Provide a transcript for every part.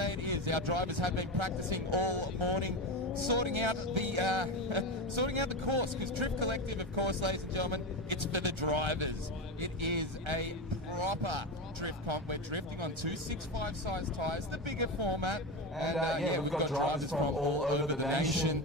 say it is. Our drivers have been practicing all morning, sorting out the course, because Drift Collective, of course, ladies and gentlemen, it's for the drivers. It is a proper drift comp. We're drifting on 265 size tyres, the bigger format, and yeah, we've got drivers from all over the nation.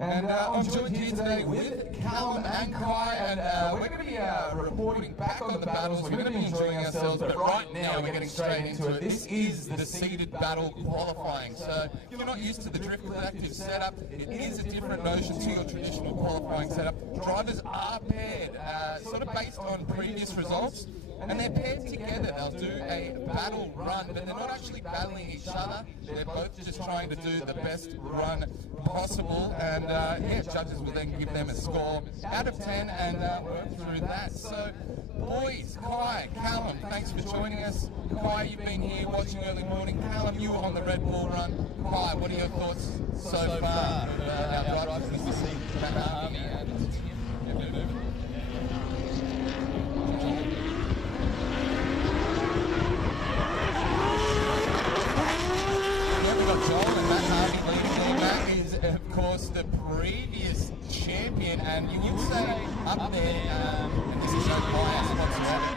And I'm joined here today with Callum and Kai, and we're going to be reporting back on the battles. We're going to be enjoying ourselves, but right now we're getting straight into it. This is the seeded battle qualifying. So if you're not used to the Drift Collective setup, it is a different notion to your traditional qualifying setup. Drivers are paired, sort of based on previous results. And they're paired together. They'll do a battle run, but they're not actually battling each other. They're both just trying to do the best run possible. And yeah, judges will then give them a score out of 10 and work through that. So, boys, Kai, Callum, thanks for joining us. Kai, you've been here watching early morning. Callum, you were on the Red Bull run. Kai, what are your thoughts so far? Our drivers, Mr. C, Matt Harvey, and Joel and Matt Harvey leading there. Matt is, of course, the previous champion, and you would say up there, and this is no bias whatsoever,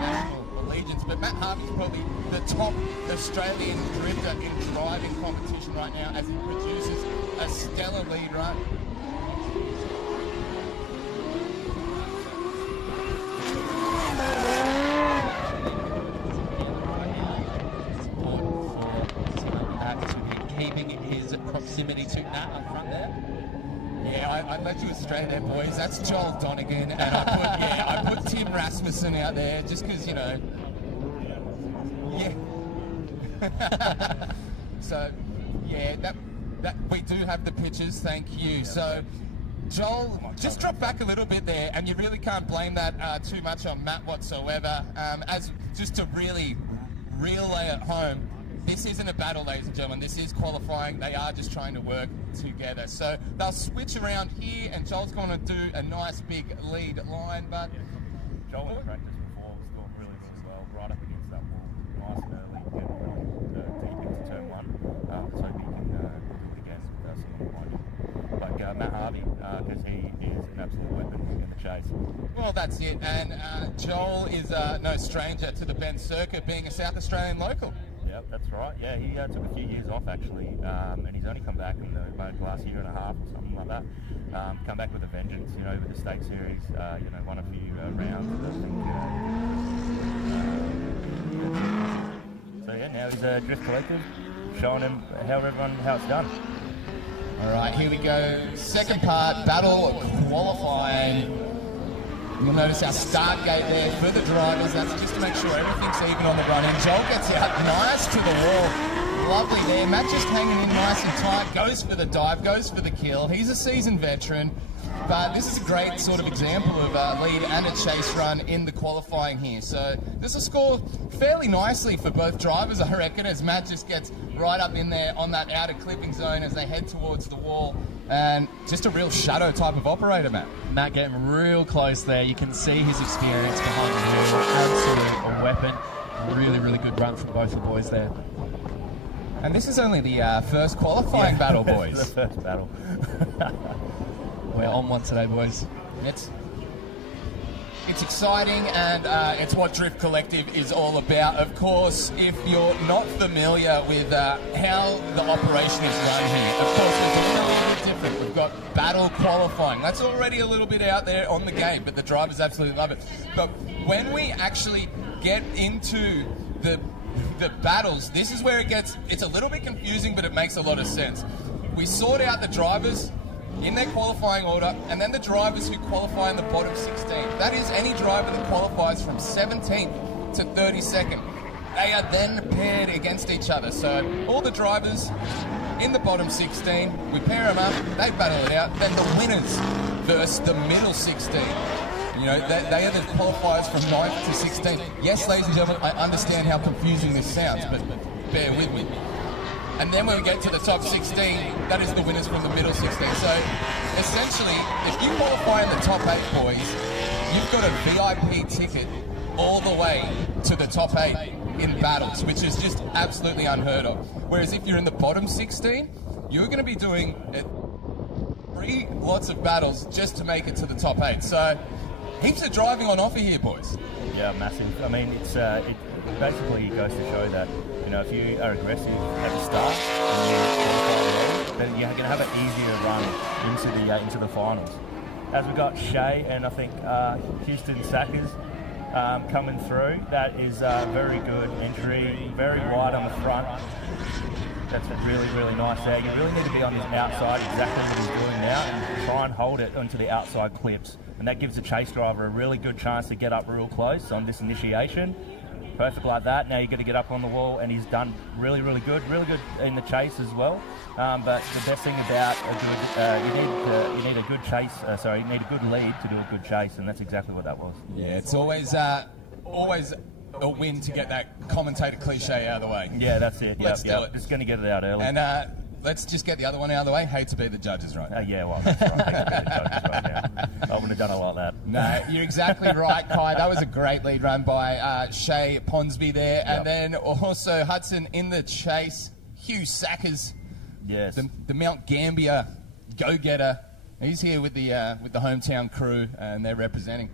national allegiance, but Matt Harvey's probably the top Australian drifter in driving competition right now, as he produces a stellar lead run. Keeping his proximity to Nat up front there. Yeah, I let you astray there, boys. That's Joel Donegan, and I put Tim Rasmussen out there just because, you know. Yeah. So, yeah, that we do have the pictures. Thank you. So, Joel, just drop back a little bit there, and you really can't blame that too much on Matt whatsoever. As just to really relay at home. This isn't a battle, ladies and gentlemen. This is qualifying. They are just trying to work together. So they'll switch around here, and Joel's going to do a nice big lead line. But Joel in practice before was doing really, really well, right up against that wall, nice and early, getting really deep into turn one. Let's hope he can do it again with someone behind him. But Matt Harvey, because he is an absolute weapon in the chase. Well, that's it. And Joel is no stranger to the Bend circuit, being a South Australian local. Yep, that's right. Yeah, he took a few years off actually, and he's only come back in the last year and a half or something like that. Come back with a vengeance, you know, with the state series. You know, won a few rounds. I think. So yeah, now he's a Drift Collective, showing him how it's done. All right, here we go. Second part, battle qualifying. You'll notice our start gate there for the drivers. That's just to make sure everything's even on the run in. Joel gets out nice to the wall. Lovely there. Matt just hanging in nice and tight. Goes for the dive, goes for the kill. He's a seasoned veteran. But this is a great sort of example of a lead and a chase run in the qualifying here. So this will score fairly nicely for both drivers, I reckon, as Matt just gets right up in there on that outer clipping zone as they head towards the wall. And just a real shadow type of operator, Matt. Matt getting real close there. You can see his experience behind the wheel. Absolute a weapon. Really, really good run from both the boys there. And this is only the first qualifying battle, boys. The first battle. We're on one today, boys. It's exciting, and it's what Drift Collective is all about. Of course, if you're not familiar with how the operation is run here, of course, it's a little bit different. We've got battle qualifying. That's already a little bit out there on the game, but the drivers absolutely love it. But when we actually get into the battles, this is where it's a little bit confusing, but it makes a lot of sense. We sort out the drivers in their qualifying order, and then the drivers who qualify in the bottom 16. That is any driver that qualifies from 17th to 32nd. They are then paired against each other. So all the drivers in the bottom 16, we pair them up, they battle it out, then the winners versus the middle 16. You know, they are the qualifiers from 9th to 16th. Yes, ladies and gentlemen, I understand how confusing this sounds, but bear with me. And then when we get to the top 16, that is the winners from the middle 16. So essentially, if you qualify in the top 8, boys, you've got a VIP ticket all the way to the top 8. in battles, which is just absolutely unheard of. Whereas if you're in the bottom 16, you're going to be doing 3 lots of battles just to make it to the top 8. So heaps of driving on offer here, boys. Yeah, massive. I mean, it basically goes to show that, you know, if you are aggressive at the start and you qualify well, then you're going to have an easier run into the finals. As we've got Shay and I think Houston Sackers coming through, that is a very good entry, very wide on the front. That's really, really nice there. You really need to be on his outside, exactly what he's doing now, and try and hold it onto the outside clips. And that gives the chase driver a really good chance to get up real close on this initiation. Perfect like that. Now you've got to get up on the wall, and he's done really, really good in the chase as well. But the best thing about you need a good chase. You need a good lead to do a good chase, and that's exactly what that was. Yeah, it's always a win to get that commentator cliche out of the way. Yeah, that's it. Let's do it. Just going to get it out early. And let's just get the other one out of the way. Hate to be the judges, right? Yeah, well, that's right. Hate to be the judges right now. I wouldn't have done it like that. No, you're exactly right, Kai. That was a great lead run by Shay Ponsby there. Yep. And then also Hudson in the chase. Hugh Sackers, yes, the Mount Gambier go-getter. He's here with the hometown crew, and they're representing.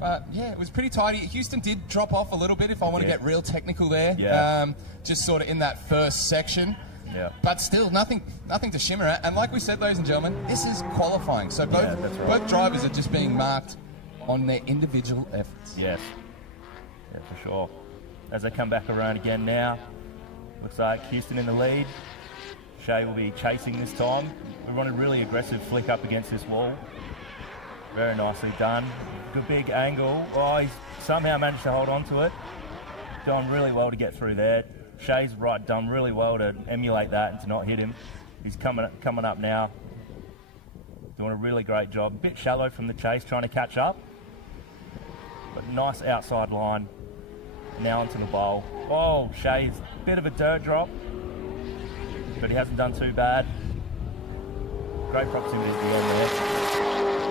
But yeah, it was pretty tidy. Houston did drop off a little bit, if I want to get real technical there. Yeah. Just sort of in that first section. Yeah. But still, nothing to shimmer at. And like we said, ladies and gentlemen, this is qualifying. So both drivers are just being marked on their individual efforts. Yes. Yeah, for sure. As they come back around again now, looks like Houston in the lead. Shay will be chasing this time. We run a really aggressive flick up against this wall. Very nicely done. Good big angle. Oh, he's somehow managed to hold on to it. Done really well to get through there. Shay's done really well to emulate that and to not hit him. He's coming up now. Doing a really great job. A bit shallow from the chase, trying to catch up. But nice outside line. Now onto the bowl. Oh, Shay's a bit of a dirt drop. But he hasn't done too bad. Great proximity at the end there.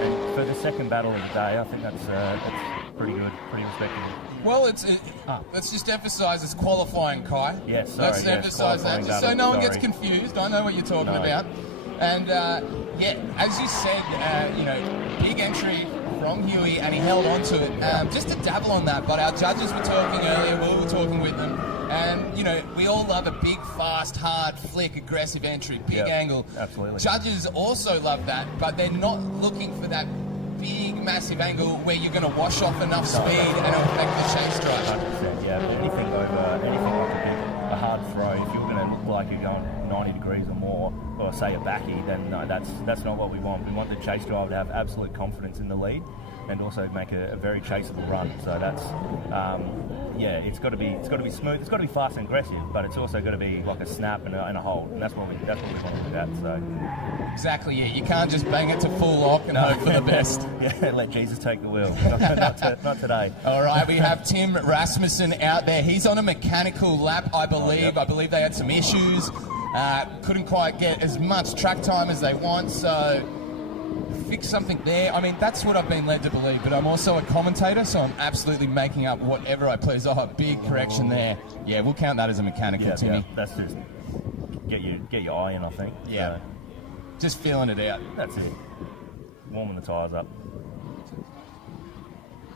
And for the second battle of the day, I think that's pretty good, pretty respectable. Well, let's just emphasise it's qualifying, Kai. Yes, sorry. Let's emphasise that, just so no one gets confused. I know what you're talking about. And as you said, big entry from Huey, and he held on to it. Just to dabble on that, but our judges were talking earlier, we were talking with them, and we all love a big, fast, hard flick, aggressive entry, big angle. Absolutely. Judges also love that, but they're not looking for that big, massive angle where you're going to wash off enough speed and it'll affect the chase drive. 100%, yeah. Anything like a hard throw, if you're going to look like you're going 90 degrees or more, or say a backy, then no, that's not what we want. We want the chase driver to have absolute confidence in the lead and also make a very chaseable run. So that's it's got to be smooth. It's got to be fast and aggressive, but it's also got to be like a snap and a hold, and that's what we want to do that. So exactly, yeah. You can't just bang it to full lock and hope for the best. Yeah, let Jesus take the wheel. Not today. All right, we have Tim Rasmussen out there. He's on a mechanical lap, I believe. I believe they had some issues. Couldn't quite get as much track time as they want, so fix something there. I mean, that's what I've been led to believe, but I'm also a commentator, so I'm absolutely making up whatever I please. Oh, big correction there. Yeah, we'll count that as a mechanical, Timmy. Yeah, that's just get your eye in, I think. Yeah. Just feeling it out. That's it. Warming the tyres up.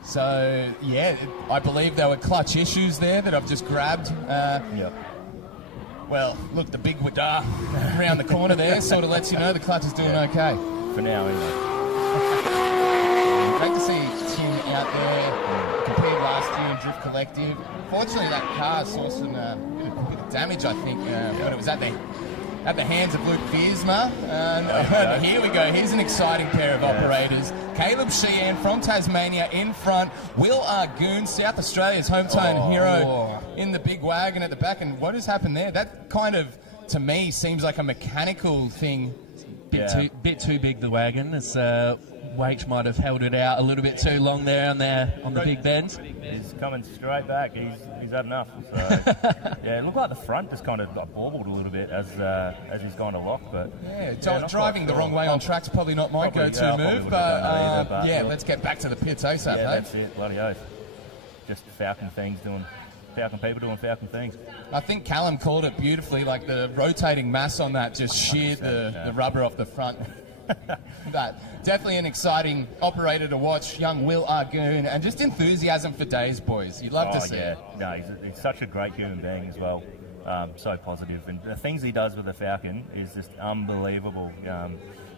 So, yeah, I believe there were clutch issues there that I've just grabbed. Well, look, the big wada around the corner there sort of lets you know the clutch is doing okay. For now, anyway. Great to see Tim out there. Competed last year in Drift Collective. Fortunately, that car saw some bit of damage, I think, when it was at the hands of Luke Viersma. And here we go. Here's an exciting pair of operators. Caleb Sheehan from Tasmania in front. Will Argoon, South Australia's hometown hero, in the big wagon at the back. And what has happened there? That kind of, to me, seems like a mechanical thing. Bit too big, the wagon. It's Waich might have held it out a little bit too long there on the big bend. He's coming straight back. He's had enough. So, it looked like the front just kind of got baubled a little bit as he's gone to lock. But driving the wrong way on track's probably not my go-to move. But let's get back to the pits ASAP. Yeah, that's it. Bloody oath. Just Falcon things doing Falcon people doing Falcon things. I think Callum called it beautifully, like the rotating mass on that just sheared the rubber off the front. But definitely an exciting operator to watch, young Will Argoon, and just enthusiasm for days, boys. You'd love to see it. No, he's such a great human being as well. So positive, and the things he does with the Falcon is just unbelievable.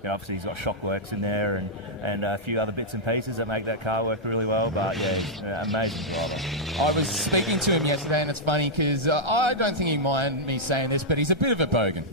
Obviously he's got shockworks in there and a few other bits and pieces that make that car work really well. But yeah, he's an amazing driver. I was speaking to him yesterday, and it's funny because I don't think he mind me saying this, but he's a bit of a bogan.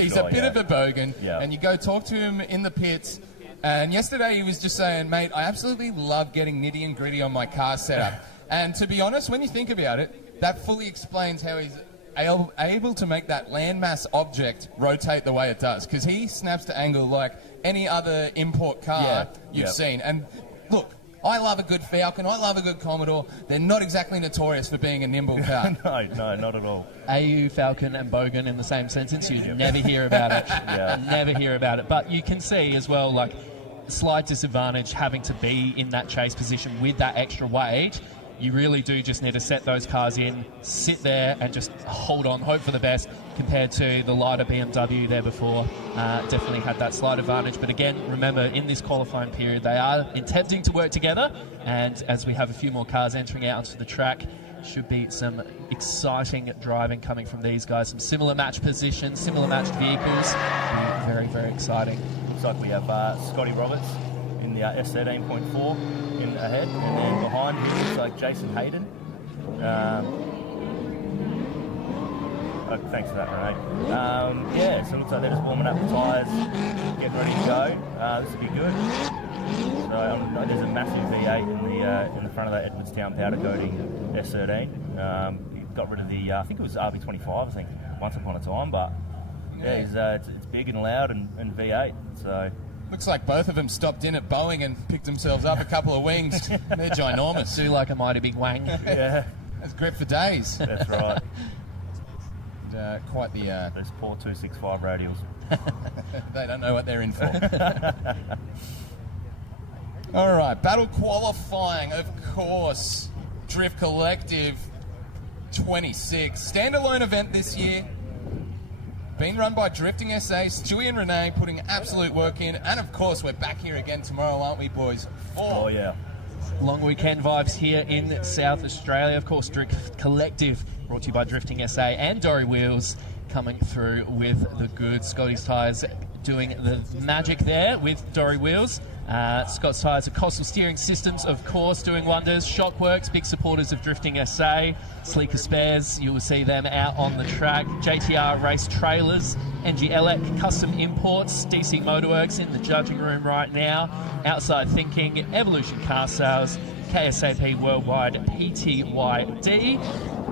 He's a bit of a bogan, and you go talk to him in the pits. And yesterday he was just saying, mate, I absolutely love getting nitty and gritty on my car setup. And to be honest, when you think about it, that fully explains how he's able to make that landmass object rotate the way it does, because he snaps to angle like any other import car you've seen. And look, I love a good Falcon, I love a good Commodore. They're not exactly notorious for being a nimble car. No, not at all. AU, Falcon and Bogan in the same sentence, you never hear about it. Never hear about it. But you can see as well, like, slight disadvantage having to be in that chase position with that extra weight. You really do just need to set those cars in, sit there and just hold on, hope for the best, compared to the lighter BMW there before. Definitely had that slight advantage. But again, remember, in this qualifying period, they are attempting to work together. And as we have a few more cars entering out onto the track, should be some exciting driving coming from these guys. Some similar match positions, similar matched vehicles. Very, very exciting. Looks like we have Scotty Roberts in the S13.4 in ahead, and then behind him looks like Jason Hayden. Thanks for that, Renee. So it looks like they're just warming up the tyres, getting ready to go. This will be good. So there's a massive V8 in the front of that Edwardstown powder coating S13. He got rid of the, I think it was RB25, I think, once upon a time, but it's big and loud and V8. So. Looks like both of them stopped in at Boeing and picked themselves up a couple of wings. They're ginormous. Do like a mighty big wang. Yeah. That's grip for days. That's right. And, quite the... Those poor 265 radials. They don't know what they're in for. All right, battle qualifying, of course. Drift Collective 26. Standalone event this year. Been run by Drifting SA, Stewie and Renee putting absolute work in. And of course, we're back here again tomorrow, aren't we, boys? Oh, yeah. Long weekend vibes here in South Australia. Of course, Drift Collective, brought to you by Drifting SA, and Dory Wheels coming through with the goods. Scotty's Tyres doing the magic there with Dory Wheels. Scott's Tyres, Coastal Steering Systems, of course, doing wonders. Shockworks, big supporters of Drifting SA. Sleeker Spares, you will see them out on the track. JTR Race Trailers, NG Elec Custom Imports, DC Motorworks in the judging room right now. Outside Thinking, Evolution Car Sales, KSAP Worldwide, PTYD.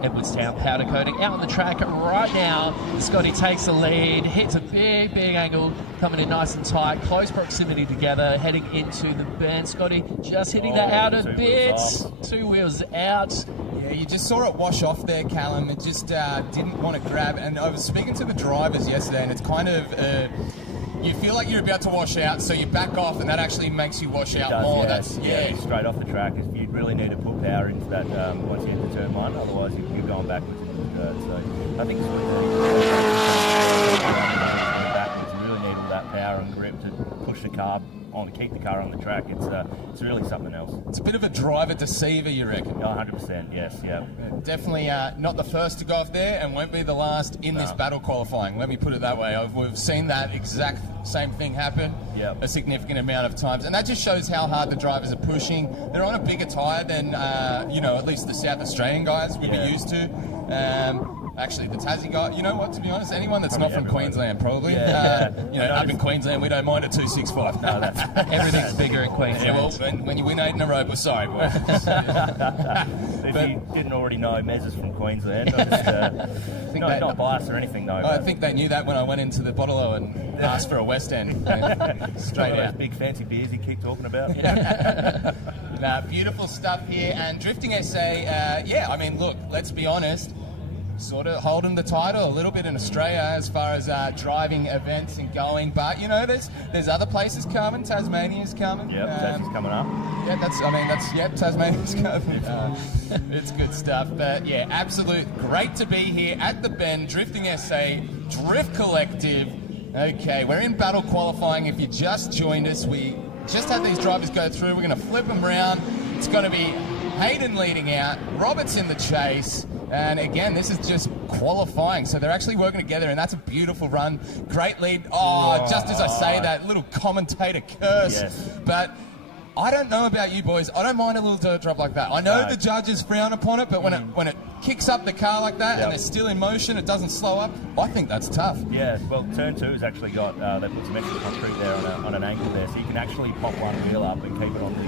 Edwardstown powder coating out on the track right now. Scotty takes the lead, hits a big angle, coming in nice and tight, close proximity together, heading into the bend. Scotty just hitting that outer bit, 2 wheels out. Yeah, you just saw it wash off there, Callum. It just didn't want to grab. And I was speaking to the drivers yesterday, and it's kind of... you feel like you're about to wash out, so you back off, and that actually makes you wash out more. Yeah. That's Straight off the track. You really need to put power into that once you hit the turn one, otherwise you're going backwards into the dirt. So I think it's backwards. You really need all that power and grip to push the car on, to keep the car on the track. It's really something else. It's a bit of a driver deceiver, you reckon? 100%, yes, yeah. Definitely not the first to go off there, and won't be the last in this battle qualifying. Let me put it that way. We've seen that exact same thing happen a significant amount of times, and that just shows how hard the drivers are pushing. They're on a bigger tyre than at least the South Australian guys would be used to. Actually, the Tassie guy, you know what, to be honest, anyone that's not from Queensland, probably. Up in Queensland, we don't mind a 265. No, everything's bigger in Queensland. Yeah, well, when you win 8 in a row, we're sorry, boys. If you didn't already know, Mez is from Queensland. Not biased or anything, though. I think they knew that when I went into the Bottle-O and asked for a West End. Straight out. Those big fancy beers you keep talking about. Beautiful stuff here. And Drifting SA, look, let's be honest. sort of holding the title a little bit in Australia as far as driving events and going. But you know, there's other places coming. Tasmania's coming. Yep, Tassie's coming up. Yeah, Tasmania's coming. It's good stuff. But yeah, absolute great to be here at the Bend Drifting SA Drift Collective. Okay, we're in battle qualifying. If you just joined us, we just had these drivers go through. We're going to flip them around. It's going to be Hayden leading out, Roberts in the chase, and again, this is just qualifying, so they're actually working together, and that's a beautiful run. Great lead. Oh, just as I say that, little commentator curse. Yes. But I don't know about you boys. I don't mind a little dirt drop like that. I know the judges frown upon it, but when it kicks up the car like that and they're still in motion, it doesn't slow up. I think that's tough. Yeah, well, turn 2 has actually got, they put some extra concrete there on an angle there, so you can actually pop one wheel up and keep it on the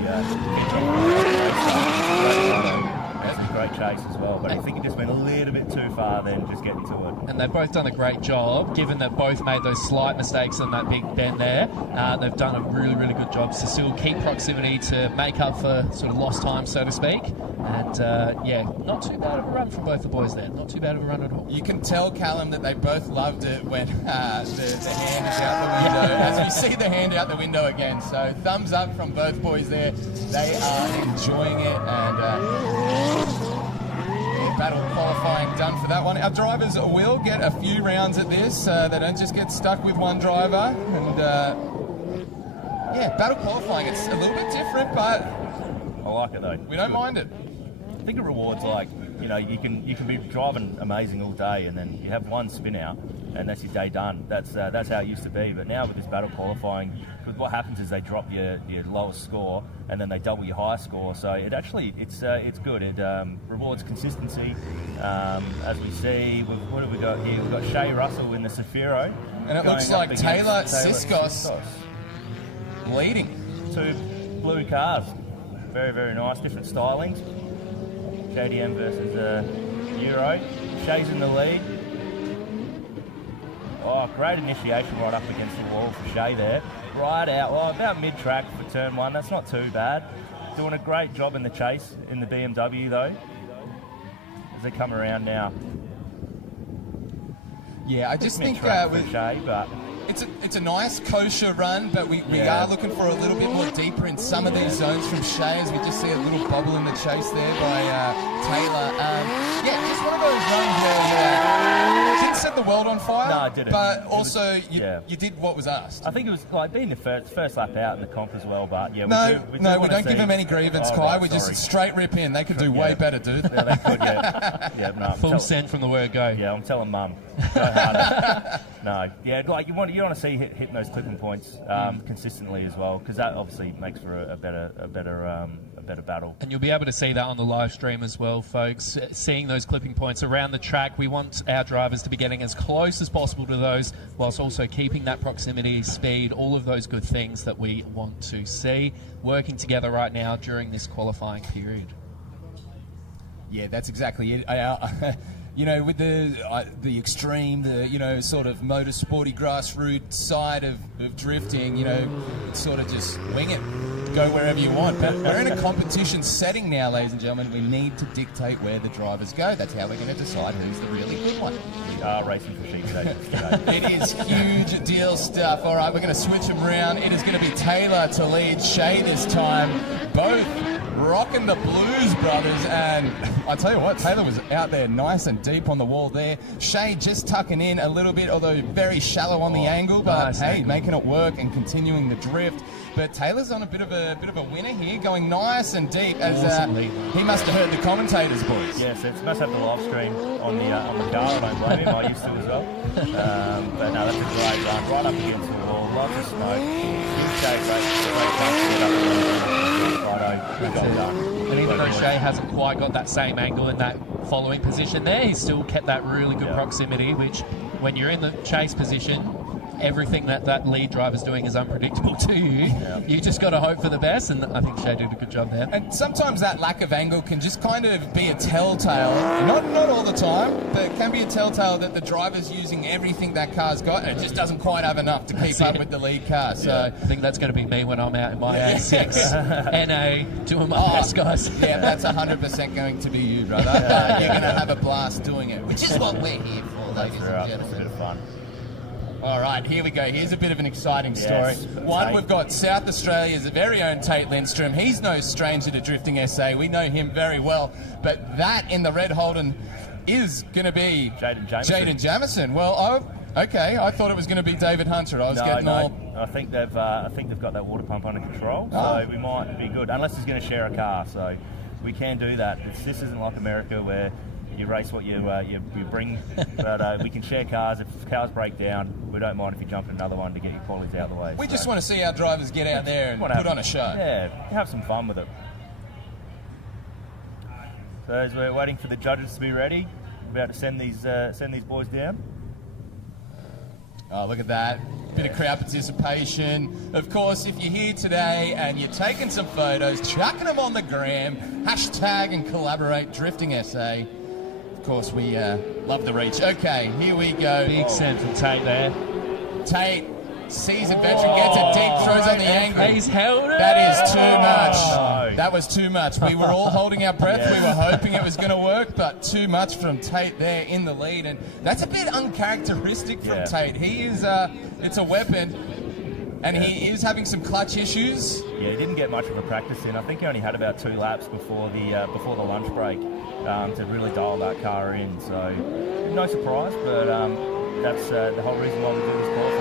That's a great chase as well, but I think it just went a little bit too far then, just getting to it. And they've both done a great job, given that both made those slight mistakes on that big bend there. They've done a really, really good job to still keep proximity to make up for sort of lost time, so to speak. And yeah, not too bad of a run from both the boys there. Not too bad of a run at all. You can tell, Callum, that they both loved it when the hand is out the window. As you see the hand out the window again. So thumbs up from both boys there. They are enjoying it, and battle qualifying done for that one. Our drivers will get a few rounds at this. They don't just get stuck with one driver. And yeah, battle qualifying, it's a little bit different, but I like it though. We don't mind it. I think it rewards, like, you know, you can be driving amazing all day and then you have one spin out and that's your day done. That's how it used to be. But now with this battle qualifying, what happens is they drop your lowest score and then they double your high score. So it actually it's good. It rewards consistency. As we see, what have we got here? We've got Shea Russell in the Safiro, and it looks like Taylor Siskos leading. 2 blue cars. Very, very nice. Different stylings. JDM versus Euro. Shea's in the lead. Oh, great initiation right up against the wall for Shea there. Right out, well, about mid-track for turn 1. That's not too bad. Doing a great job in the chase in the BMW though, as they come around now. Yeah, I just think with Shea, but it's a nice kosher run, but we are looking for a little bit more deeper in some of these zones from Shea, as we just see a little bobble in the chase there by Taylor. Yeah, just one of those runs where didn't set the world on fire. No, it didn't. But also you did what was asked. I think it was like being the first lap out in the comp as well, but yeah. We don't give them any grievance, Kai. Right, we just straight rip in. They could do way better, dude. Yeah, they could, yeah. No, Full send from the word go. Yeah, I'm telling Mum. Go harder. No, yeah, like you want to see hitting those clipping points consistently as well, because that obviously makes for a better battle. And you'll be able to see that on the live stream as well, folks. Seeing those clipping points around the track, we want our drivers to be getting as close as possible to those, whilst also keeping that proximity, speed, all of those good things that we want to see working together right now during this qualifying period. Yeah, that's exactly it. You know, with the extreme, sort of motorsporty grassroots side of drifting, sort of just wing it, go wherever you want. But we're in a competition setting now, ladies and gentlemen. We need to dictate where the drivers go. That's how we're going to decide who's the really good one. We are racing for sheep today. It is huge deal stuff. All right, we're going to switch them around. It is going to be Taylor to lead Shea this time. Both rocking the Blues Brothers, and I tell you what, Taylor was out there nice and deep on the wall there. Shea just tucking in a little bit, although very shallow on the angle, but nice angle. Making it work and continuing the drift. But Taylor's on a bit of a winner here, going nice and deep, as he must have heard the commentators, boys. Yes, it must have the live stream on the car. I don't blame him. I used to as well. But no, that's a great run, right up against the wall, lots of smoke. Great and even though Shea hasn't quite got that same angle in that following position there, he's still kept that really good proximity, which when you're in the chase position, everything that lead driver's doing is unpredictable to you. Yeah. You just got to hope for the best, and I think Shay did a good job there. And sometimes that lack of angle can just kind of be a telltale, not all the time, but it can be a telltale that the driver's using everything that car's got and it just doesn't quite have enough to keep up with the lead car. So I think that's going to be me when I'm out in my A6 NA doing my best, guys. Yeah, that's 100% going to be you, brother. You're going to have a blast doing it, which is what we're here for, ladies and It's a bit gentlemen. of fun. All right, here we go. Here's a bit of an exciting story. Yes, One, Tate. we've got South Australia's very own Tate Lindstrom. He's no stranger to drifting SA. We know him very well. But that in the red Holden is going to be Jaden Jamieson. Well, okay. I thought it was going to be David Hunter. I was getting all... I think they've got that water pump under control, so we might be good. Unless he's going to share a car, so we can do that. This isn't like America where you race what you bring, but we can share cars. If cars break down, we don't mind if you jump in another one to get your qualities out of the way. We just want to see our drivers get out there and put on a show. Yeah, have some fun with it. So as we're waiting for the judges to be ready, we're about to send these boys down. Oh, look at that. Bit of crowd participation. Of course, if you're here today and you're taking some photos, chucking them on the gram, hashtag and collaborate Drifting SA. Of course, we love the reach. Okay, here we go. Big send from Tate there. Tate, seasoned veteran, gets it deep, throws on the angle. He's held it. That is too much. No. That was too much. We were all holding our breath. Yeah. We were hoping it was going to work, but too much from Tate there in the lead. And that's a bit uncharacteristic from Tate. He is, it's a weapon, and he is having some clutch issues. Yeah, he didn't get much of a practice in. I think he only had about 2 laps before the lunch break to really dial that car in. So no surprise, but that's the whole reason why we're doing this qualifying.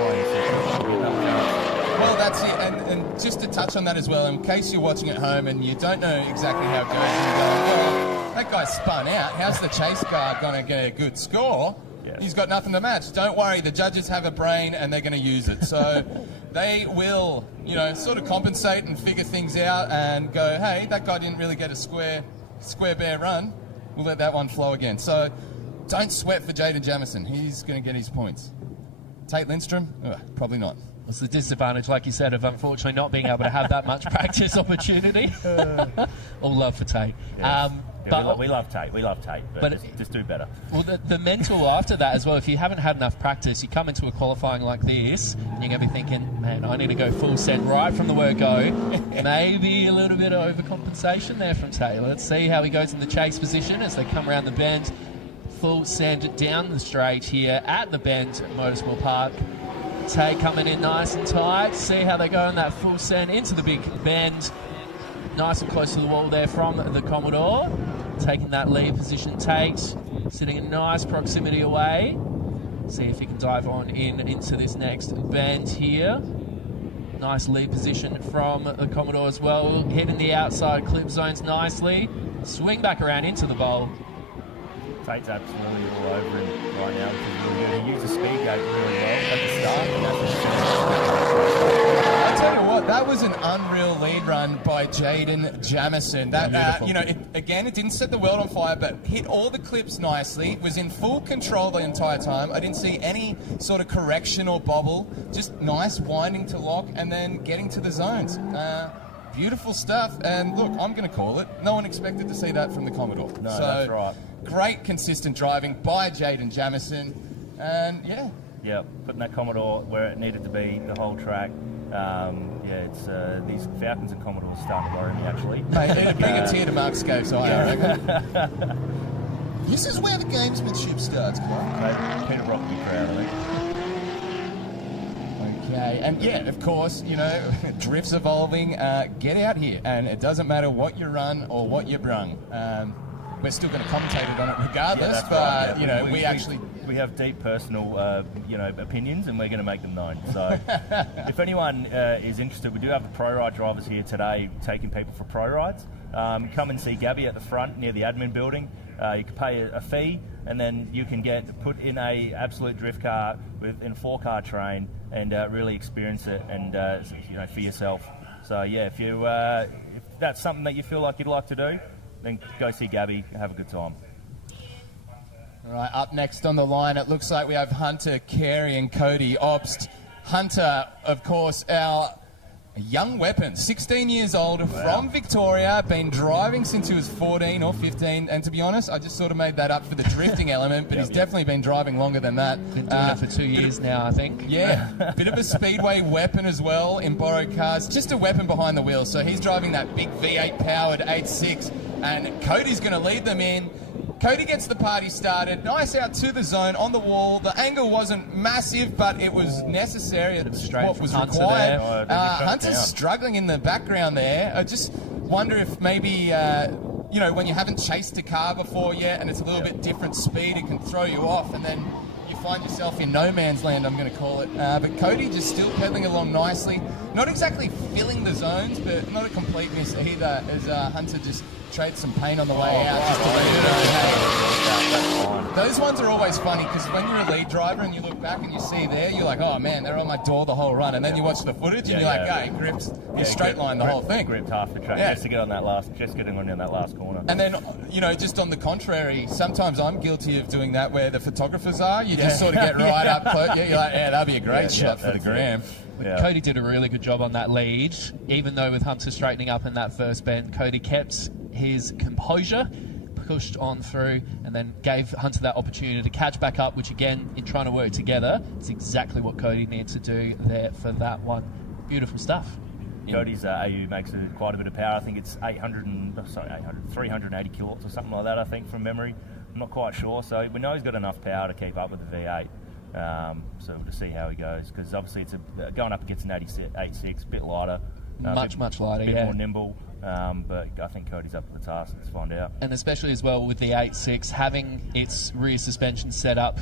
Well, that's it. And just to touch on that as well, in case you're watching at home and you don't know exactly how it goes, and you're going, well, that guy spun out. How's the chase car going to get a good score? Yeah. He's got nothing to match. Don't worry, the judges have a brain and they're going to use it. So they will, sort of compensate and figure things out and go, hey, that guy didn't really get a square bare run. We'll let that one flow again. So don't sweat for Jaden Jamieson. He's going to get his points. Tate Lindstrom? Probably not. It's the disadvantage, like you said, of unfortunately not being able to have that much practice opportunity. All love for Tate. Yes. But we love Tate. We love Tate, but just do better. Well, the mental after that as well, if you haven't had enough practice, you come into a qualifying like this, and you're going to be thinking, man, I need to go full send right from the word go. Maybe a little bit of overcompensation there from Tate. Let's see how he goes in the chase position as they come around the bend. Full send down the straight here at the Bend Motorsport Park. Tate coming in nice and tight. See how they go in that full send into the big bend. Nice and close to the wall there from the Commodore. Taking that lead position, Tate. Sitting in nice proximity away. See if he can dive on into this next bend here. Nice lead position from the Commodore as well. Hitting the outside clip zones nicely. Swing back around into the bowl. Tate's absolutely all over him right now, which is really good. He used the speed gate really well at the start. And I tell you what, that was an unreal lead run by Jaden Jamieson. That it didn't set the world on fire, but hit all the clips nicely. Was in full control the entire time. I didn't see any sort of correction or bobble. Just nice winding to lock and then getting to the zones. Beautiful stuff. And look, I'm going to call it. No one expected to see that from the Commodore. No, that's right. Great consistent driving by Jaden Jamieson. And yeah, putting that Commodore where it needed to be the whole track. It's these Falcons and Commodores starting to worry me actually. Mate, they need to bring a tier to Mark Scopes, I reckon. This is where the gamesmanship starts, Clark. Peter Brock will be proud, I think. Okay, and of course, drift's evolving. Get out here, and it doesn't matter what you run or what you brung. We're still going to commentate on it regardless, but we have deep personal opinions, and we're going to make them known. So if anyone is interested, we do have the pro ride drivers here today taking people for pro rides. Come and see Gabby at the front near the admin building. You can pay a fee, and then you can get put in a absolute drift car in a 4-car train and really experience it and for yourself. So if that's something that you feel like you'd like to do, then go see Gabby and have a good time. All right, up next on the line, it looks like we have Hunter, Carey and Cody Obst. Hunter, of course, our young weapon, 16 years old, from Victoria, been driving since he was 14 or 15, and to be honest, I just sort of made that up for the drifting element, but he's definitely been driving longer than that. Been doing it for 2 years now, I think. Yeah, bit of a speedway weapon as well in borrowed cars, just a weapon behind the wheel, so he's driving that big V8 powered 8.6, and Cody's going to lead them in. Cody gets the party started, nice out to the zone, on the wall. The angle wasn't massive, but it was necessary. It's what was required. Hunter's struggling in the background there. I just wonder if maybe, you know, when you haven't chased a car before yet and it's a little bit different speed, it can throw you off, and then you find yourself in no man's land, I'm going to call it. But Cody just still pedaling along nicely. Not exactly filling the zones, but not a complete miss either, as Hunter just trades some paint on the way out. Just to let you know, hey, those ones are always funny, because when you're a lead driver and you look back and you see there, you're like, oh man, they're on my door the whole run. And then you watch the footage and you're like, hey, gripped, you straight line the whole thing. Gripped half the track just to get on that last, just getting on down that last corner. And then, you know, just on the contrary, sometimes I'm guilty of doing that where the photographers are. You just sort of get right up close. Yeah, you're like, yeah, that'd be a great shot for the gram. Cody did a really good job on that lead, even though with Hunter straightening up in that first bend, Cody kept his composure, pushed on through, and then gave Hunter that opportunity to catch back up, which again, in trying to work together, is exactly what Cody needs to do there for that one. Beautiful stuff. Cody's AU makes quite a bit of power. I think it's 380 kilowatts or something like that, I think, from memory. I'm not quite sure. So we know he's got enough power to keep up with the V8. So we'll just see how he goes, because obviously it's going up against an 8.6, a bit lighter. Much lighter, a bit more nimble. But I think Cody's up to the task. Let's find out. And especially as well with the 8.6, having its rear suspension set up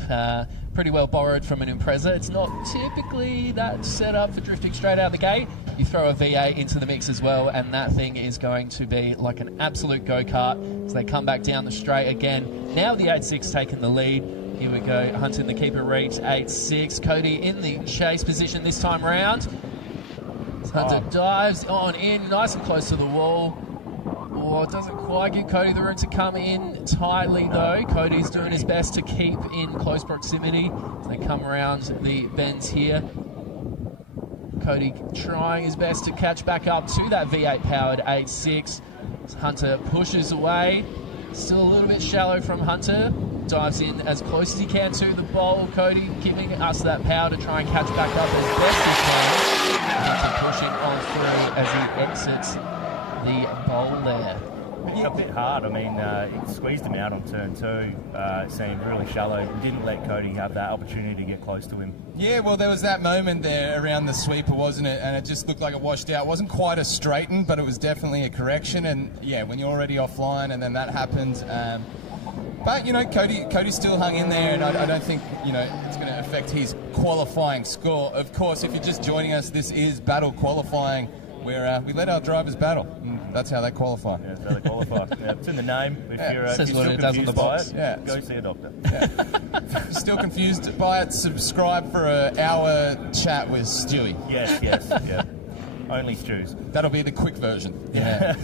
pretty well borrowed from an Impreza. It's not typically that set up for drifting straight out the gate. You throw a V8 into the mix as well, and that thing is going to be like an absolute go-kart. So they come back down the straight again. Now the 8.6 taking the lead. Here we go, Hunter in the keeper reach, 8.6. Cody in the chase position this time round. Hunter dives on in, nice and close to the wall. Oh, it doesn't quite give Cody the room to come in tightly though. Cody's doing his best to keep in close proximity as they come around the bends here. Cody trying his best to catch back up to that V8 powered 8.6. Hunter pushes away. Still a little bit shallow from Hunter. Dives in as close as he can to the bowl. Cody giving us that power to try and catch back up as best he can. Hunter pushing on through as he exits the bowl there. A bit hard. I mean, it squeezed him out on turn 2. It seemed really shallow. Didn't let Cody have that opportunity to get close to him. Yeah, well, there was that moment there around the sweeper, wasn't it? And it just looked like it washed out. It wasn't quite a straighten, but it was definitely a correction. And yeah, when you're already offline and then that happens. But, you know, Cody still hung in there, and I don't think, you know, it's going to affect his qualifying score. Of course, if you're just joining us, this is battle qualifying, where we let our drivers battle. That's how they qualify. Yeah, that's how they qualify. It's in the name. If you're says still what it does on the box. Go see a doctor. If you're still confused by it, subscribe for an hour chat with Stewie. Yes, yeah. Only Stews. That'll be the quick version. Yeah.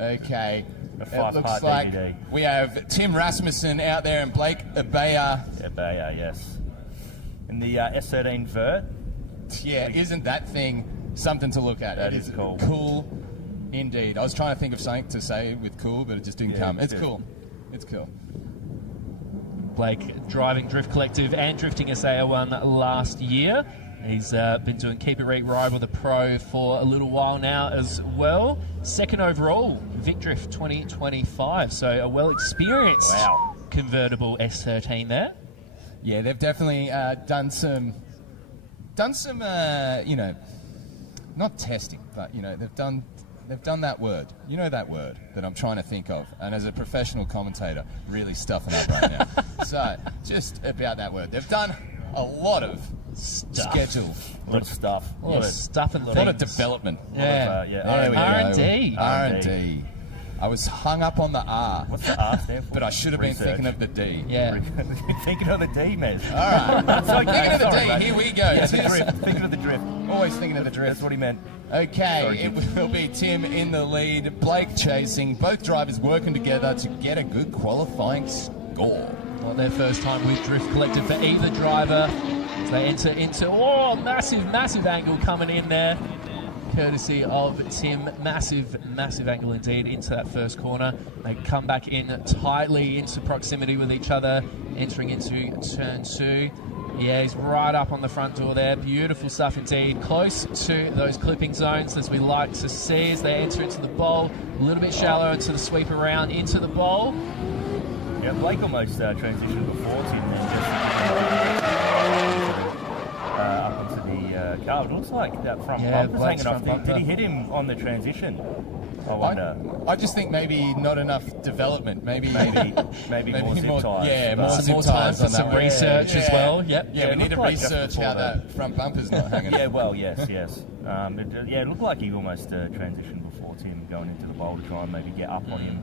Okay. It looks like DVD. We have Tim Rasmussen out there and Blake Abaya. Abaya, yes. In the S13 Vert. Yeah, isn't that thing something to look at? That is cool. Cool indeed. I was trying to think of something to say with cool, but it just didn't come. It's cool. It's cool. Blake driving Drift Collective and Drifting SA1 last year. He's been doing Keep It Read Ride with a pro for a little while now as well. Second overall, Vic Drift 2025. So a well-experienced convertible S13 there. Yeah, they've definitely done some, you know, not testing, but you know, they've done that word. You know that word that I'm trying to think of. And as a professional commentator, really stuffing up right now. So just about that word. They've done a lot of schedule. A lot of stuff. A lot of stuff and a lot of development. Yeah. There we go. R&D. R&D. I was hung up on the R. What's the R stand for? But I should have been thinking of the D. Yeah. Thinking of the D, man. All right. Thinking of the D. Mate. Here we go. Yeah, thinking of the drift. Always thinking of the drift. That's what he meant. Okay, Sorry. it will be Tim in the lead, Blake chasing, both drivers working together to get a good qualifying score. Not their first time with Drift Collective for either driver. They enter into, massive angle coming in there, courtesy of Tim. Massive angle indeed into that first corner. They come back in tightly into proximity with each other, entering into turn 2. Yeah, he's right up on the front door there. Beautiful stuff indeed. Close to those clipping zones, as we like to see, as they enter into the bowl. A little bit shallow into the sweep around into the bowl. Yeah, Blake almost transitioned before Tim, then just up into the car. It looks like that front bumper's hanging off. Did he hit him on the transition? I wonder. I just think maybe not enough development. Maybe more zip ties. Yeah, more time for some research as well. Yep. Yeah, we need to research how that front bumper's not hanging. Yeah, well, yes. It looked like he almost transitioned before Tim going into the bowl to try and maybe get up on him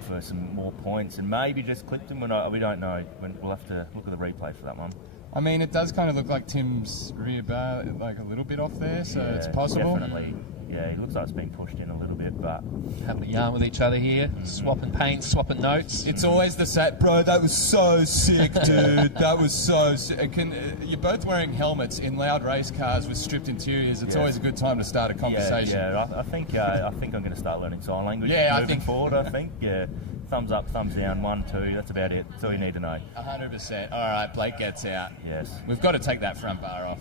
for some more points, and maybe just clipped him. We don't know. We'll have to look at the replay for that one. I mean, it does kind of look like Tim's rear bar, like a little bit off there, so it's possible. Definitely. Yeah, he looks like it's been pushed in a little bit, but having a yarn with each other here, swapping pains, swapping notes. It's always the set, bro. That was so sick, dude. That was so sick. You're both wearing helmets in loud race cars with stripped interiors. It's always a good time to start a conversation. Yeah. I think I'm going to start learning sign language. Yeah, moving forward. I think. Yeah. Thumbs up, thumbs down, 1, 2, that's about it. That's all you need to know. 100%. All right, Blake gets out. Yes. We've got to take that front bar off.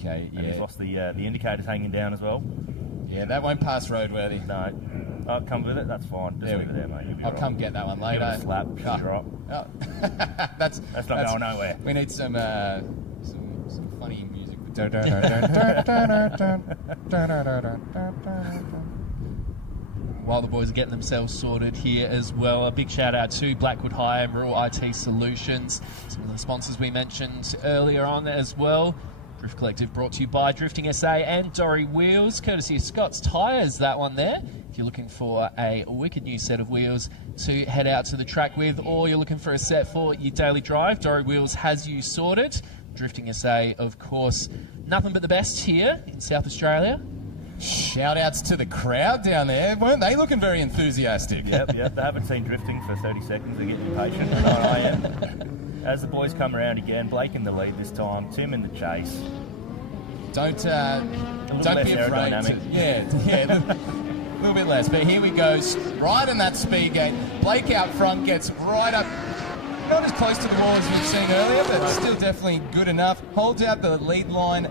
Okay, and he's lost the indicators hanging down as well. Yeah, that won't pass roadworthy. No. Oh, it comes with it, that's fine. Just leave it there, mate. I'll come get that one later. Give it a slap, drop. Oh. that's not going nowhere. We need some funny music. While the boys are getting themselves sorted here as well, a big shout out to Blackwood Hire and Rural IT Solutions, some of the sponsors we mentioned earlier on as well. Drift Collective brought to you by Drifting SA and Dory Wheels, courtesy of Scott's Tyres, that one there. If you're looking for a wicked new set of wheels to head out to the track with, or you're looking for a set for your daily drive, Dory Wheels has you sorted. Drifting SA, of course, nothing but the best here in South Australia. Shout outs to the crowd down there. Weren't they looking very enthusiastic? Yep. They haven't seen drifting for 30 seconds. They're getting impatient. And I am. As the boys come around again, Blake in the lead this time, Tim in the chase. Don't be afraid. A little bit less. But here we go, right in that speed gate. Blake out front gets right up. Not as close to the wall as we've seen earlier, but still definitely good enough. Holds out the lead line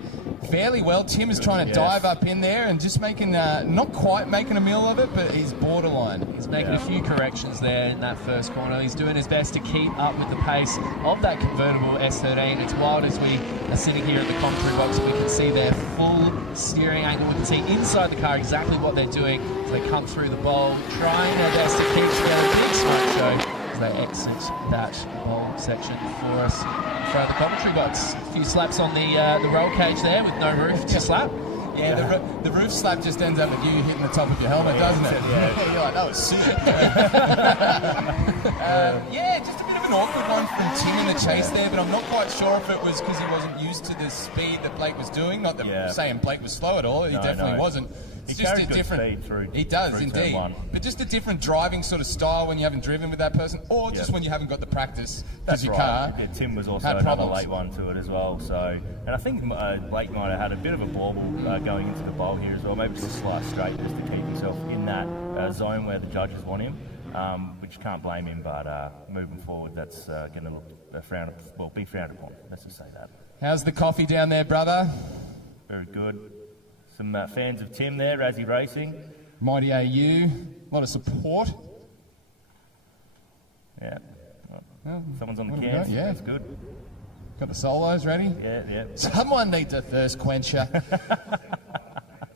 fairly well. Tim is trying to dive up in there and just making, not quite making a meal of it, but he's borderline. He's making a few corrections there in that first corner. He's doing his best to keep up with the pace of that convertible S13. It's wild as we are sitting here at the commentary box. We can see their full steering angle. We can see inside the car exactly what they're doing as they come through the bowl, trying their best to keep together a big smoke show as they exit that bowl section for us in front of the commentary box. A few slaps on the roll cage there with no roof to slap. Yeah, the roof slap just ends up with you hitting the top of your helmet, doesn't it? Yeah. You're like, that was sick. Just a bit of an awkward one from Tim in the chase there, but I'm not quite sure if it was because he wasn't used to the speed that Blake was doing. Not that saying Blake was slow at all, he definitely wasn't. It's just a different. He does indeed, but just a different driving sort of style when you haven't driven with that person, or just when you haven't got the practice because your car. Yeah, Tim was also another late one to it as well. So, and I think Blake might have had a bit of a bauble going into the bowl here as well. Maybe just a slight straight just to keep himself in that zone where the judges want him, which can't blame him. But moving forward, that's going to be frowned upon. Let's just say that. How's the coffee down there, brother? Very good. Some fans of Tim there, Razzie Racing. Mighty AU, a lot of support. Yeah. Well, someone's on the cans. Yeah, that's good. Got the solos ready? Yeah. Someone needs a thirst quencher.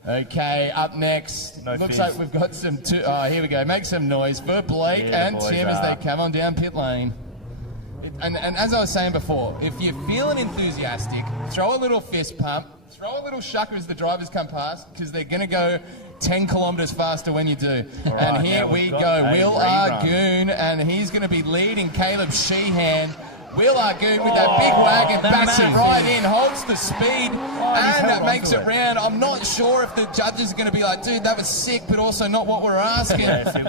Okay, up next. Looks like we've got some... here we go. Make some noise for Blake and Tim as they come on down pit lane. And as I was saying before, if you're feeling enthusiastic, throw a little fist pump, throw a little shucker as the drivers come past, because they're going to go 10 kilometres faster when you do. All right, and here we go. Will Argoon, and he's going to be leading Caleb Sheehan. Will Argoon with that big wagon, backs it right in, holds the speed, and that makes it round. I'm not sure if the judges are going to be like, dude, that was sick, but also not what we're asking. Yes, it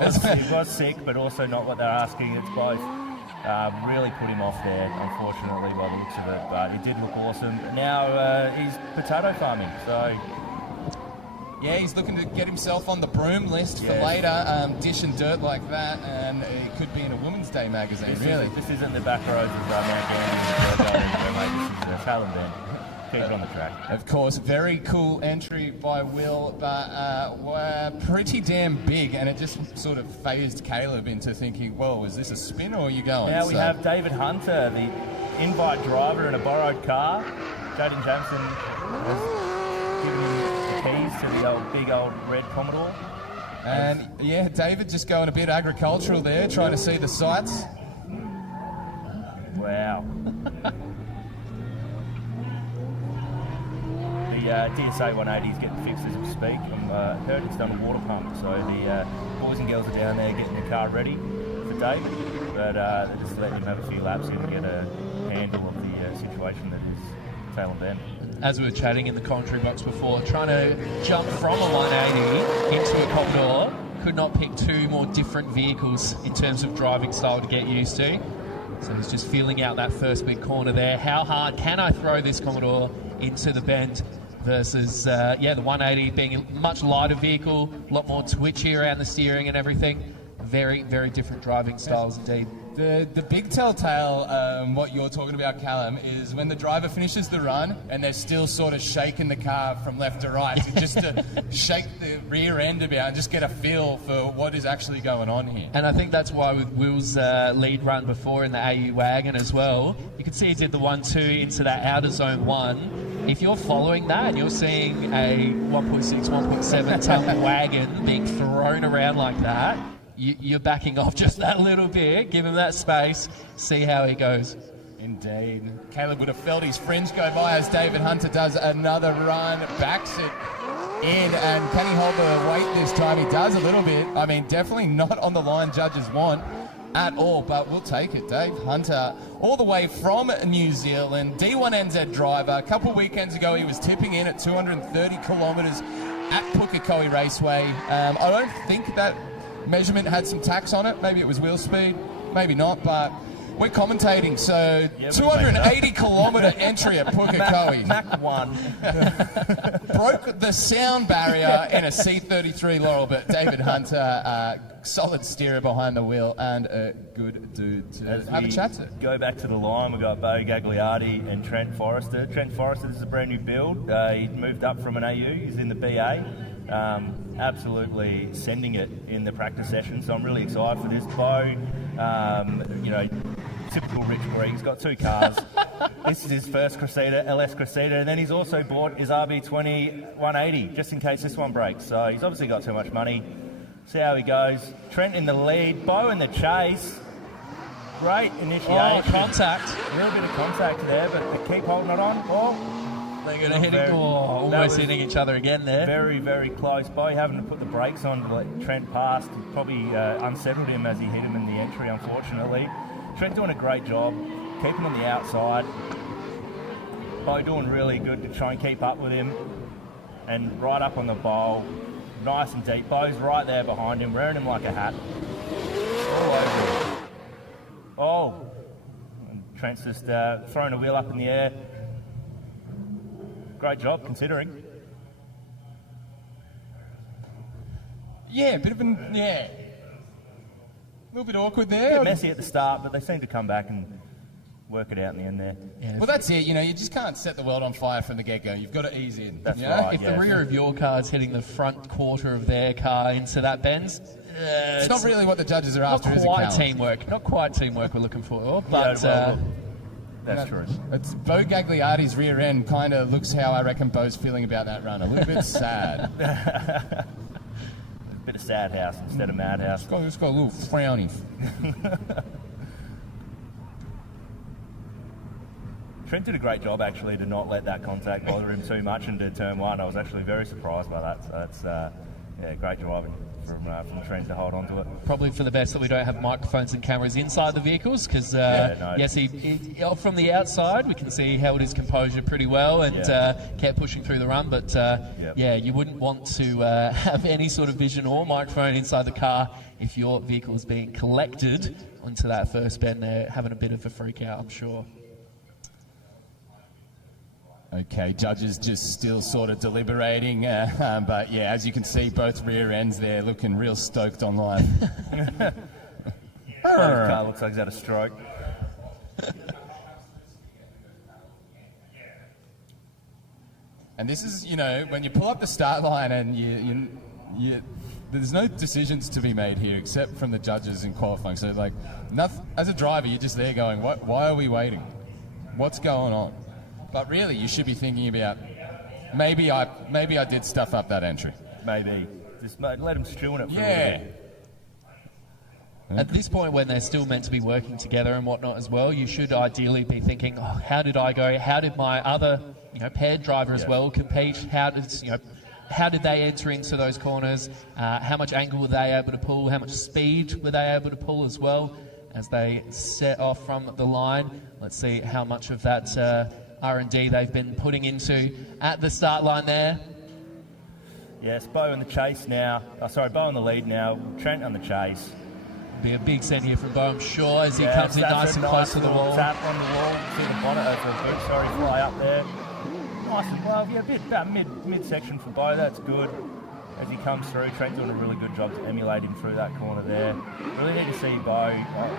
was sick, but also not what they're asking. It's both. Really put him off there, unfortunately, by the looks of it, but it did look awesome. Now he's potato farming, so... Yeah, he's looking to get himself on the broom list for later, dishing dirt like that, and it could be in a Women's Day magazine, This isn't the back roads of Mount Gannon, mate. This is Salem Bend. Keep it on the track. Of course, very cool entry by Will, but were pretty damn big, and it just sort of phased Caleb into thinking, well, is this a spin or are you going? Now we have David Hunter, the invite driver in a borrowed car. Jaden Jameson has given him keys to the big old red Commodore. And yeah, David just going a bit agricultural there, trying to see the sights. Wow. The DSA 180 is getting fixed as we speak. I heard it's done a water pump, so the boys and girls are down there getting the car ready for David. But they're just letting him have a few laps here to get a handle of the situation that is Salem Bend. As we were chatting in the commentary box before, trying to jump from a 180 into a Commodore, could not pick two more different vehicles in terms of driving style to get used to. So he's just feeling out that first big corner there. How hard can I throw this Commodore into the bend versus, the 180 being a much lighter vehicle, a lot more twitchy around the steering and everything. Very, very different driving styles indeed. The big telltale, what you're talking about, Callum, is when the driver finishes the run and they're still sort of shaking the car from left to right, just to shake the rear end a bit and just get a feel for what is actually going on here. And I think that's why with Will's lead run before in the AU wagon as well, you can see he did the 1-2 into that outer zone 1. If you're following that and you're seeing a 1.6, 1.7 ton wagon being thrown around like that, you're backing off just that little bit, give him that space, see how he goes. Indeed. Caleb would have felt his fringe go by as David Hunter does another run, backs it in, and can he hold the weight this time? He does a little bit. I mean, definitely not on the line judges want at all, but we'll take it. Dave Hunter, all the way from New Zealand, D1NZ driver. A couple weekends ago, he was tipping in at 230 kilometres at Pukekohe Raceway. I don't think that measurement had some tax on it. Maybe it was wheel speed, maybe not, but we're commentating, so 280 kilometre entry at Pukekohe. Mach 1. Broke the sound barrier in a C33 Laurel, but David Hunter, solid steerer behind the wheel and a good dude to have a chat to. Go back to the line, we've got Bo Gagliardi and Trent Forrester. Trent Forrester, this is a brand new build. He moved up from an AU, he's in the BA. Absolutely sending it in the practice session, so I'm really excited for this. Bo, typical Rich Green, he's got two cars. This is his first Crusader, LS Crusader, and then he's also bought his RB20 180, just in case this one breaks. So he's obviously got too much money. See how he goes. Trent in the lead, Bo in the chase. Great initiation. Oh, contact. A little bit of contact there, but they keep holding it on. Oh, they're going to hit it. Almost hitting each other again there. Very, very close. Bo having to put the brakes on to let Trent past. It probably unsettled him as he hit him in the entry, unfortunately. Trent doing a great job, keeping on the outside. Bo doing really good to try and keep up with him. And right up on the bowl, nice and deep. Bo's right there behind him, wearing him like a hat. All over him. Oh, and Trent's just throwing a wheel up in the air. Great job, considering. Yeah, a little bit awkward there. A bit messy at the start, but they seem to come back and work it out in the end there. Yeah, well, that's it. You just can't set the world on fire from the get-go. You've got to ease in. That's right. If the rear of your car is hitting the front quarter of their car into that bend, it's not really what the judges are after, is it, Not quite teamwork we're looking for. But that's true. It's Bo Gagliardi's rear end kind of looks how I reckon Bo's feeling about that run. A little bit sad. A bit of sad house instead of madhouse. It's got a little frowny. Trent did a great job actually to not let that contact bother him too much into turn one. I was actually very surprised by that. So that's great driving from Trent to hold on to it. Probably for the best that we don't have microphones and cameras inside the vehicles, because yes, he from the outside we can see he held his composure pretty well and kept pushing through the run. But you wouldn't want to have any sort of vision or microphone inside the car if your vehicle is being collected onto that first bend there, having a bit of a freak out, I'm sure. Okay, judges just still sort of deliberating, but yeah, as you can see, both rear ends there looking real stoked on life. Car looks like he's had a stroke. And this is, you know, when you pull up the start line and there's no decisions to be made here except from the judges in qualifying. So, like, as a driver, you're just there going, why are we waiting? What's going on? But really, you should be thinking about, maybe I did stuff up that entry. Maybe. Just let him stew in it for a little Yeah. bit. At this point, when they're still meant to be working together and whatnot as well, you should ideally be thinking, oh, how did I go? How did my other, paired driver as well compete? How did they enter into those corners? How much angle were they able to pull? How much speed were they able to pull as well as they set off from the line? Let's see how much of that R&D they've been putting into at the start line there. Yes, Bo in the chase now. Bo in the lead now. Trent on the chase. Be a big send here from Bo, I'm sure, as he comes in nice and close to the wall. Tap on the wall. See the bonnet of the boot, fly up there. Nice and well, yeah, a bit about mid-section for Bo. That's good. As he comes through, Trent doing a really good job to emulate him through that corner there. Really need to see Bo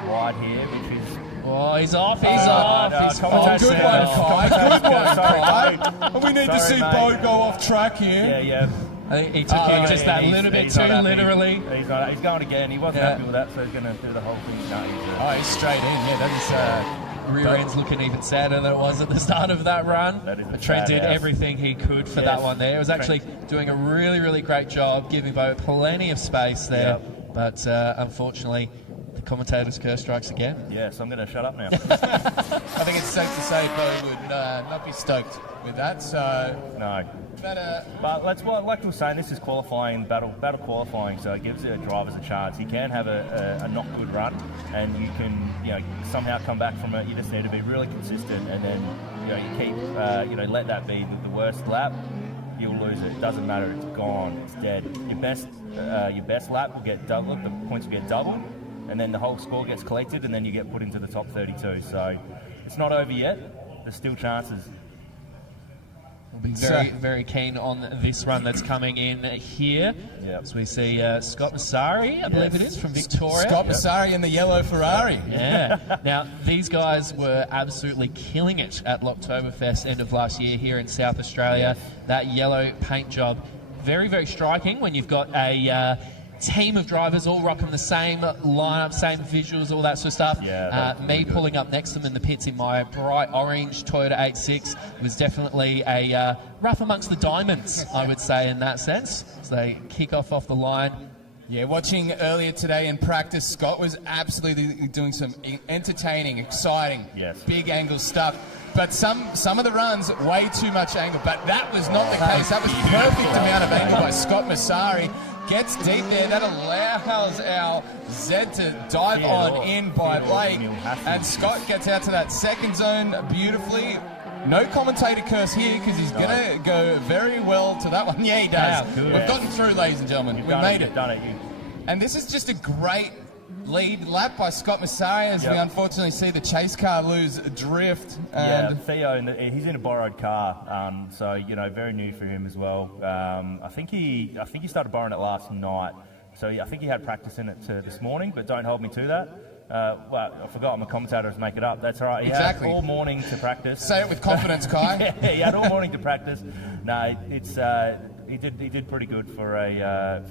wide here, which is... Oh, he's off, he's off. He's Good one, Kai. Good one, Kai. We need to see Bo go off track here. Yeah. I think he took it just that little bit too literally. He's going again. He wasn't happy with that, so he's going to do the whole thing. He's straight in. Yeah, that is... rear end's looking even sadder than it was at the start of that run. Trent did everything he could for that one there. He was actually doing a really, really great job, giving Bo plenty of space there. Yep. But unfortunately, the commentator's curse strikes again. Yeah, so I'm going to shut up now. I think it's safe to say Bo would not be stoked with that. So no. But like we were saying, this is qualifying, battle qualifying, so it gives the drivers a chance. You can have a not good run, and you can somehow come back from it. You just need to be really consistent, and then you keep let that be the worst lap. You'll lose it. It doesn't matter. It's gone. It's dead. Your best lap will get doubled. The points will get doubled, and then the whole score gets collected, and then you get put into the top 32. So it's not over yet. There's still chances. We'll be very, very keen on this run that's coming in here. Yep. So we see Scott Massari, I believe it is, from Victoria. Scott Massari in the yellow Ferrari. Yeah. Now, these guys were absolutely killing it at Locktoberfest end of last year here in South Australia. Yes. That yellow paint job, very, very striking when you've got a team of drivers all rocking the same lineup, same visuals, all that sort of stuff. Yeah, me pulling up next to them in the pits in my bright orange Toyota 86 was definitely a rough amongst the diamonds, I would say, in that sense. So they kick off the line. Yeah, watching earlier today in practice, Scott was absolutely doing some entertaining, exciting, big angle stuff. But some of the runs, way too much angle. But that was not the case. That was perfect amount of angle by Scott Massari. Gets deep there. That allows our Zed to dive on in by Blake. And Scott gets out to that second zone beautifully. No commentator curse here because he's going to go very well to that one. Yeah, he does. We've gotten through, ladies and gentlemen. We've made it. And this is just a great lead lap by Scott Massari as we unfortunately see the chase car lose drift. And Theo, he's in a borrowed car, so very new for him as well. I think he started borrowing it last night, so I think he had practice in it this morning. But don't hold me to that. Well, I forgot I'm a commentator to make it up. That's all right. He had all morning to practice. Say it with confidence, Kai. He had all morning to practice. No, it's. He did pretty good for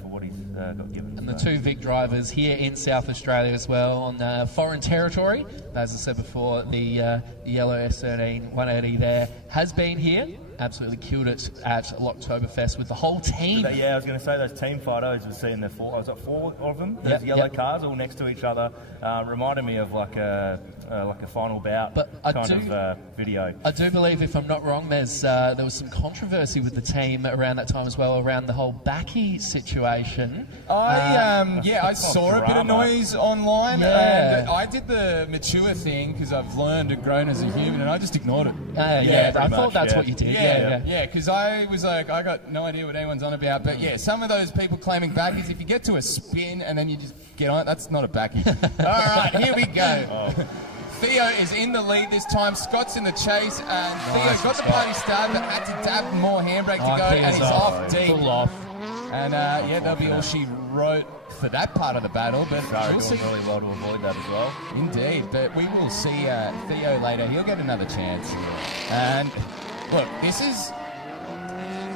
what he's got given. And the two Vic drivers here in South Australia as well on foreign territory. As I said before, the yellow S13 180 there has been here. Absolutely killed it at Locktoberfest with the whole team. Yeah, I was going to say those team photos we've seen there. I was at four of them. Those yellow cars all next to each other. Reminded me of like a final bout of video. I do believe, if I'm not wrong, there was some controversy with the team around that time as well, around the whole Backy situation. I saw a bit of noise online. And I did the mature thing because I've learned and grown as a human, and I just ignored it. I thought that's what you did. Yeah, because I was like, I got no idea what anyone's on about. But yeah, some of those people claiming backies, if you get to a spin and then you just get on it, that's not a backie. All right, here we go. Oh. Theo is in the lead this time. Scott's in the chase, and Theo got the party started, but had to dab more handbrake to go, and he's off deep. Full off. And yeah, that'll be all she wrote for that part of the battle. But Sorry, we'll see. doing really well to avoid that as well. Indeed, but we will see Theo later. He'll get another chance. And look, this is.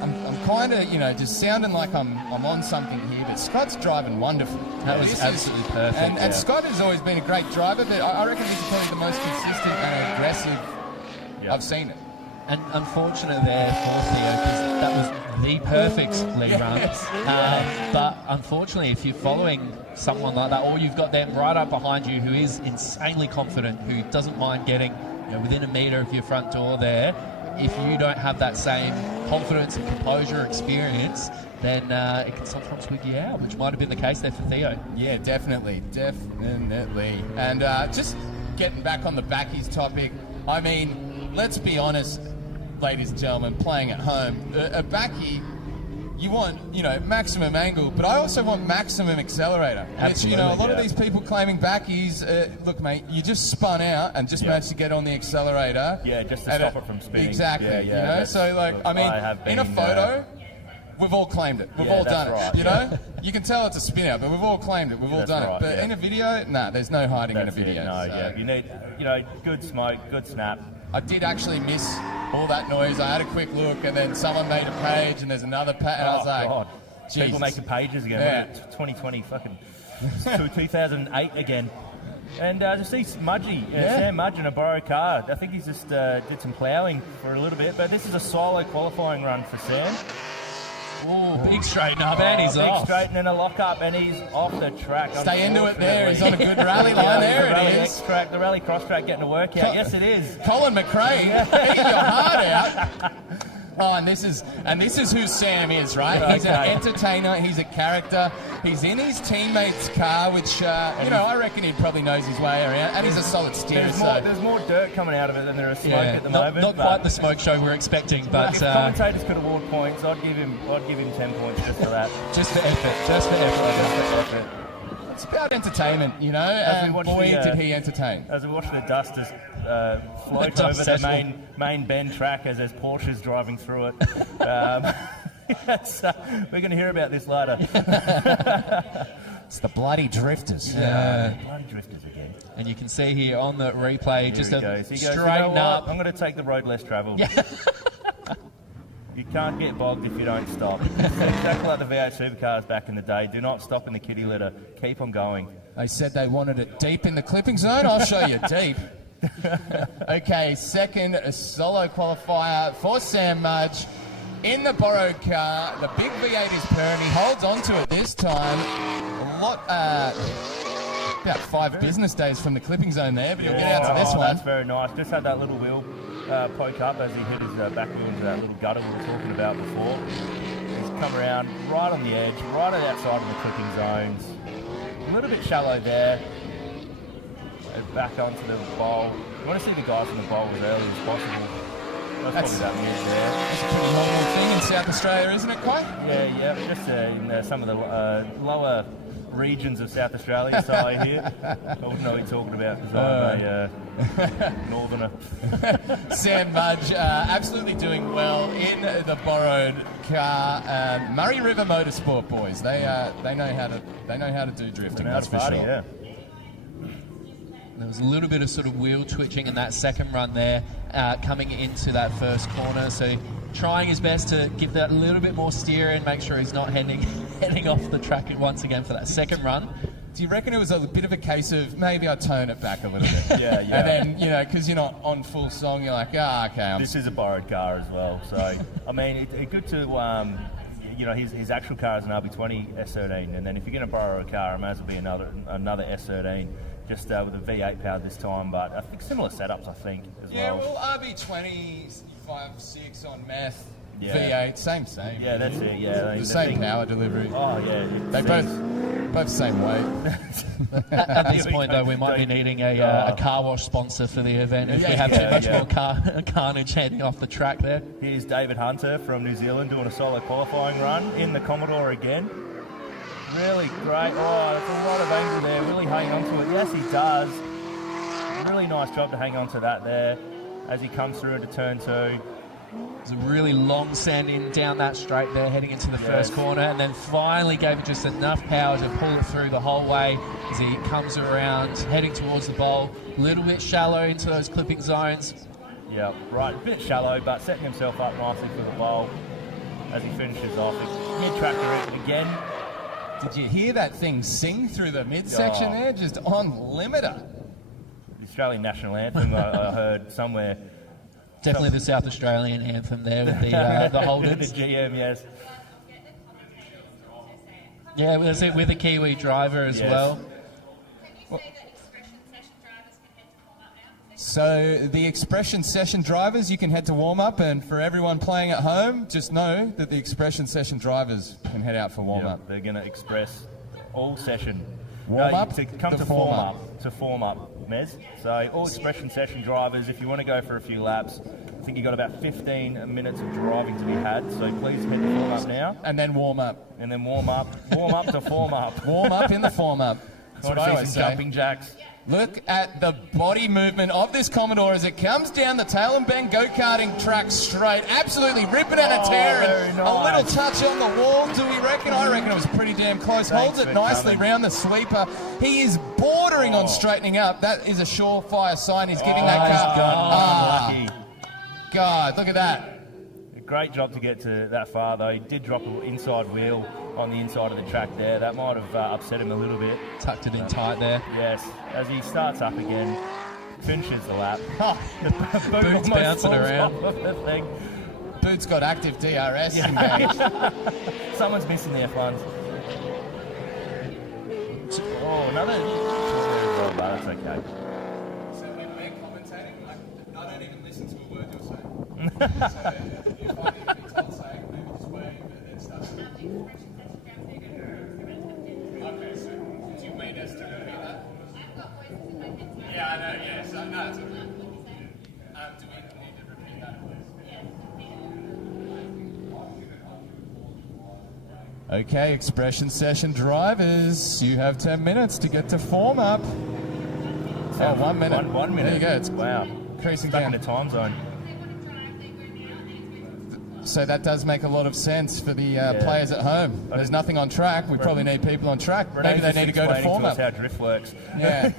I'm kind of, just sounding like I'm on something here, but Scott's driving wonderfully. That was absolutely perfect. And Scott has always been a great driver, but I reckon this is probably the most consistent and aggressive I've seen it. And unfortunate there for Theo, because that was the perfect lead run. But unfortunately, if you're following someone like that, or you've got them right up behind you who is insanely confident, who doesn't mind getting within a metre of your front door there, if you don't have that same confidence and composure experience, then it can sometimes wig you out, which might have been the case there for Theo. Yeah, definitely. And just getting back on the backies topic, I mean, let's be honest, ladies and gentlemen, playing at home, a backie, you want, maximum angle, but I also want maximum accelerator. Absolutely, a lot of these people claiming backies, look, mate, you just spun out and just managed to get on the accelerator. Yeah, just to stop it from spinning. Exactly, So, like, I mean, in a photo, we've all claimed it. We've all done it, right, You can tell it's a spin out, but we've all claimed it. We've all done it. But in a video, there's no hiding in a video. You need, good smoke, good snap. I did actually miss all that noise. I had a quick look, and then someone made a page, and there's another page, and I was like, God. Jesus. People making pages again. Yeah. 2020, fucking 2008 again. And just see Mudgy, Sam Mudge in a borrowed car. I think he's just did some ploughing for a little bit, but this is a solo qualifying run for Sam. Ooh, big straighten up, and he's off. Big straighten and a lock up, and he's off the track. Stay into it there. He's on a good rally line. There it is. Track, the rally cross track getting a workout. Yes, it is. Colin McRae, eating your heart out. Oh, and this is who Sam is, right? He's an entertainer. He's a character. He's in his teammate's car, which I reckon he probably knows his way around. And he's a solid steerer. There's more dirt coming out of it than there is smoke at the moment. Not quite the smoke show we're expecting, but if commentators could award points, I'd give him 10 points just for that. Just for effort. It's about entertainment, and boy, did he entertain. As we watch the dust just float over the main Bend track as there's Porsches driving through it. We're going to hear about this later. It's the bloody drifters. Bloody drifters again. And you can see here on the replay, Here just he a goes. straighten up. I'm going to take the road less travelled. Yeah. You can't get bogged if you don't stop. Exactly like the V8 supercars back in the day. Do not stop in the kiddie litter. Keep on going. They said they wanted it deep in the clipping zone. I'll show you deep. Okay, second solo qualifier for Sam Mudge in the borrowed car. The big V8 is purring. He holds on to it this time. About 5 business days from the clipping zone there, but he'll get out to this one. That's very nice. Just had that little wheel poke up as he hit his back wheel into that little gutter we were talking about before. He's come around right on the edge, right outside of the clipping zones. A little bit shallow there. Back onto the bowl. You want to see the guys on the bowl as early as possible. That's probably that move there. That's a pretty normal thing in South Australia, isn't it, Kai? Yeah. Just in some of the lower regions of South Australia, so I hear. I wouldn't know what you're talking about because I'm a northerner. Sam Mudge absolutely doing well in the borrowed car. Murray River Motorsport boys, they know how to do drifting. That's for sure. Yeah. There was a little bit of sort of wheel twitching in that second run there, coming into that first corner. So trying his best to give that a little bit more steer and make sure he's not heading off the track once again for that second run. Do you reckon it was a bit of a case of maybe I tone it back a little bit? Yeah. And then, because you're not on full song, you're like, okay. This is a borrowed car as well. So, I mean, it's good to, his actual car is an RB20 S13. And then if you're going to borrow a car, it may as well be another S13. Just with a V8 powered this time, but I think similar setups, as well. Well, RB20, 5.6 on meth. V8, same. Yeah, that's it. Yeah, the same power delivery. Oh yeah, they both same weight. At this point, though, we might be needing a car wash sponsor for the event if we have too much more carnage heading off the track there. Here's David Hunter from New Zealand doing a solo qualifying run in the Commodore again. Really great. Oh, that's a lot of angle there. Really hanging on to it. Yes, he does. Really nice job to hang on to that there as he comes through into turn 2. It's a really long send in down that straight there, heading into the first corner, and then finally gave it just enough power to pull it through the whole way as he comes around, heading towards the bowl. A little bit shallow into those clipping zones. Yeah, right, a bit shallow, but setting himself up nicely for the bowl as he finishes off. Mid-tractor it again. Did you hear that thing sing through the midsection there? Just on limiter. The Australian national anthem, I heard somewhere. Definitely the South Australian anthem there with the Holdens. The GM, yes. Yeah, with a Kiwi driver as well. So the Expression Session drivers, you can head to warm-up, and for everyone playing at home, just know that the Expression Session drivers can head out for warm-up. They're going to express all session. Warm-up to come to form up, Mez. So all Expression Session drivers, if you want to go for a few laps, I think you've got about 15 minutes of driving to be had, so please head to form up now. And then warm up. And then warm up to form up. Warm up in the form up. That's what I always say. Jumping jacks. Look at the body movement of this Commodore as it comes down the Tail and Bend go-karting track straight. Absolutely ripping and a tearing. Nice. A little touch on the wall, do we reckon? I reckon it was pretty damn close. Holds it nicely round the sweeper. He is bordering on straightening up. That is a surefire sign he's giving that car. Unlucky. God, look at that. Great job to get to that far, though. He did drop an inside wheel on the inside of the track there. That might have upset him a little bit. Tucked it in tight there. Yes. As he starts up again, finishes the lap. Boots bouncing around. The thing. Boots got active DRS engaged. Someone's missing the F1s. Oh, another. Well, but that's okay. So when we're commentating, I don't even listen to a word you're saying. So if I need to be told saying, maybe just wave and stuff. Okay, so do you need us to repeat that? Yeah, I know, yes. I know it's okay. Do we need to repeat that? Okay, Expression Session drivers, you have 10 minutes to get to form up. Oh, 1 minute. 1 minute. There you go. It's wow. Increasing back down. in the time zone. So that does make a lot of sense for the players at home. There's nothing on track. We probably need people on track. Maybe they need to go to form up. How drift works. Yeah.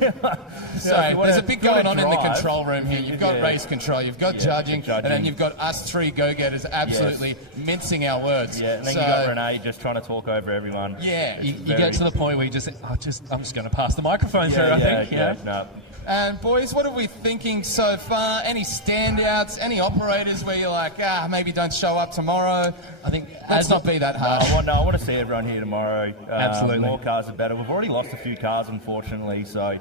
So there's a bit going on in the control room here. You've got race control, you've got judging, and then you've got us three go-getters absolutely mincing our words. Yeah, and then you've got Renee just trying to talk over everyone. Yeah. You get to the point where you just think, I'm just going to pass the microphone through, I think. No. And boys, what are we thinking so far? Any standouts? Any operators where you're like, maybe don't show up tomorrow? I think let's not be that hard. I want to see everyone here tomorrow. Absolutely. More cars are better. We've already lost a few cars, unfortunately, so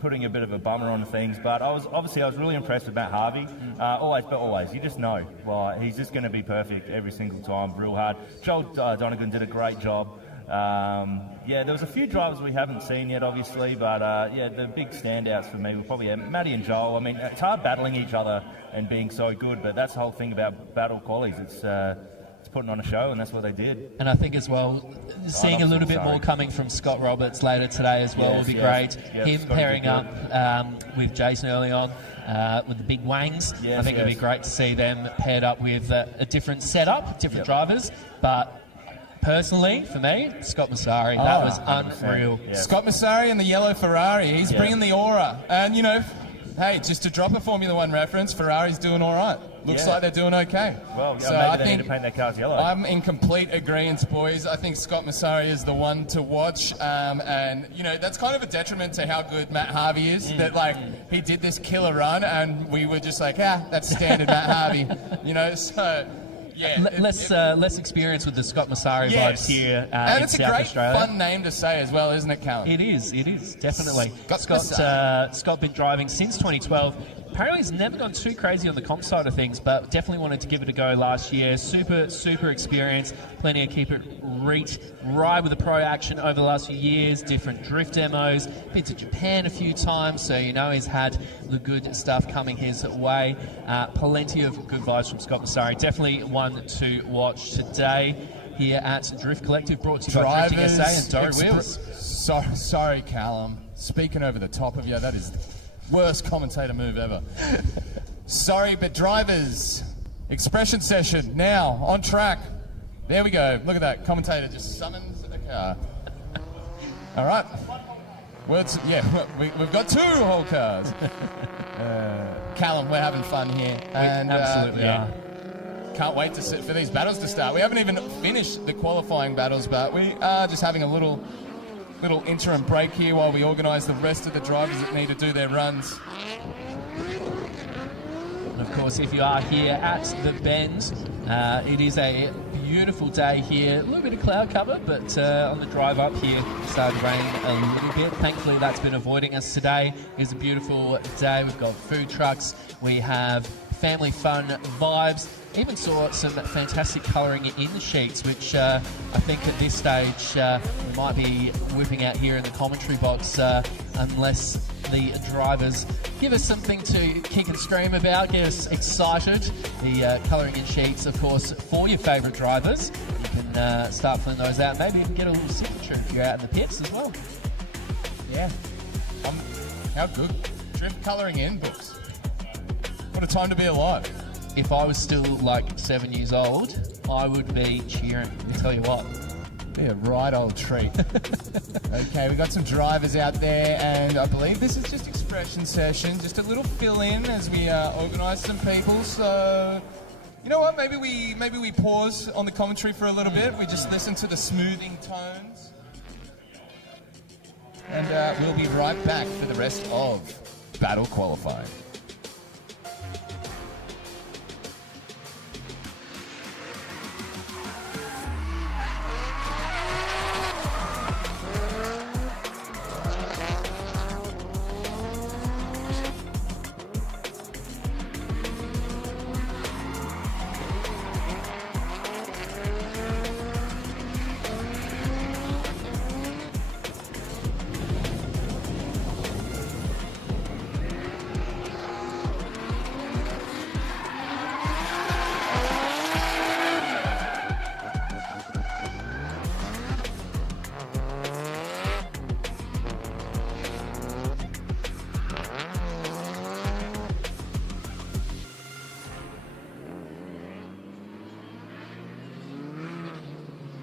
putting a bit of a bummer on things. But I was really impressed with Matt Harvey. Always, you just know, he's just going to be perfect every single time, real hard. Joel Donegan did a great job. There was a few drivers we haven't seen yet, obviously, but the big standouts for me were probably Matty and Joel. I mean, it's hard battling each other and being so good, but that's the whole thing about battle qualies. It's putting on a show, and that's what they did. And I think as well, seeing a little bit more coming from Scott Roberts later today as well would be great. Him pairing up with Jason early on. With the big wangs, I think it would be great to see them paired up with a different setup, different drivers, but personally, for me, Scott Massari, that was unreal. Yeah. Scott Massari in the yellow Ferrari, he's bringing the aura. And, hey, just to drop a Formula One reference, Ferrari's doing all right. Looks like they're doing okay. Well, so maybe I they think need to paint their cars yellow. I'm in complete agreement, boys. I think Scott Massari is the one to watch. And, that's kind of a detriment to how good Matt Harvey is. That, he did this killer run and we were just like, that's standard Matt Harvey. So... less experience with the Scott Massari vibes here and in it's South a great, Australia. fun name to say as well, isn't it, Callum? It is, definitely. Scott been driving since 2012. Apparently he's never gone too crazy on the comp side of things, but definitely wanted to give it a go last year. Super experienced. Plenty of keep it ride with the pro action over the last few years, different drift demos. Been to Japan a few times, so you know he's had the good stuff coming his way. Plenty of good vibes from Scott Massari. Definitely one to watch today here at Drift Collective, brought to you by Drifting SA and Dory Wheels. Sorry, Callum. Speaking over the top of you, that is the worst commentator move ever. Sorry, but drivers, expression session now on track. There we go. Look at that. Commentator just summons a car. All right. Words. Yeah, we've got 2 whole cars. Callum, we're having fun here. And, absolutely are. Can't wait for these battles to start. We haven't even finished the qualifying battles, but we are just having a little interim break here while we organise the rest of the drivers that need to do their runs. And of course, if you are here at the Bend, it is a beautiful day here. A little bit of cloud cover, but on the drive up here, it started to rain a little bit. Thankfully, that's been avoiding us today. It's a beautiful day. We've got food trucks. We have family fun vibes. Even saw some fantastic colouring in the sheets, which I think at this stage we might be whipping out here in the commentary box unless the drivers give us something to kick and scream about, get us excited. The colouring in sheets, of course, for your favourite drivers. You can start filling those out. Maybe even get a little signature if you're out in the pits as well. Yeah. How good. Drift colouring in books. What a time to be alive. If I was still like 7 years old, I would be cheering, I tell you what. Be a right old treat. Okay, we've got some drivers out there, and I believe this is just expression session, just a little fill-in as we organise some people. So, you know what, maybe we pause on the commentary for a little bit. We just listen to the smoothing tones. And we'll be right back for the rest of battle qualifying.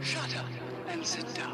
Shut up and sit down.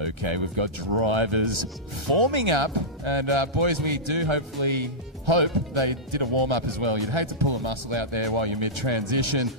Okay, we've got drivers forming up, and boys, we do hopefully hope they did a warm-up as well. You'd hate to pull a muscle out there while you're mid-transition.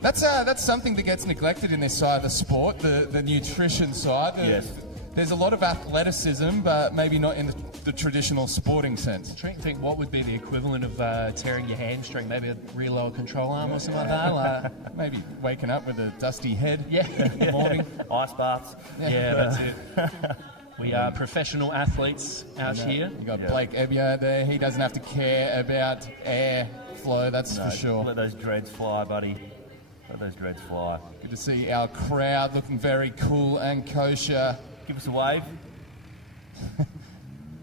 That's something that gets neglected in this side of the sport, the nutrition side. Yes. There's a lot of athleticism, but maybe not in the traditional sporting sense. I'm trying to think what would be the equivalent of tearing your hamstring, maybe a rear lower control arm or something like that. Maybe waking up with a dusty head Yeah. in the morning. Ice baths. Yeah, that's it. We are professional athletes out here. You got Blake Ebbier there. He doesn't have to care about air flow, that's for sure. Let those dreads fly, buddy. Let those dreads fly. Good to see our crowd looking very cool and kosher. Give us a wave.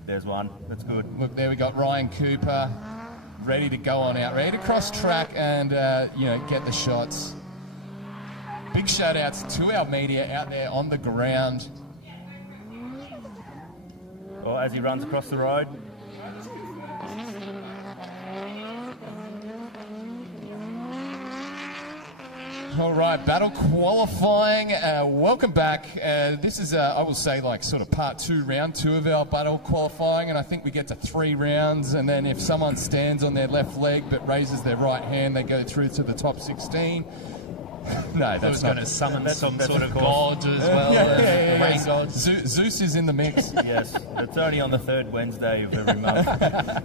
There's one. That's good. Look, there we got Ryan Cooper, ready to go on out, ready to cross track and get the shots. Big shout outs to our media out there on the ground. Well, as he runs across the road. All right, battle qualifying. Welcome back. This is, I will say, like sort of part 2, round 2 of our battle qualifying, and I think we get to 3 rounds, and then if someone stands on their left leg but raises their right hand, they go through to the top 16. No, that's going to summon some sort of god as well. Rain god. Zeus is in the mix. Yes, it's only on the 3rd Wednesday of every month.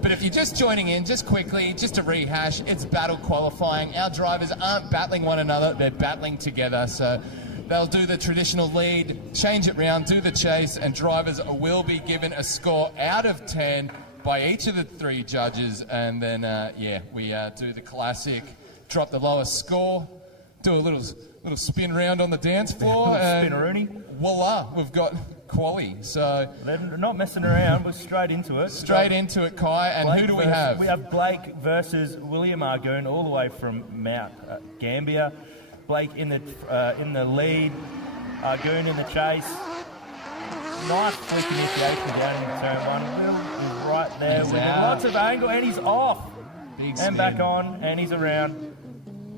But if you're just joining in, just quickly, just to rehash, it's battle qualifying. Our drivers aren't battling one another, they're battling together. So they'll do the traditional lead, change it round, do the chase, and drivers will be given a score out of 10 by each of the 3 judges. And then, we do the classic, drop the lowest score, do a little spin round on the dance floor, and Spin-a-rooney. voila, we've got quali. So they're not messing around. We're straight into it. Straight into it, Kai. And Blake who do we have? We have Blake versus William Argoon, all the way from Mount Gambier. Blake in the lead, Argoon in the chase. Nice flick initiation down into turn one. Will is right there with lots of angle, and he's off. Big and back on, and he's around.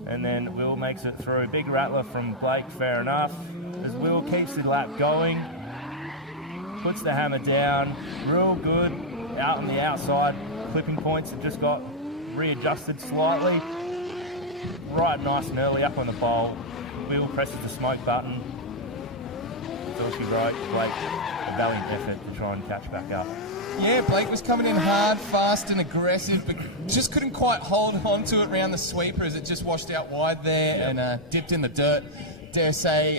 And then Will makes it through. Big rattler from Blake, fair enough. As Will keeps the lap going, puts the hammer down, real good. Out on the outside, clipping points have just got readjusted slightly. Right nice and early up on the pole. Will presses the smoke button. That's all she wrote. Blake, a valiant effort to try and catch back up. Yeah, Blake was coming in hard, fast and aggressive, but just couldn't quite hold on to it around the sweeper as it just washed out wide there and dipped in the dirt. Dare say,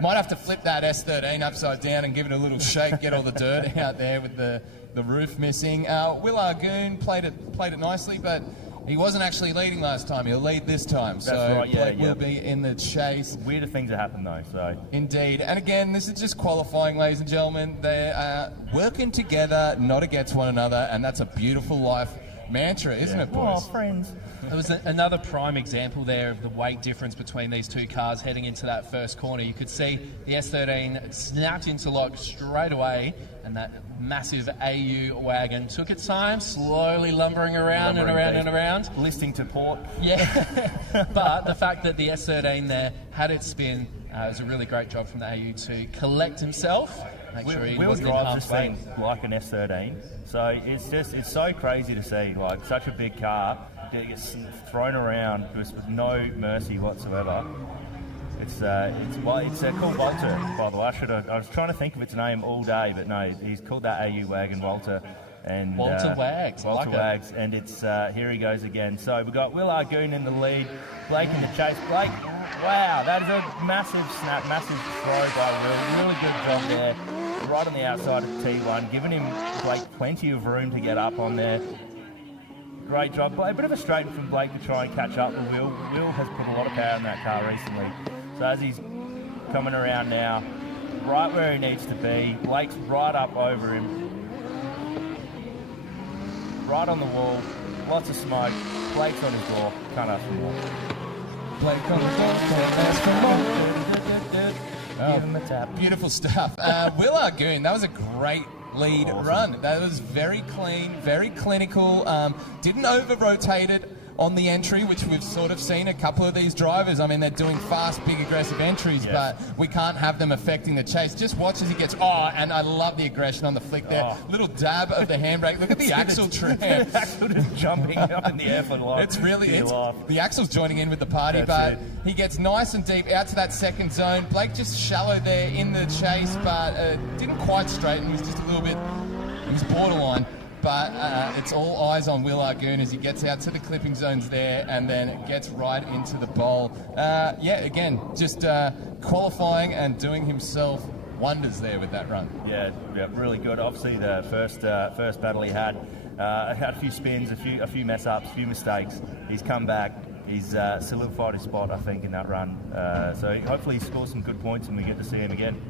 might have to flip that S13 upside down and give it a little shake, get all the dirt out there with the roof missing. Will Argoon played it nicely, but he wasn't actually leading last time. He'll lead this time. That's right, yeah, Blake will be in the chase. Weirder things have happened though, so. Indeed. And again, this is just qualifying, ladies and gentlemen. They are working together, not against one another, and that's a beautiful life mantra, isn't it, boys? Oh, friends. There was another prime example there of the weight difference between these two cars heading into that first corner. You could see the S13 snapped into lock straight away, and that massive AU wagon took its time, slowly lumbering around and around and around. Listing to port. Yeah, but the fact that the S13 there had its spin was a really great job from the AU to collect himself. Make sure he wasn't drives this halfway. thing like an S13, so it's so crazy to see, like such a big car gets thrown around with no mercy whatsoever. It's called Walter, by the way. I was trying to think of its name all day, but no, he's called that AU wagon Walter. And Walter Wags. Walter Wags, and it's here he goes again. So we've got Will Argoon in the lead, Blake in the chase. Blake, wow, that is a massive snap, massive throw by Will. Really good job there, right on the outside of T1, giving him Blake plenty of room to get up on there. Great job. A bit of a straighten from Blake to try and catch up with Will. Will has put a lot of power in that car recently. So as he's coming around now, right where he needs to be, Blake's right up over him. Right on the wall, lots of smoke. Blake's on his door, can't ask for more. Blake on the door, can't ask for more. Give him a tap. Beautiful stuff. Will Argoon, that was a great lead run. That was very clean, very clinical. Didn't over-rotate it on the entry, which we've sort of seen a couple of these drivers. I mean, they're doing fast, big, aggressive entries, but we can't have them affecting the chase. Just watch as he gets, and I love the aggression on the flick there. Little dab of the handbrake. Look at the axle trim. The axle just jumping up in the air for life. It's really, the axle's joining in with the party, but he gets nice and deep out to that second zone. Blake just shallow there in the chase, but didn't quite straighten. He was just a little bit, he was borderline. But it's all eyes on Will Argoon as he gets out to the clipping zones there and then gets right into the bowl. Again, just qualifying and doing himself wonders there with that run. Yeah, really good. Obviously, the first battle he had a few spins, a few mess ups, a few mistakes. He's come back. He's solidified his spot, I think, in that run. So hopefully he scores some good points and we get to see him again.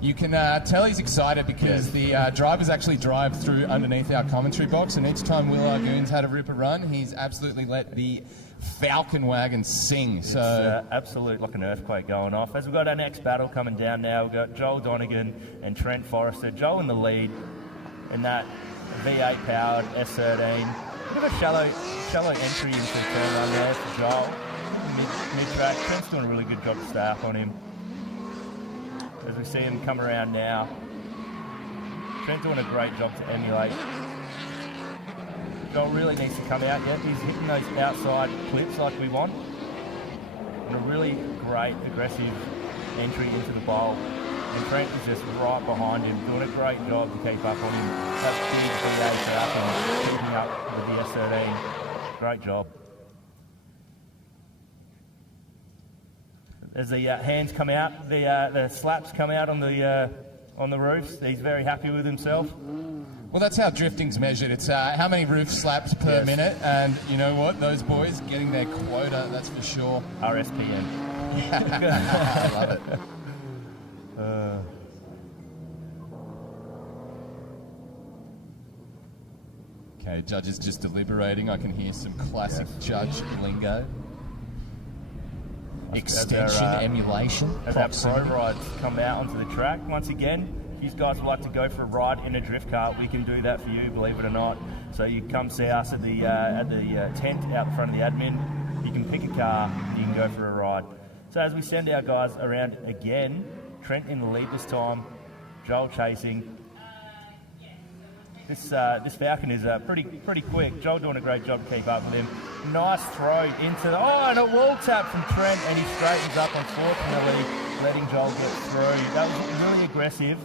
You can tell he's excited because the drivers actually drive through underneath our commentary box, and each time Will Argoon's had a ripper run, he's absolutely let the Falcon wagon sing. It's so absolute like an earthquake going off. As we've got our next battle coming down now, we've got Joel Donegan and Trent Forrester. Joel in the lead in that V8 powered S13. Bit of a shallow entry into the turn run there for Joel. Mid-track. Trent's doing a really good job to stay up on him. As we see him come around now, Trent doing a great job to emulate. Joel really needs to come out yet. He's hitting those outside clips like we want. And a really great aggressive entry into the bowl. And Trent is just right behind him, doing a great job to keep up on him. That big V8 up and keeping up with the S13. Great job. As the hands come out, the slaps come out on the roofs. He's very happy with himself. Well, that's how drifting's measured. It's how many roof slaps per minute, and you know what? Those boys getting their quota, that's for sure. RSPN. I love it. Okay, judges just deliberating. I can hear some classic judge lingo. Extension, emulation, as our pro rides come out onto the track. Once again, if you guys would like to go for a ride in a drift car, we can do that for you, believe it or not. So you come see us at the tent out in front of the admin. You can pick a car, you can go for a ride. So as we send our guys around again, Trent in the lead this time, Joel chasing. This Falcon is pretty quick. Joel doing a great job to keep up with him. Nice throw into the... Oh, and a wall tap from Trent, and he straightens up, unfortunately, letting Joel get through. That was really aggressive,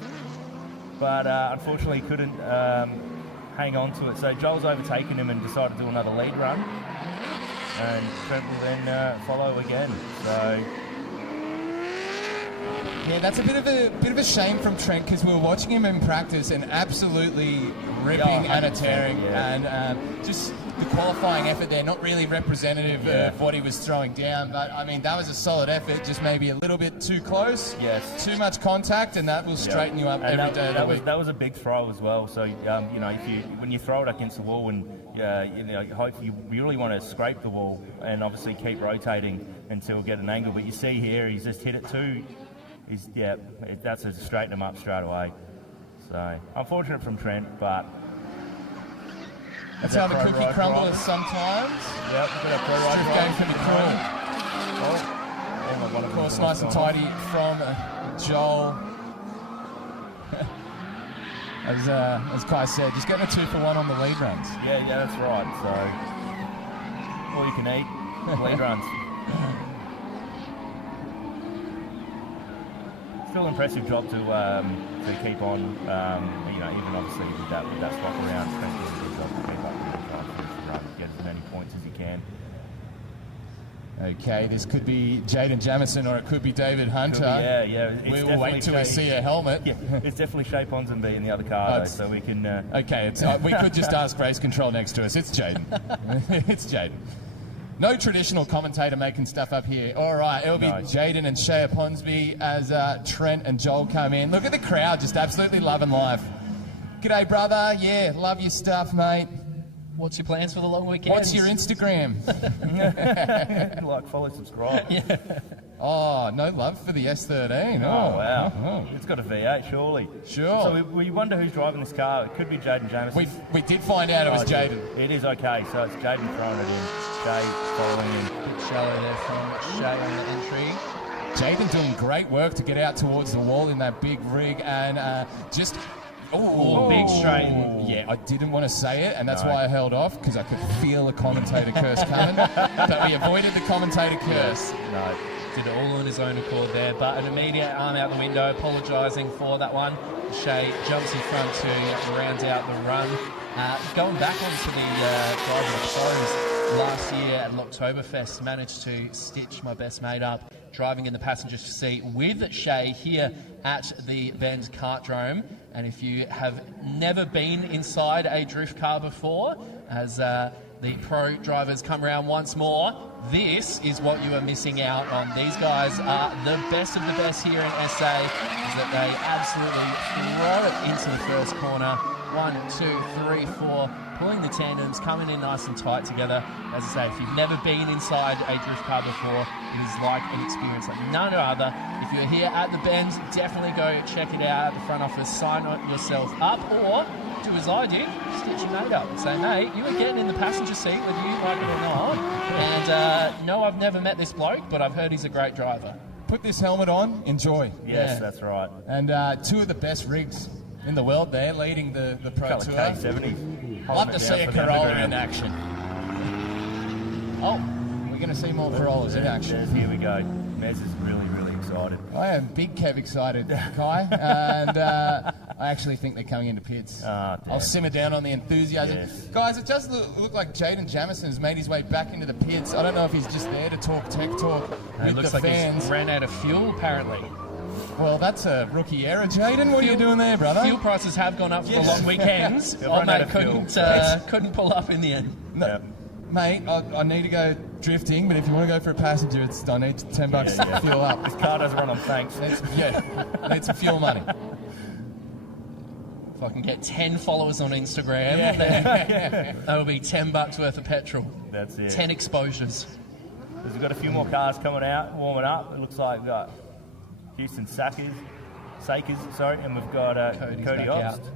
but unfortunately couldn't hang on to it. So Joel's overtaken him and decided to do another lead run, and Trent will then follow again. So... Yeah, that's a bit of a shame from Trent, because we were watching him in practice and absolutely ripping and tearing, and just the qualifying effort there, not really representative of what he was throwing down. But I mean, that was a solid effort, just maybe a little bit too close. Yes. Too much contact, and that will straighten you up every day of the week. That was a big throw as well. So you know, when you throw it against the wall, and hope you really want to scrape the wall, and obviously keep rotating until we get an angle. But you see here, he's just hit it too. That's to straighten him up straight away. So unfortunate from Trent, but that's how the cookie crumbles sometimes. Yep, Drift game can be cruel. Of course, nice and tidy from Joel. As Kai said, just getting a 2-for-1 on the lead runs. Yeah, that's right. So all you can eat, lead runs. Still impressive job to keep on, even obviously with that swap around, Trent does a good job to keep up with the finish the run, get as many points as he can. Okay, this could be Jaden Jamison, or it could be David Hunter. We'll wait till we see a helmet. Yeah, it's definitely Shay Ponsonby in the other car, though, so we can... Okay, we could just ask race control next to us. It's Jaden. It's Jaden. No traditional commentator making stuff up here. All right, it'll be Jaden and Shea Ponsby as Trent and Joel come in. Look at the crowd, just absolutely loving life. G'day, brother. Yeah, love your stuff, mate. What's your plans for the long weekend? What's your Instagram? Like, follow, subscribe. Yeah. Oh, no love for the S13. Oh, wow. It's got a V8, surely. Sure. So we wonder who's driving this car. It could be Jaden Jamison. We did find out it was Jaden. It is okay, so it's Jaden throwing it in. Shay following in. Bit shallow there from Shay on the entry. Jaden doing great work to get out towards the wall in that big rig, and just... Oh, big straight. Yeah, I didn't want to say it, and that's why I held off, because I could feel a commentator curse coming. But we avoided the commentator curse. No, did it all on his own accord there, but an immediate arm out the window, apologising for that one. Shay jumps in front to round out the run. Going back onto the driving phones last year at L'Oktoberfest, managed to stitch my best mate up driving in the passenger seat with Shay here at the Bend Kartdrome. And if you have never been inside a drift car before, as the pro drivers come around once more, this is what you are missing out on. These guys are the best of the best here in SA, is that they absolutely throw it into the first corner. 1, 2, 3, 4, pulling the tandems, coming in nice and tight together. As I say, if you've never been inside a drift car before, it is like an experience like none other. If you're here at the Bend, definitely go check it out at the front office, sign yourself up, or do as I did, stitch your mate up and say, mate, you were getting in the passenger seat whether you like it or not. And no, I've never met this bloke, but I've heard he's a great driver. Put this helmet on, enjoy. Yes, that's right. And 2 of the best rigs in the world there, leading the Pro Tour. K70. Love to see a Corolla in action. Oh, we're going to see more Corollas in action. Here we go. Mez is really excited. I am big Kev excited, Kai, and I actually think they're coming into pits. I'll simmer down on the enthusiasm. Yes. Guys, it does look like Jaden Jamison's made his way back into the pits. I don't know if he's just there to talk tech talk with looks the like fans. He's ran out of fuel, apparently. Well, that's a rookie error, Jaden. What are you doing there, brother? Fuel prices have gone up for the long weekends. Mate couldn't pull up in the end. No, mate, I need to go drifting, but if you want to go for a passenger, I need $10 to fuel up. This car doesn't run on thanks. Need some fuel money. If I can get 10 followers on Instagram, then that'll be $10 worth of petrol. That's it. 10 exposures. We've got a few more cars coming out, warming up. It looks like we've got Houston Sakers, and we've got Cody Obst.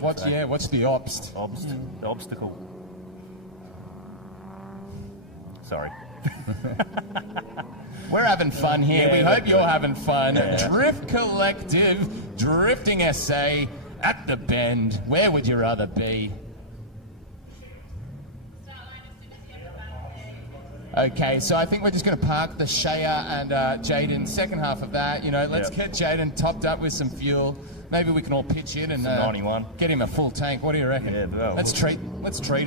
What's the Obst? The obstacle. Sorry. We're having fun here. Yeah, we hope you're having fun. Yeah. Drift Collective, Drifting SA at the Bend. Where would you rather be? Okay, so I think we're just going to park the Shea and Jaden. Second half of that, let's get Jaden topped up with some fuel. Maybe we can all pitch in and 91. Get him a full tank. What do you reckon? Yeah, well, let's treat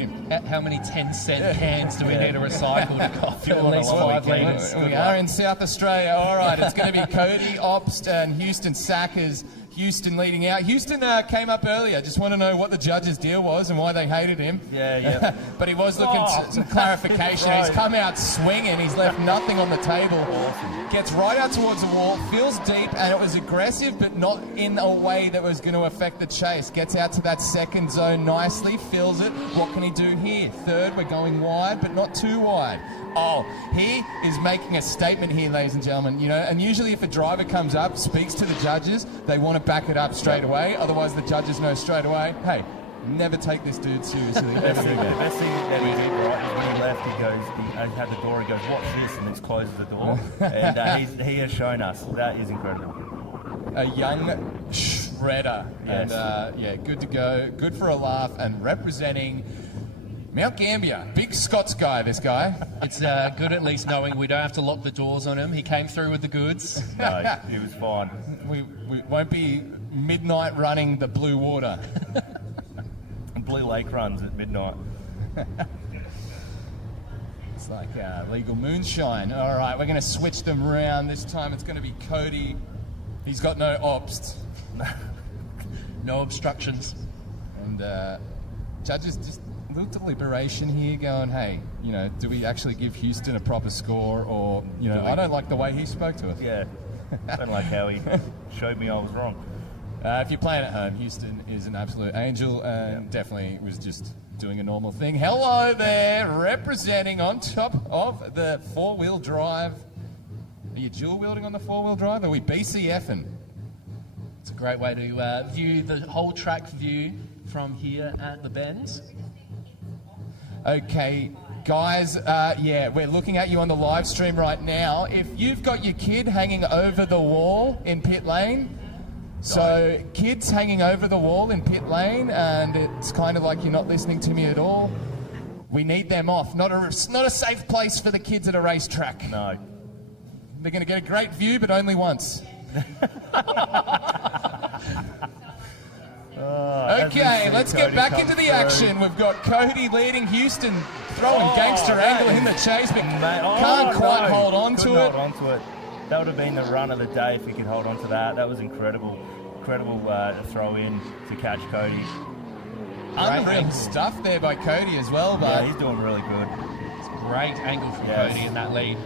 him. How many 10-cent cans do we need to recycle to fill at least 5 litres? We are in South Australia. All right, it's going to be Cody Obst and Houston Sakers. Houston leading out. Houston came up earlier. Just want to know what the judge's deal was and why they hated him. Yeah. But he was looking for some clarification. He's come out swinging. He's left nothing on the table. Awesome. Gets right out towards the wall. Feels deep, and it was aggressive, but not in a way that was going to affect the chase. Gets out to that second zone nicely. Fills it. What can he do here? Third, we're going wide, but not too wide. Oh, he is making a statement here, ladies and gentlemen. And usually if a driver comes up, speaks to the judges, they want to back it up straight away. Otherwise, the judges know straight away, hey, never take this dude seriously. Best thing that we did, right, is when he left, he had the door, he goes, watch this, and just closes the door. And he has shown us. That is incredible. A young shredder. Yes. And, good to go. Good for a laugh. And representing Mount Gambier. Big Scots guy, this guy. It's good at least knowing we don't have to lock the doors on him. He came through with the goods. No, he was fine. We won't be midnight running the blue water. Blue Lake runs at midnight. It's like legal moonshine. All right, we're going to switch them around. This time it's going to be Cody. He's got no obst. No obstructions. And judges just a little deliberation here going, hey, do we actually give Houston a proper score or, I don't like the way he spoke to us. Yeah, I don't like how he showed me I was wrong. If you're playing at home, Houston is an absolute angel and definitely was just doing a normal thing. Hello there, representing on top of the four-wheel drive. Are you dual wielding on the four-wheel drive? Are we BCFing? It's a great way to view the whole track view from here at the Bend. Okay, guys, we're looking at you on the live stream right now. If you've got your kid hanging over the wall in pit lane, so kids hanging over the wall in pit lane, and it's kind of like you're not listening to me at all, we need them off. Not a safe place for the kids at a racetrack. No. They're going to get a great view, but only once. Okay, let's get back into the action. We've got Cody leading Houston, throwing gangster angle in the chase, but can't quite hold on to it. Hold on to it. That would have been the run of the day if he could hold on to that. That was incredible to throw in to catch Cody. Unreal stuff there by Cody as well, but yeah, he's doing really good. It's a great angle from Cody in that lead.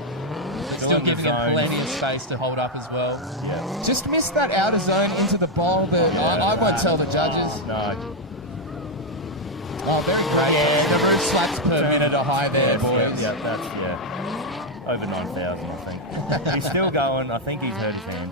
Still giving him plenty of space to hold up as well. Yeah. Just missed that outer zone into the bowl, but I won't tell the judges. No. Oh, very great. Yeah, the roof slaps per minute are high there, boys. Yeah, that's over 9,000, I think. He's still going. I think he's hurt his hand.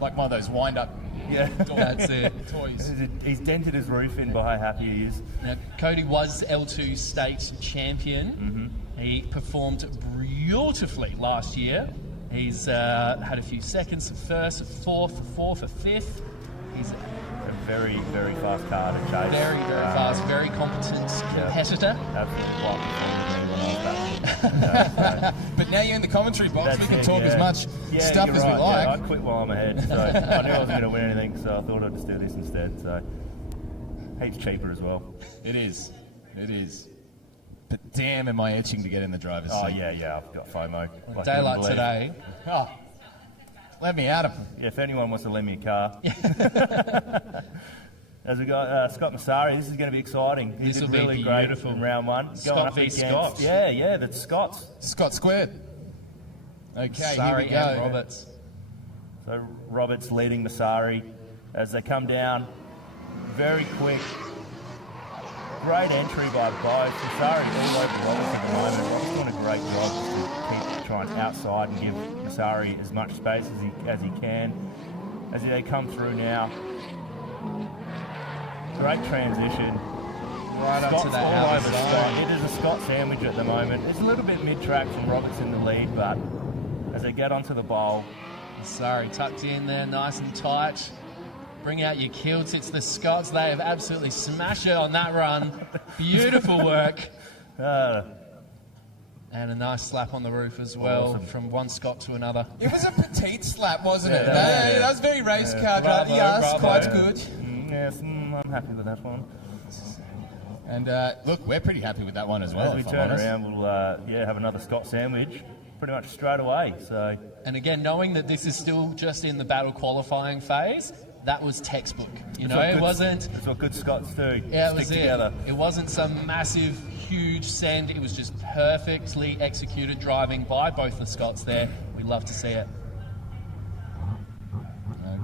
Like one of those wind-up that's it. toys. He's dented his roof in by how happy he is. Now, Cody was L2 state champion. Mm-hmm. He performed beautifully last year. He's had a few seconds for first, fourth for fifth. He's a very, very fast car to chase. Very, very fast, very competent competitor. Absolutely what performed. But now you're in the commentary box, we can it, talk as much stuff as we like. Yeah, I quit while I'm ahead, so I knew I wasn't going to win anything, so I thought I'd just do this instead. So heaps cheaper as well. It is. But damn, am I itching to get in the driver's seat. Oh yeah, I've got FOMO. A day like today. Oh, let me at him. Yeah, if anyone wants to lend me a car. As we got Scott Massari, this is going to be exciting. This will be really beautiful. Great in round one. Scott v. Scott. Yeah, that's Scott's. Scott squared. Okay, Massari here we go. and Roberts. So Roberts leading Masari as they come down. Very quick. Great entry by both. Masari all over Roberts at the moment. Roberts doing a great job just to keep trying outside and give Masari as much space as he can. As they come through now. Great transition. Right up to that all outer over zone. Scott. It is a Scott sandwich at the moment. It's a little bit mid-track from Roberts in the lead, but as they get onto the bowl. Sorry, tucked in there, nice and tight. Bring out your kilts. It's the Scots. They have absolutely smashed it on that run. Beautiful work. And a nice slap on the roof as well, from one Scot to another. It was a petite slap, wasn't it? Yeah. That was very race car. Bravo, Yes, bravo. quite good. Yes, I'm happy with that one. And look, we're pretty happy with that one as well. As we if I'm turn honest. around, we'll have another Scott sandwich pretty much straight away. So, And again, knowing that this is still just in the battle qualifying phase, that was textbook. You know, it wasn't... That's what good Scots do. Yeah, it Stick was together. It wasn't some massive, huge send. It was just perfectly executed driving by both the Scots there. We love to see it.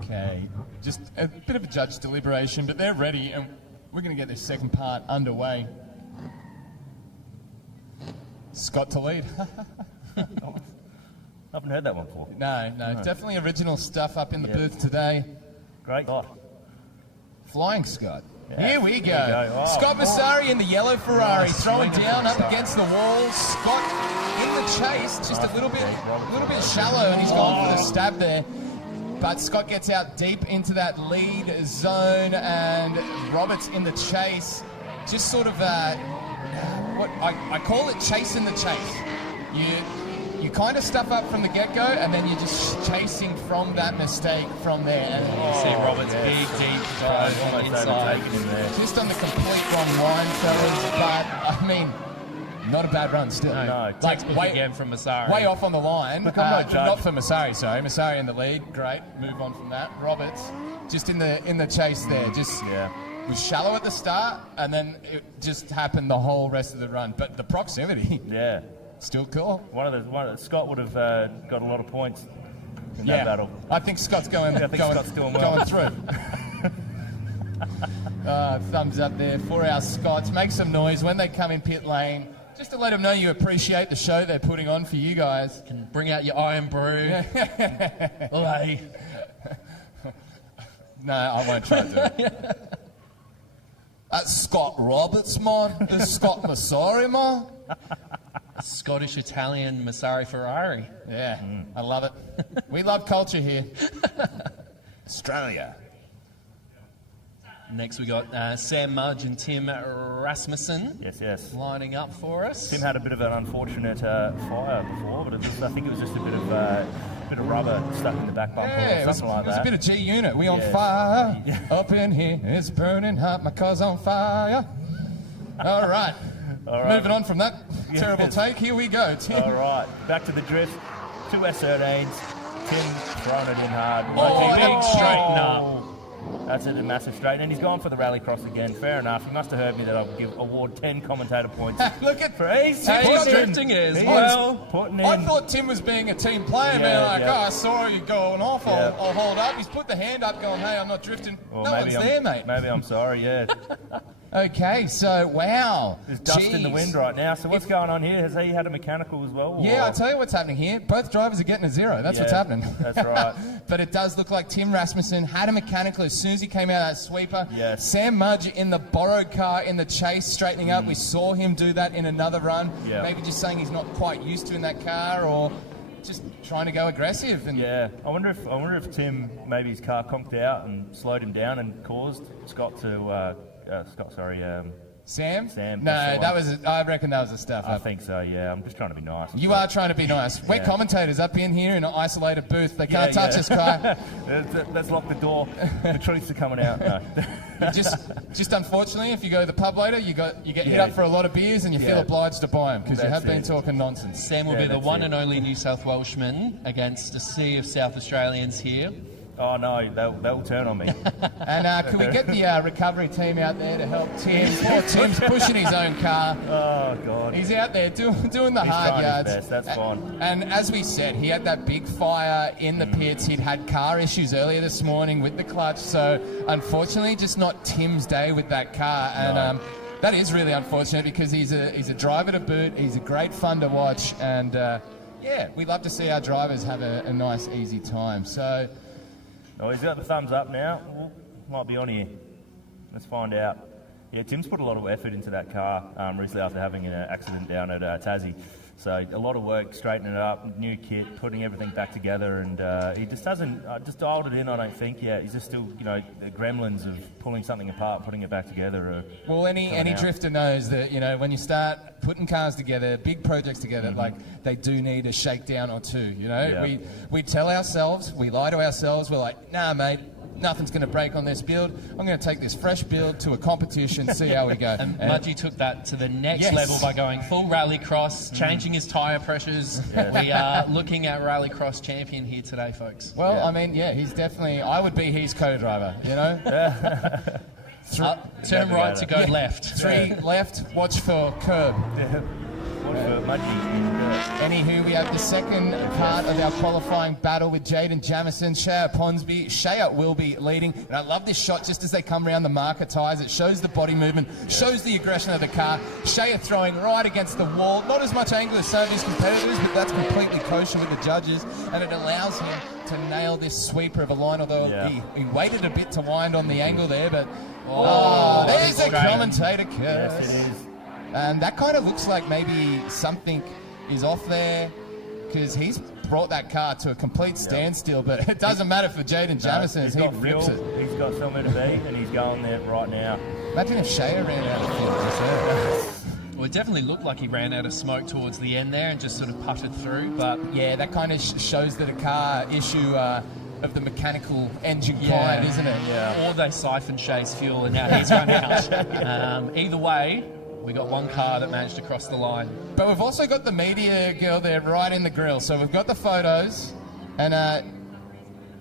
Okay, just a bit of a judge deliberation, but they're ready, and we're going to get this second part underway. Scott to lead. I haven't heard that one before. No, definitely original stuff up in the booth today. Great Scott. Flying Scott. Yeah. Here we go. There you go. Oh. Scott Masari in the yellow Ferrari, Nice throwing swing down of up Masari. against the wall. Scott in the chase, just a little bit shallow, and he's gone for the stab there. But Scott gets out deep into that lead zone, and Roberts in the chase. Just sort of what I call it chasing the chase. You kind of stuff up from the get-go, and then you're just chasing from that mistake from there. And You see Roberts big, deep dive on the Almost inside. overtaken him there. just on the complete wrong line, fellas. But I mean, not a bad run still. No. Textbook way, again from Masari. way off on the line. Look, I'm no judge. Not for Masari, sorry. Masari in the lead, great. Move on from that. Roberts just in the chase there. Just was shallow at the start, and then it just happened the whole rest of the run. But the proximity, Yeah. still cool. Scott would have got a lot of points in that battle. I think Scott's going. I think Scott's doing well. Going through. Thumbs up there for our Scots. Make some noise when they come in pit lane, just to let them know you appreciate the show they're putting on for you guys. Can bring out your iron brew. Olay. No, I won't try to do it. That's Scott Roberts, man. That's Scott Masari, man. Scottish, Italian, Masari Ferrari. Yeah, I love it. We love culture here. Australia. Next we got Sam Mudge and Tim Rasmussen Yes. lining up for us. Tim had a bit of an unfortunate fire before, but I think it was just a bit of rubber stuck in the back bumper Yeah, or something like it was that. a bit of G Unit. We on Yeah. fire. Yeah. Up in here, it's burning hot. My car's on fire. All right. Moving on from that terrible Yes. take, here we go. Tim. All right, back to the drift. Two S13s. Tim throwing it in hard. Oh, big straightener. That's a massive straight, and he's gone for the rallycross again. Fair enough. He must have heard me that award 10 commentator points. Look at He's He's drifting as He's well. putting in. I thought Tim was being a team player, man. Like, yeah. oh, I saw you going off. Yeah. I'll hold up. He's put the hand up, going, "Hey, I'm not drifting." Well, no one's there, mate. Maybe I'm sorry. Yeah, Okay, so wow. there's dust in the Jeez. wind right now. So what's going on here? Has he had a mechanical as well? Yeah, or- I'll tell you what's happening here. Both drivers are getting a zero. That's what's Yeah, happening. that's right. But it does look like Tim Rasmussen had a mechanical as soon as he came out of that sweeper. Yes. Sam Mudge in the borrowed car in the chase, straightening up. We saw him do that in another run. Yeah. Maybe just saying he's not quite used to in that car, or just trying to go aggressive. And Yeah, I wonder if Tim maybe his car conked out and slowed him down and caused Scott to Sam? Sam, No, that's the that one. was. I reckon that was a stuff I up. think so. Yeah, I'm just trying to be nice. You are trying to be nice. We're Yeah. commentators up in here in an isolated booth. They can't Yeah, touch yeah. us, Kai. Let's lock the door. The truths are coming out. No. just unfortunately, if you go to the pub later, you get hit Yeah. up for a lot of beers, and you feel Yeah. obliged to buy them because you That's have been it. talking nonsense. Sam will Yeah, be the that's one it. and only New South Welshman against a sea of South Australians here. Oh no, they'll turn on me. And can we get the recovery team out there to help Tim? Poor Tim's pushing his own car. Oh God. He's out there doing the He's hard trying yards. his best, that's fine. And as we said, he had that big fire in the pits. He'd had car issues earlier this morning with the clutch, so unfortunately, just not Tim's day with that car. And that is really unfortunate because he's a driver to boot. He's a great fun to watch, and yeah, we love to see our drivers have a nice, easy time. So. Oh, he's got the thumbs up now. Ooh, might be on here. Let's find out. Yeah, Tim's put a lot of effort into that car recently after having an accident down at Tassie. So a lot of work straightening it up, new kit, putting everything back together, and he just hasn't just dialed it in, I don't think, yet. He's just still, the gremlins of pulling something apart, putting it back together. Well, any drifter knows that, when you start putting cars together, big projects together, like, they do need a shakedown or two, Yeah. We tell ourselves, we lie to ourselves, we're like, nah, mate, nothing's going to break on this build. I'm going to take this fresh build to a competition, see how we go. And Mudgee took that to the next level by going full rallycross, changing his tyre pressures. We are looking at rallycross champion here today, folks. Well, I mean, he's definitely, I would be his co-driver, Turn right to go left. 3 left, watch for curb. Anywho, we have the second part of our qualifying battle with Jaden Jamison, Shea Ponsby. Shea will be leading, and I love this shot just as they come around the marker tyres. It shows the body movement, shows the aggression of the car. Shea throwing right against the wall. Not as much angle as some of his competitors, but that's completely kosher with the judges, and it allows him to nail this sweeper of a line, although he waited a bit to wind on the angle there, but there's a commentator curse. Yes, it is. And that kind of looks like maybe something is off there because he's brought that car to a complete standstill, but it doesn't matter for Jaden Jamison as he rips it. He's got somewhere to be, and he's going there right now. Imagine if Shea ran out of fuel. Well, it definitely looked like he ran out of smoke towards the end there and just sort of putted through, but... Yeah, that kind of shows that a car issue of the mechanical engine kind, isn't it? Yeah. Or they siphoned Shea's fuel and now he's run out. Either way... We got one car that managed to cross the line. But we've also got the media girl there right in the grill. So we've got the photos and...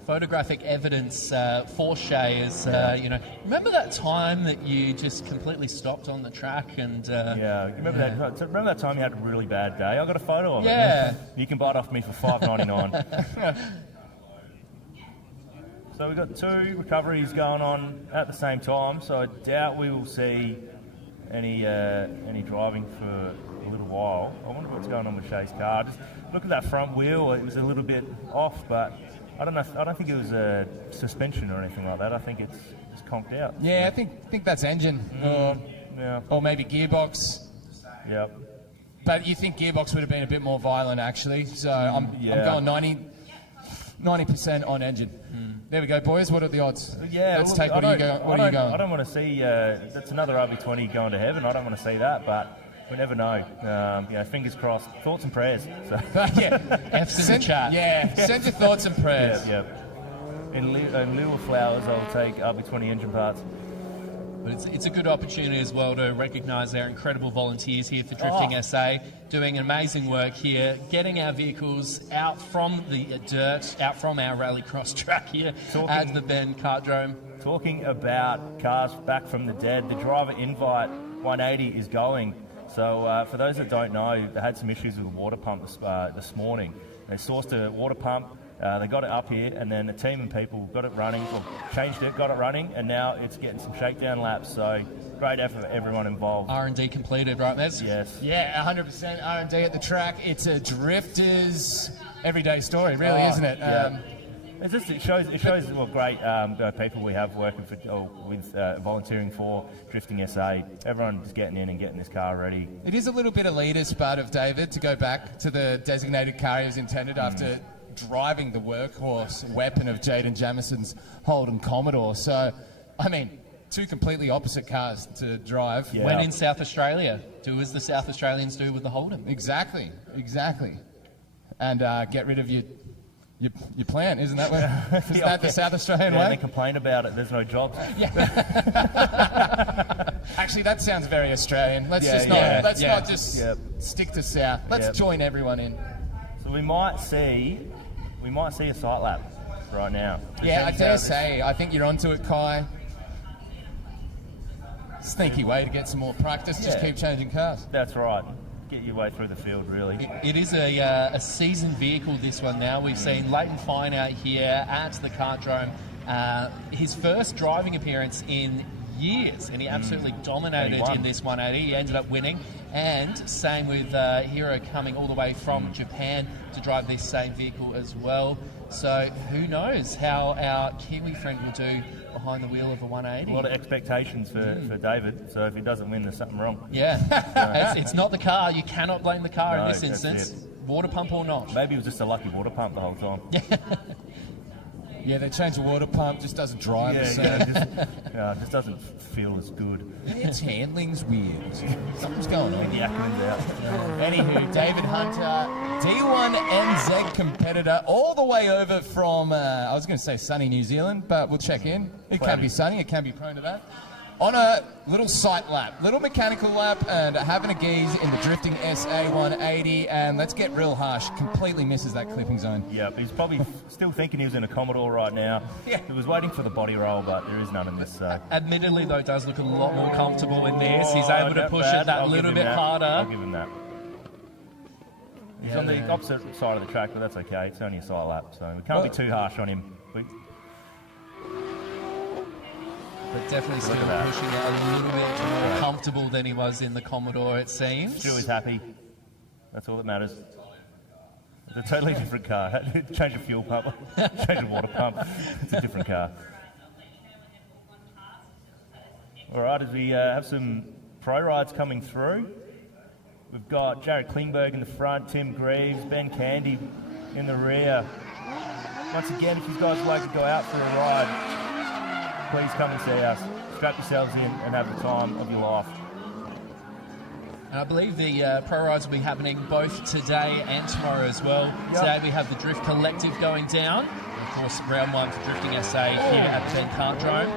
photographic evidence for Shea is, remember that time that you just completely stopped on the track and... remember that time you had a really bad day? I got a photo of it. Yeah. You can buy it off me for $5.99. So we've got 2 recoveries going on at the same time, so I doubt we will see any driving for a little while. I wonder what's going on with Shea's car. Just look at that front wheel. It was a little bit off, but I don't know. I don't think it was a suspension or anything like that. I think it's just conked out. Yeah, I think that's engine or maybe gearbox. Yep. But you think gearbox would have been a bit more violent actually. So I'm going 90% on engine. There we go, boys. What are the odds? Yeah, let's take. What are you going? I don't want to see. That's another RB20 going to heaven. I don't want to see that, but we never know. Fingers crossed. Thoughts and prayers. So. F's in the chat. Yeah, send your thoughts and prayers. Yeah. In lieu of flowers, I'll take RB20 engine parts. But it's a good opportunity as well to recognise our incredible volunteers here for Drifting SA, doing amazing work here, getting our vehicles out from the dirt, out from our rallycross track here at the Bend Kartdrome. Talking about cars back from the dead, the driver invite 180 is going. So for those that don't know, they had some issues with the water pump this morning. They sourced a water pump. They got it up here, and then a team of people got it running, or changed it, got it running, and now it's getting some shakedown laps. So great effort for everyone involved. R&D completed, right, Mez? Yes. Yeah, 100% R&D at the track. It's a drifter's everyday story, really, isn't it? Yeah. It shows what great people we have working with volunteering for Drifting SA. Everyone's getting in and getting this car ready. It is a little bit elitist, but of David to go back to the designated car he was intended after driving the workhorse weapon of Jaden Jamison's Holden Commodore. So, I mean, 2 completely opposite cars to drive. Yeah. When in South Australia, do as the South Australians do with the Holden. Exactly. And get rid of your plant, isn't that where? Is that the South Australian way? And they complain about it. There's no jobs. Yeah. Actually, that sounds very Australian. Let's not just stick to South. Let's join everyone in. So we might see a sight lap. right now. Yeah, I dare say. I think you're onto it, Kai. Sneaky way to get some more practice. Just keep changing cars. That's right. Get your way through the field, really. It is a seasoned vehicle, this one now. We've seen Leighton Fine out here at the Kartdrome. His first driving appearance in years, and he absolutely dominated in this 180. He ended up winning. And same with Hiro coming all the way from Japan to drive this same vehicle as well. So who knows how our Kiwi friend will do behind the wheel of a 180. A lot of expectations for David, so if he doesn't win, there's something wrong. Yeah, it's not the car. You cannot blame the car in this instance. It. Water pump or not. Maybe it was just a lucky water pump the whole time. Yeah, they changed the water pump, just doesn't drive. Just doesn't feel as good. Its handling's weird. Something's going on. The acrony's out. Anywho, David Hunter, D1 NZ competitor, all the way over from, I was going to say sunny New Zealand, but we'll check in. It can be sunny, it can be prone to that. On a little sight lap, little mechanical lap, and having a geese in the drifting SA 180, and let's get real harsh, completely misses that clipping zone. Yeah, he's probably still thinking he was in a Commodore right now. Yeah. He was waiting for the body roll, but there is none in this. Admittedly, though, it does look a lot more comfortable in this. He's able to push it that little bit harder. I'll give him that. He's on the opposite side of the track, but that's okay. It's only a side lap, so we can't be too harsh on him. But definitely still pushing it a little bit more comfortable than he was in the Commodore, it seems. Still is happy. That's all that matters. It's a totally different car. Change a fuel pump, change a water pump. It's a different car. All right, as we have some pro rides coming through, we've got Jared Klingberg in the front, Tim Greaves, Ben Candy in the rear. Once again, if you guys would like to go out for a ride, please come and see us. Strap yourselves in and have the time of your life. And I believe the pro rides will be happening both today and tomorrow as well. Yep. Today we have the Drift Collective going down. And of course, round one for Drifting SA here at Bend Kartdrome.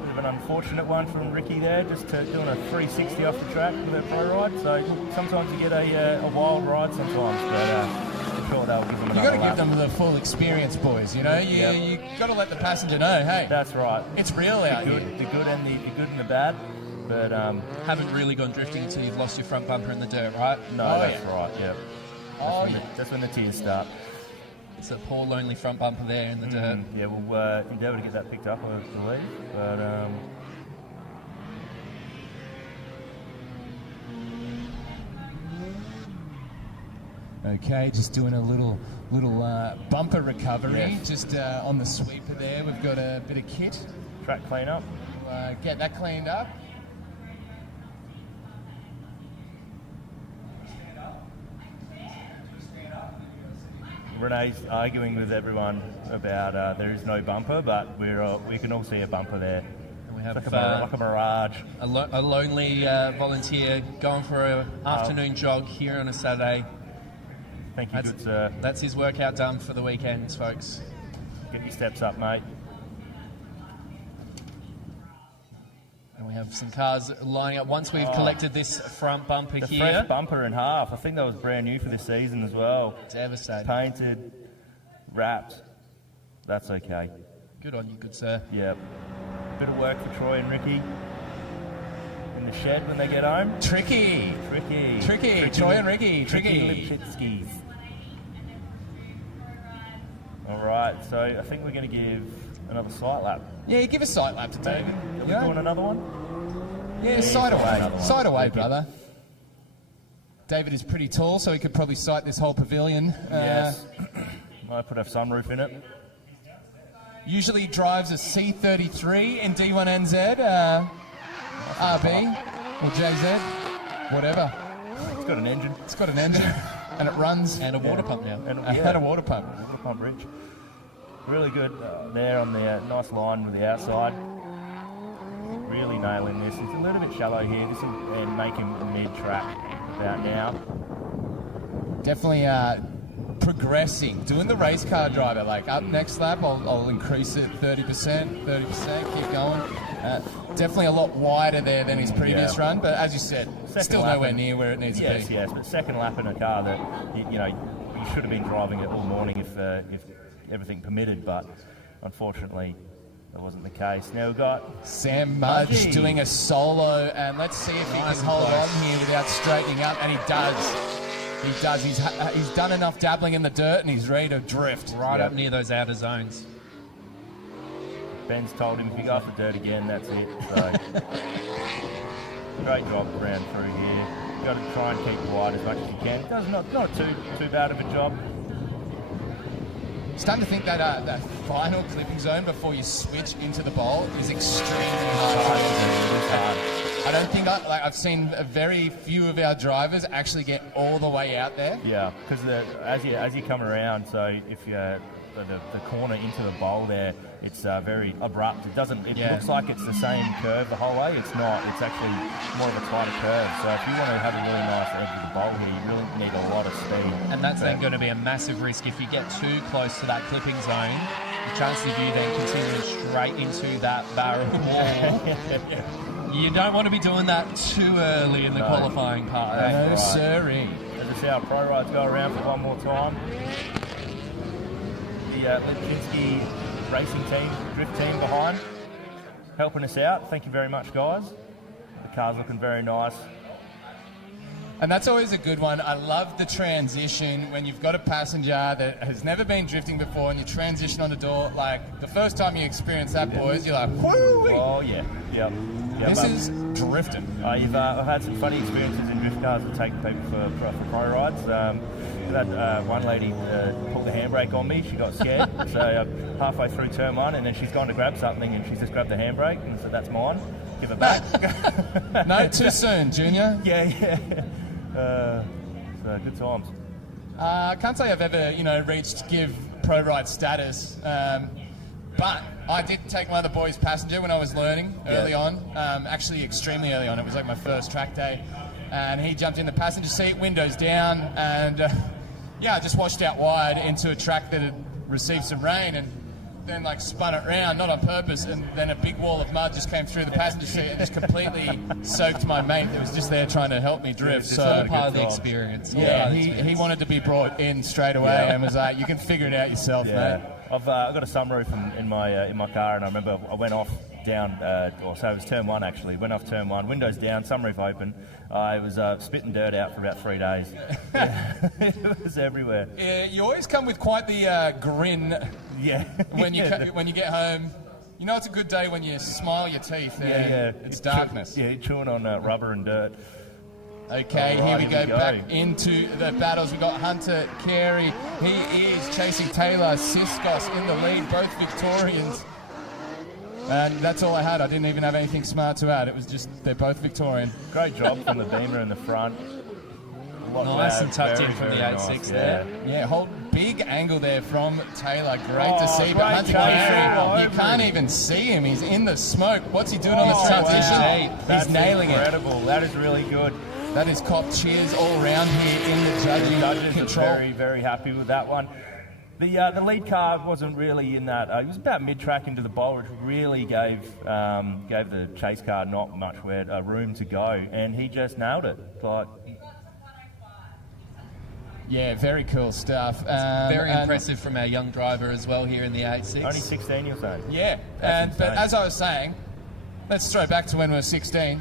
Bit of an unfortunate one from Ricky there, just doing a 360 off the track with her pro ride. So sometimes you get a wild ride sometimes, but sure they'll give them another lap. You got to give them the full experience, boys. You know, you got to let the passenger know, hey, that's right. It's real out here. The good and the bad. But haven't really gone drifting until you've lost your front bumper in the dirt, right? No, that's right. Yeah. That's when the tears start. It's a poor, lonely front bumper there in the dirt. Yeah, we'll endeavour to get that picked up, I believe. But okay, just doing a little bumper recovery, just on the sweeper there. We've got a bit of kit. Track clean up. Get that cleaned up. Renee's arguing with everyone about there is no bumper, but we can all see a bumper there. And we have like a mirage. A lonely volunteer going for an afternoon jog here on a Saturday. Thank you, good sir. That's his workout done for the weekends, folks. Get your steps up, mate. And we have some cars lining up. Once we've collected this front bumper the here. Fresh bumper in half. I think that was brand new for this season as well. Devastating. Painted, wrapped. That's okay. Good on you, good sir. Yeah. Bit of work for Troy and Ricky in the shed when they get home. Tricky. Troy and Ricky. Tricky. Lipchitskis. All right, so I think we're going to give another sight lap. Yeah, give a sight lap to David. Are we doing another one? Yeah, sight away. Sight away, brother. David is pretty tall, so he could probably sight this whole pavilion. Yes. Might put a sunroof in it. Usually drives a C33 in D1NZ, RB, or JZ, whatever. It's got an engine. And it runs. And a water pump now. And a water pump. Water pump bridge. Really good there on the nice line with the outside. Really nailing this. It's a little bit shallow here. This will make him mid-track about now. Definitely progressing. Doing the race car driver. Like up next lap, I'll increase it 30%, keep going. Definitely a lot wider there than his previous run, but as you said, still nowhere near where it needs to be. Yes, but second lap in a car that you should have been driving it all morning if everything permitted, but unfortunately that wasn't the case. Now we've got Sam Mudge doing a solo, and let's see if he can hold on here without straightening up, and he does. He does. He's done enough dabbling in the dirt, and he's ready to drift. Right up near those outer zones. Ben's told him if you go off the dirt again, that's it. So great job around through here. You've got to try and keep wide as much as you can. Does not too bad of a job. Starting to think that that final clipping zone before you switch into the bowl is extremely hard. I don't think I've seen very few of our drivers actually get all the way out there. Yeah, because as you come around, so if you the corner into the bowl there, it's very abrupt. It doesn't. It looks like it's the same curve the whole way. It's not. It's actually more of a tighter curve. So if you want to have a really nice edge of the bowl here, you really need a lot of speed. And that's then going to be a massive risk if you get too close to that clipping zone. The chances of you then continuing straight into that barrel wall. You don't want to be doing that too early in the qualifying part. No, sirree. As I see our pro rides go around for one more time. The Lipinski racing team, drift team behind, helping us out. Thank you very much, guys. The car's looking very nice. And that's always a good one. I love the transition when you've got a passenger that has never been drifting before and you transition on the door. Like, the first time you experience that, boys, you're like, whoo! Oh, yeah. Yep. This is drifting. I've had some funny experiences in drift cars that take people for pro rides. We had one lady pull the handbrake on me. She got scared. So halfway through turn one, and then she's gone to grab something, and she's just grabbed the handbrake and said, "That's mine. Give it back." No, too soon, Junior. Yeah. So good times. I can't say I've ever, reached give pro ride status, but I did take one of the boys passenger when I was learning early on. Actually, extremely early on. It was like my first track day. And he jumped in the passenger seat, windows down, and I just washed out wide into a track that had received some rain, and then spun it round, not on purpose, and then a big wall of mud just came through the passenger seat and just completely soaked my mate that was just there trying to help me drift. So part of the experience. Yeah, he wanted to be brought in straight away and was like, "You can figure it out yourself, mate." I've got a sunroof in my car, and I remember I went off down, so it was turn one actually. Went off turn one, windows down, sunroof open. I was spitting dirt out for about 3 days. It was everywhere. Yeah, you always come with quite the grin. Yeah. When you get home, you know it's a good day when you smile your teeth. It's darkness. Chewing on rubber and dirt. Okay, right, here we go back into the battles. We've got Hunter Carey. He is chasing Taylor Siskos in the lead, both Victorians. And that's all I had. I didn't even have anything smart to add. It was just, they're both Victorian. Great job from the beamer in the front. Nice and tucked in from the 8.6 there. Yeah, hold big angle there from Taylor. Great to see. But Hunter Carey, you can't even see him. He's in the smoke. What's he doing on the transition? That's He's nailing incredible. That is really good. That is cop cheers all around here in the judges control. Are very, very happy with that one. The lead car wasn't really in that. It was about mid-track into the bowl, which really gave the chase car not much room to go, and he just nailed it. Yeah, very cool stuff. Very impressive from our young driver as well here in the 8.6. Only 16, you're saying? Yeah, but as I was saying, let's throw back to when we were 16.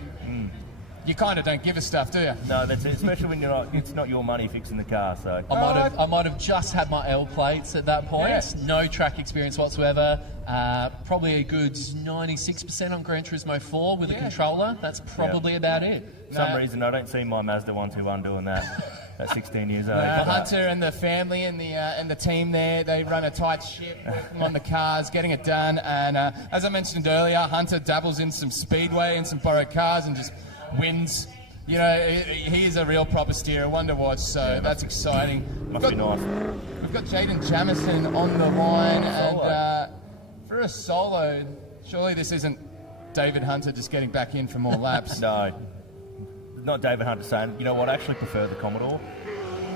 You kind of don't give a stuff, do you? No, that's it. Especially when it's not your money fixing the car. So I might have just had my L plates at that point. Yeah. No track experience whatsoever. Probably a good 96% on Gran Turismo 4 with a controller. That's probably about it. For some reason, I don't see my Mazda 121 doing that. At 16 years old. Hunter and the family and the team there, they run a tight ship, working on the cars, getting it done. And as I mentioned earlier, Hunter dabbles in some speedway and some borrowed cars and just wins. He is a real proper steerer, one to watch, so that's exciting. Must be nice. We've got Jaden Jamison on the line, and for a solo, surely this isn't David Hunter just getting back in for more laps. No, not David Hunter saying, you know what, I actually prefer the Commodore.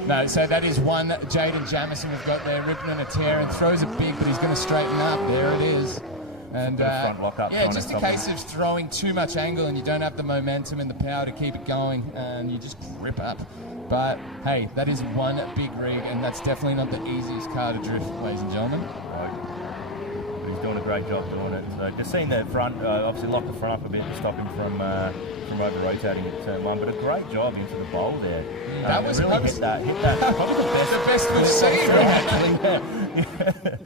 No, so that is one Jaden Jamison we've got there, ripping on a tear and throws it big, but he's going to straighten up. There it is. And front lock up, just a case of throwing too much angle and you don't have the momentum and the power to keep it going and you just grip up. But hey, that is one big rig, and that's definitely not the easiest car to drift, ladies and gentlemen. great job doing it. So just seeing the front, obviously lock the front up a bit to stop him from over-rotating at turn 1, but a great job into the bowl there. That was really hit that. Probably the best we've seen, right?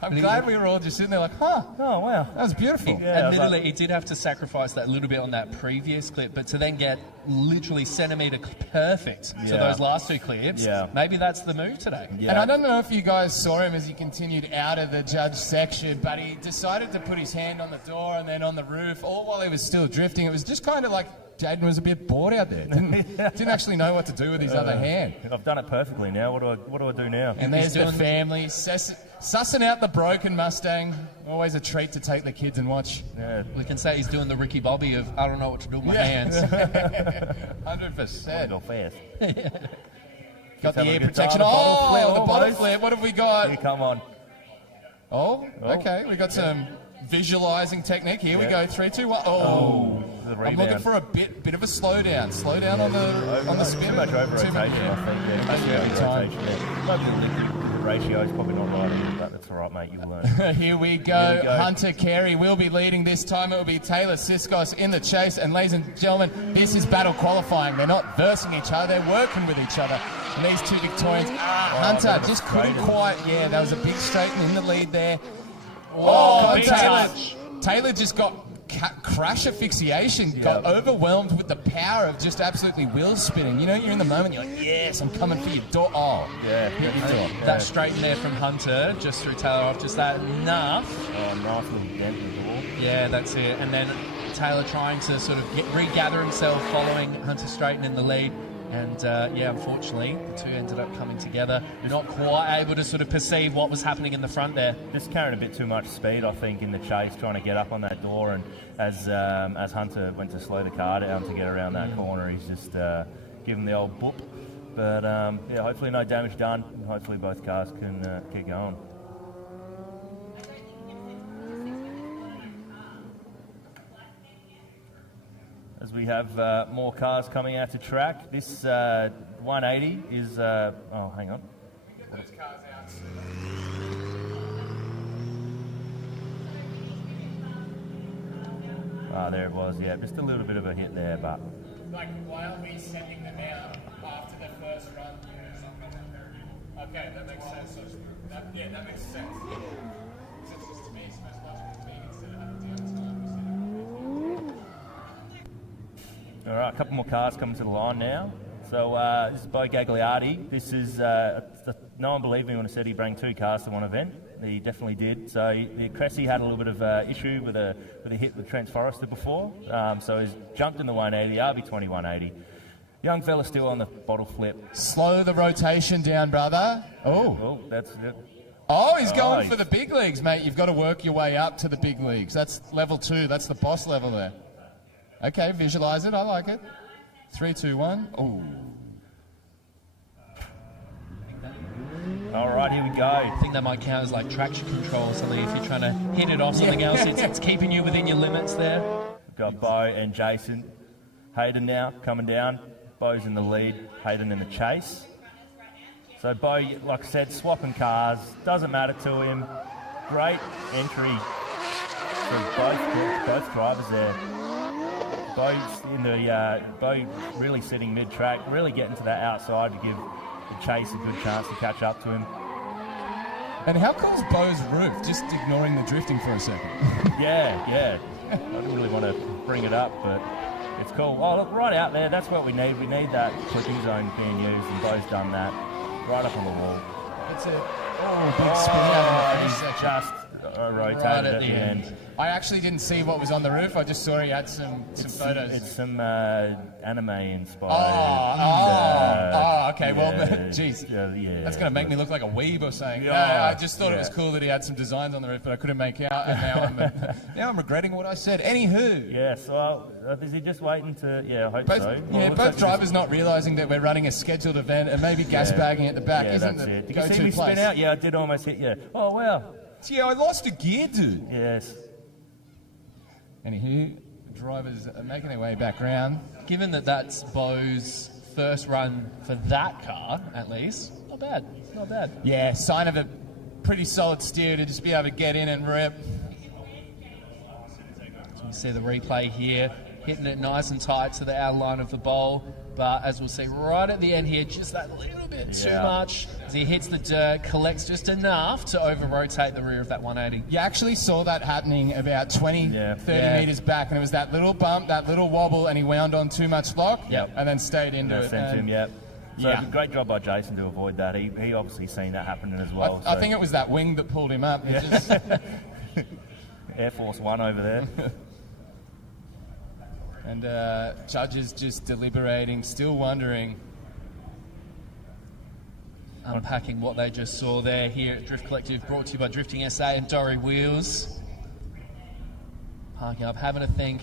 I'm glad we were all just sitting there like, huh, oh, wow. That was beautiful. Yeah, admittedly, he did have to sacrifice that little bit on that previous clip, but to then get literally centimetre perfect to those last 2 clips, maybe that's the move today. Yeah. And I don't know if you guys saw him as he continued out of the judge section, but he decided to put his hand on the door and then on the roof, all while he was still drifting. It was just kind of like Jaden was a bit bored out there. Didn't actually know what to do with his other hand. I've done it perfectly now. What do I do now? And there's the family sussing out the broken Mustang. Always a treat to take the kids and watch. Yeah. We can say he's doing the Ricky Bobby of I don't know what to do with my hands. 100%. Go fast. Got the ear protection. Oh, the bottom flip. What have we got? Here, come on. Oh, okay. We got some visualizing technique. Here we go. 3, 2, 1. Oh. I'm looking for a bit of a slowdown. Slow down on the spin. Too much over-rotation, I think. The ratio is probably not right, but that's all right, mate. You will learn. Here we go. Hunter Carey will be leading this time. It will be Taylor Siskos in the chase. And ladies and gentlemen, this is battle qualifying. They're not versing each other. They're working with each other. And these 2 Victorians, Hunter just couldn't quite. Yeah, that was a big straighten in the lead there. Taylor just got crash asphyxiation, got overwhelmed with the power of just absolutely wheel spinning. You know, you're in the moment, you're like, yes, I'm coming for your door. Oh, hit your door. That straighten there from Hunter, just through Taylor off, just that enough. Oh, nice little dent in the door. Yeah, that's it. And then Taylor trying to sort of regather himself following Hunter Straighten in the lead. And, unfortunately, the 2 ended up coming together. Not quite able to sort of perceive what was happening in the front there. Just carrying a bit too much speed, I think, in the chase, trying to get up on that door. And as Hunter went to slow the car down to get around that corner, he's just given the old boop. But, hopefully no damage done. And hopefully both cars can keep going. As we have more cars coming out to track, this 180 is... oh, hang on. Ah, there it was, yeah. Just a little bit of a hit there, but... Like, why aren't we sending them out after the first run? Okay, that makes sense. That makes sense. To me, it's the most logical thing instead of having downtime. All right, a couple more cars coming to the line now. So this is Bo Gagliardi. This is, no one believed me when I said he'd bring 2 cars to one event. He definitely did. So the Cressy had a little bit of issue with a hit with Trent Forrester before. So he's jumped in the 180, RB20 180. Young fella still on the bottle flip. Slow the rotation down, brother. Oh, that's it. Oh, he's going for the big leagues, mate. You've got to work your way up to the big leagues. That's level 2. That's the boss level there. Okay, visualize it. I like it. 3, 2, 1. Oh. All right, here we go. I think that might count as like traction control or something. If you're trying to hit it off something else, it's keeping you within your limits there. We've got Bo and Jason. Hayden now coming down. Bo's in the lead. Hayden in the chase. So Bo, like I said, swapping cars. Doesn't matter to him. Great entry for both drivers there. Bo really sitting mid-track, really getting to that outside to give the chase a good chance to catch up to him. And how cool is Bo's roof? Just ignoring the drifting for a second. Yeah. I didn't really want to bring it up, but it's cool. Oh, look, right out there, that's what we need. We need that clipping zone being used, and Bo's done that. Right up on the wall. It's a big spin out in the he's just rotated right at the end. I actually didn't see what was on the roof. I just saw he had some photos. It's some anime inspired. Okay. Well, geez, that's going to make me look like a weeb or something. I just thought it was cool that he had some designs on the roof, but I couldn't make out. And now I'm regretting what I said. Anywho. Yes. Well, is he just waiting to? Yeah, I hope so. Yeah, both drivers not realising that we're running a scheduled event and maybe gas bagging at the back isn't the go-to place. Did you see me spin out? Yeah, I did almost hit you. Oh wow. Yeah, I lost a gear, dude. Yes. Anywho, the drivers are making their way back round. Given that that's Bo's first run for that car, at least, not bad. Yeah, sign of a pretty solid steer to just be able to get in and rip. You see the replay here, hitting it nice and tight to the outer line of the bowl. But as we'll see right at the end here, just that little bit too much as he hits the dirt, collects just enough to over-rotate the rear of that 180. You actually saw that happening about 20, 30 metres back, and it was that little bump, that little wobble, and he wound on too much lock and then stayed into it. Sent him, So great job by Jason to avoid that. He obviously seen that happening as well. I think it was that wing that pulled him up. Just... Air Force One over there. And judges just deliberating, still wondering. Unpacking what they just saw there here at Drift Collective, brought to you by Drifting SA and Dory Wheels. Parking up, having a think.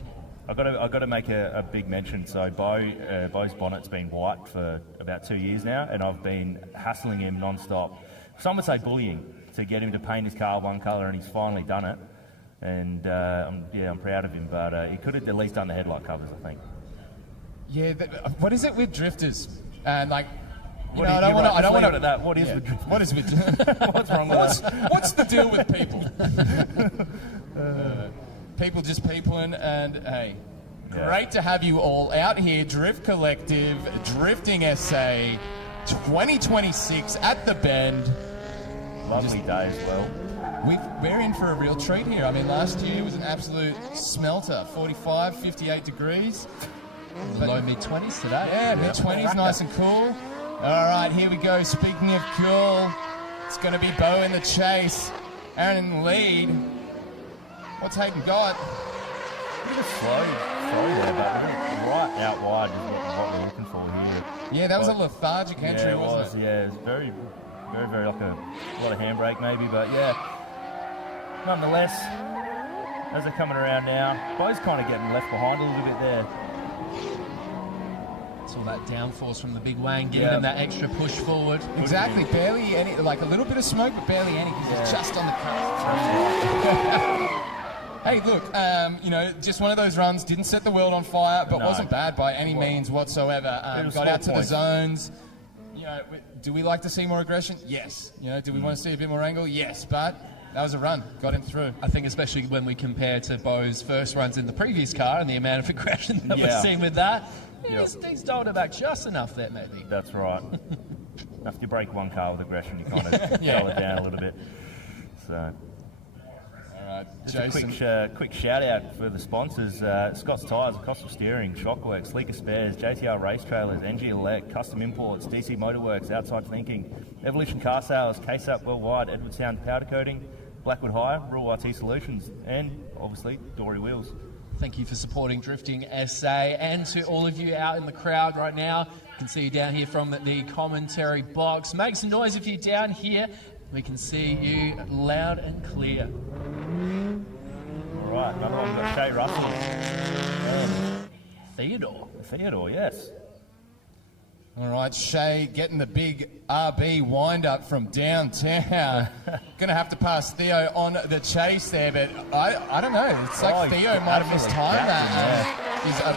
I've got to make a big mention. So Bo's bonnet's been white for about 2 years now, and I've been hassling him non-stop. Some would say bullying to get him to paint his car one colour, and he's finally done it. And I'm proud of him, but he could have at least done the headlight covers, I think. Yeah, what is it with drifters? And like, I don't want to that. What is with drifters? What is with? What's wrong with that? What's the deal with people? People just peopling, and hey, great to have you all out here. Drift Collective, Drifting SA, 2026 at the Bend. Lovely day as well. We're in for a real treat here. I mean, last year was an absolute smelter, 45, 58 degrees. Low mid-20s today. Yeah, mid-20s, nice and cool. All right, here we go. Speaking of cool, it's going to be Bo in the chase. Aaron in the lead. What's Hayden got? A bit of slow there, but right out wide is what we're looking for here. Yeah, that was a lethargic entry, wasn't it? Yeah, it was very, very like a lot of handbrake maybe, but yeah. Nonetheless, as they're coming around now, Bo's kind of getting left behind a little bit there. It's all that downforce from the big wang, giving him that extra push forward. Exactly, barely any, like a little bit of smoke, but barely any, because he's just on the cusp. Hey, look, just one of those runs, didn't set the world on fire, but wasn't bad by any means whatsoever. Got out to the zones. Do we like to see more aggression? Yes. Do we want to see a bit more angle? Yes, but that was a run. Got him through. I think especially when we compare to Bo's first runs in the previous car and the amount of aggression that we've seen with that, he's dialed it back just enough there, maybe. That's right. After you break one car with aggression, you kind of dial it down a little bit. So, all right, Jason. A quick shout out for the sponsors: Scott's Tyres, Coastal Steering, Shockworks, Leaker Spares, JTR Race Trailers, NG Elect, Custom Imports, DC Motorworks, Outside Thinking, Evolution Car Sales, KSAP Worldwide, Edward Sound Powder Coating, Blackwood Hire, Rural RT Solutions, and obviously Dory Wheels. Thank you for supporting Drifting SA, and to all of you out in the crowd right now. You can see you down here from the commentary box. Make some noise if you're down here. We can see you loud and clear. All right, another one. We've got Shay Russell and Theodore, yes. All right, Shay getting the big RB wind-up from downtown. Going to have to pass Theo on the chase there, but I don't know. It's like Theo might have missed time that. He's a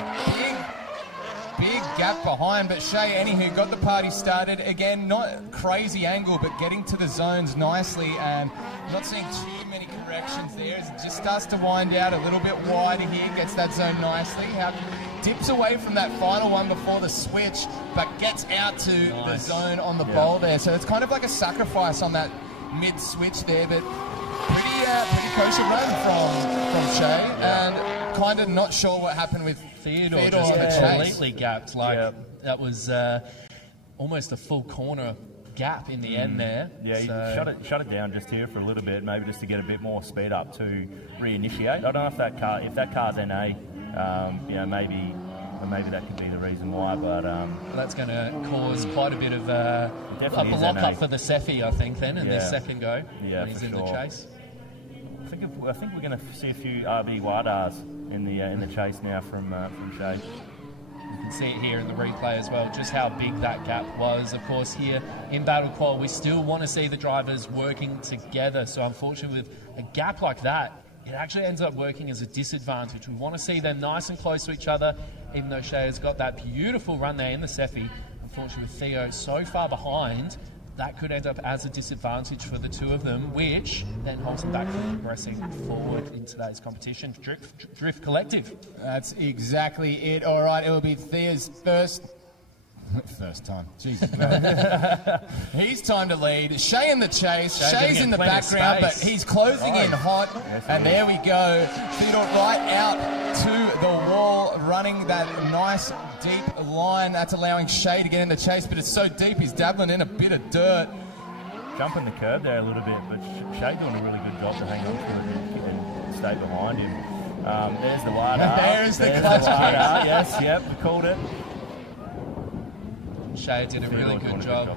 big gap behind, but Shay, anywho, got the party started. Again, not crazy angle, but getting to the zones nicely, and not seeing too many corrections there as it just starts to wind out a little bit wider here, gets that zone nicely. Dips away from that final one before the switch, but gets out to the zone on the bowl there. So it's kind of like a sacrifice on that mid-switch there, but pretty kosher run from Shay, and kind of not sure what happened with Theodore just on the chase. Completely gapped. That was almost a full corner gap in the end there. Yeah, so shut it down just here for a little bit, maybe just to get a bit more speed up to reinitiate. I don't know if that car's NA, maybe that could be the reason why, but that's going to cause quite a bit of a block up for the Seffi, I think, then in this second go when he's in the chase. I think we're going to see a few RB Wadars in the chase now from Shay. You can see it here in the replay as well, just how big that gap was. Of course, here in Battle Qual, we still want to see the drivers working together. So unfortunately, with a gap like that, it actually ends up working as a disadvantage. We want to see them nice and close to each other, even though Shay has got that beautiful run there in the Seffi. Unfortunately, with Theo so far behind, that could end up as a disadvantage for the two of them, which then holds them back from progressing forward in today's competition. Drift Collective. That's exactly it. All right, it will be Thea's first time. Jesus. He's time to lead. Shay in the chase. Shay's in the background, but he's closing in hot. Yes, and there we go. Theodore right out to the wall, running that nice deep line. That's allowing Shay to get in the chase, but it's so deep he's dabbling in a bit of dirt. Jumping the curb there a little bit, but Shay doing a really good job to hang on to it and stay behind him. There's the LADA. There's the clutch LADA. Yes, yep, we called it. Shay did a really good job.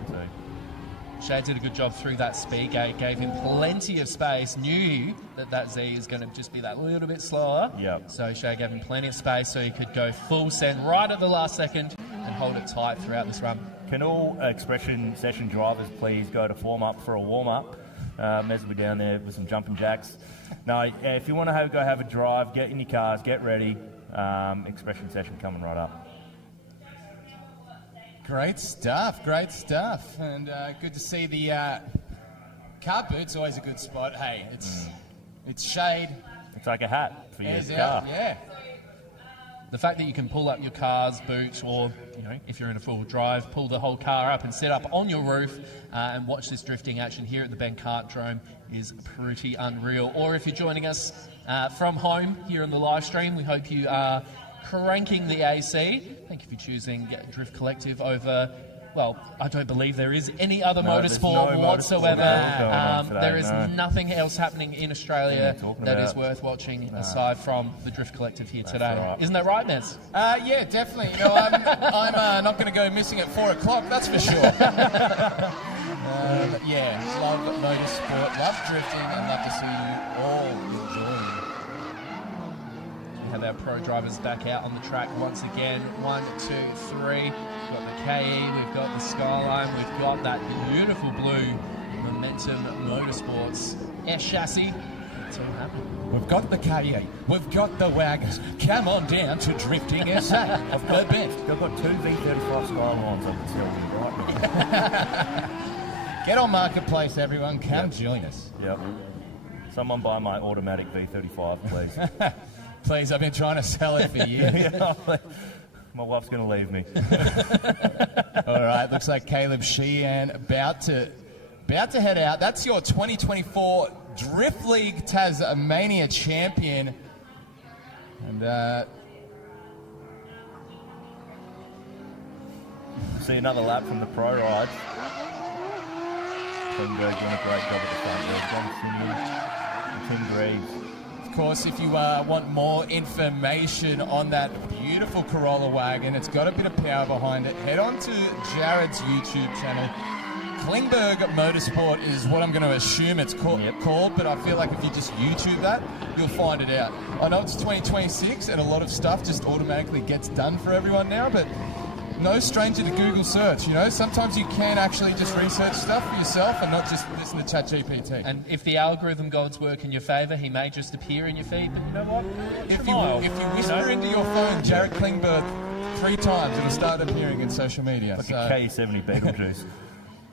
Shay did a good job through that speed gate, gave him plenty of space, knew that Z is going to just be that little bit slower. Yep. So Shay gave him plenty of space so he could go full send right at the last second and hold it tight throughout this run. Can all Expression session drivers please go to form up for a warm-up? Mez will be down there with some jumping jacks. No, if you want to go have a drive, get in your cars, get ready. Expression session coming right up. Great stuff, and good to see the car boot's always a good spot. Hey, it's shade. It's like a hat for your car. Yeah. The fact that you can pull up your car's boot, or if you're in a full drive, pull the whole car up and set up on your roof and watch this drifting action here at the Bend Kartdrome is pretty unreal. Or if you're joining us from home here on the live stream, we hope you are cranking the AC. Thank you for choosing Drift Collective over, well, I don't believe there is any other motorsport whatsoever. There is nothing else happening in Australia that is worth watching aside from the Drift Collective here today. Right. Isn't that right, Mez? Yeah, definitely. I'm not going to go missing at 4 o'clock, that's for sure. Yeah, love motorsport, love drifting, and love to see you all enjoying it. We have our pro drivers back out on the track once again. 1, 2, 3. We've got the KE, we've got the Skyline, we've got that beautiful blue Momentum Motorsports S chassis. It's all happening. We've got the KE, we've got the wagons. Come on down to Drifting SA. I've got Bend. I've got 2 V35 Skylines I can sell you right now. Get on Marketplace, everyone. Come join us. Yep. Someone buy my automatic V35, please. Please, I've been trying to sell it for years. My wife's going to leave me. All right, looks like Caleb Sheehan about to head out. That's your 2024 Drift League Tasmania champion. And see another lap from the pro rides. Klingberg doing a great job at the front there. John Simmons and Tim Greaves. of course, if you want more information on that beautiful Corolla wagon, it's got a bit of power behind it, head on to Jared's YouTube channel. Klingberg Motorsport is what I'm going to assume it's called, but I feel like if you just YouTube that, you'll find it out. I know it's 2026 and a lot of stuff just automatically gets done for everyone now, but no stranger to Google search, you know? Sometimes you can actually just research stuff for yourself and not just listen to ChatGPT. And if the algorithm gods work in your favour, he may just appear in your feed, but you know what? If you whisper into your phone Jared Klingberg 3 times, it'll start appearing in social media. Like a K70 Beetlejuice.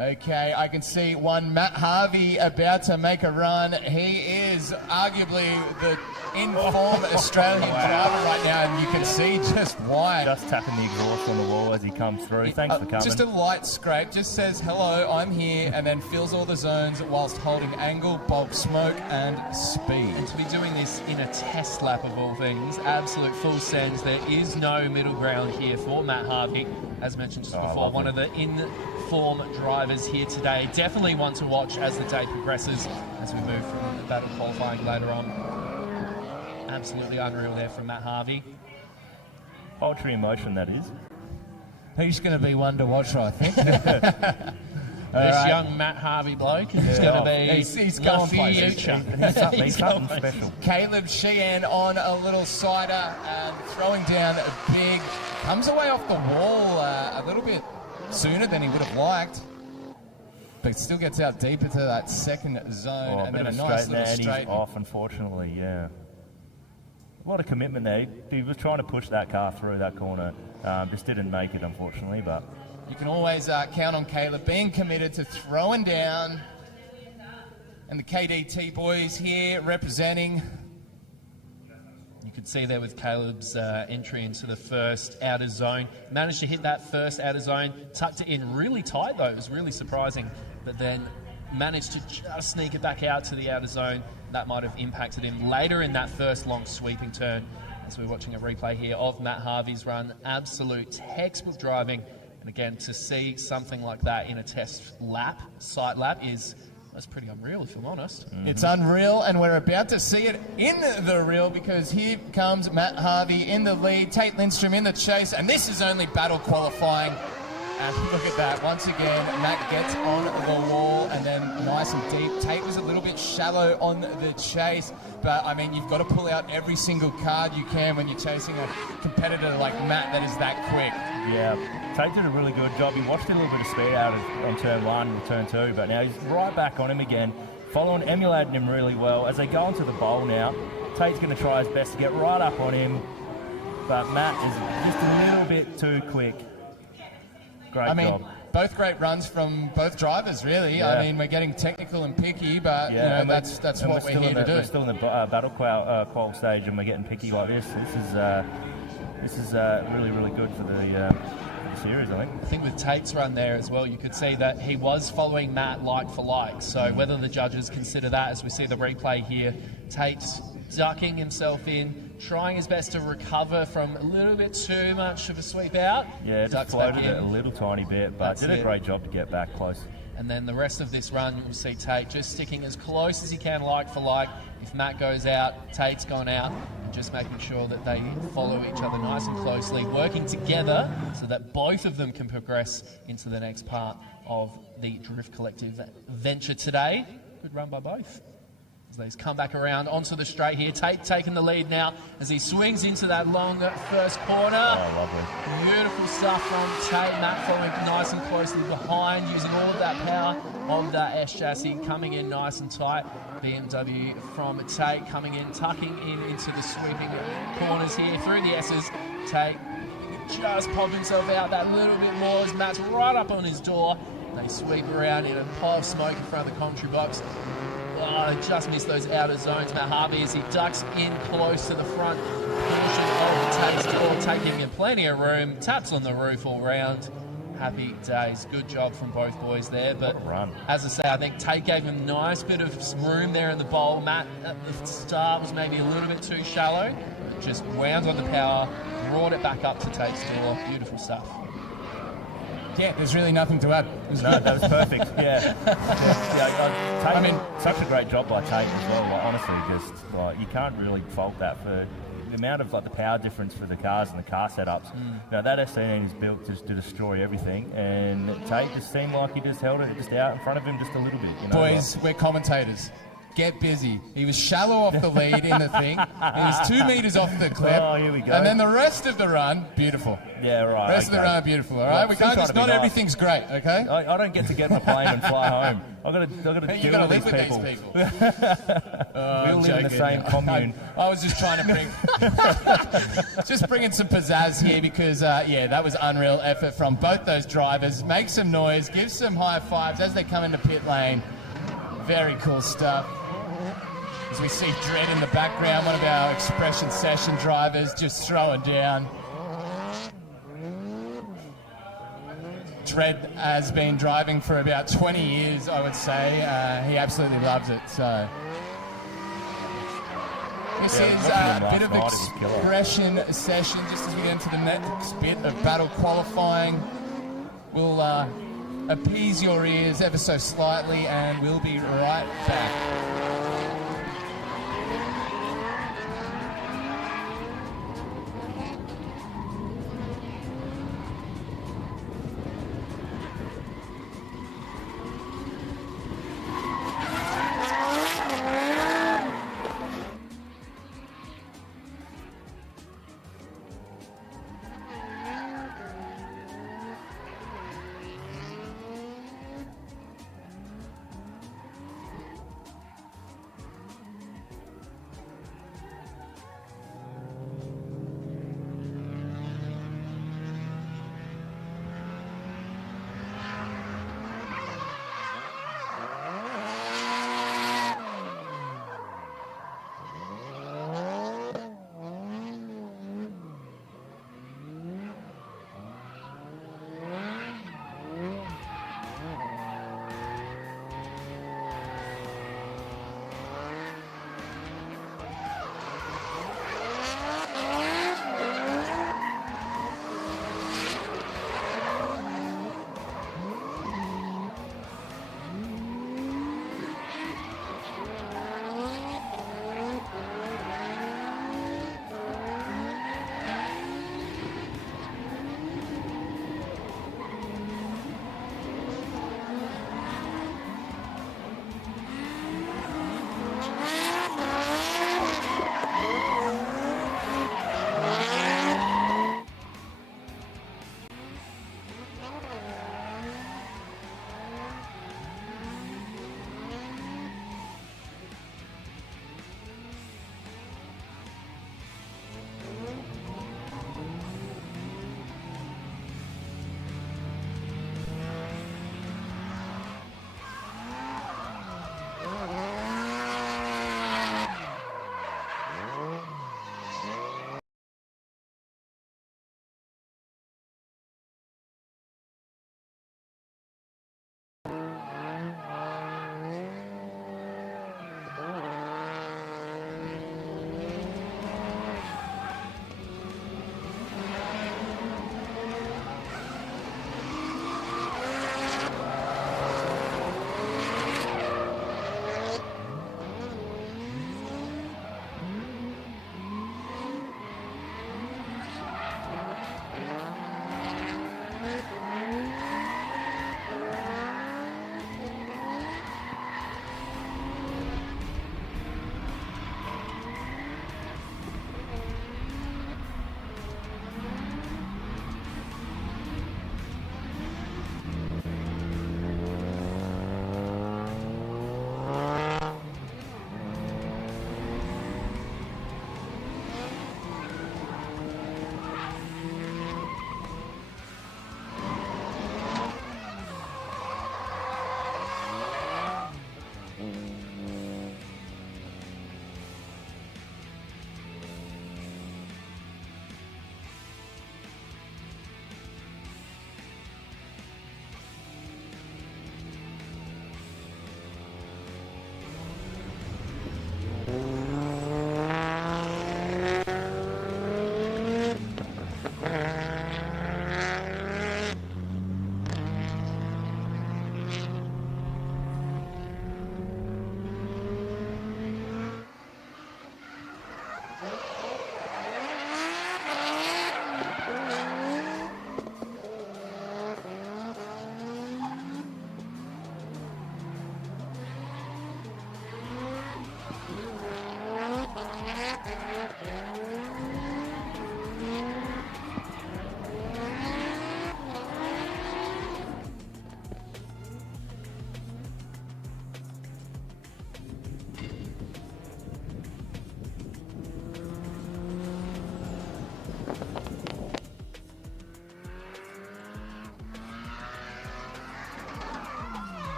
Okay, I can see one Matt Harvey about to make a run. He is arguably the in-form Australian driver right now, and you can see just why. Just tapping the exhaust on the wall as he comes through. Thanks for coming. Just a light scrape, just says, hello, I'm here, and then fills all the zones whilst holding angle, bulk smoke, and speed. And to be doing this in a test lap of all things, absolute full sends. There is no middle ground here for Matt Harvey. As mentioned just before, one of the in-form drivers here today. Definitely one to watch as the day progresses, as we move from the battle qualifying later on. Absolutely unreal there from Matt Harvey. Poetry in motion, that is. He's going to be one to watch, I think. This young Matt Harvey bloke is going to be he's going places. He's something special. Caleb Sheehan on a little cider and throwing down a big. Comes away off the wall a little bit sooner than he would have liked, but still gets out deeper to that second zone, and then a nice little straight. He's off, unfortunately, yeah. A lot of commitment there. He was trying to push that car through that corner. Just didn't make it, unfortunately, but you can always count on Caleb being committed to throwing down. And the KDT boys here representing. You could see there with Caleb's entry into the first outer zone. Managed to hit that first outer zone, tucked it in really tight though. It was really surprising, but then managed to just sneak it back out to the outer zone. That might have impacted him later in that first long sweeping turn. As we're watching a replay here of Matt Harvey's run, absolute textbook driving. And again, to see something like that in a test lap, sight lap, that's pretty unreal, if I'm honest. Mm-hmm. It's unreal, and we're about to see it in the real, because here comes Matt Harvey in the lead, Tate Lindstrom in the chase, and this is only battle qualifying. And look at that, once again, Matt gets on the wall, and then nice and deep. Tate was a little bit shallow on the chase, but I mean, you've got to pull out every single card you can when you're chasing a competitor like Matt that is that quick. Yeah, Tate did a really good job. He watched a little bit of speed out on turn 1 and turn 2, but now he's right back on him again, emulating him really well. As they go into the bowl now, Tate's going to try his best to get right up on him, but Matt is just a little bit too quick. Great job. Both great runs from both drivers, really. Yeah. I mean, we're getting technical and picky, but yeah, you know, that's what we're here to do. We're still in the battle qual stage, and we're getting picky like this. This is really, really good for the series, I think. I think with Tate's run there as well, you could see that he was following Matt like for like. So whether the judges consider that, as we see the replay here, Tate's ducking himself in, trying his best to recover from a little bit too much of a sweep out. Yeah, just floated it a little tiny bit, but did a great job to get back close. And then the rest of this run, you'll see Tate just sticking as close as he can, like for like. If Matt goes out, Tate's gone out, and just making sure that they follow each other nice and closely, working together so that both of them can progress into the next part of the Drift Collective venture today. Good run by both. As they come back around onto the straight here. Tate taking the lead now as he swings into that long first corner. Oh, lovely. Beautiful stuff from Tate. Matt following nice and closely behind, using all of that power of that S chassis, coming in nice and tight. BMW from Tate coming in, tucking in into the sweeping corners here through the S's. Tate just popped himself out that little bit more as Matt's right up on his door. They sweep around in a pile of smoke in front of the commentary box. Oh, they just missed those outer zones. Matt Harvey, as he ducks in close to the front portion of Tate's door, taking in plenty of room, taps on the roof all round. Happy days. Good job from both boys there. But as I say, I think Tate gave him a nice bit of room there in the bowl. Matt at the start was maybe a little bit too shallow. Just wound on the power, brought it back up to Tate's door. Beautiful stuff. Yeah, there's really nothing to add. No, that was perfect. Yeah. Tate, I mean, such a great job by Tate as well. Like, honestly, just you can't really fault that for the amount of the power difference for the cars and the car setups. Now that S18 is built just to destroy everything, and Tate just seemed like he just held it just out in front of him just a little bit. You know, boys, we're commentators. Get busy. He was shallow off the lead in the thing. He was 2 meters off the clip. Oh, here we go. And then the rest of the run, beautiful. Yeah, right. Rest of the run, beautiful. All right, we can't just not everything's great. Okay. I don't get to get in a plane and fly home. I've got to deal with these people. We all live in the same commune. I was just trying to bring, just bringing some pizzazz here because yeah, that was unreal effort from both those drivers. Make some noise, give some high fives as they come into pit lane. Very cool stuff. As we see Dredd in the background, one of our Expression Session drivers, just throwing down. Dredd has been driving for about 20 years, I would say. He absolutely loves it. So this is a bit of Expression Session, just as we get into the next bit of battle qualifying. We'll appease your ears ever so slightly, and we'll be right back.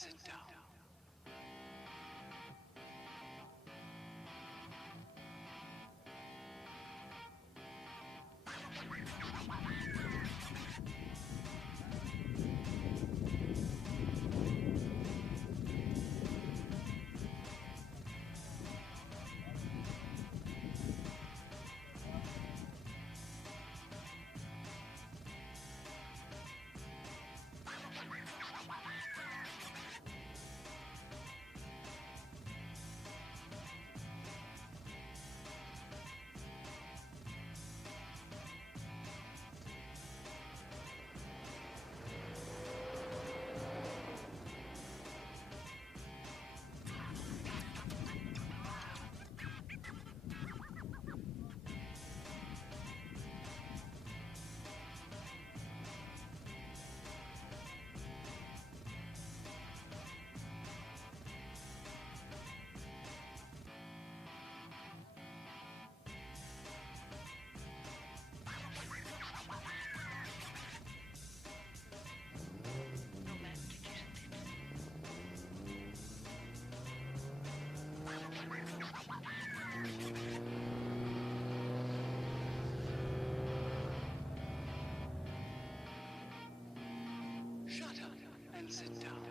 sit down. Shut up and sit down.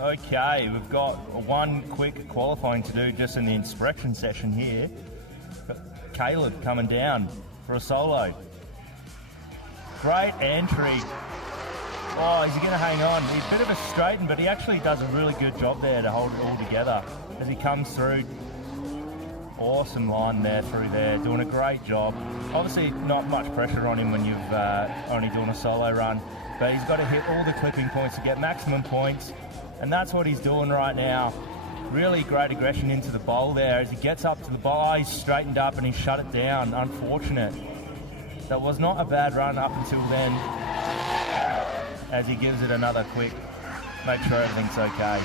Okay, we've got one quick qualifying to do just in the inspection session here. Got Caleb coming down for a solo. Great entry. Oh, is he going to hang on? He's a bit of a straighten, but he actually does a really good job there to hold it all together as he comes through. Awesome line there through there, doing a great job. Obviously not much pressure on him when you've only doing a solo run, but he's got to hit all the clipping points to get maximum points, and that's what he's doing right now. Really great aggression into the bowl there as he gets up to the bowl. He's straightened up and he's shut it down. Unfortunate. That was not a bad run up until then, as he gives it another quick, make sure everything's okay.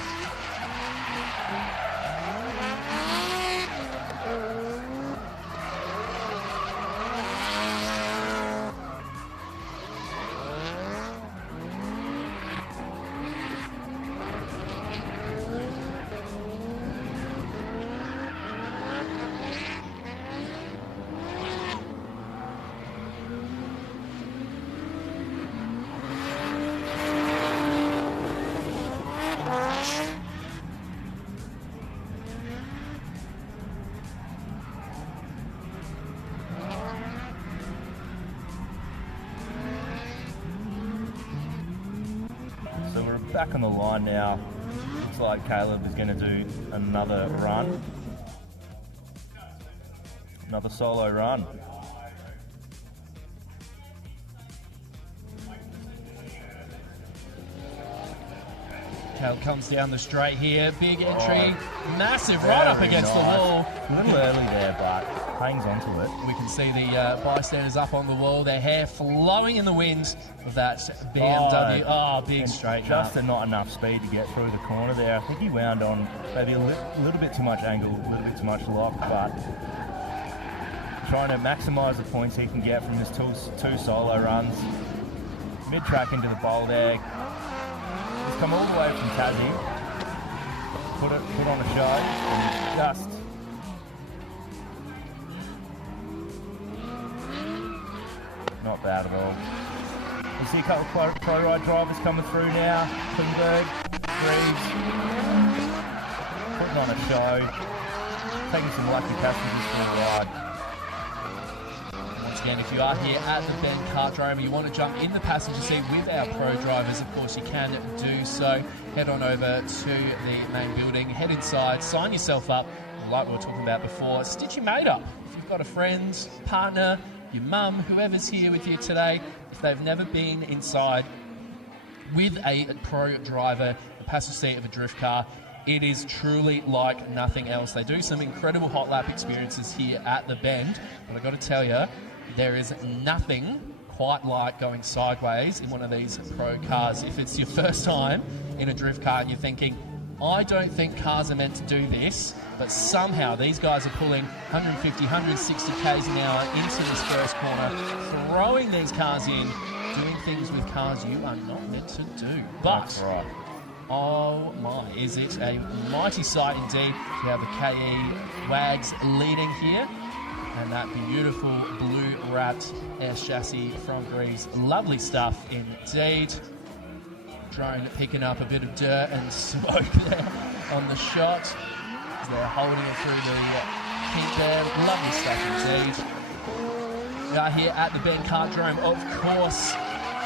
So we're back on the line now. Looks like Caleb is going to do another run. Another solo run. Caleb comes down the straight here. Big entry. Massive right up against the wall. A little early there, but hangs onto it. We can see the bystanders up on the wall, their hair flowing in the wind of that BMW. Oh, big straight. Just not enough speed to get through the corner there. I think he wound on maybe a little bit too much angle, a little bit too much lock, but trying to maximise the points he can get from his two solo runs. Mid-track into the bowl there. He's come all the way from Tassie, put on a show, and just not bad at all. You see a couple of pro ride drivers coming through now. Klingberg, Reeves, putting on a show, taking some lucky passengers for a ride. Once again, if you are here at the Bend Kartdrome and you want to jump in the passenger seat with our pro drivers, of course you can do so. Head on over to the main building, head inside, sign yourself up, like we were talking about before. Stitch your mate up. If you've got a friend, partner, your mum, whoever's here with you today, if they've never been inside with a pro driver, the passenger seat of a drift car, it is truly like nothing else. They do some incredible hot lap experiences here at the Bend, but I've got to tell you, there is nothing quite like going sideways in one of these pro cars. If it's your first time in a drift car and you're thinking, I don't think cars are meant to do this, but somehow these guys are pulling 150, 160 k's an hour into this first corner, throwing these cars in, doing things with cars you are not meant to do. But, that's right. Oh my, is it a mighty sight indeed to have the KE Wags leading here. And that beautiful blue wrapped S chassis front grease. Lovely stuff indeed. Drone picking up a bit of dirt and smoke there on the shot. They're holding it through the heat there. Lovely stuff indeed. We are here at the Bend Kartdrome, of course.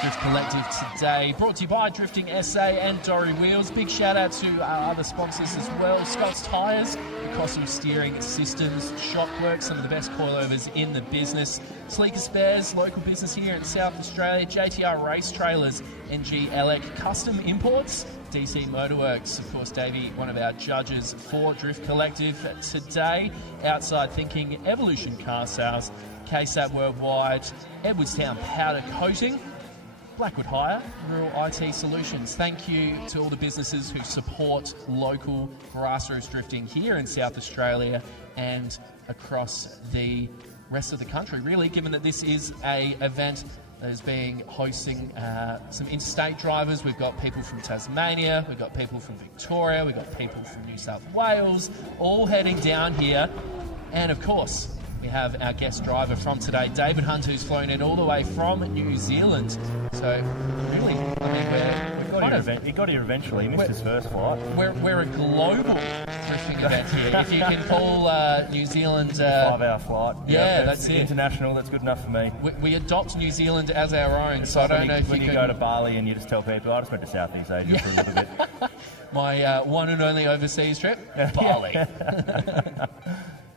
Drift Collective today, brought to you by Drifting SA and Dory Wheels. Big shout out to our other sponsors as well. Scott's Tyres, Cosm Steering Systems, Shockworks, some of the best coilovers in the business. Sleeker Spares, local business here in South Australia. JTR Race Trailers, NG Elec Custom Imports, DC Motorworks. Of course, Davey, one of our judges for Drift Collective today. Outside Thinking, Evolution Car Sales, KSAT Worldwide, Edwardstown Powder Coating, Blackwood Hire, Rural IT Solutions. Thank you to all the businesses who support local grassroots drifting here in South Australia and across the rest of the country, really, given that this is a event that is being hosting some interstate drivers. We've got people from Tasmania, we've got people from Victoria, we've got people from New South Wales, all heading down here. And of course, we have our guest driver from today, David Hunt, who's flown in all the way from New Zealand. So really, I mean, we've got He got here eventually. He missed his first flight. We're a global drifting event here. If you can call New Zealand... 5-hour flight. Yeah, that's it. International, that's good enough for me. We adopt New Zealand as our own, so I don't know if when you go to Bali and you just tell people, I just went to Southeast Asia for a little bit. My one and only overseas trip, Bali.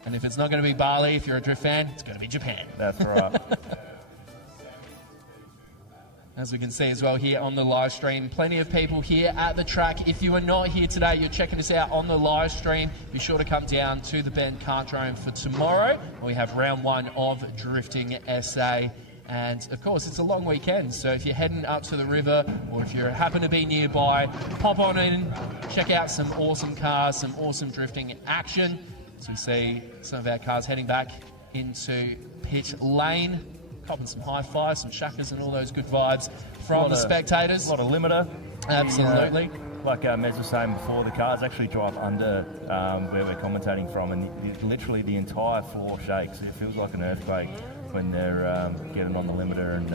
And if it's not going to be Bali, if you're a drift fan, it's going to be Japan. That's right. As we can see as well here on the live stream, plenty of people here at the track. If you are not here today, you're checking us out on the live stream, be sure to come down to the Bend Kartrome for tomorrow. We have round 1 of Drifting SA. And of course, it's a long weekend, so if you're heading up to the river or if you happen to be nearby, pop on in, check out some awesome cars, some awesome drifting action. So we see some of our cars heading back into pit lane, copping some high fives, some shackers and all those good vibes from the spectators. A lot of limiter. Absolutely. Like Mez was saying before, the cars actually drive under where we're commentating from, and literally the entire floor shakes. It feels like an earthquake when they're getting on the limiter and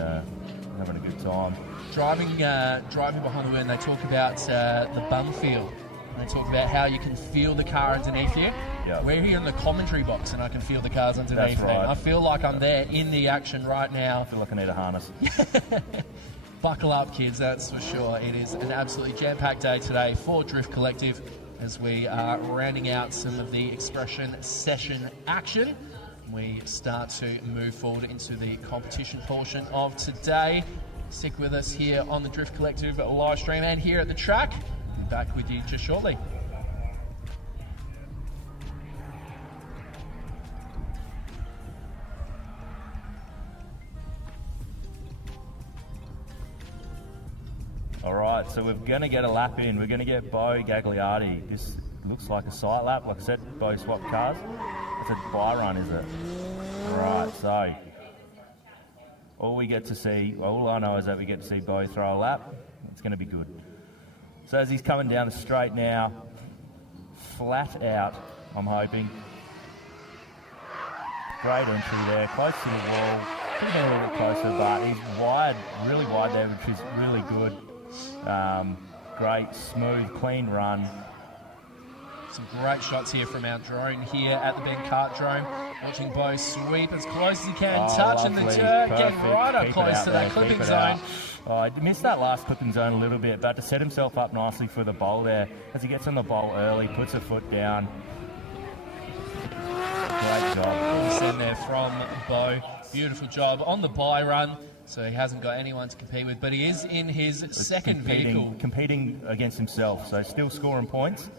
having a good time. Driving behind the wheel, and they talk about the bum feel. And they talk about how you can feel the car underneath you. Yep. We're here in the commentary box, and I can feel the cars underneath That's right. me. I feel like I'm there in the action right now. I feel like I need a harness. Buckle up, kids, that's for sure. It is an absolutely jam-packed day today for Drift Collective as we are rounding out some of the expression session action. We start to move forward into the competition portion of today. Stick with us here on the Drift Collective live stream and here at the track. We'll be back with you just shortly. All right, so we're going to get a lap in. We're going to get Bo Gagliardi. This looks like a sight lap. Like I said, Bo swapped cars. It's a buy run, is it? Right, so all I know is that we get to see Bo throw a lap. It's going to be good. So as he's coming down the straight now, flat out, I'm hoping. Great entry there, close to the wall. Could have been a little bit closer, but he's wide, really wide there, which is really good. Great, smooth, clean run. Some great shots here from our drone here at the Bend Kartrome. Watching Bo sweep as close as he can, touching the dirt, getting right up close to that clipping zone. I missed that last clipping zone a little bit, but to set himself up nicely for the bowl there. As he gets on the bowl early, puts a foot down. Great job. Send there from Bo. Beautiful job on the buy run. So he hasn't got anyone to compete with, but he is in his second vehicle. Competing against himself, so still scoring points.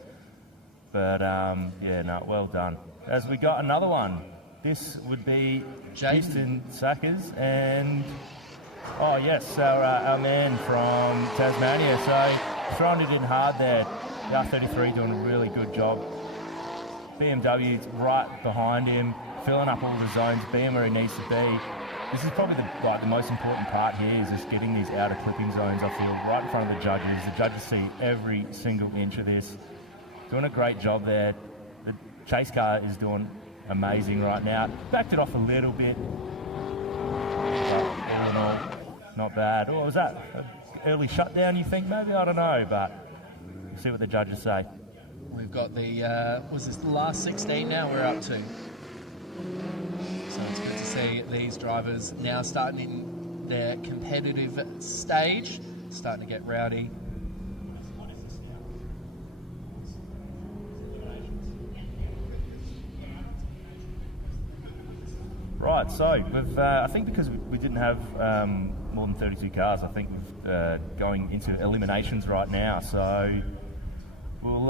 But, well done. As we got another one, this would be Jason Sackers and, our man from Tasmania. So throwing it in hard there. The R33 doing a really good job. BMW's right behind him, filling up all the zones, being where he needs to be. This is probably the most important part here is just getting these outer clipping zones, I feel, right in front of the judges. The judges see every single inch of this. Doing a great job there. The chase car is doing amazing right now. Backed it off a little bit. But all in all, not bad. Oh, was that an early shutdown, you think, maybe? I don't know, but we'll see what the judges say. We've got the, was this the last 16 now we're up to? So it's good to see these drivers now starting in their competitive stage, starting to get rowdy. Right, so we've, I think because we didn't have more than 32 cars, I think we're going into eliminations right now. So we'll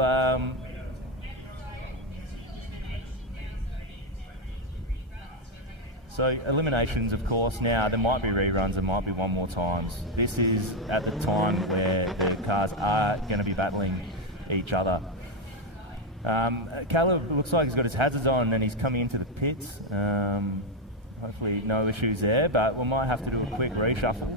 so eliminations, of course. Now there might be reruns, there might be one more times. This is at the time where the cars are going to be battling each other. Caleb looks like he's got his hazards on and he's coming into the pits. Hopefully no issues there, but we might have to do a quick reshuffle.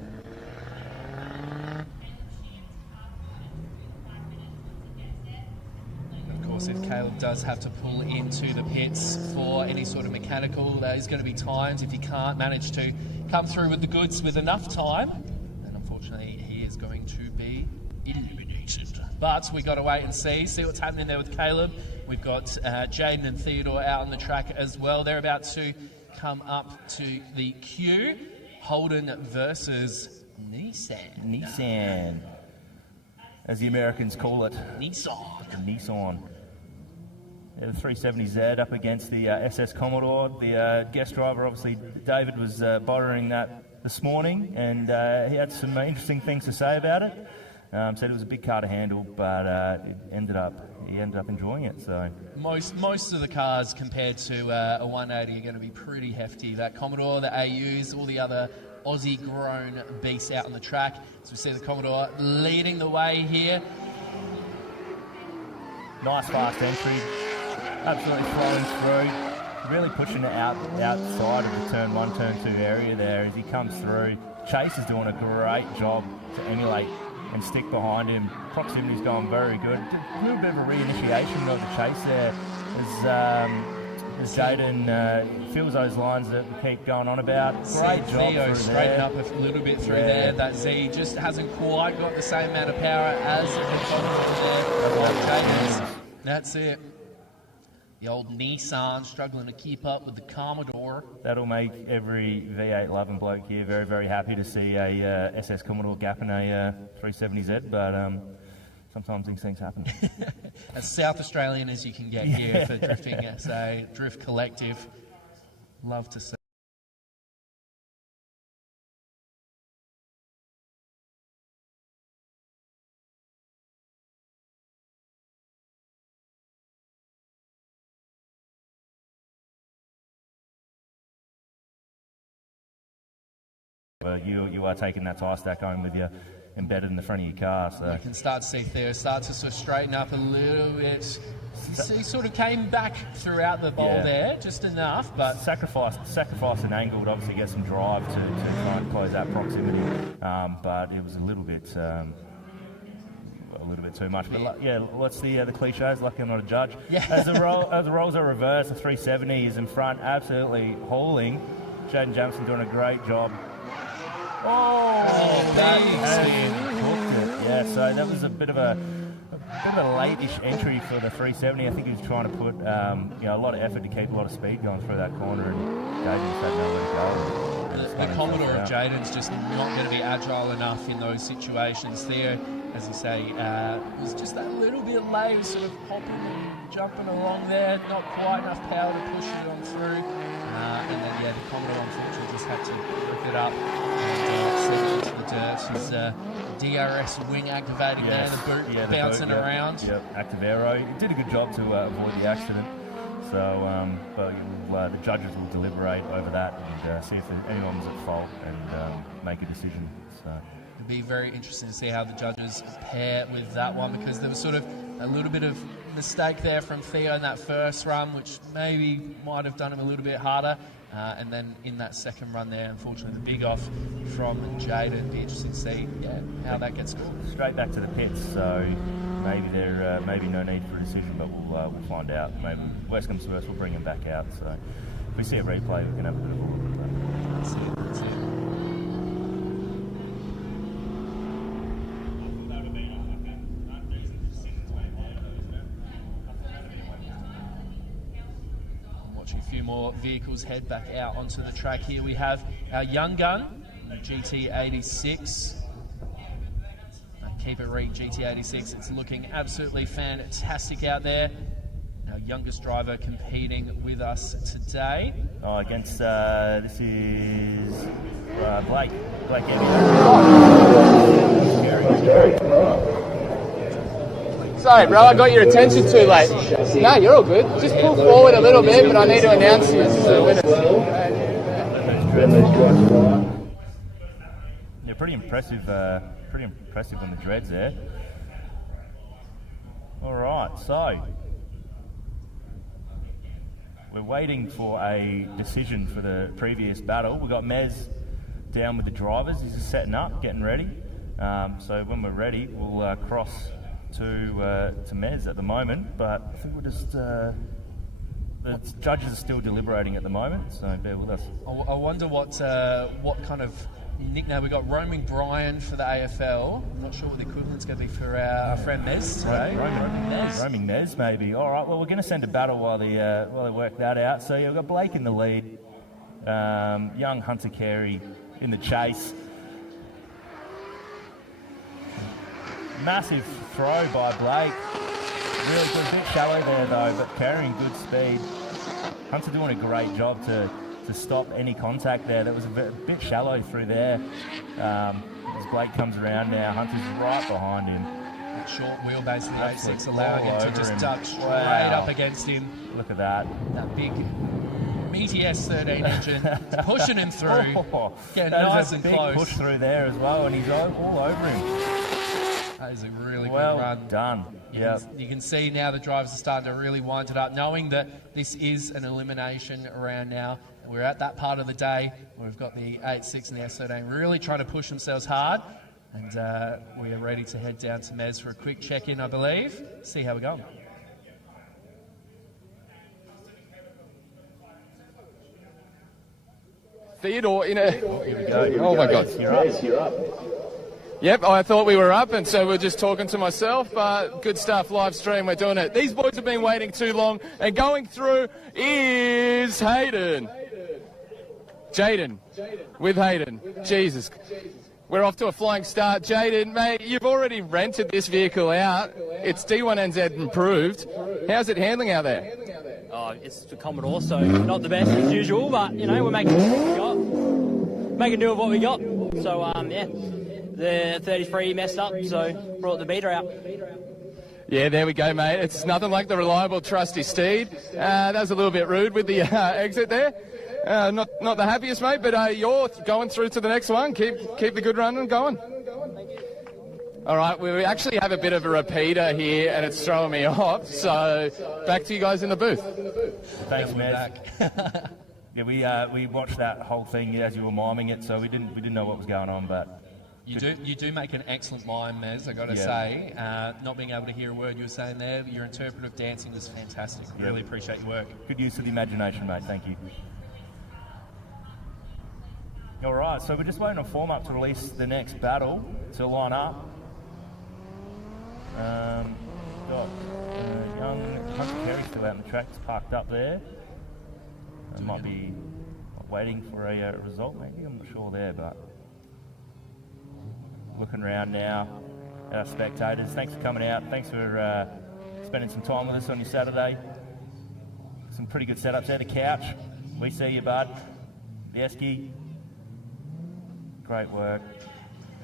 Of course, if Caleb does have to pull into the pits for any sort of mechanical, there is going to be times if he can't manage to come through with the goods with enough time, then unfortunately he is going to be But we got to wait and see what's happening there with Caleb. We've got Jaden and Theodore out on the track as well. They're about to come up to the queue. Holden versus Nissan, as the Americans call it. Nissan. Yeah, the 370Z up against the SS Commodore. The guest driver, obviously, David, was bothering that this morning, and he had some interesting things to say about it. Said it was a big car to handle, but he ended up enjoying it. So most of the cars compared to a 180 are going to be pretty hefty. That Commodore, the AUs, all the other Aussie-grown beasts out on the track. So we see the Commodore leading the way here. Nice fast entry, absolutely flowing through, really pushing it outside of the turn 1, turn 2 area there as he comes through. Chase is doing a great job to emulate and stick behind him. Proximity's going very good. A little bit of a reinitiation of the chase there as Jaden fills those lines that we keep going on about. Great job Theo through straighten there. up a little bit through there. That Z just hasn't quite got the same amount of power as the Commodore there. That's it. The old Nissan struggling to keep up with the Commodore. That'll make every V8 loving bloke here very, very happy to see a SS Commodore gapping a 370Z, but sometimes these things happen. As South Australian as you can get here for drifting SA, Drift Collective. Love to see. You are taking that tyre stack home with you embedded in the front of your car. So You can start to see Theo start to sort of straighten up a little bit. He sort of came back throughout the bowl there, just enough, but sacrifice an angle would obviously get some drive to try and close that proximity, but it was a little bit too much. But yeah, what's the cliches? Lucky I'm not a judge. Yeah. As the roles are reversed, the 370 is in front, absolutely hauling. Jaden Jamison doing a great job. That hooked it. Yeah, so that was a bit of a late-ish entry for the 370. I think he was trying to put a lot of effort to keep a lot of speed going through that corner, and Jaden just had nowhere to go. The Commodore of Jaden's just not going to be agile enough in those situations there. As you say, was just that little bit late, sort of hopping and jumping along there, not quite enough power to push it on through. And then, the Commodore unfortunately just had to rip it up and send it into the dirt. His DRS wing activating there, the boot bouncing around. Yep, active aero. He did a good job to avoid the accident. So, but the judges will deliberate over that and see if anyone was at fault and make a decision. So. It'd be very interesting to see how the judges pair with that one, because there was sort of a little bit of mistake there from Theo in that first run, which maybe might have done him a little bit harder. And then in that second run there, unfortunately, the big off from Jaden. It'd be interesting to see how that gets scored. Straight back to the pits, so maybe there maybe no need for a decision, but we'll find out. Maybe worst comes to worst, we'll bring him back out. So if we see a replay, we can have a bit of a look. That's it. A few more vehicles head back out onto the track here. We have our young gun, GT86. Keep it reading, GT86. It's looking absolutely fantastic out there. Our youngest driver competing with us today. Against, this is Blake. Blake Sorry, bro, I got your attention too late. No, you're all good. Just pull forward a little bit, but I need to announce you as the winners. Yeah, pretty impressive on the dreads there. All right, so we're waiting for a decision for the previous battle. We've got Mez down with the drivers. He's just setting up, getting ready. So when we're ready, we'll cross to Mez at the moment, but I think we're just the judges are still deliberating at the moment, so bear with us. I wonder what kind of nickname. We got Roaming Brian for the AFL. I'm not sure what the equivalent's going to be for our friend Mez today. Roaming Mez, maybe. All right, well, we're going to send a battle while they work that out. So, yeah, we've got Blake in the lead. Young Hunter Carey in the chase. Massive throw by Blake. Really good. A bit shallow there, though, but carrying good speed. Hunter doing a great job to stop any contact there. That was a bit shallow through there. As Blake comes around now, Hunter's right behind him. That short wheelbase in the 8.6 allowing him to just duck straight up against him. Look at that. That big meaty S13 engine pushing him through. Getting nice and close. Big push through there as well, and he's all over him. That is a really good well run. Done. You can see now the drivers are starting to really wind it up, knowing that this is an elimination round now. We're at that part of the day where we've got the 8.6 and the S13 really trying to push themselves hard. And we are ready to head down to Mez for a quick check-in, I believe. See how we're going. Theodore in a... Here we go. Oh, my God. You're up. Yep, I thought we were up, and so we're just talking to myself. Good stuff, live stream, we're doing it. These boys have been waiting too long, and going through is Hayden. Jaden, with Hayden. Jesus. We're off to a flying start. Jaden, mate, you've already rented this vehicle out. It's D1NZ improved. How's it handling out there? Oh, it's the Commodore, so not the best as usual, but, you know, we're making do what we got. Making do with what we got. So, yeah, the 33 messed up, so brought the beater out. Yeah, there we go, mate. It's nothing like the reliable, trusty steed. That was a little bit rude with the exit there. Not the happiest, mate, but you're going through to the next one. Keep the good run going. All right, we actually have a bit of a repeater here, and it's throwing me off. So back to you guys in the booth. Thanks, Mez. Yeah, we watched that whole thing as you were miming it, so we didn't know what was going on, but. You do make an excellent mime, Mez, I got to say. Not being able to hear a word you were saying there, your interpretive dancing was fantastic. Really appreciate your work. Good use of the imagination, mate. Thank you. All right, so we're just waiting on form up to release the next battle to line up. Got young Hunter Carey still out in the track, parked up there. Might be waiting for a result, maybe. I'm not sure there, but. Looking around now at our spectators. Thanks for coming out. Thanks for spending some time with us on your Saturday. Some pretty good setups there. The couch. We see you, bud. The esky. Great work.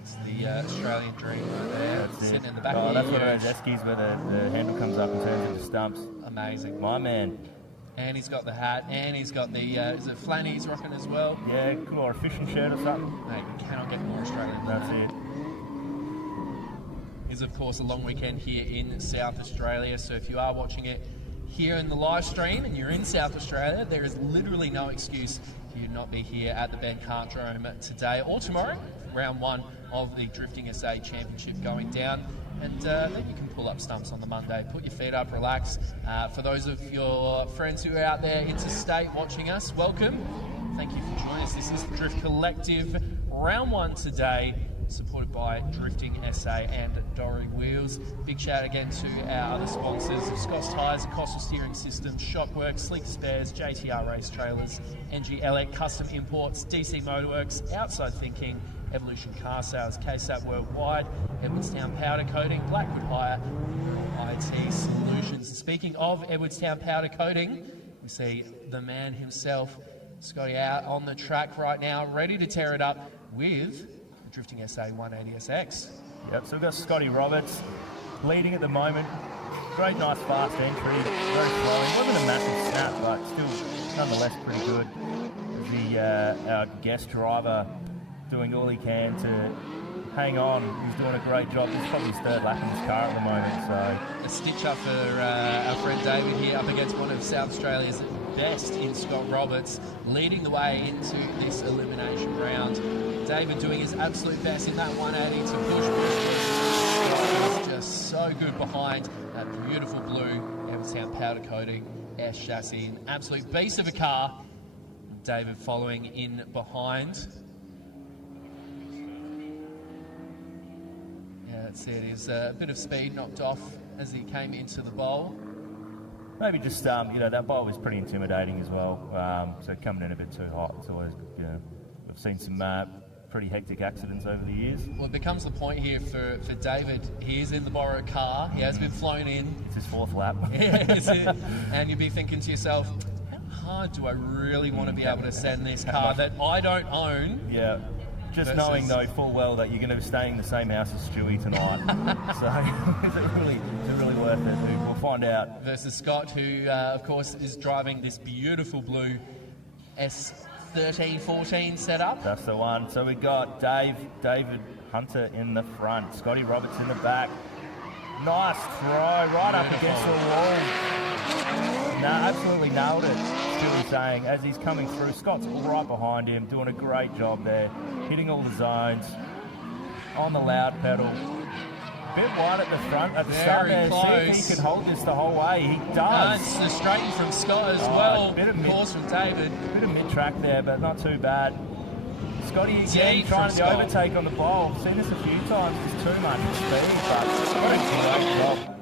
It's the Australian dream right there. That's sitting it. in the back. Oh, that's one of those eskies where the handle comes up and turns into stumps. Amazing. My man. And he's got the hat, and he's got the, is it Flanny he's rocking as well? Yeah, cool, or a fishing shirt or something. Mate, you cannot get more Australian than That's it. Is of course a long weekend here in South Australia, so if you are watching it here in the live stream and you're in South Australia, there is literally no excuse for you to not be here at the Bend Kartdrome today or tomorrow, round one of the Drifting SA Championship going down. And then you can pull up stumps on the Monday, put your feet up, relax. For those of your friends who are out there interstate watching us, welcome. Thank you for joining us. This is the Drift Collective, round one today, supported by Drifting SA and Dory Wheels. Big shout again to our other sponsors, Scott's Tyres, Coastal Steering Systems, Shopworks, Sleek Spares, JTR Race Trailers, NG Elec Custom Imports, DC Motorworks, Outside Thinking, Evolution Car Sales, KSAP Worldwide, Edwardstown Powder Coating, Blackwood Hire, IT Solutions. Speaking of Edwardstown Powder Coating, we see the man himself, Scotty, out on the track right now, ready to tear it up with the Drifting SA 180SX. Yep, so we've got Scotty Roberts leading at the moment. Great, nice, fast entry, very flowing. Wasn't a massive snap, but still nonetheless pretty good. Our guest driver doing all he can to hang on. He's doing a great job. This is probably his third lap in his car at the moment. So a stitch up for our friend David here, up against one of South Australia's best in Scott Roberts, leading the way into this elimination round. David doing his absolute best in that 180 to push. He's just so good behind that beautiful blue Edwardstown powder coating S chassis. An absolute beast of a car. David following in behind. That's it. He's a bit of speed knocked off as he came into the bowl. Maybe just, that bowl was pretty intimidating as well. So coming in a bit too hot, it's always, we've seen some pretty hectic accidents over the years. Well, it becomes the point here for David. He is in the borrowed car. He has been flown in. It's his 4th lap. Yeah, is it? And you'd be thinking to yourself, how hard do I really want to be able to send this car that I don't own? Yeah. Just knowing, though, full well that you're going to be staying in the same house as Stewie tonight. So, is it really worth it? We'll find out. Versus Scott, who, of course, is driving this beautiful blue S13-14 setup. That's the one. So we got David Hunter in the front. Scotty Roberts in the back. Nice throw, right up against the wall. No, absolutely nailed it, Stewie's saying, as he's coming through. Scott's right behind him, doing a great job there, hitting all the zones, on the loud pedal. Bit wide at the front at the start there. Close. See if he can hold this the whole way. He does. It's the straighten from Scott as well. Bit of course from David. Bit of mid-track there, but not too bad. Scotty again trying to overtake on the bowl. Seen this a few times, just too much speed, but great job.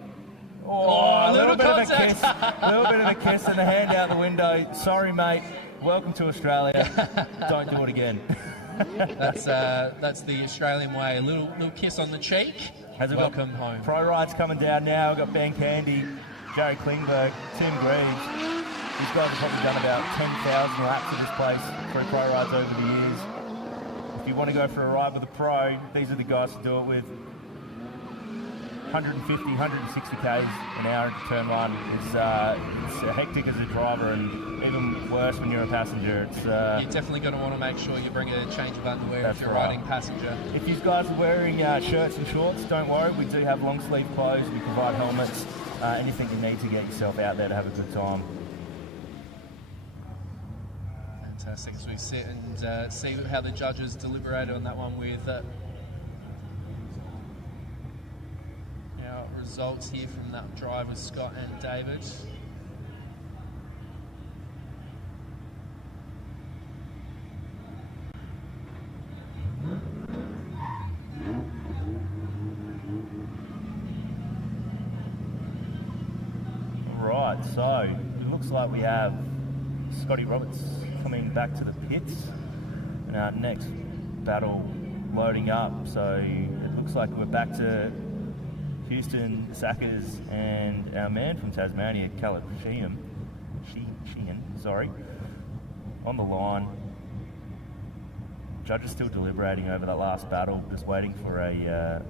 Oh, a little bit contact. of a kiss. A little bit of a kiss and a hand out the window. Sorry, mate. Welcome to Australia. Don't do it again. That's the Australian way. A little kiss on the cheek. Welcome home. Pro rides coming down now. We've got Ben Candy, Jerry Klingberg, Tim Greaves. These guys have probably done about 10,000 laps of this place through pro rides over the years. If you want to go for a ride with a pro, these are the guys to do it with. 150, 160 k's an hour into turn one. It's hectic as a driver, and even worse when you're a passenger. You're definitely going to want to make sure you bring a change of underwear if you're riding passenger. If you guys are wearing shirts and shorts, don't worry. We do have long sleeve clothes. We provide helmets. Anything you need to get yourself out there to have a good time. Fantastic. As we sit and see how the judges deliberated on that one with results here from that drivers, Scott and David. Right, so it looks like we have Scotty Roberts coming back to the pits, and our next battle loading up. So it looks like we're back to Houston Sackers and our man from Tasmania, Caleb Sheehan, on the line. Judges still deliberating over that last battle, just waiting for a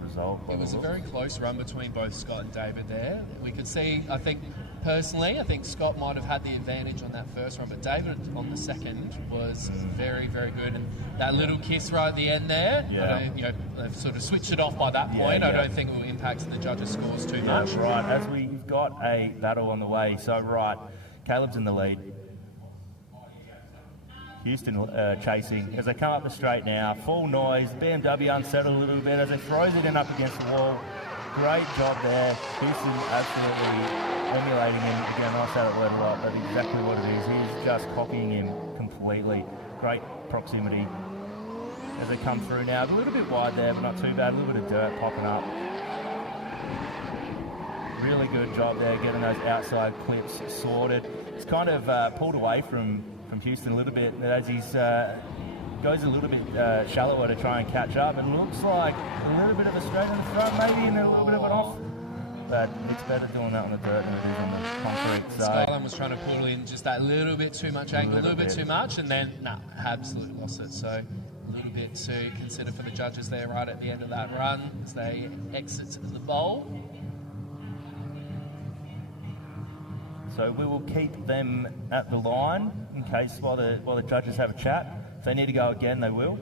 result. It was a very close run between both Scott and David there. We could see, I think Scott might have had the advantage on that first run, but David on the second was very, very good. And that little kiss right at the end there, they've sort of switched it off by that point. I don't think it will impact the judges' scores too much. Right, as we've got a battle on the way. So, right, Caleb's in the lead. Houston chasing as they come up the straight now. Full noise. BMW unsettled a little bit as they throws it in up against the wall. Great job there. Houston absolutely emulating him. Again, I say that word a lot, but exactly what it is. He's just copying him completely. Great proximity as they come through now. A little bit wide there, but not too bad. A little bit of dirt popping up. Really good job there, getting those outside clips sorted. It's kind of pulled away from Houston a little bit as he's goes a little bit shallower to try and catch up, and looks like a little bit of a straight in the front, maybe, and a little bit of an off. But it's better doing that on the dirt than it is on the concrete. So Skyline was trying to pull in just that little bit too much angle, a little bit too much, and then absolutely lost it. So a little bit to consider for the judges there right at the end of that run as they exit the bowl. So we will keep them at the line in case while the judges have a chat. If they need to go again, they will.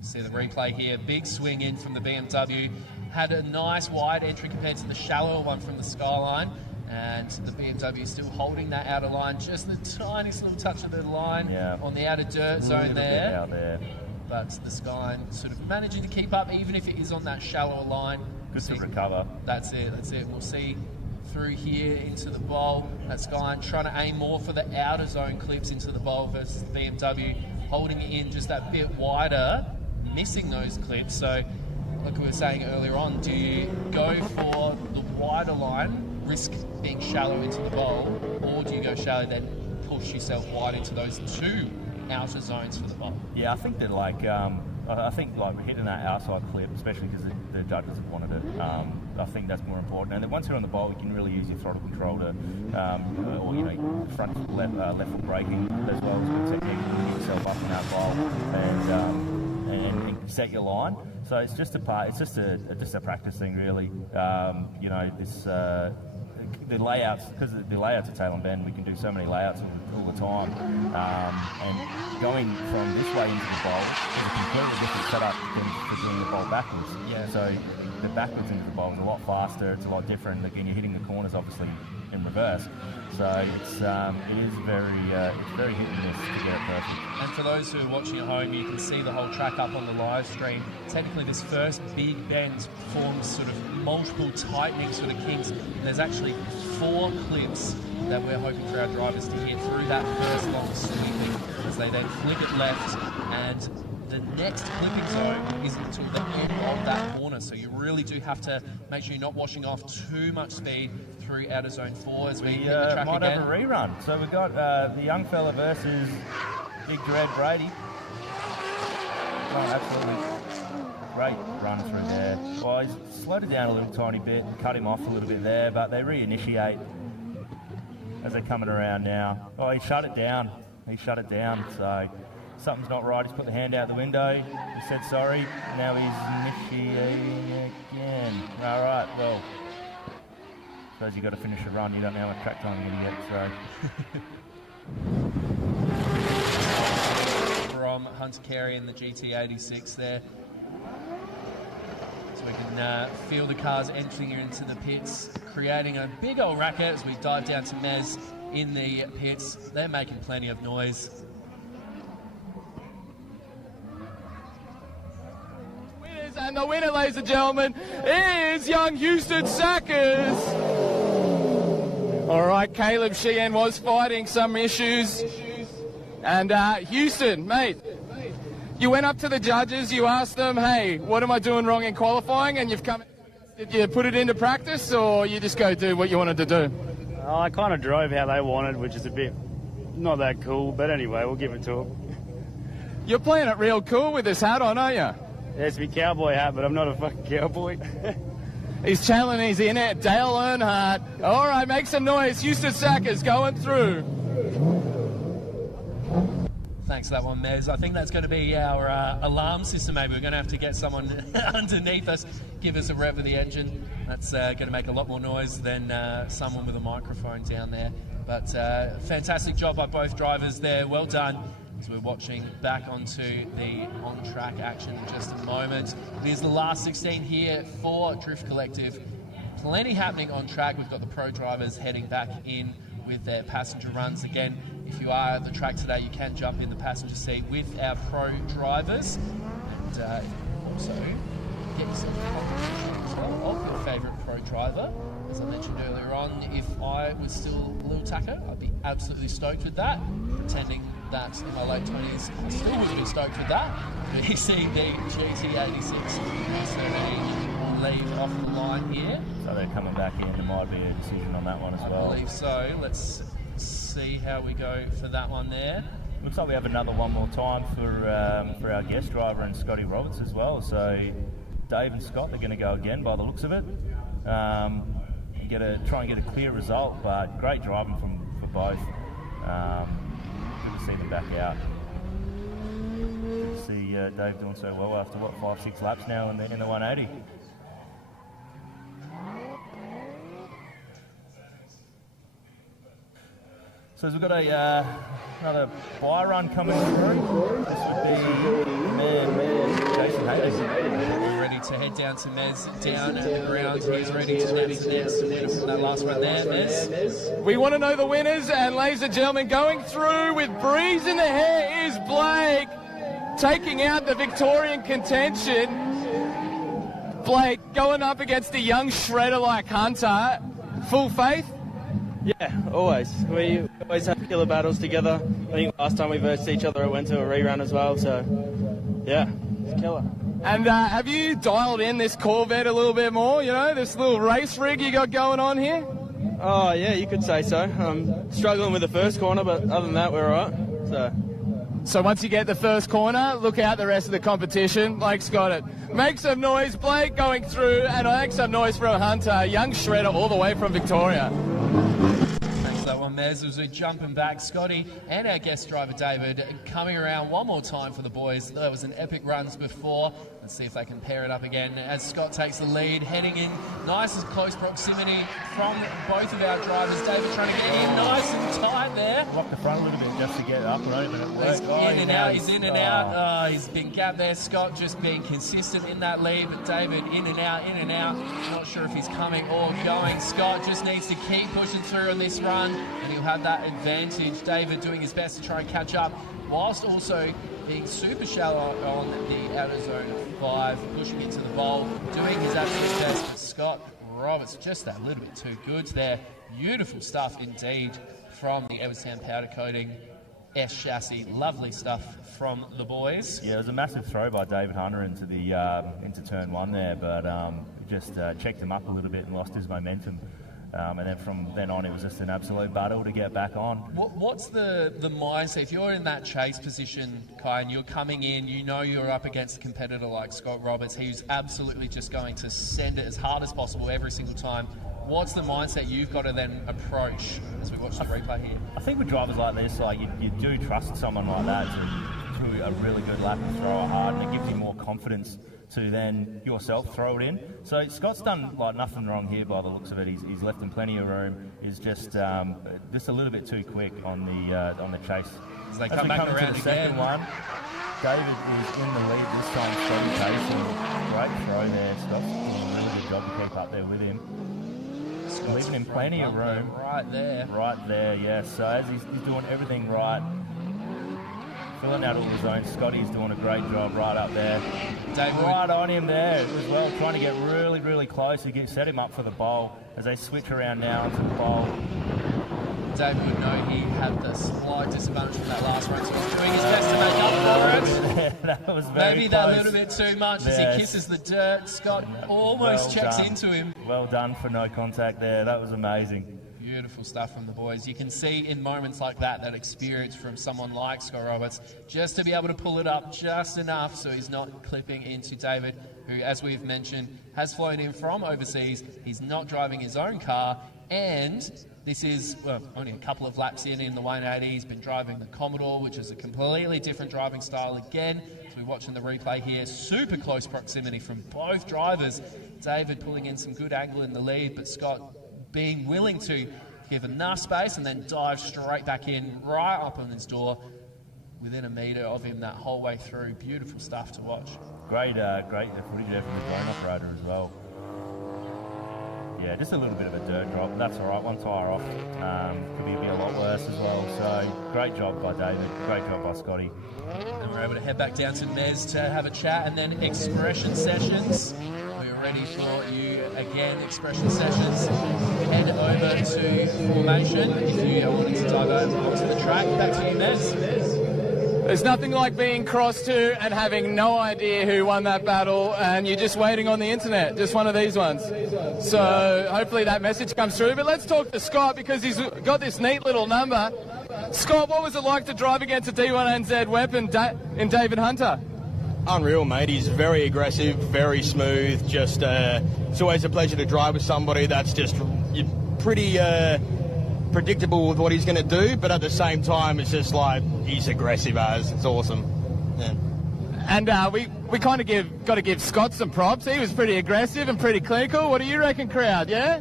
See the replay here. Big swing in from the BMW. Had a nice wide entry compared to the shallower one from the Skyline. And the BMW still holding that outer line. Just the tiniest little touch of the line on the outer dirt zone there. Out there. But the Skyline sort of managing to keep up, even if it is on that shallower line. Good to recover. That's it. We'll see through here into the bowl. That Skyline trying to aim more for the outer zone clips into the bowl versus the BMW holding it in just that bit wider, missing those clips. So like we were saying earlier on, do you go for the wider line, risk being shallow into the bowl, or do you go shallow then push yourself wide into those two outer zones for the bowl? Yeah, I think that I think like hitting that outside clip, especially because the judges have wanted it. I think that's more important. And then once you're on the bowl, you can really use your throttle control to, or front foot left foot braking as well as good technique to get yourself up in that bowl and set your line. So it's just a practice thing really. The layouts, because the layouts at Tail and Bend, we can do so many layouts all the time, and going from this way into the bowl is a completely different setup than for doing the bowl backwards. Yeah. So the backwards into the bowl is a lot faster. It's a lot different. Again, you're hitting the corners obviously in reverse. So it is very hit and miss to get it perfect. And for those who are watching at home, you can see the whole track up on the live stream. Technically, this first big bend forms sort of multiple tightening sort of kinks. And there's actually 4 clips that we're hoping for our drivers to hit through that first long sweeping as they then flick it left, and the next clipping zone isn't until the end of that corner, so you really do have to make sure you're not washing off too much speed through outer zone 4 as we hit the track might again. have a rerun. So we've got the young fella versus Big Dread Brady. Oh, absolutely great run through there. Well, he's slowed it down a little tiny bit, cut him off a little bit there, but they reinitiate as they're coming around now. Oh, he shut it down. So something's not right. He's put the hand out the window. He said sorry. Now he's initiating again. All right, well, suppose you've got to finish a run. You don't know how much track time you're going to get, so. From Hunter Carey in the GT86 there. So we can feel the cars entering into the pits, creating a big old racket as we dive down to Mez in the pits. They're making plenty of noise. And the winner, ladies and gentlemen, is young Houston Sackers. All right, Caleb Sheehan was fighting some issues. And Houston, mate, you went up to the judges, you asked them, hey, what am I doing wrong in qualifying? And you've come, did you put it into practice, or you just go do what you wanted to do? I kind of drove how they wanted, which is a bit not that cool. But anyway, we'll give it to them. You're playing it real cool with this hat on, aren't you? Yeah, it's my cowboy hat, but I'm not a fucking cowboy. He's channeling his inner Dale Earnhardt. All right, make some noise. Houston Sackers going through. Thanks for that one, Mez. I think that's going to be our alarm system, maybe. We're going to have to get someone underneath us, give us a rev of the engine. That's going to make a lot more noise than someone with a microphone down there. But fantastic job by both drivers there. Well done. As we're watching back onto the on-track action in just a moment. It is the last 16 here for Drift Collective. Plenty happening on track. We've got the pro drivers heading back in with their passenger runs. Again, if you are at the track today, you can jump in the passenger seat with our pro drivers. And also get yourself a contribution as well of your favourite pro driver. As I mentioned earlier on, if I was still a little tacker, I'd be absolutely stoked with that. Pretending that in my late 20s, I still would be stoked with that. But you see the GT86 will leave off the line here. So they're coming back in. There might be a decision on that one as well. I believe so. Let's see how we go for that one there. Looks like we have another one more time for our guest driver and Scotty Roberts as well. So Dave and Scott, they're going to go again by the looks of it. Try and get a clear result, but great driving for both. Good to see them back out. Good to see Dave doing so well after 5-6 laps now in the 180. So we've got another buy run coming through. This would be Jason Hayes. We're ready to head down to Mez, down at the ground. He's ready to announce the winner from that last run there, Mez. We want to know the winners, and ladies and gentlemen, going through with breeze in the hair is Blake, taking out the Victorian contention. Blake going up against a young shredder like Hunter. Full faith? Yeah, always. We always have killer battles together. I think last time we versed each other, I went to a rerun as well, so yeah, it's killer. And have you dialed in this Corvette a little bit more, you know, this little race rig you got going on here? Oh, yeah, you could say so. I'm struggling with the first corner, but other than that, we're all right. So once you get the first corner, look out the rest of the competition. Blake's got it. Make some noise, Blake, going through, and make some noise from Hunter, young shredder all the way from Victoria. Thanks for that one, Mez. As we're jumping back, Scotty and our guest driver, David, coming around one more time for the boys. There was an epic runs before. Let's see if they can pair it up again as Scott takes the lead, heading in nice and close proximity from both of our drivers. David trying to get in nice and tight there. Lock the front a little bit just to get upright, but it worked. He's in and out. Oh, he's been gapped there. Scott just being consistent in that lead, but David in and out. Not sure if he's coming or going. Scott just needs to keep pushing through on this run, and he'll have that advantage. David doing his best to try and catch up, whilst also being super shallow on the outer zone 5, pushing into the bowl, doing his absolute best. But Scott Roberts just that little bit too good there. Beautiful stuff indeed from the Edwardstown powder coating S chassis. Lovely stuff from the boys. Yeah, it was a massive throw by David Hunter into the into turn 1 there, but just checked him up a little bit and lost his momentum. And then from then on, it was just an absolute battle to get back on. What's the mindset? If you're in that chase position, Kai, and you're coming in, you know you're up against a competitor like Scott Roberts, who's absolutely just going to send it as hard as possible every single time. What's the mindset you've got to then approach as we watch the replay here? I think with drivers like this, like you do trust someone like that to do a really good lap and throw it hard, and it gives you more confidence to then yourself throw it in. So Scott's done like nothing wrong here by the looks of it. He's left him plenty of room. He's just a little bit too quick on the chase. As they come back around to the second one, David is in the lead this time. Scotty chasing, great throw there. Scott's doing a really good job to keep up there with him. Scott's leaving him plenty of room. Right there, yeah. So as he's doing everything right, filling out all the zones. Scotty's doing a great job right up there. David right on him there as well, trying to get really, really close. He set him up for the bowl as they switch around now into the bowl. David would know he had the slight disadvantage from that last run, so he's doing his best to make up for it. That was very Maybe close. that little bit too much as he kisses the dirt. Scott almost checks into him. Well done for no contact there. That was amazing. Beautiful stuff from the boys. You can see in moments like that experience from someone like Scott Roberts, just to be able to pull it up just enough so he's not clipping into David, who, as we've mentioned, has flown in from overseas. He's not driving his own car, and this is only a couple of laps in the 180. He's been driving the Commodore, which is a completely different driving style again. So we're watching the replay here. Super close proximity from both drivers. David pulling in some good angle in the lead, but Scott being willing to give enough space and then dive straight back in, right up on his door, within a metre of him that whole way through. Beautiful stuff to watch. Great footage there from the drone operator as well. Yeah, just a little bit of a dirt drop. That's all right, one tyre off. Could be a lot worse as well. So great job by David, great job by Scotty. And we're able to head back down to Mez to have a chat, and then expression sessions. We're ready for you again, expression sessions. Head over to formation if you are wanting to dive over onto the track. Back to you, Mez. There's nothing like being cross to and having no idea who won that battle, and you're just waiting on the internet, just one of these ones. So hopefully that message comes through. But let's talk to Scott, because he's got this neat little number. Scott, what was it like to drive against a D1NZ weapon in David Hunter? Unreal, mate. He's very aggressive, very smooth. Just it's always a pleasure to drive with somebody that's just pretty predictable with what he's going to do, but at the same time, it's just like he's aggressive as. It's awesome. Yeah. And we kind of got to give Scott some props. He was pretty aggressive and pretty clinical. What do you reckon, crowd? Yeah.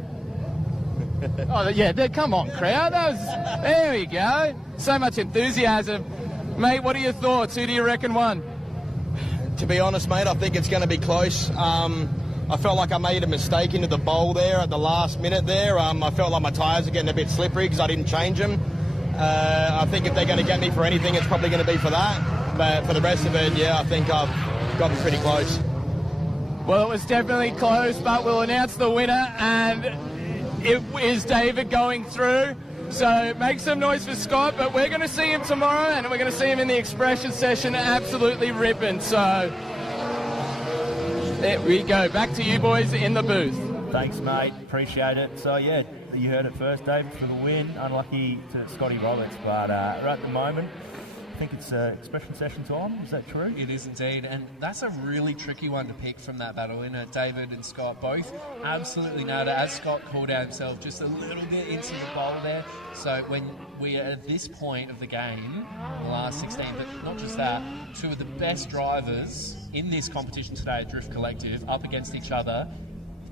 Oh yeah, come on, crowd. There we go. So much enthusiasm, mate. What are your thoughts? Who do you reckon won? To be honest, mate, I think it's going to be close. I felt like I made a mistake into the bowl there at the last minute there. I felt like my tyres are getting a bit slippery because I didn't change them. I think if they're going to get me for anything, it's probably going to be for that. But for the rest of it, yeah, I think I've got me pretty close. Well, it was definitely close, but we'll announce the winner, and it is David going through. So make some noise for Scott, but we're going to see him tomorrow, and we're going to see him in the expression session absolutely ripping. So There we go. Back to you boys in the booth. Thanks, mate. Appreciate it. So, yeah, you heard it first, David, for the win. Unlucky to Scotty Roberts, but right at the moment, I think it's expression session time. Is that true? It is indeed, and that's a really tricky one to pick from that battle. David and Scott both absolutely nailed it. As Scott called out himself, just a little bit into the bowl there. So when we are at this point of the game, the last 16, but not just that, two of the best drivers in this competition today, Drift Collective, up against each other.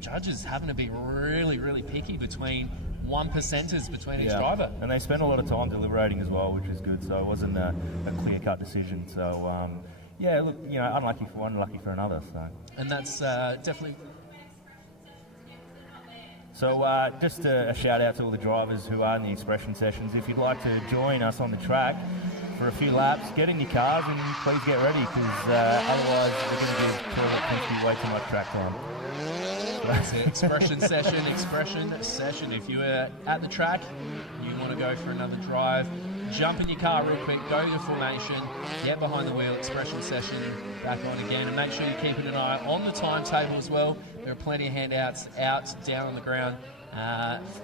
Judges having to be really, really picky between 1%ers between each driver. And they spent a lot of time deliberating as well, which is good, so it wasn't a clear-cut decision. So, yeah, look, you know, unlucky for one, lucky for another. So. And that's definitely... So just a shout-out to all the drivers who are in the expression sessions. If you'd like to join us on the track for a few laps, get in your cars and please get ready, because otherwise we're going to give Toilet Pinsky way too much track time. That's it. Expression session. If you are at the track, you want to go for another drive, jump in your car real quick, go to formation, get behind the wheel, expression session, back on again, and make sure you're keeping an eye on the timetable as well. There are plenty of handouts out, down on the ground,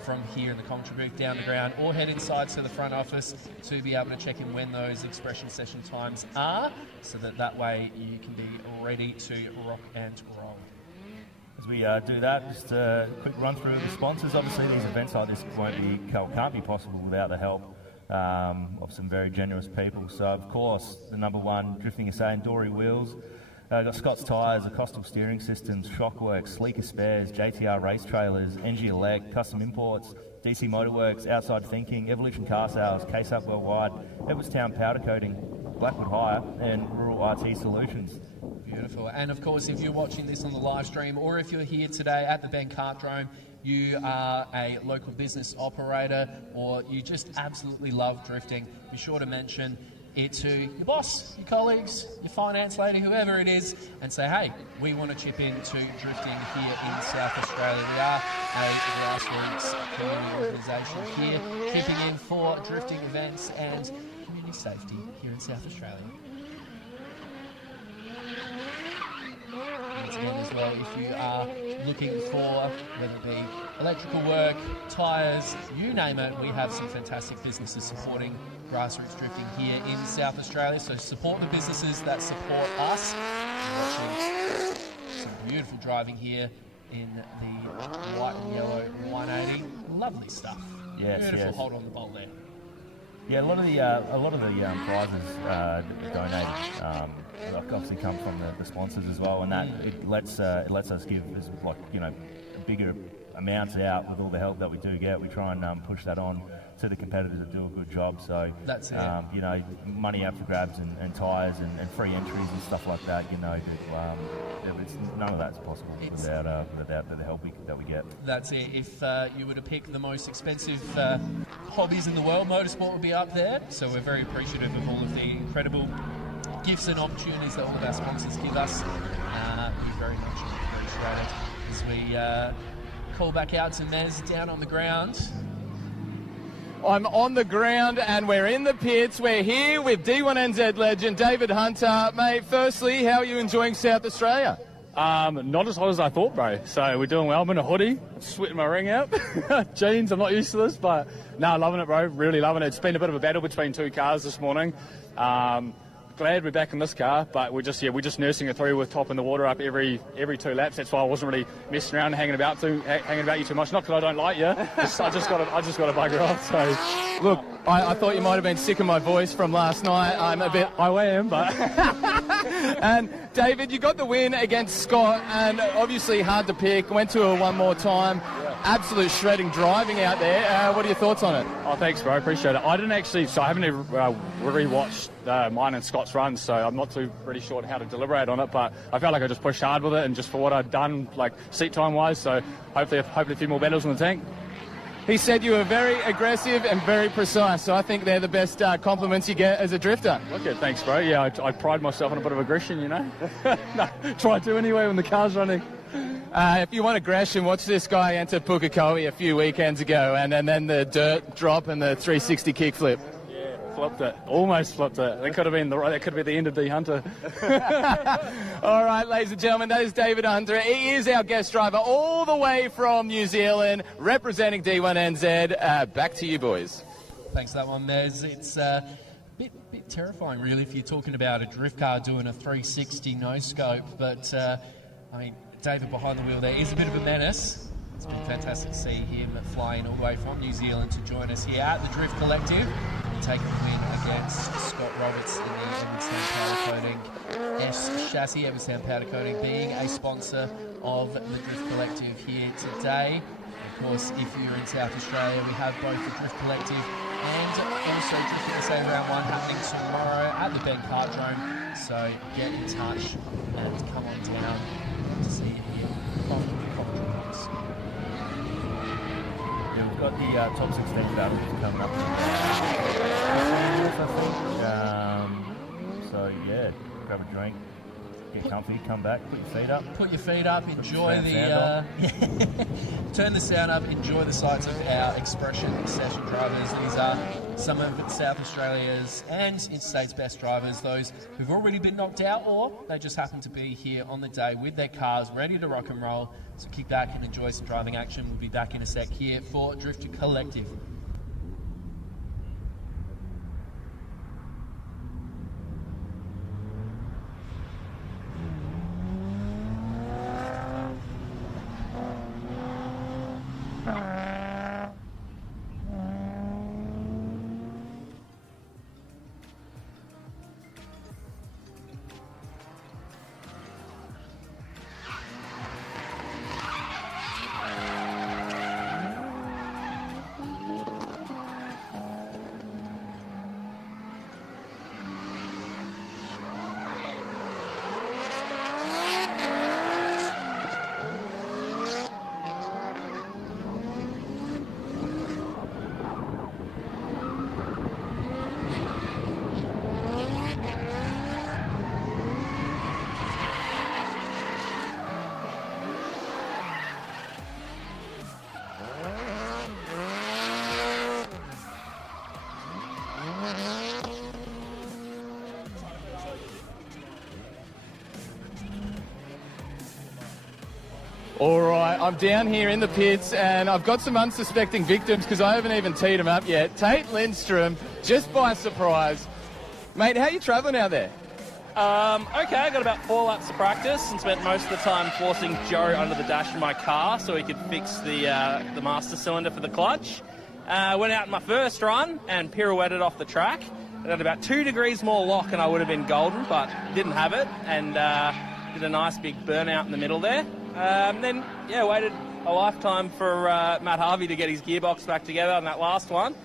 from here in the commentary booth, down the ground, or head inside to the front office to be able to check in when those expression session times are, so that way you can be ready to rock and roll. As we do that, just a quick run through of the sponsors. Obviously, these events like this can't be possible without the help of some very generous people. So, of course, the number one, Drifting SA and Dory Wheels. Got Scott's Tyres, Acostal Steering Systems, Shockworks, Sleeker Spares, JTR Race Trailers, NG Elect, Custom Imports, DC Motorworks, Outside Thinking, Evolution Car Sales, Case Up Worldwide, Edwardstown Powder Coating, Blackwood Hire, and Rural RT Solutions. Beautiful. And of course, if you're watching this on the live stream, or if you're here today at the Bend Kartdrome, you are a local business operator, or you just absolutely love drifting, be sure to mention it to your boss, your colleagues, your finance lady, whoever it is, and say, hey, we want to chip in to drifting here in South Australia. We are a grassroots community organisation here, chipping in for drifting events and community safety here in South Australia. Once again as well, if you are looking for, whether it be electrical work, tyres, you name it, we have some fantastic businesses supporting grassroots drifting here in South Australia. So support the businesses that support us. We're watching some beautiful driving here in the white and yellow 180. Lovely stuff. Yes, beautiful yes. hold on the bolt there. Yeah, a lot of the prizes donated obviously come from the sponsors as well, and that it lets us give bigger amounts out with all the help that we do get. We try and push that on to the competitors that do a good job. So that's it. Money out for grabs and tyres and free entries and stuff like that. None of that's possible without the help that we get. That's it. If you were to pick the most expensive hobbies in the world, motorsport would be up there. So we're very appreciative of all of the incredible gifts and opportunities that all of our sponsors give us. We very much appreciate it. As we call back out to Mez down on the ground. I'm on the ground and we're in the pits. We're here with D1NZ legend David Hunter. Mate, firstly, how are you enjoying South Australia? Not as hot as I thought, bro. So we're doing well. I'm in a hoodie, sweating my ring out. Jeans, I'm not used to this, but no, loving it, bro. Really loving it. It's been a bit of a battle between two cars this morning. Glad we're back in this car, but we're just nursing it through with topping the water up every 2 laps. That's why I wasn't really messing around and hanging about you too much. Not because I don't like you. I just got to bugger off. So look, I thought you might have been sick of my voice from last night. I am, but and David, you got the win against Scott, and obviously hard to pick. Went to her one more time. Absolute shredding driving out there. What are your thoughts on it? Oh, thanks, bro. Appreciate it. I haven't even rewatched mine and Scott's runs, so I'm not too really sure how to deliberate on it, but I felt like I just pushed hard with it, and just for what I'd done, like seat time wise, so hopefully a few more battles in the tank. He said you were very aggressive and very precise, so I think they're the best compliments you get as a drifter. Okay, thanks, bro. Yeah, I pride myself on a bit of aggression, you know. No, try to anyway when the car's running. If you want aggression, watch this guy enter Pukekohe a few weekends ago, and then the dirt drop and the 360 kickflip. Yeah, flipped it. Almost flipped it. That could have been the end of D Hunter. All right, ladies and gentlemen, that is David Hunter. He is our guest driver all the way from New Zealand, representing D1NZ. Back to you, boys. Thanks for that one, Mez. It's a bit terrifying, really, if you're talking about a drift car doing a 360 no-scope. But, I mean, David behind the wheel there is a bit of a menace. It's been fantastic to see him flying all the way from New Zealand to join us here at the Drift Collective and take a win against Scott Roberts in the Edwardstown Powder Coating S chassis. Edwardstown Powder Coating being a sponsor of the Drift Collective here today. Of course, if you're in South Australia, we have both the Drift Collective and also Drifting SA Round 1 happening tomorrow at the Bend Cartdrome. So get in touch and come on down to see it here from Coventry. Yeah, we've got the top 16 battles coming up. I think. So yeah, grab a drink, get comfy, come back, put your feet up. Put your feet up, enjoy the... turn the sound up, enjoy the sights of our Expression session drivers. These are some of South Australia's and Interstate's best drivers, those who've already been knocked out or they just happen to be here on the day with their cars ready to rock and roll. So kick back and enjoy some driving action. We'll be back in a sec here for Drifter Collective. All right, I'm down here in the pits and I've got some unsuspecting victims because I haven't even teed them up yet. Tate Lindstrom, just by surprise. Mate, how are you travelling out there? Okay, I got about 4 laps of practice and spent most of the time forcing Joe under the dash of my car so he could fix the master cylinder for the clutch. Went out in my first run and pirouetted off the track. It had about 2 degrees more lock and I would have been golden, but didn't have it, and did a nice big burnout in the middle there. Then, yeah, waited a lifetime for Matt Harvey to get his gearbox back together on that last one.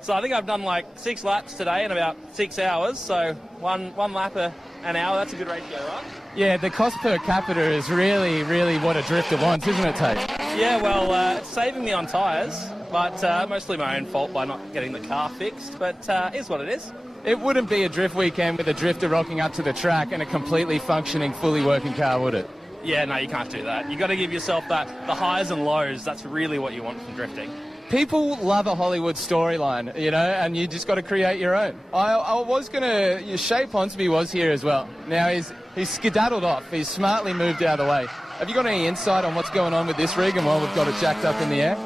So I think I've done like 6 laps today in about 6 hours, so one lap an hour, that's a good ratio, right? Yeah, the cost per capita is really, really what a drifter wants, isn't it, Tate? Yeah, well, it's saving me on tyres, but mostly my own fault by not getting the car fixed, but is what it is. It wouldn't be a drift weekend with a drifter rocking up to the track and a completely functioning, fully working car, would it? Yeah, no, you can't do that. You've got to give yourself the highs and lows. That's really what you want from drifting. People love a Hollywood storyline, you know, and you just got to create your own. I was going to... Shea Ponsonby was here as well. Now, he's skedaddled off. He's smartly moved out of the way. Have you got any insight on what's going on with this rig and why we've got it jacked up in the air?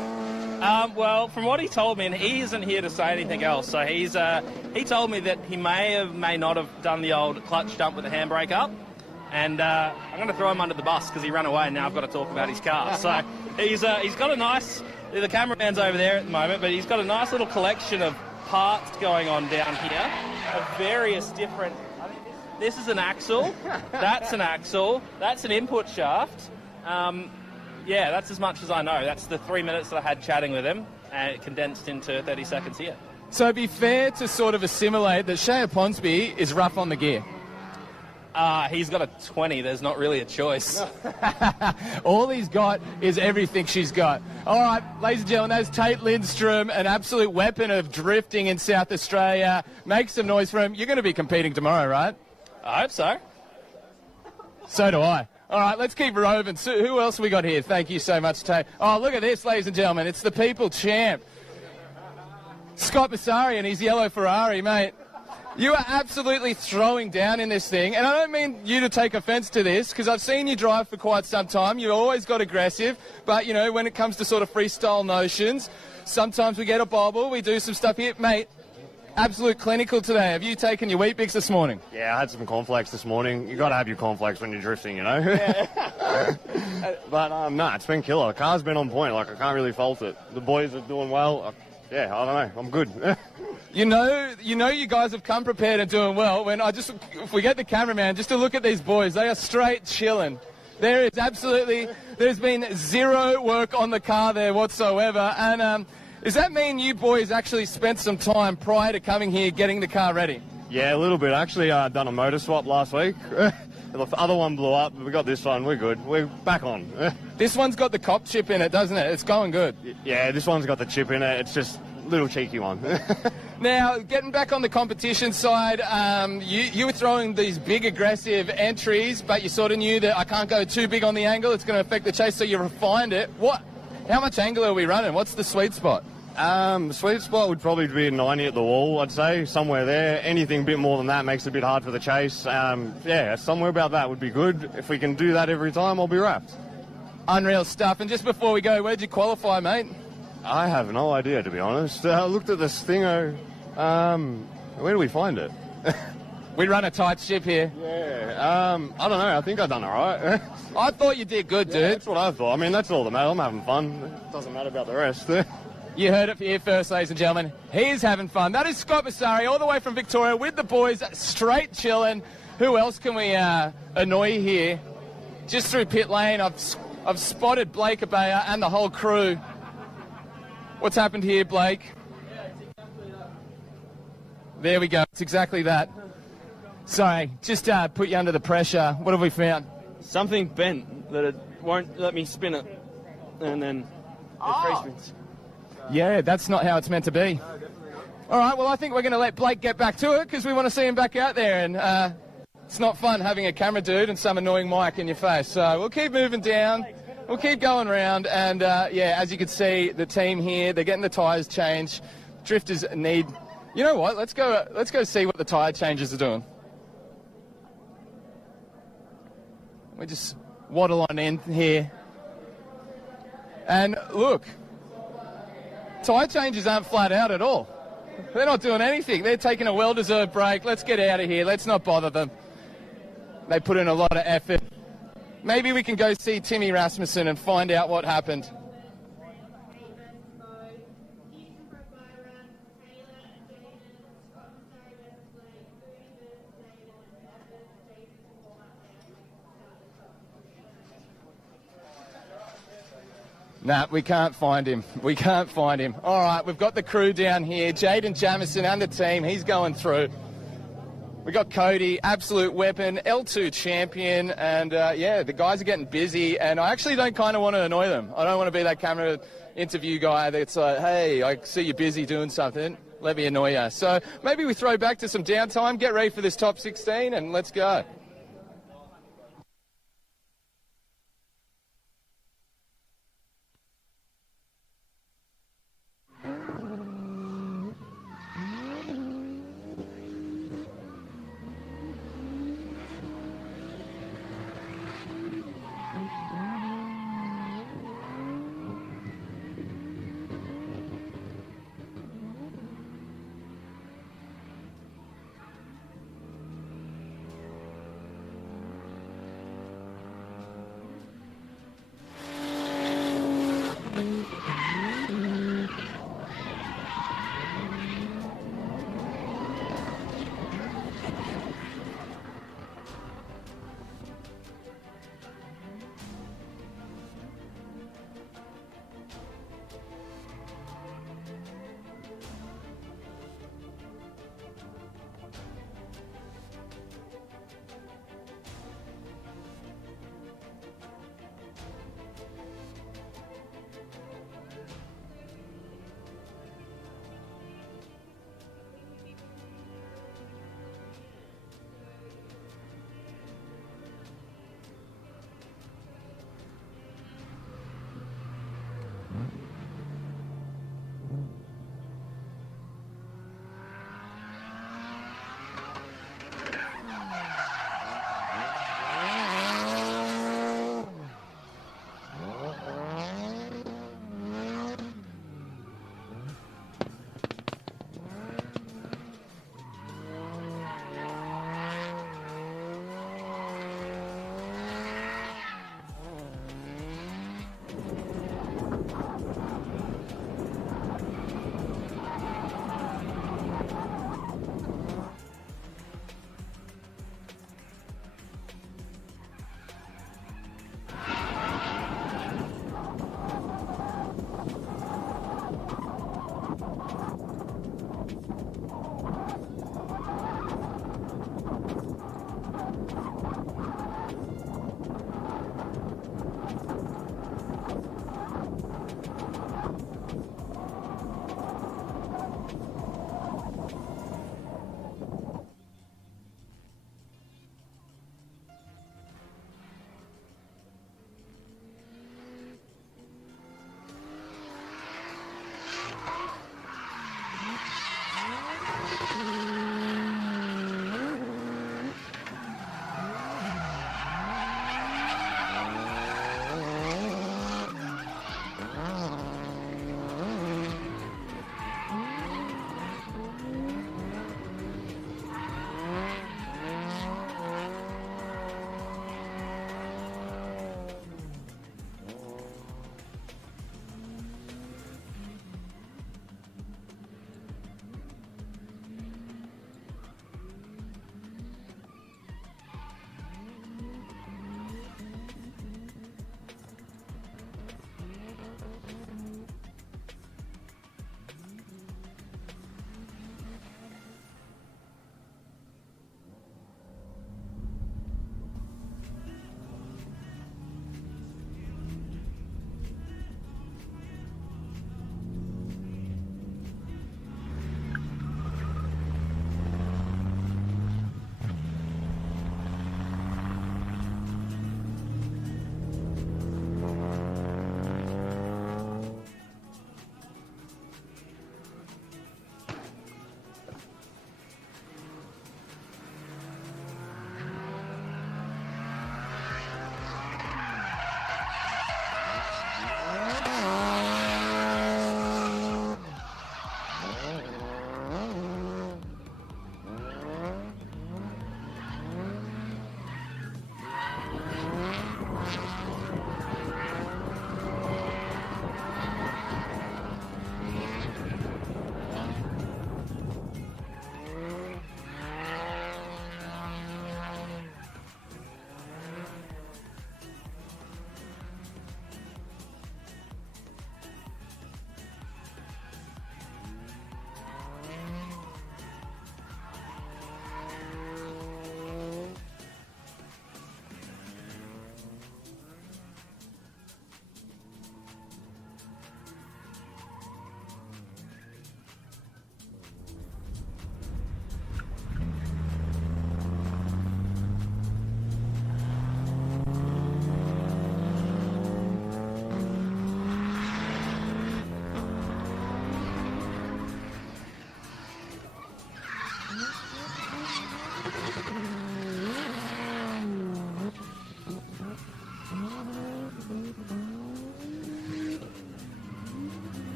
Well, from what he told me, and he isn't here to say anything else, so he told me that he may not have done the old clutch dump with the handbrake up. And I'm going to throw him under the bus because he ran away and now I've got to talk about his car. So he's got a nice... The cameraman's over there at the moment, but he's got a nice little collection of parts going on down here of various different... This is an axle, that's an axle, that's an input shaft. Yeah, that's as much as I know. That's the 3 minutes that I had chatting with him, and it condensed into 30 seconds here. So it'd be fair to sort of assimilate that Shea Ponsonby is rough on the gear. He's got a 20. There's not really a choice. All he's got is everything she's got. All right, ladies and gentlemen, that's Tate Lindstrom, an absolute weapon of drifting in South Australia. Make some noise for him. You're going to be competing tomorrow, right? I hope so. So do I. All right, let's keep roving. So who else we got here? Thank you so much, Tate. Oh, look at this, ladies and gentlemen. It's the People Champ. Scott Massari and his yellow Ferrari, mate. You are absolutely throwing down in this thing, and I don't mean you to take offence to this, because I've seen you drive for quite some time. You've always got aggressive, but, you know, when it comes to sort of freestyle notions, sometimes we get a bobble, we do some stuff here. Mate, absolute clinical today. Have you taken your Weet-Bix this morning? Yeah, I had some cornflakes this morning. You got to have your cornflakes when you're drifting, you know? Yeah. But, no, it's been killer. The car's been on point. Like, I can't really fault it. The boys are doing well. Yeah, I don't know. I'm good. You know you guys have come prepared and doing well. If we get the cameraman, just to look at these boys, they are straight chilling. There's been zero work on the car there whatsoever. And does that mean you boys actually spent some time prior to coming here getting the car ready? Yeah, a little bit. Actually, I done a motor swap last week. The other one blew up, but we got this one. We're good. We're back on. This one's got the cop chip in it, doesn't it? It's going good. Yeah, this one's got the chip in it. It's just a little cheeky one. Now, getting back on the competition side, you were throwing these big aggressive entries, but you sort of knew that I can't go too big on the angle. It's going to affect the chase, so you refined it. How much angle are we running? What's the sweet spot? The sweet spot would probably be 90 at the wall, I'd say, somewhere there. Anything a bit more than that makes it a bit hard for the chase. Yeah, somewhere about that would be good. If we can do that every time, I'll be wrapped. Unreal stuff. And just before we go, where'd you qualify, mate? I have no idea, to be honest. I looked at this thing. Where do we find it? We run a tight ship here. Yeah. I don't know. I think I've done all right. I thought you did good, dude. Yeah, that's what I thought. I mean, that's all that matters. I'm having fun. It doesn't matter about the rest. You heard it here first, ladies and gentlemen. He's having fun. That is Scott Massari, all the way from Victoria, with the boys, straight chilling. Who else can we annoy here? Just through pit lane, I've spotted Blake Abaya and the whole crew. What's happened here, Blake? There we go. It's exactly that. Sorry, just put you under the pressure. What have we found? Something bent that it won't let me spin it, and then it free spins. Yeah, that's not how it's meant to be. All right, well, I think we're going to let Blake get back to it because we want to see him back out there. And it's not fun having a camera dude and some annoying mic in your face. So we'll keep moving down. We'll keep going around. And, yeah, as you can see, the team here, they're getting the tyres changed. Drifters need... You know what? Let's go see what the tyre changes are doing. We just waddle on in here. And look... Tyre changes aren't flat out at all. They're not doing anything. They're taking a well-deserved break. Let's get out of here. Let's not bother them. They put in a lot of effort. Maybe we can go see Timmy Rasmussen and find out what happened. Nah, we can't find him. We can't find him. All right, we've got the crew down here. Jaden Jamison and the team. He's going through. We got Cody, absolute weapon, L2 champion, and yeah, the guys are getting busy, and I actually don't kind of want to annoy them. I don't want to be that camera interview guy that's like, hey, I see you're busy doing something. Let me annoy you. So maybe we throw back to some downtime, get ready for this top 16, and let's go.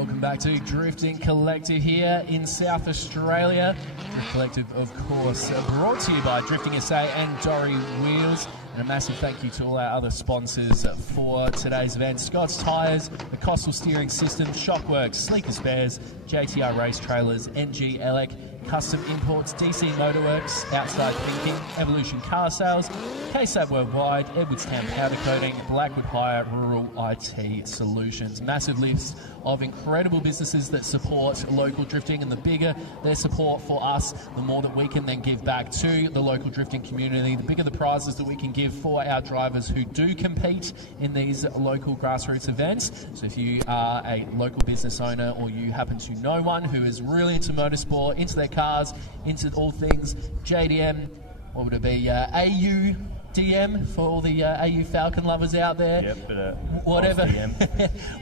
Welcome back to Drifting Collective here in South Australia. Drift Collective, of course, brought to you by Drifting SA and Dory Wheels. And a massive thank you to all our other sponsors for today's event. Scott's Tyres, the Costal Steering System, Shockworks, Sleeker Spares, JTR Race Trailers, NG Elec, Custom Imports, DC Motorworks, Outside Thinking, Evolution Car Sales, KSAB Worldwide, Edwardstown Powder Coating, Blackwood Hire, Rural IT Solutions. Massive list of incredible businesses that support local drifting, and the bigger their support for us, the more that we can then give back to the local drifting community, the bigger the prizes that we can give for our drivers who do compete in these local grassroots events. So if you are a local business owner, or you happen to know one who is really into motorsport, into their cars, into all things JDM, what would it be, AUDM for all the AU Falcon lovers out there. Yep, but whatever,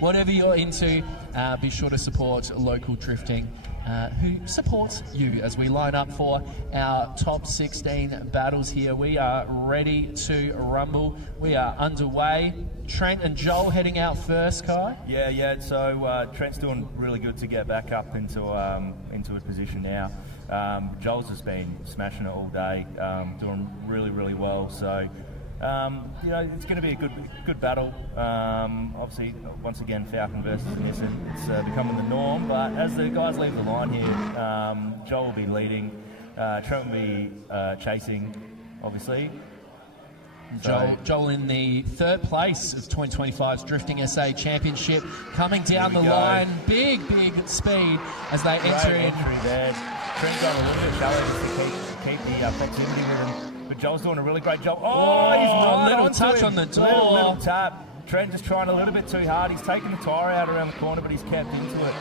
whatever you're into, be sure to support local drifting, who supports you as we line up for our top 16 battles here. We are ready to rumble. We are underway. Trent and Joel heading out first, Kai? Yeah. So Trent's doing really good to get back up into a position now. Joel's just been smashing it all day, doing really, really well. So, it's going to be a good battle. Obviously, once again, Falcon versus Nissan. It's becoming the norm. But as the guys leave the line here, Joel will be leading. Trent will be chasing, obviously. Joel in the third place of 2025's Drifting SA Championship, coming down the line, big speed as they enter in. There. Trent's got a little bit shallow just to keep the proximity with him, but Joel's doing a really great job. He's right little onto touch him. on the door. Little tap. Trent just trying a little bit too hard. He's taken the tyre out around the corner, but he's kept into it.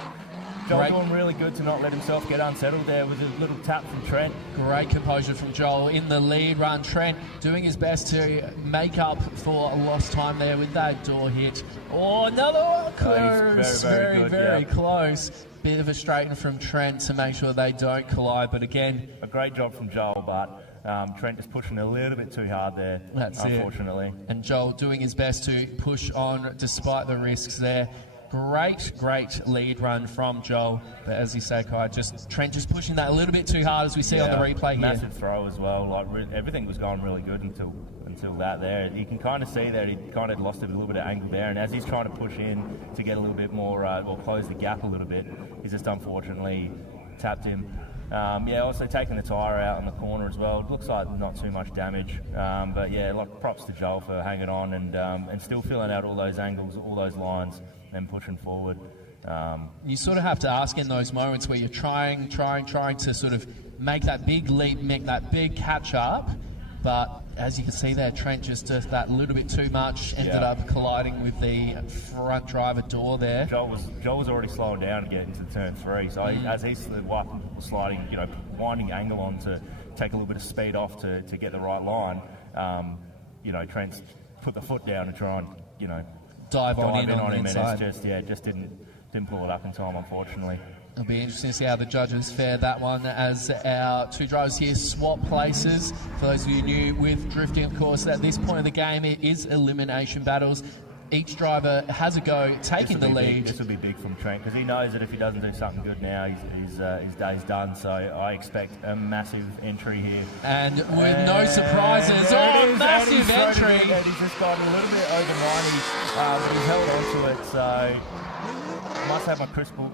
Joel doing really good to not let himself get unsettled there with a little tap from Trent. Great composure from Joel in the lead run. Trent doing his best to make up for lost time there with that door hit. Another one close. Very close. Bit of a straighten from Trent to make sure they don't collide. But again, a great job from Joel, but Trent is pushing a little bit too hard there, unfortunately. And Joel doing his best to push on despite the risks there. Great lead run from Joel, but as you say, Kai, Trent just pushing that a little bit too hard, as we see on the replay here. Massive throw as well. Everything was going really good until that there. You can kind of see that he kind of lost a little bit of angle there, and as he's trying to push in to get a little bit more, or close the gap a little bit, he's just unfortunately tapped him. Also taking the tyre out in the corner as well. It looks like not too much damage, but props to Joel for hanging on and still filling out all those angles, all those lines, and pushing forward. You sort of have to ask in those moments where you're trying to sort of make that big leap, make that big catch up, but as you can see there, Trent just does that little bit too much, ended up colliding with the front driver door there. Joel was already slowing down to get into turn 3, so as he's sliding, winding angle on to take a little bit of speed off to get the right line, Trent's put the foot down and try and, dive in on him, inside. And it just didn't pull it up in time, unfortunately. It'll be interesting to see how the judges fare that one, as our two drivers here swap places. For those of you new with drifting, of course, at this point of the game, it is elimination battles. Each driver has a go, taking the lead. This will be big from Trent, because he knows that if he doesn't do something good now, his day's done. So I expect a massive entry here. And with no surprises, massive entry. He's just got a little bit over 90, but he's held on to it. So I must have my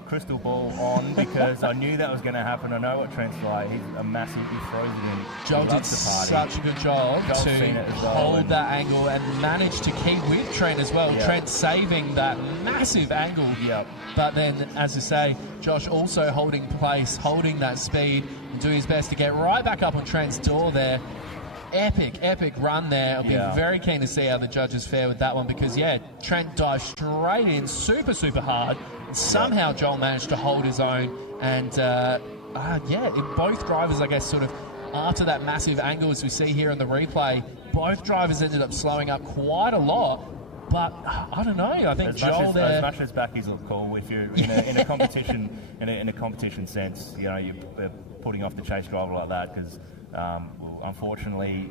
crystal ball on, because I knew that was going to happen. I know what Trent's like. He's a massive, he throws it in. Joel did such a good job to hold that angle and manage to keep with Trent as well. Yep. Trent saving that massive angle. Yep. But then, as I say, Josh also holding place, holding that speed, and doing his best to get right back up on Trent's door there. Epic run there. I'll be very keen to see how the judges fare with that one, because, Trent dived straight in super hard. Somehow Joel managed to hold his own, and both drivers, I guess, sort of after that massive angle, as we see here in the replay, both drivers ended up slowing up quite a lot. But I don't know. I think Joel there. As much as backies look cool, if you're in a competition, in a competition sense, you're putting off the chase driver like that, because unfortunately,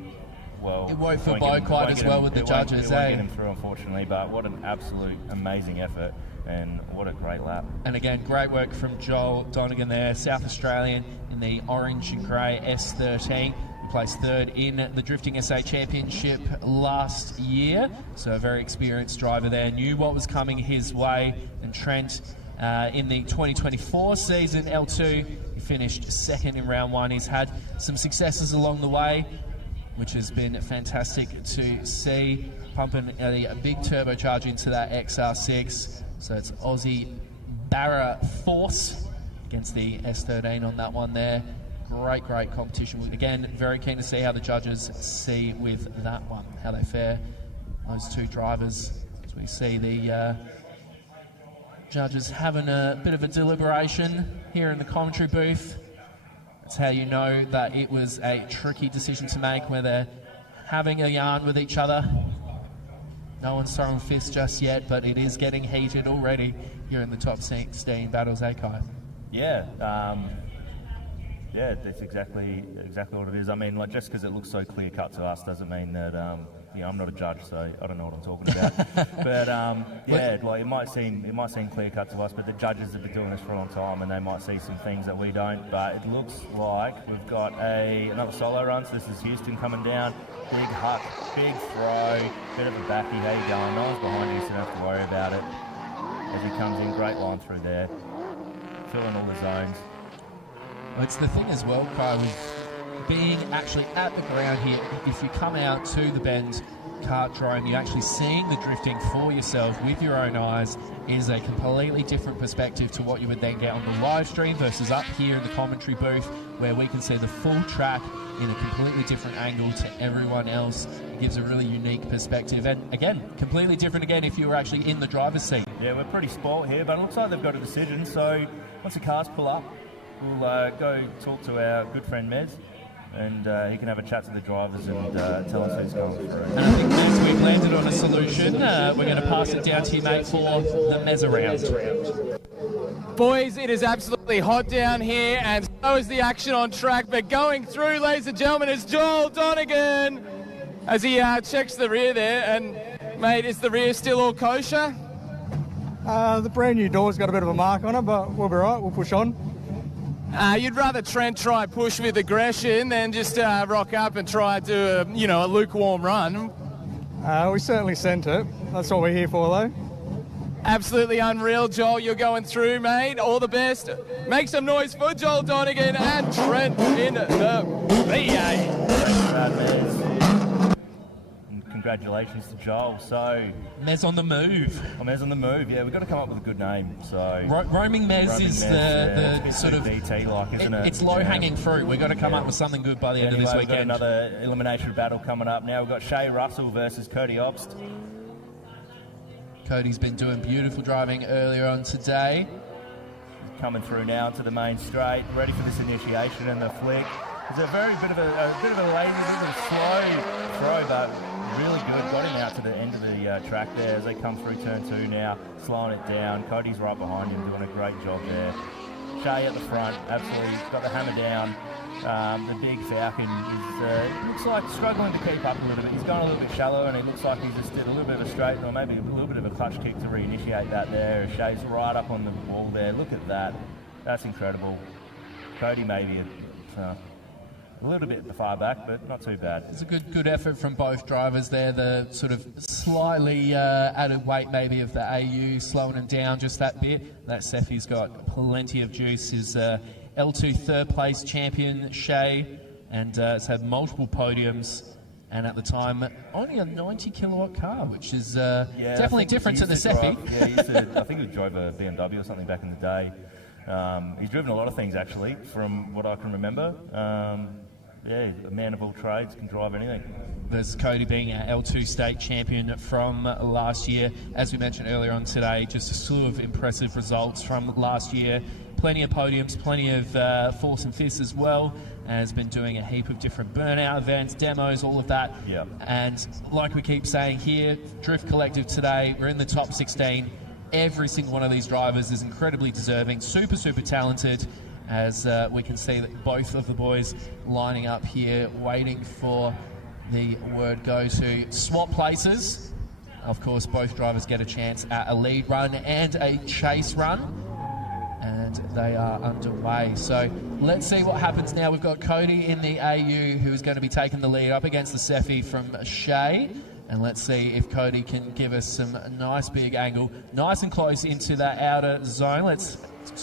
well. It won't feel quite as well with the judges, It won't get him through, unfortunately, but what an absolute amazing effort, and what a great lap. And again, great work from Joel Donegan there, South Australian in the orange and grey S13. He placed third in the Drifting SA Championship last year, so a very experienced driver there, knew what was coming his way. And Trent, in the 2024 season, L2, he finished second in round 1. He's had some successes along the way, which has been fantastic to see, pumping a big turbocharger into that XR6. So it's Aussie Barra Force against the S13 on that one there. Great competition. Again, very keen to see how the judges see with that one, how they fare, those two drivers. As we see the judges having a bit of a deliberation here in the commentary booth. That's how you know that it was a tricky decision to make, where they're having a yarn with each other. No one's throwing fists just yet, but it is getting heated already here in the top 16 battles, Kai? Yeah, that's exactly what it is. I mean, like, just because it looks so clear cut to us doesn't mean that I'm not a judge, so I don't know what I'm talking about. But like it might seem clear cut to us, but the judges have been doing this for a long time, and they might see some things that we don't. But it looks like we've got another solo run. So this is Houston coming down, big huck, big throw, bit of a backy. How you going? No one's behind you, so you don't have to worry about it. As he comes in, great line through there, filling all the zones. Well, it's the thing as well, Kai, with being actually at the ground here. If you come out to the Bend Kartdrome, you're actually seeing the drifting for yourself with your own eyes is a completely different perspective to what you would then get on the live stream versus up here in the commentary booth, where we can see the full track in a completely different angle to everyone else. It gives a really unique perspective, and again, completely different again if you were actually in the driver's seat. Yeah, we're pretty spoilt here, but it looks like they've got a decision. So once the cars pull up, we'll go talk to our good friend Mez, and he can have a chat to the drivers and tell us who's going through. And I think, Mez, we've landed on a solution. We're going to pass it down to you, mate, for the Mez round. Boys, it is absolutely hot down here, and so is the action on track. But going through, ladies and gentlemen, is Joel Donegan as he checks the rear there. And, mate, is the rear still all kosher? The brand new door's got a bit of a mark on it, but we'll be right. We'll push on. You'd rather Trent try push with aggression than just rock up and try to do a lukewarm run. We certainly sent it. That's what we're here for, though. Absolutely unreal, Joel. You're going through, mate. All the best. Make some noise for Joel Donegan and Trent in the VA. Congratulations to Joel. So Mez on the move. Oh, Mez on the move. Yeah, we've got to come up with a good name. So roaming Mez is the it's sort of DT like, isn't it? It's low hanging fruit. We've got to come up with something good by the end of this weekend. We've got another elimination battle coming up now. We've got Shay Russell versus Cody Obst. Cody's been doing beautiful driving earlier on today. He's coming through now to the main straight, ready for this initiation and the flick. It's a bit of a lazy, slow throw, but really good. Got him out to the end of the track there as they come through turn 2 now, slowing it down. Cody's right behind him, doing a great job there. Shay at the front, absolutely got the hammer down. The big Falcon is looks like struggling to keep up a little bit. He's gone a little bit shallow, and it looks like he's just did a little bit of a straight, or maybe a little bit of a clutch kick to reinitiate that there. Shay's right up on the wall there. Look at that. That's incredible. Cody maybe a little bit far back, but not too bad. It's a good effort from both drivers there. The sort of slightly added weight maybe of the AU slowing him down just that bit. That Seffi's got plenty of juice. His L2 third place champion, Shay, and has had multiple podiums. And at the time, only a 90 kilowatt car, which is definitely different to the Seffi. I think he drove a BMW or something back in the day. He's driven a lot of things actually, from what I can remember. A man of all trades, can drive anything. There's Cody being our L2 state champion from last year. As we mentioned earlier on today, just a slew of impressive results from last year. Plenty of podiums, plenty of force and fifths as well. Has been doing a heap of different burnout events, demos, all of that. Yeah. And like we keep saying here, Drift Collective today, we're in the top 16. Every single one of these drivers is incredibly deserving, super talented, as we can see that both of the boys lining up here, waiting for the word go to swap places. Of course, both drivers get a chance at a lead run and a chase run, and they are underway. So let's see what happens now. We've got Cody in the AU, who is going to be taking the lead up against the Seffi from Shay. And let's see if Cody can give us some nice big angle, nice and close into that outer zone. Let's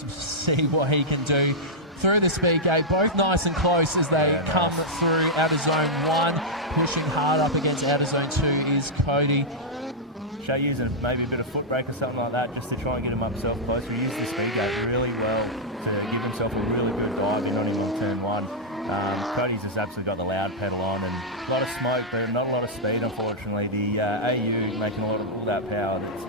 see what he can do through the speed gate. Both nice and close as they come through outer zone 1. Pushing hard up against outer zone 2 is Cody. Shay using maybe a bit of foot brake or something like that just to try and get himself closer. He used the speed gate really well to give himself a really good dive in on him on turn 1. Cody's just absolutely got the loud pedal on and a lot of smoke, but not a lot of speed, unfortunately. The AU making a lot of all that power that's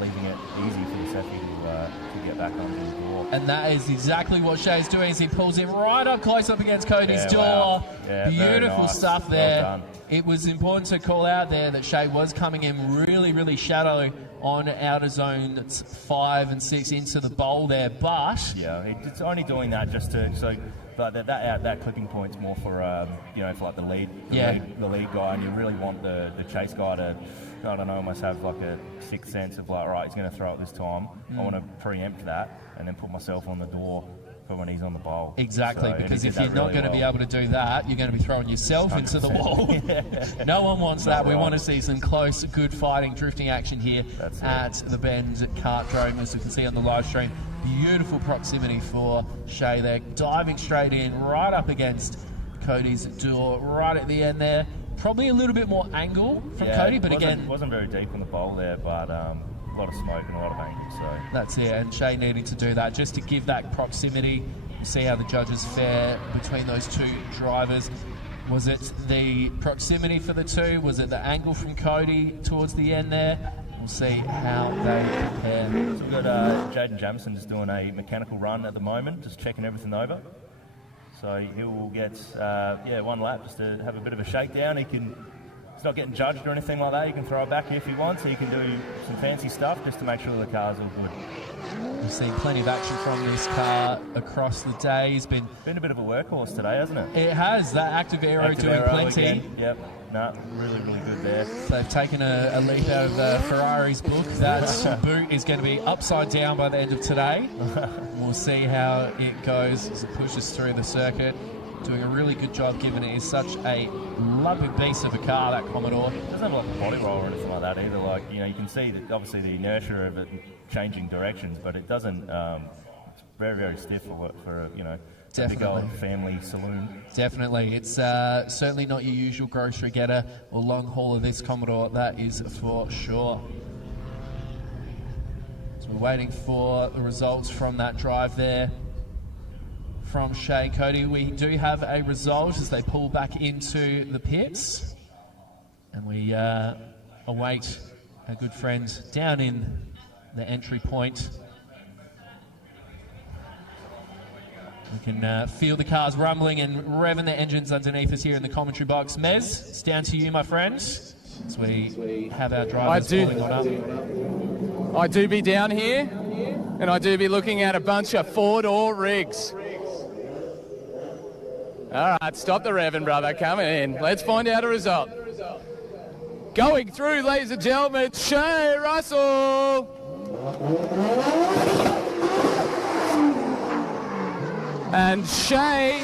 leaving it easy for the Seffi to get back onto the door. And that is exactly what Shay's doing as he pulls him right up close up against Cody's door. Wow. Yeah, beautiful nice stuff there. Well done. It was important to call out there that Shay was coming in really, really shallow on outer zone 5 and 6 into the bowl there, but yeah, it's only doing that just to but that clipping point's more for for like the lead guy, and you really want the chase guy to, I don't know, almost have like a sixth sense of like, right, he's going to throw it this time. I want to preempt that and then put myself on the door for when he's on the bowl. Exactly, so, because if you're not going to be able to do that, you're going to be throwing yourself 100%. Into the wall. Yeah. No one wants that. We want to see some close, good fighting, drifting action here at the Bend Kartdrome, as you can see on the live stream. Beautiful proximity for Shay there, diving straight in, right up against Cody's door, right at the end there. Probably a little bit more angle from Cody, but it wasn't very deep on the bowl there, but a lot of smoke and a lot of angle. So that's it, and Shay needing to do that just to give that proximity. We'll see how the judges fare between those two drivers. Was it the proximity for the two? Was it the angle from Cody towards the end there? We'll see how they compare. So we've got Jaden Jamison just doing a mechanical run at the moment, just checking everything over. So he will get one lap just to have a bit of a shakedown. He's not getting judged or anything like that. He can throw it back if he wants. He can do some fancy stuff just to make sure the car's all good. We've seen plenty of action from this car across the day. He's been a bit of a workhorse today, hasn't it? It has. That active aero doing plenty. Again. Yep. No, really, really good there. So they've taken a leaf out of Ferrari's book. That boot is going to be upside down by the end of today. We'll see how it goes as it pushes through the circuit. Doing a really good job, given it is such a lovely beast of a car, that Commodore. It doesn't have like a body roll or anything like that either. Like, you can see that obviously the inertia of it changing directions, but it doesn't. It's very, very stiff for a big old family saloon. Definitely. It's certainly not your usual grocery getter or long hauler, this Commodore, that is for sure. So we're waiting for the results from that drive there from Shay. Cody, we do have a result as they pull back into the pits, and we await our good friend down in the entry point. We can feel the cars rumbling and revving their engines underneath us here in the commentary box. Mez, it's down to you, my friend, as we have our drivers pulling on up. I do be down here, and I do be looking at a bunch of four-door rigs. All right, stop the revving, brother. Come in. Let's find out a result. Going through, ladies and gentlemen, Shay Russell. And Shay,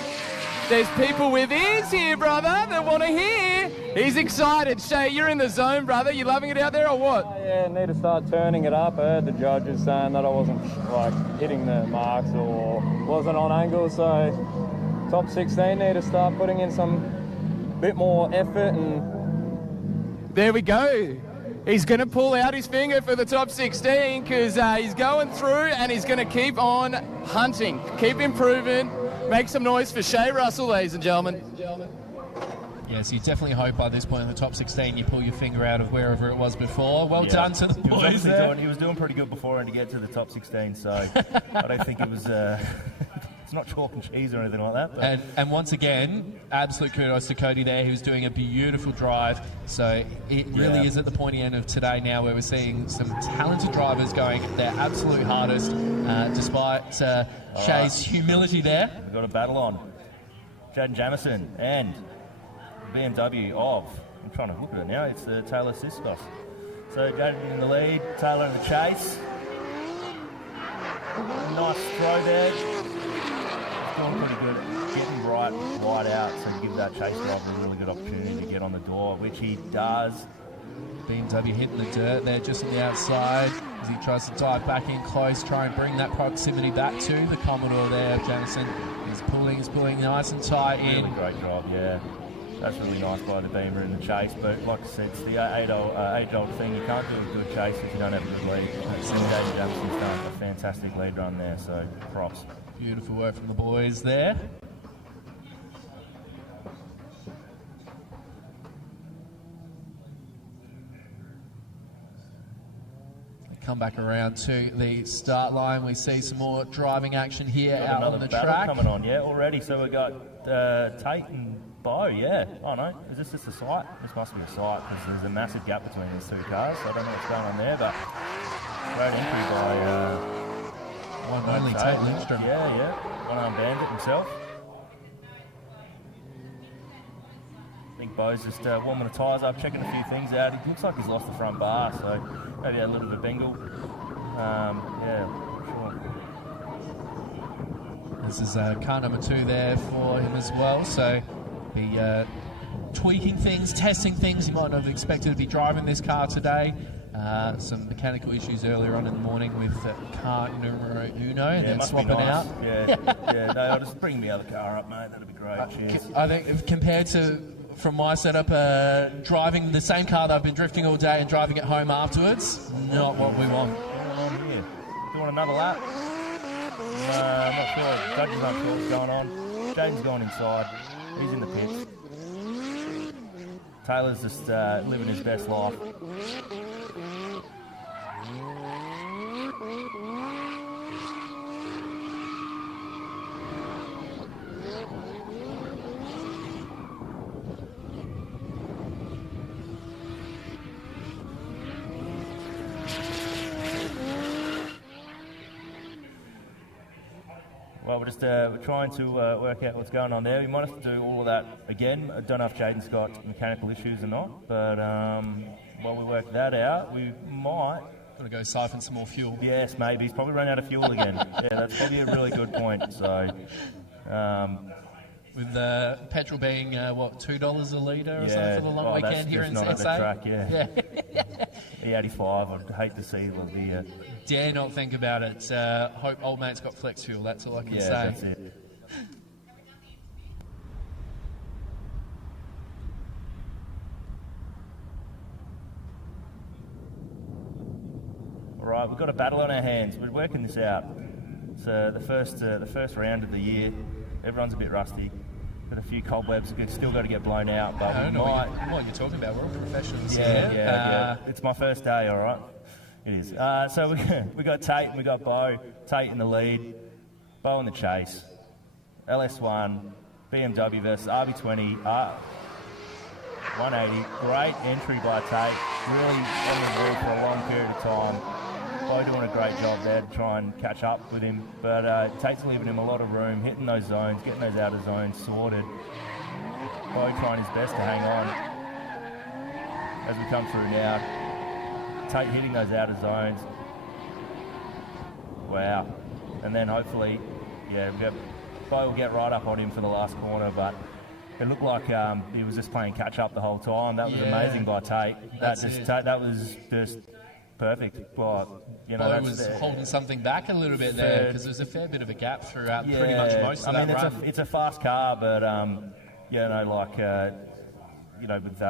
there's people with ears here, brother, that want to hear. He's excited. Shay, you're in the zone, brother. You loving it out there or what? Yeah, need to start turning it up. I heard the judges saying that I wasn't hitting the marks or wasn't on angle, so top 16 need to start putting in some bit more effort. And there we go. He's going to pull out his finger for the top 16 because he's going through and he's going to keep on hunting, keep improving, make some noise for Shay Russell, ladies and gentlemen. Yes, you definitely hope by this point in the top 16 you pull your finger out of wherever it was before. Well done to the boys there. He was doing pretty good before and to get to the top 16, so I don't think it was... It's not chalk and cheese or anything like that. But. And once again, absolute kudos to Cody there. He was doing a beautiful drive. So it really is at the pointy end of today now where we're seeing some talented drivers going their absolute hardest despite Shay's humility there. We've got a battle on. Jaden Jamison and BMW of, I'm trying to look at it now, it's the Taylor Siskos. So Jaden in the lead, Taylor in the chase. Nice throw there. Doing pretty good, getting right wide out, so give that chase driver a really good opportunity to get on the door, which he does. BMW hitting the dirt there just on the outside as he tries to dive back in close, try and bring that proximity back to the Commodore there. Jamison is pulling nice and tight in. Really great job, yeah. That's really nice by the Beamer in the chase, but like I said, it's the age-old thing. You can't do a good chase if you don't have a good lead. And David Jamison's done a fantastic lead run there, so props. Beautiful work from the boys there. Come baback around to the start line. We see some more driving action here out on the track. Coming on, yeah, already. So we've got Tate and Bo, yeah. Oh no, is this just a sight? This must be a sight because there's a massive gap between these two cars. So I don't know what's going on there, but great entry by one only Tate Lindstrom. Yeah. One-arm bandit himself. I think Bo's just warming the tyres up, checking a few things out. He looks like he's lost the front bar, so maybe a little bit of bingle. Yeah, sure. This is car number 2 there for him as well. So the tweaking things, testing things. You might not have expected to be driving this car today. Some mechanical issues earlier on in the morning with car numero uno, and then swapping out. Yeah, no, I'll just bring the other car up, mate. That'd be great. Cheers. I think if compared to, from my setup, driving the same car that I've been drifting all day and driving it home afterwards, not what we want. What's going on here? Do you want another lap? I'm not sure. Judges aren't sure what's going on. Jaden's gone inside. He's in the pits. Taylor's just living his best life. Well, we're trying to work out what's going on there. We might have to do all of that again. I don't know if Jaden's got mechanical issues or not, but while we work that out, we might... Got to go siphon some more fuel. Yes, maybe. He's probably run out of fuel again. Yeah, that's probably a really good point. So, with petrol being, what, $2 a litre or something for the long weekend here in SA? Not at the track, yeah. E85, I'd hate to see the... Dare not think about it. Hope old mate's got flex fuel, that's all I can say. That's it. All right, we've got a battle on our hands. We're working this out. So the first round of the year, everyone's a bit rusty. Got a few cobwebs, we've still got to get blown out, but I don't know what you're talking about. We're all professionals here. Yeah. It's my first day, all right? It is. So we got Tate and we got Bo. Tate in the lead, Bo in the chase. LS1, BMW versus RB20, 180. Great entry by Tate. Really on the wall for a long period of time. Bo doing a great job there to try and catch up with him, but Tate's leaving him a lot of room, hitting those zones, getting those outer zones sorted. Bo trying his best to hang on as we come through now. Tate hitting those outer zones. Wow. And then hopefully, Bo will get right up on him for the last corner, but it looked like he was just playing catch up the whole time. That was amazing by Tate. That was just perfect. Well, Bo was holding something back a little bit there because there's a fair bit of a gap throughout pretty much most of that run. It's a fast car, but I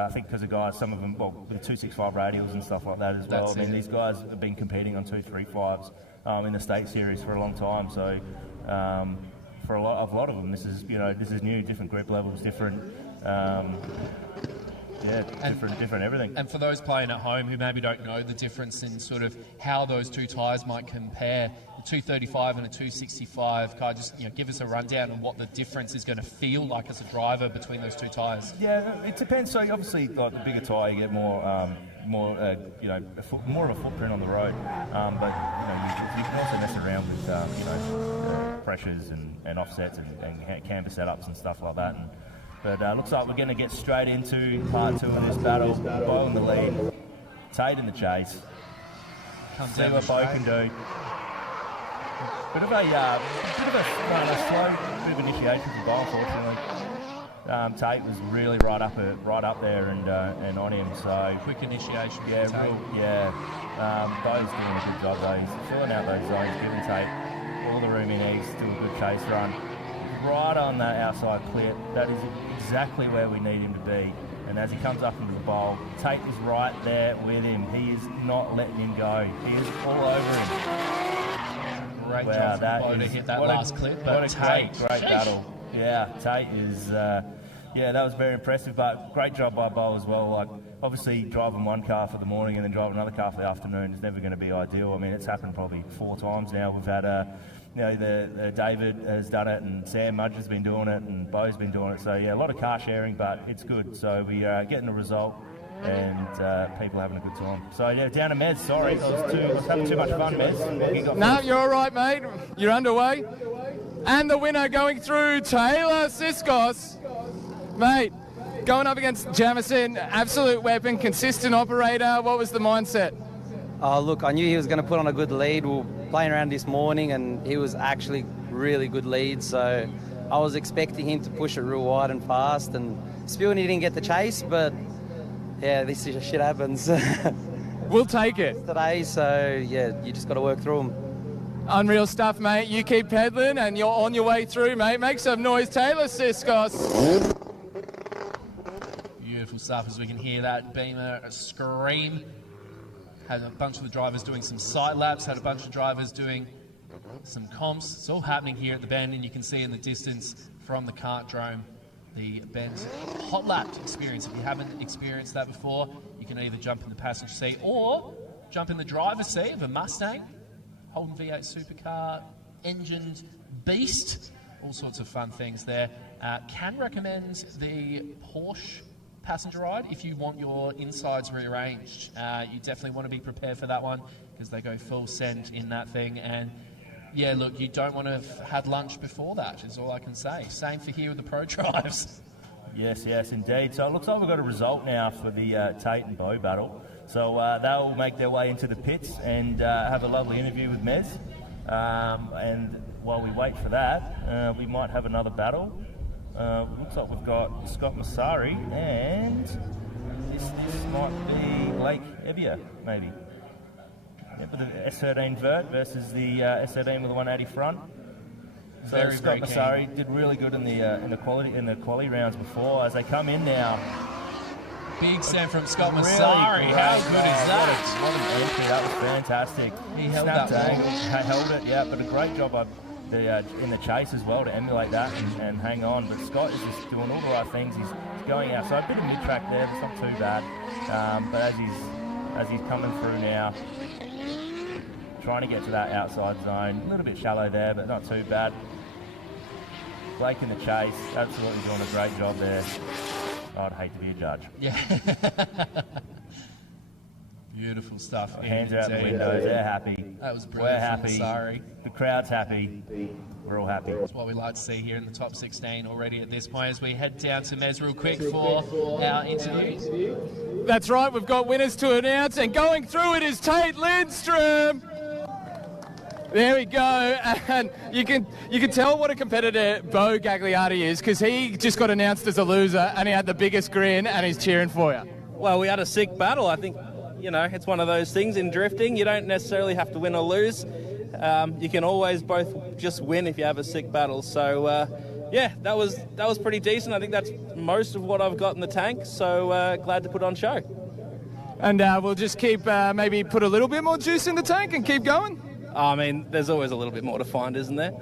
think because of guys, some of them, with 265 radials and stuff like that as well. These guys have been competing on 235s in the state series for a long time. So for a lot of them, this is new, different grip levels, different. Different everything. And for those playing at home who maybe don't know the difference in sort of how those two tyres might compare, a 235 and a 265 car, just give us a rundown on what the difference is going to feel like as a driver between those two tyres. Yeah, it depends. So obviously, like the bigger tyre, you get more of a footprint on the road. But you can also mess around with pressures and offsets and camber setups and stuff like that. And But looks like we're going to get straight into part 2 of this battle. Bo in the lead, Tate in the chase. See what Bo can do. Bit of a slow bit of initiation for Bo, unfortunately. Tate was really right up there and on him. So quick initiation. Yeah, Bo's doing a good job though. He's filling out those zones, giving Tate all the room he needs to do a good chase run. Right on that outside clip. That is exactly where we need him to be. And as he comes up into the bowl, Tate is right there with him. He is not letting him go. He is all over him. Great job from Bo to hit that last clip. What a great battle. Yeah, Tate is... that was very impressive, but great job by Bo as well. Like, obviously, driving one car for the morning and then driving another car for the afternoon is never going to be ideal. I mean, it's happened probably 4 times now. We've had, David has done it, and Sam Mudge has been doing it, and Bo's been doing it. So, yeah, a lot of car sharing, but it's good. So we are getting a result, and people are having a good time. So, yeah, down to Mez. Sorry, I was having too much fun, Mez. No, you're all right, mate. You're underway. And the winner going through, Taylor Siskos. Mate, going up against Jamison, absolute weapon, consistent operator. What was the mindset? Oh, look, I knew he was going to put on a good lead. We were playing around this morning, and he was actually really good lead. So I was expecting him to push it real wide and fast. And Spill, he didn't get the chase, but yeah, this shit happens. We'll take it today. So yeah, you just got to work through them. Unreal stuff, mate. You keep peddling, and you're on your way through, mate. Make some noise, Taylor Siskos. Beautiful stuff, as we can hear that Beamer scream. Had a bunch of the drivers doing some sight laps, had a bunch of drivers doing some comps. It's all happening here at the Bend, and you can see in the distance from the kartdrome the Bend hot lap experience. If you haven't experienced that before, you can either jump in the passenger seat or jump in the driver's seat of a Mustang, Holden V8 supercar, engined beast, all sorts of fun things there. Can recommend the Porsche passenger ride if you want your insides rearranged. You definitely want to be prepared for that one because they go full send in that thing. And yeah, look, you don't want to have had lunch before that, is all I can say. Same for here with the Pro Drives. Yes, indeed. So it looks like we've got a result now for the Tate and Bo battle. So they'll make their way into the pits and have a lovely interview with Mez. And while we wait for that, we might have another battle. Looks like we've got Scott Massari, and this might be Blake Evia, maybe. With the S13 vert versus the S13 with the 180 front. So Very, Scott very Massari did really good in the quali rounds before. As they come in now, big send from Scott Massari. Really how good is that? What an entry! That was fantastic. He held that angle. Held it, yeah. But a great job in the chase as well to emulate that and hang on. But Scott is just doing all the right things. He's going out. So a bit of mid-track there. It's not too bad. But as he's coming through now, trying to get to that outside zone. A little bit shallow there, but not too bad. Blake in the chase, absolutely doing a great job there. I'd hate to be a judge. Yeah. Beautiful stuff. Hands are out the windows, they're happy. That was brilliant. We're happy. Sorry. The crowd's happy. We're all happy. That's what we like to see here in the top 16 already at this point as we head down to Mez real quick for our interview. That's right, we've got winners to announce, and going through it is Tate Lindstrom. There we go, and you can tell what a competitor Bo Gagliardi is because he just got announced as a loser and he had the biggest grin and he's cheering for you. Well, we had a sick battle. I think, it's one of those things in drifting. You don't necessarily have to win or lose. You can always both just win if you have a sick battle. So, that was pretty decent. I think that's most of what I've got in the tank. So glad to put on show. And we'll just keep maybe put a little bit more juice in the tank and keep going. I mean, there's always a little bit more to find, isn't there?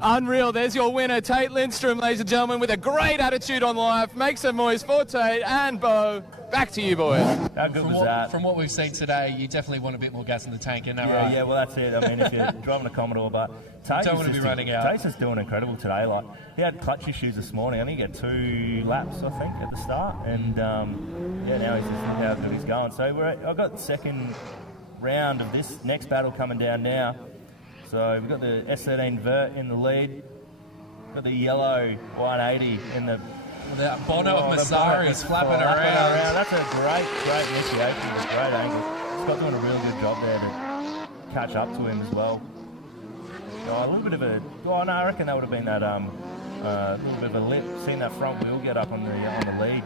Unreal. There's your winner, Tate Lindstrom, ladies and gentlemen, with a great attitude on life. Make some noise for Tate and Bo. Back to you, boys. How good was that? From what we've seen today, you definitely want a bit more gas in the tank, isn't that right? Yeah, well, that's it. I mean, if you're driving a Commodore, but Tate don't want to be running out. Tate's just doing incredible today. Like, he had clutch issues this morning. I think he had 2 laps, I think, at the start. And, now he's just how good he's going. So I've got the second round of this next battle coming down now. So we've got the S13 vert in the lead. Got the yellow 180 in the The Bono of Massari is flapping around. That's a great initiation, a great angle. Scott's doing a real good job there to catch up to him as well. Oh, a little bit of a. Oh no, I reckon that would have been that little bit of a lip. Seen that front wheel get up on the lead.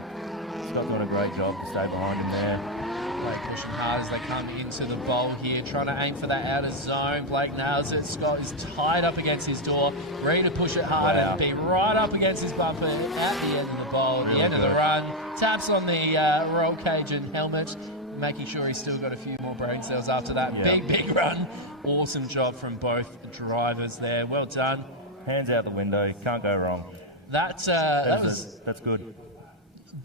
Scott's doing a great job to stay behind him there. Blake pushing hard as they come into the bowl here, trying to aim for that outer zone. Blake nails it. Scott is tied up against his door, ready to push it hard and be right up against his bumper at the end of the bowl, at the end of the run. Taps on the roll cage and helmet, making sure he's still got a few more brain cells after that big run. Awesome job from both drivers there. Well done. Hands out the window. Can't go wrong. That's good.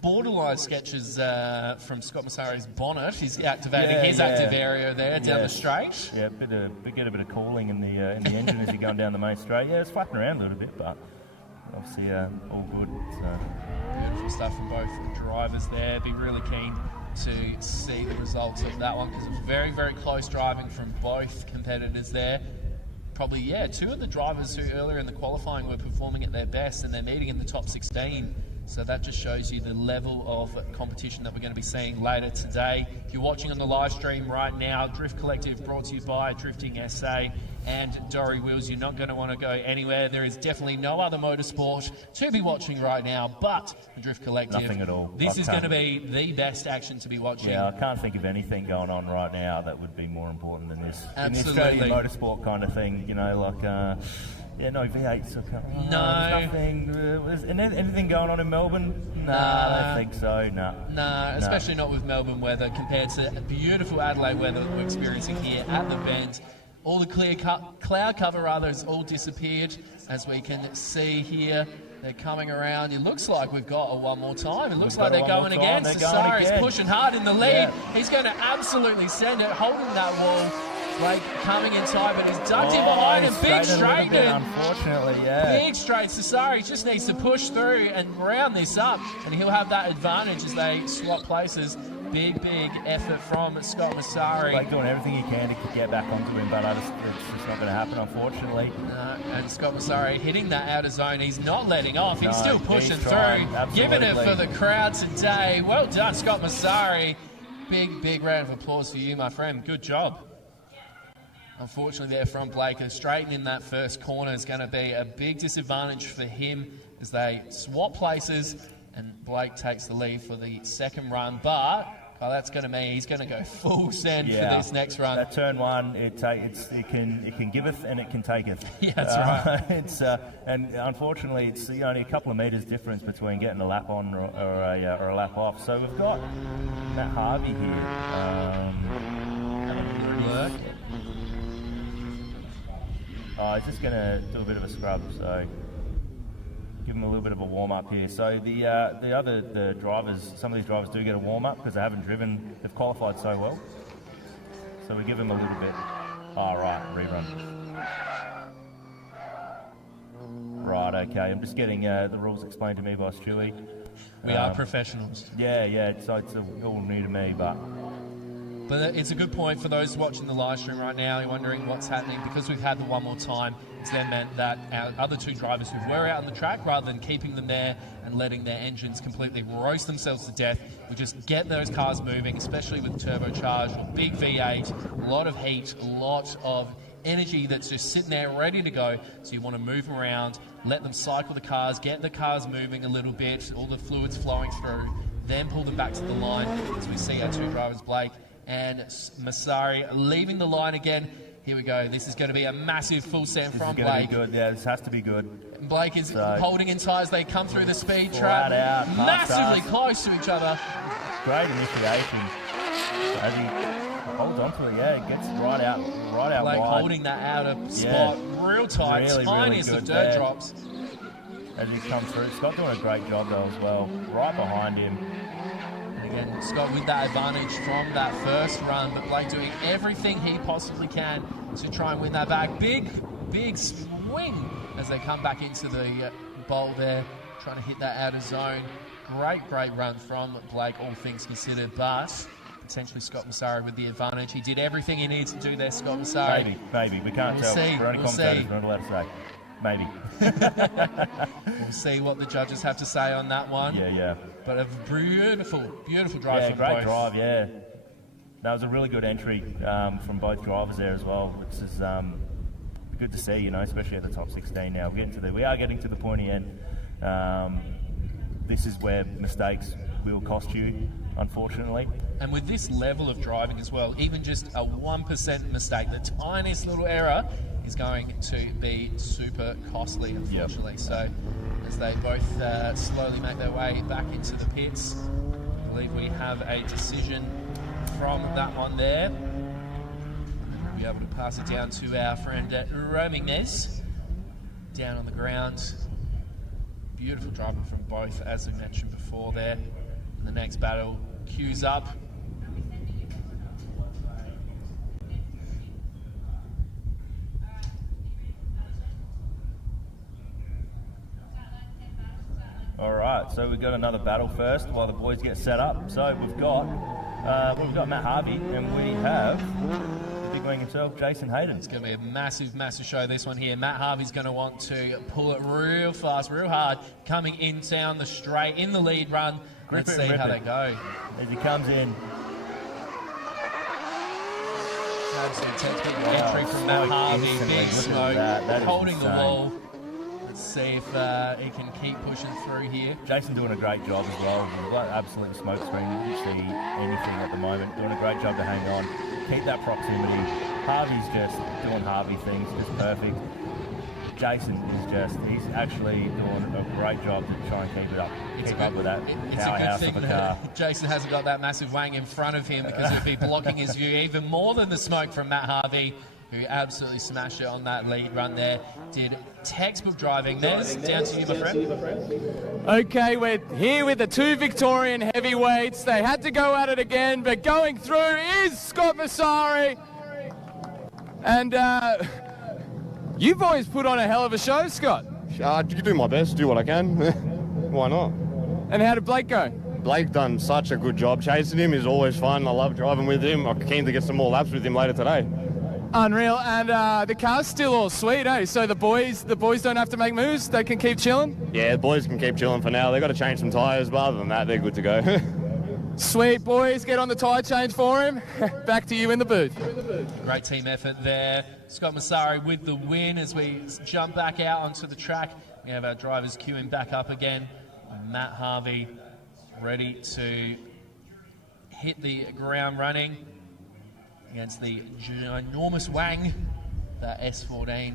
Borderline sketches from Scott Massari's bonnet. He's activating his active area there down the straight. Yeah, get a bit of cooling in the engine as you're going down the main straight. Yeah, it's flapping around a little bit, but obviously all good. So. Beautiful stuff from both drivers there. Be really keen to see the results of that one because it was very, very close driving from both competitors there. Probably, two of the drivers who earlier in the qualifying were performing at their best and they're meeting in the top 16. So that just shows you the level of competition that we're going to be seeing later today. If you're watching on the live stream right now, Drift Collective brought to you by Drifting SA and Dory Wheels. You're not going to want to go anywhere. There is definitely no other motorsport to be watching right now but the Drift Collective. Nothing at all. This is going to be the best action to be watching. Yeah, I can't think of anything going on right now that would be more important than this. Absolutely. In the Australian motorsport kind of thing, you know, like... no V8s. Nothing. Anything going on in Melbourne? I don't think so. No, especially not with Melbourne weather compared to beautiful Adelaide weather that we're experiencing here at the Bend. All the cloud cover has all disappeared, as we can see here. They're coming around. It looks like we've got a one more time. It looks like they're going again. Cesari's pushing hard in the lead. Yeah. He's going to absolutely send it, holding that wall. Blake coming in tight, but he's ducked in behind him. Big straight. Unfortunately, Big straight. Cesari just needs to push through and round this up, and he'll have that advantage as they swap places. Big effort from Scott Massari. Blake doing everything he can to get back onto him, but it's just not going to happen, unfortunately. And Scott Massari hitting that outer zone. He's not letting off. He's still pushing through. Giving it for the crowd today. Well done, Scott Massari. Big round of applause for you, my friend. Good job. Unfortunately there from Blake, and straightening that first corner is going to be a big disadvantage for him as they swap places and Blake takes the lead for the second run, but that's going to mean he's going to go full send for this next run. That turn one, it can giveth and it can taketh. Yeah, that's right. And unfortunately it's only a couple of metres difference between getting a lap on or a lap off. So we've got Matt Harvey here. Work. He's just going to do a bit of a scrub, so give him a little bit of a warm-up here. So the drivers, some of these drivers do get a warm-up because they haven't driven, they've qualified so well. So we give them a little bit. Rerun. Right, okay, I'm just getting the rules explained to me by Stewie. We are professionals. Yeah, so it's all new to me, but it's a good point for those watching the live stream right now. You're wondering what's happening because we've had the one more time. It's then meant that our other two drivers who were out on the track, rather than keeping them there and letting their engines completely roast themselves to death, we just get those cars moving, especially with turbocharged or big V8, a lot of heat, a lot of energy that's just sitting there ready to go. So you want to move around, let them cycle the cars, get the cars moving a little bit, all the fluids flowing through, then pull them back to the line as we see our two drivers, Blake and Massari, leaving the line again. Here we go. This is going to be a massive full send from Blake. This is going to be good. Yeah, this has to be good. Blake is holding in tight as they come through the speed trap. Massively close to each other. Great initiation. As he holds on to it, it gets right out Blake wide. Holding that outer spot real tight, tiniest of dirt drops. As he comes through, Scott doing a great job though as well. Right behind him. Again, Scott with that advantage from that first run, but Blake doing everything he possibly can to try and win that back. Big swing as they come back into the bowl there, trying to hit that outer zone. Great run from Blake, all things considered, but potentially Scott Massari with the advantage. He did everything he needs to do there, Scott Massari. Maybe. We can't tell. We're only commentators, we're not allowed to say. Maybe. We'll see what the judges have to say on that one. Yeah. But a beautiful, beautiful drive from great both. drive, yeah. That was a really good entry from both drivers there as well, which is good to see, especially at the top 16 now. We are getting to the pointy end. This is where mistakes will cost you, unfortunately. And with this level of driving as well, even just a 1% mistake, the tiniest little error is going to be super costly, unfortunately. Yep. So as they both slowly make their way back into the pits, I believe we have a decision from that one there. We'll be able to pass it down to our friend Romines down on the ground. Beautiful driving from both, as we mentioned before there. And the next battle queues up. All right, so we've got another battle first while the boys get set up. So we've got Matt Harvey, and we have the big wing himself, Jason Hayden. It's going to be a massive, massive show, this one here. Matt Harvey's going to want to pull it real fast, real hard, coming in down the straight in the lead run. Let's see how they go. As he comes in. Absolute textbook entry from Matt Harvey. Big smoke, holding the wall. Let's see if he can keep pushing through here. Jason doing a great job as well. We've got absolute smoke screen. You can see anything at the moment. Doing a great job to hang on. Keep that proximity. Harvey's just doing Harvey things, just perfect. Jason is he's actually doing a great job to try and keep up with that powerhouse of a car. Jason hasn't got that massive wang in front of him, because it'd be blocking his view even more than the smoke from Matt Harvey, who absolutely smashed it on that lead run there. Did textbook driving. There's down to you, my friend. Okay, we're here with the two Victorian heavyweights. They had to go at it again, but going through is Scott Vasari. And you boys put on a hell of a show, Scott. You do my best, do what I can. Why not? And how did Blake go? Blake done such a good job. Chasing him is always fun. I love driving with him. I'm keen to get some more laps with him later today. Unreal. And the car's still all sweet, eh? So the boys don't have to make moves. They can keep chilling. Yeah, the boys can keep chilling for now. They've got to change some tyres, but other than that, they're good to go. Sweet, boys. Get on the tyre change for him. Back to you in the booth. Great team effort there. Scott Masari with the win. As we jump back out onto the track, we have our drivers queuing back up again. Matt Harvey ready to hit the ground running against the ginormous wang, the S14. I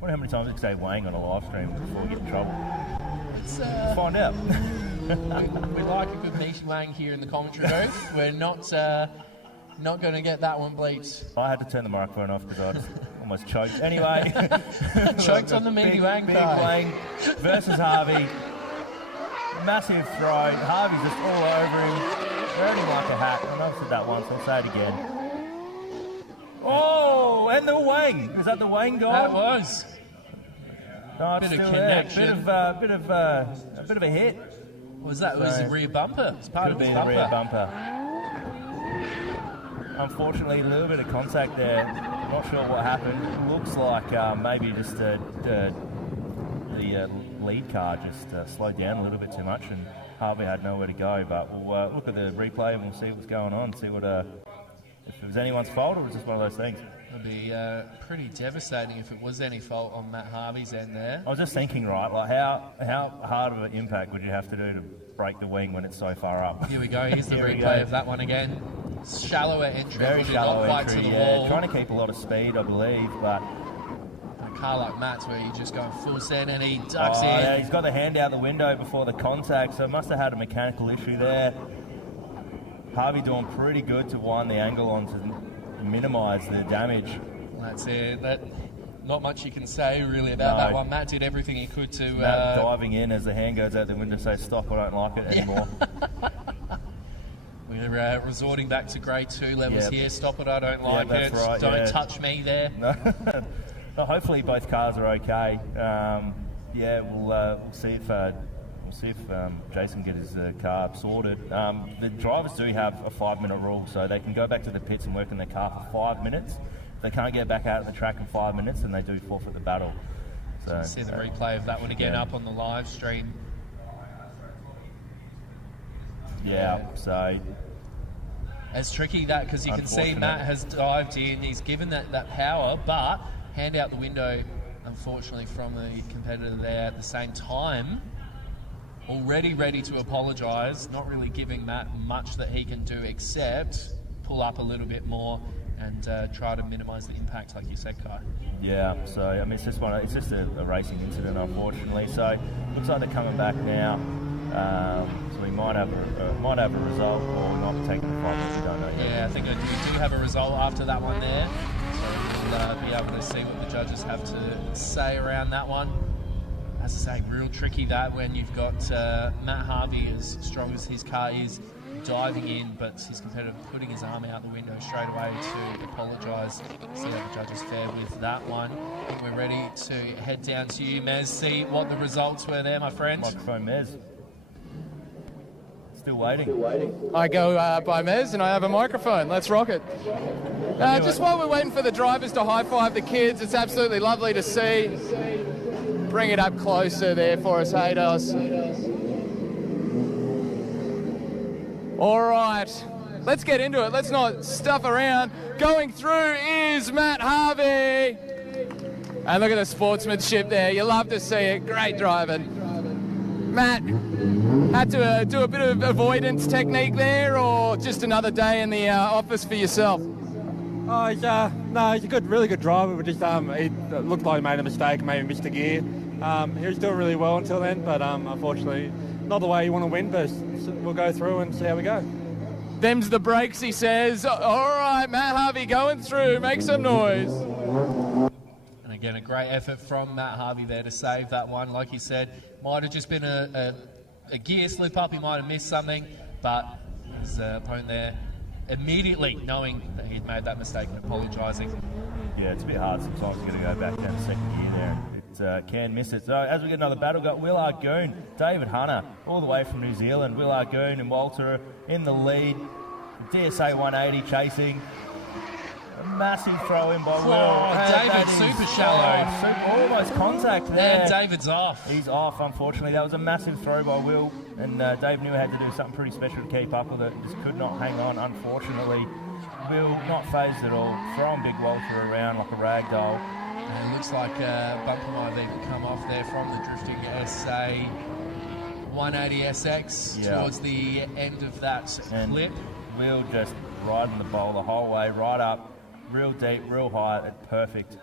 wonder how many times you say wang on a live stream before we get in trouble. Let's find out. we like a good niche wang here in the commentary booth. We're not going to get that one bleeped. I had to turn the microphone off because I just almost choked. Anyway. Choked on the meaty wang. Big wang versus Harvey. Massive throw. Harvey's just all over him. Wearing him like a hat. I know I've said that once, I'll say it again. Oh, and the wang. Is that the wang guy? That was. No, it's bit of still connection. there. A bit of a hit. What was that? It was the rear bumper. It's part of the bumper. Rear bumper. Unfortunately, a little bit of contact there. Not sure what happened. Looks like maybe just the lead car just slowed down a little bit too much, and Harvey had nowhere to go. But we'll look at the replay and we'll see what's going on. See what if it was anyone's fault or was just one of those things. It would be pretty devastating if it was any fault on Matt Harvey's end there. I was just thinking, right, like how hard of an impact would you have to do to break the wing when it's so far up? Here we go. Here's the replay of that one again. Shallower entry. Very shallow not entry, to the yeah. wall. Trying to keep a lot of speed, I believe, but a car like Matt's where you just go full send and he ducks in. Yeah, he's got the hand out the window before the contact, so must have had a mechanical issue there. Harvey doing pretty good to wind the angle on to minimise the damage. That's it. Not much you can say really about that one. Matt did everything he could to... Matt diving in as the hand goes out the window, say stop, I don't like it anymore. We're resorting back to grade 2 levels here. Stop it, I don't like it. Right, don't touch me there. No. No, hopefully both cars are okay. We'll see if Jason can get his car sorted. The drivers do have a 5-minute rule, so they can go back to the pits and work on their car for 5 minutes. they can't get back out of the track in 5 minutes, and they do forfeit the battle. So see the replay of that one again up on the live stream. Yeah, so it's tricky that because you can see Matt has dived in, he's given that power, but hand out the window, unfortunately, from the competitor there at the same time. Already ready to apologise, not really giving Matt much that he can do except pull up a little bit more and try to minimise the impact, like you said, Kai. Yeah, so I mean, it's just a racing incident, unfortunately. So looks like they're coming back now. So we might have a result, or we might be taking the fight. We don't know yet. Yeah, I think we do have a result after that one there. So we'll be able to see what the judges have to say around that one. As I say, real tricky that when you've got Matt Harvey, as strong as his car is, diving in, but his competitor putting his arm out the window straight away to apologise. See how the judges fare with that one. I think we're ready to head down to you, Mez, see what the results were there, my friend. Microphone, Mez. Still waiting. I go by Mez and I have a microphone. Let's rock it. Just while we're waiting for the drivers to high-five the kids, it's absolutely lovely to see. Bring it up closer there for us, Haydos. All right, let's get into it. Let's not stuff around. Going through is Matt Harvey. And look at the sportsmanship there. You love to see it. Great driving. Matt, had to do a bit of avoidance technique there, or just another day in the office for yourself? No, he's a really good driver, but just he looked like he made a mistake, maybe missed a gear. He was doing really well until then, but unfortunately, not the way you want to win, but we'll go through and see how we go. Them's the brakes, he says. All right, Matt Harvey going through, make some noise. And again, a great effort from Matt Harvey there to save that one. Like you said, might have just been a gear slip up, he might have missed something, but his opponent there immediately knowing that he'd made that mistake and apologising. Yeah, it's a bit hard sometimes. You've got to go back down to second gear there. It can miss it. So as we get another battle, we've got Will Argoon, David Hunter, all the way from New Zealand. Will Argoon and Walter in the lead. DSA 180 chasing. A massive throw in by Will. David super shallow. Almost contact there. And David's off. He's off, unfortunately. That was a massive throw by Will. And Dave knew he had to do something pretty special to keep up with it. Just could not hang on, unfortunately. Will not phased at all. Throwing big Walter around like a rag doll. And it looks like bumper might have even come off there from the drifting SA 180 SX towards the end of that clip. Will just riding the bowl the whole way, right up, real deep, real high, perfect.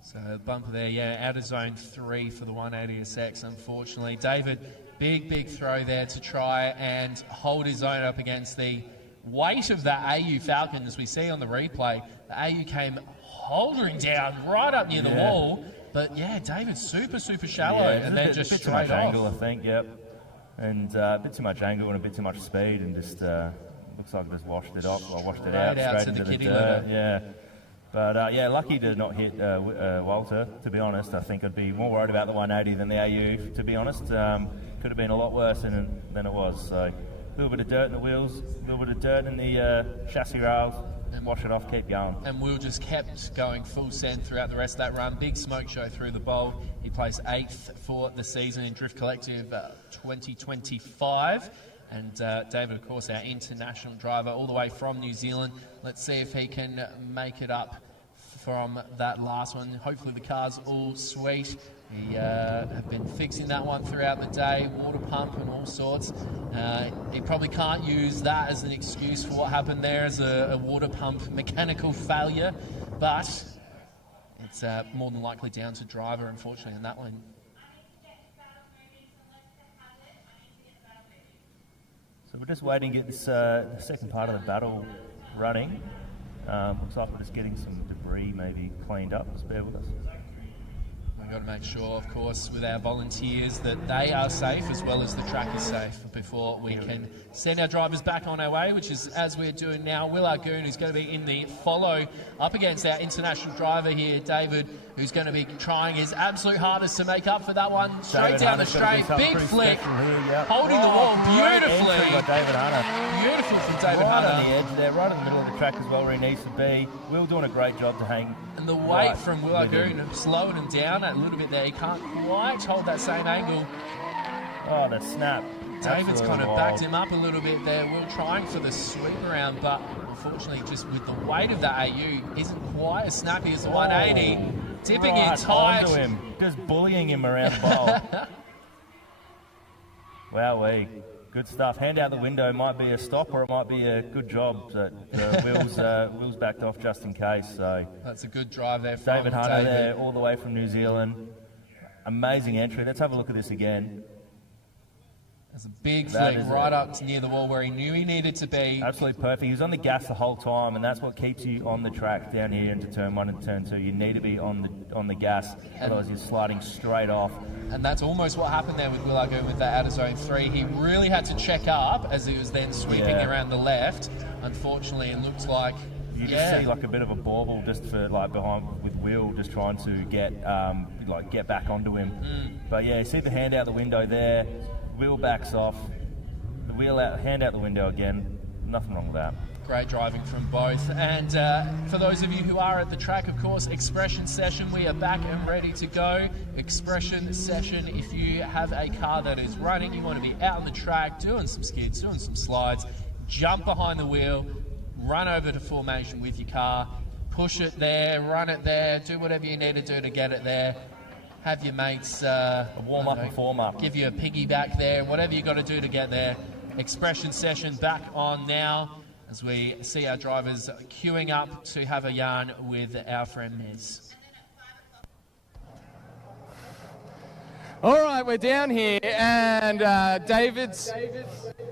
So bumper there, out of zone 3 for the 180 SX, unfortunately. David, big throw there to try and hold his own up against the weight of that AU Falcon, as we see on the replay. The AU came holdering down right up near the wall, but David super shallow, and then just bit straight too much off. angle, I think. Yep, and a bit too much angle and a bit too much speed, and just looks like I just washed it off. I washed it out straight into the dirt. Yeah, but lucky to not hit Walter. To be honest, I think I'd be more worried about the 180 than the AU. To be honest, could have been a lot worse than it was. So. A little bit of dirt in the wheels, a little bit of dirt in the chassis rails, and wash it off, keep going. And Will just kept going full send throughout the rest of that run. Big smoke show through the bowl. He placed 8th for the season in Drift Collective 2025. And David, of course, our international driver all the way from New Zealand. Let's see if he can make it up from that last one. Hopefully the car's all sweet. He have been fixing that one throughout the day, water pump and all sorts. He probably can't use that as an excuse for what happened there as a water pump mechanical failure, but it's more than likely down to driver, unfortunately, in that one. So we're just waiting to get this the second part of the battle running. Looks like we're just getting some debris maybe cleaned up. Just bear with us. We've got to make sure, of course, with our volunteers that they are safe as well as the track is safe before we can send our drivers back on our way, which is as we're doing now. Will Argoon, who's going to be in the follow up against our international driver here, David who's going to be trying his absolute hardest to make up for that one. Straight David down the Hunter's gotta do straight, something big pretty flick, special here, yep. holding the wall Great beautifully. entry by David Hunter. Beautiful from David right Hunter. on the edge there, right in the middle of the track as well where he needs to be. Will doing a great job to hang. And the weight right from Will with him. Argoon slowed him down a little bit there. He can't quite hold that same angle. Oh, the snap. David's Absolutely kind of wild. backed him up a little bit there. Will trying for the sweep around, but unfortunately just with the weight of the AU isn't quite as snappy as the 180. Dipping in Right tight. onto him, just bullying him around the bowl. Wowee, good stuff. Hand out the window might be a stop or it might be a good job that Will's backed off just in case. So that's a good drive there from David Hunter there, all the way from New Zealand. Amazing entry. Let's have a look at this again. There's a big That flick is right up near the wall where he knew he needed to be. Absolutely perfect. He was on the gas the whole time, and that's what keeps you on the track down here into turn 1 and turn 2. You need to be on the gas, otherwise you're sliding straight off. And that's almost what happened there with Will Argoon with that out of zone 3. He really had to check up as he was then sweeping around the left. Unfortunately, it looked like you just see like a bit of a bauble just for like behind with Will, just trying to get back onto him. But yeah, you see the hand out the window there. Will backs off. The wheel out, hand out the window again. Nothing wrong with that. Great driving from both. And for those of you who are at the track, of course, Expression Session, we are back and ready to go. Expression Session, if you have a car that is running, you want to be out on the track, doing some skids, doing some slides, jump behind the wheel, run over to formation with your car, push it there, run it there, do whatever you need to do to get it there. Have your mates warm up and form up. Give you a piggyback there, whatever you got to do to get there. Expression Session back on now as we see our drivers queuing up to have a yarn with our friend Miz. All right, we're down here, and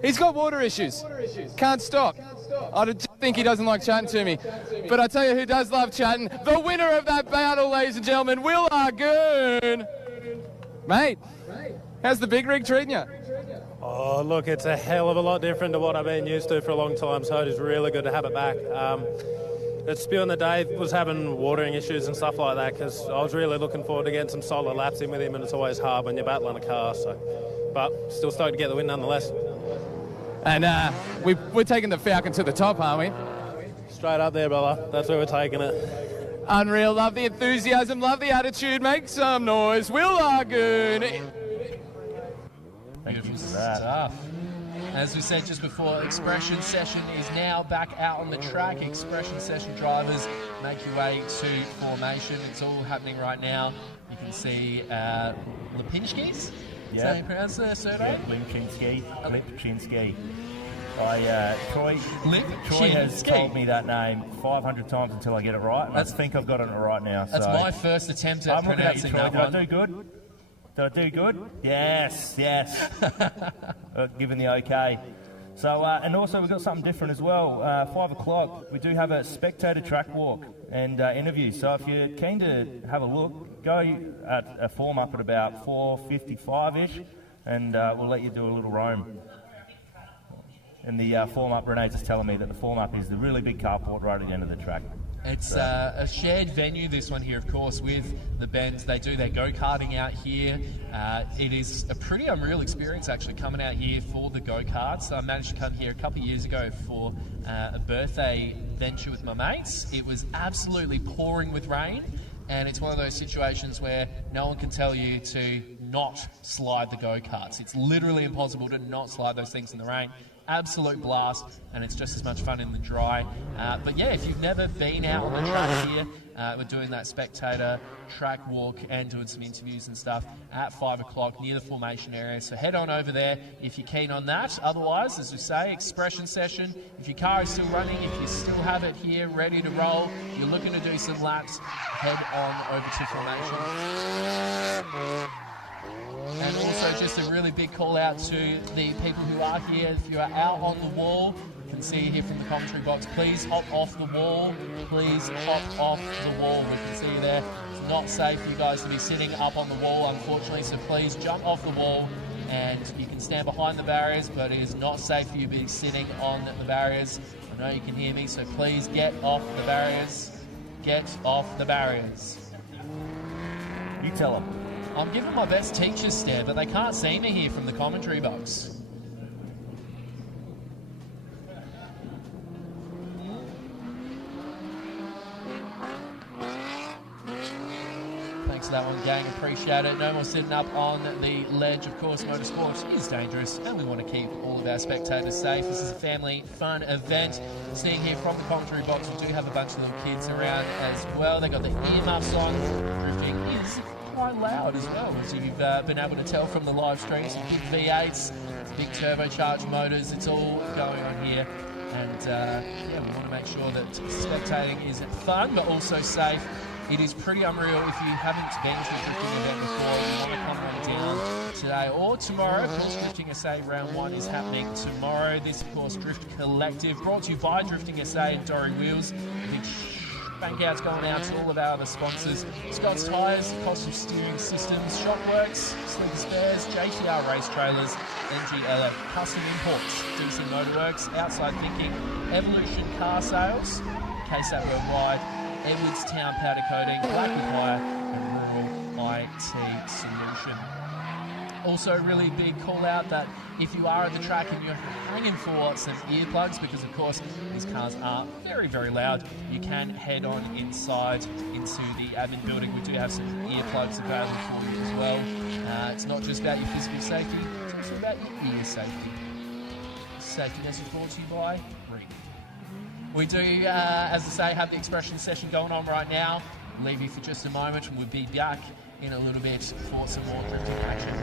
he's got water issues. Can't stop. I just think he doesn't like chatting to me. But I tell you who does love chatting. The winner of that battle, ladies and gentlemen, Will Argoon. Mate, how's the big rig treating you? Oh, look, it's a hell of a lot different to what I've been used to for a long time, so it is really good to have it back. It's spewing the day was having watering issues and stuff like that because I was really looking forward to getting some solid laps in with him, and it's always hard when you're battling a car. But still stoked to get the win nonetheless. And we're taking the Falcon to the top, aren't we? Straight up there, brother. That's where we're taking it. Unreal. Love the enthusiasm. Love the attitude. Make some noise. Will Argoon. Beautiful stuff. As we said just before, Expression Session is now back out on the track. Expression Session drivers, make your way to formation. It's all happening right now. You can see Lipinski's. Is that how you pronounce the surname? Lipchinski. Troy has told me that name 500 times until I get it right, and I think I've got it right now. That's my first attempt at pronouncing that one. Did I do good? Did I do good? Yes. Given the okay. So, and also we've got something different as well. 5 o'clock, we do have a spectator track walk and interview. So if you're keen to have a look, go at a form up at about 4:55-ish, and we'll let you do a little roam. And the form up, Renee's just telling me that the form up is the really big carport right at the end of the track. It's a shared venue, this one here, of course, with the Bend. They do their go-karting out here. It is a pretty unreal experience, actually, coming out here for the go-karts. I managed to come here a couple of years ago for a birthday venture with my mates. It was absolutely pouring with rain, and it's one of those situations where no one can tell you to not slide the go-karts. It's literally impossible to not slide those things in the rain. Absolute blast, and it's just as much fun in the dry. But yeah, if you've never been out on the track here, we're doing that spectator track walk and doing some interviews and stuff at 5 o'clock near the formation area. So head on over there if you're keen on that. Otherwise, as we say, Expression Session. If your car is still running, if you still have it here ready to roll, you're looking to do some laps, head on over to formation. And also just a really big call out to the people who are here. If you are out on the wall, you can see here from the commentary box, please hop off the wall. Please hop off the wall. We can see you there. It's not safe for you guys to be sitting up on the wall, unfortunately, so please jump off the wall. And you can stand behind the barriers, but it is not safe for you to be sitting on the barriers. I know you can hear me, so please get off the barriers. Get off the barriers. You tell them. I'm giving my best teacher stare, but they can't see me here from the commentary box. Thanks for that one, gang. Appreciate it. No more sitting up on the ledge. Of course, motorsport is dangerous, and we want to keep all of our spectators safe. This is a family fun event. Seeing here from the commentary box, we do have a bunch of little kids around as well. They got the earmuffs on. Drifting is quite loud as well, as you've been able to tell from the live stream. Some big V8s, big turbocharged motors. It's all going on here. And yeah, we want to make sure that spectating is fun, but also safe. It is pretty unreal. If you haven't been to a drifting event before, you want to come on down today or tomorrow. Of course, Drifting SA Round 1 is happening tomorrow. This, of course, Drift Collective, brought to you by Drifting SA and Dory Wheels. A big bank outs going out to all of our other sponsors. Scott's Tyres, Cost of Steering Systems, Shopworks, Sleeper Spares, JTR Race Trailers, NGLF Custom Imports, DC Motorworks, Outside Thinking, Evolution Car Sales, KSAT Worldwide, Edwards Town Powder Coating, Blackwood Wire, and Rural IT Solution. Also, a really big call out that if you are at the track and you're hanging for some earplugs, because of course these cars are very, very loud, you can head on inside into the admin building. We do have some earplugs available for you as well. It's not just about your physical safety, it's also about your ear safety. Safety message brought to you by Reed. We do, as I say, have the expression session going on right now. We'll leave you for just a moment and we'll be back in a little bit for some more drifting action.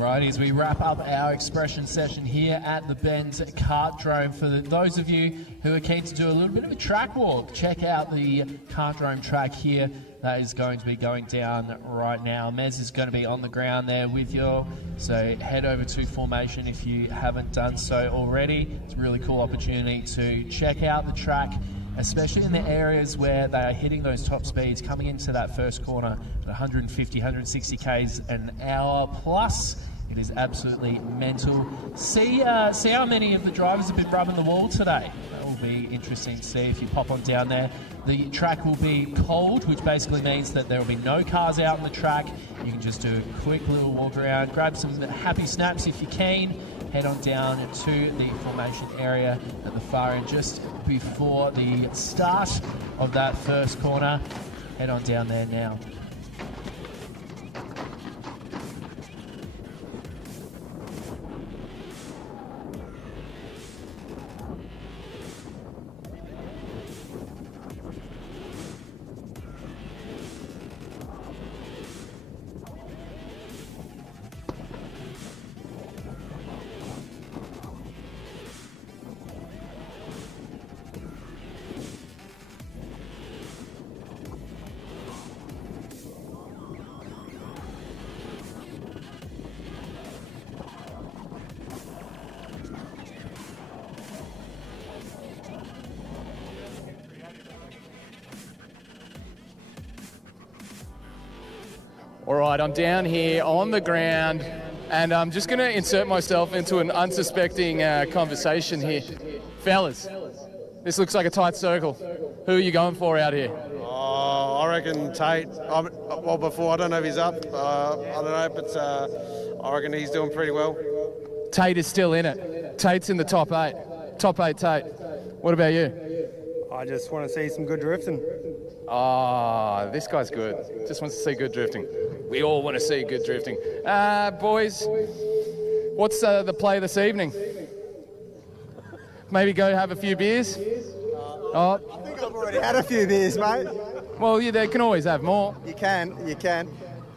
Alrighty, as we wrap up our expression session here at the Bend Kartdrome, for those of you who are keen to do a little bit of a track walk, check out the Kartdrome track here. That is going to be going down right now. Mez is going to be on the ground there with you, so head over to formation if you haven't done so already. It's a really cool opportunity to check out the track, especially in the areas where they are hitting those top speeds, coming into that first corner at 150, 160 k's an hour plus. It is absolutely mental. See how many of the drivers have been rubbing the wall today. That will be interesting to see if you pop on down there. The track will be cold, which basically means that there will be no cars out on the track. You can just do a quick little walk around, grab some happy snaps if you can, head on down to the formation area at the far end just before the start of that first corner. Head on down there now. All right, I'm down here on the ground, and I'm just going to insert myself into an unsuspecting conversation here. Fellas, this looks like a tight circle. Who are you going for out here? I reckon Tate. Well, before, I don't know if he's up. I don't know, but I reckon he's doing pretty well. Tate is still in it. Tate's in the top 8. Top 8 Tate. What about you? I just want to see some good drifting. This guy's good. Just wants to see good drifting. We all want to see good drifting. Boys, what's the play this evening? Maybe go have a few beers? I think I've already had a few beers, mate. Well, yeah, they can always have more. You can.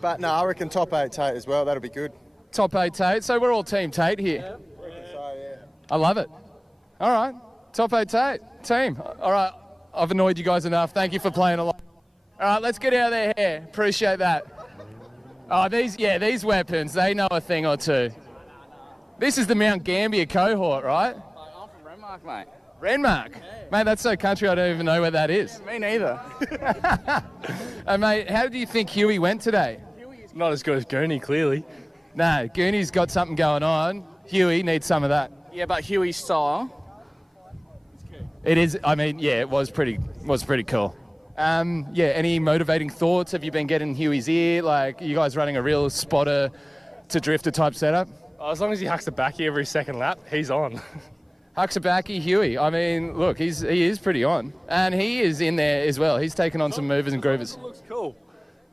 But no, I reckon top 8 Tate as well. That'll be good. Top 8 Tate. So we're all Team Tate here. Yeah, I reckon so, yeah. I love it. All right. Top 8 Tate. Team. All right. I've annoyed you guys enough. Thank you for playing along. All right, let's get out of their hair. Appreciate that. Oh, these weapons, they know a thing or two. This is the Mount Gambier cohort, right? I'm from Renmark, mate. Renmark? Mate, that's so country I don't even know where that is. Me neither. Mate, how do you think Huey went today? Not as good as Goonie, clearly. No, Goonie's got something going on. Huey needs some of that. Yeah, but Huey's style. It is, I mean, yeah, it was pretty cool. Any motivating thoughts? Have you been getting Huey's ear? Like, are you guys running a real spotter to drifter type setup? As long as he hucks the backy every second lap, he's on. Hucks a backy, Huey. I mean, look, he is pretty on. And he is in there as well. He's taken on some movers and groovers. It looks cool.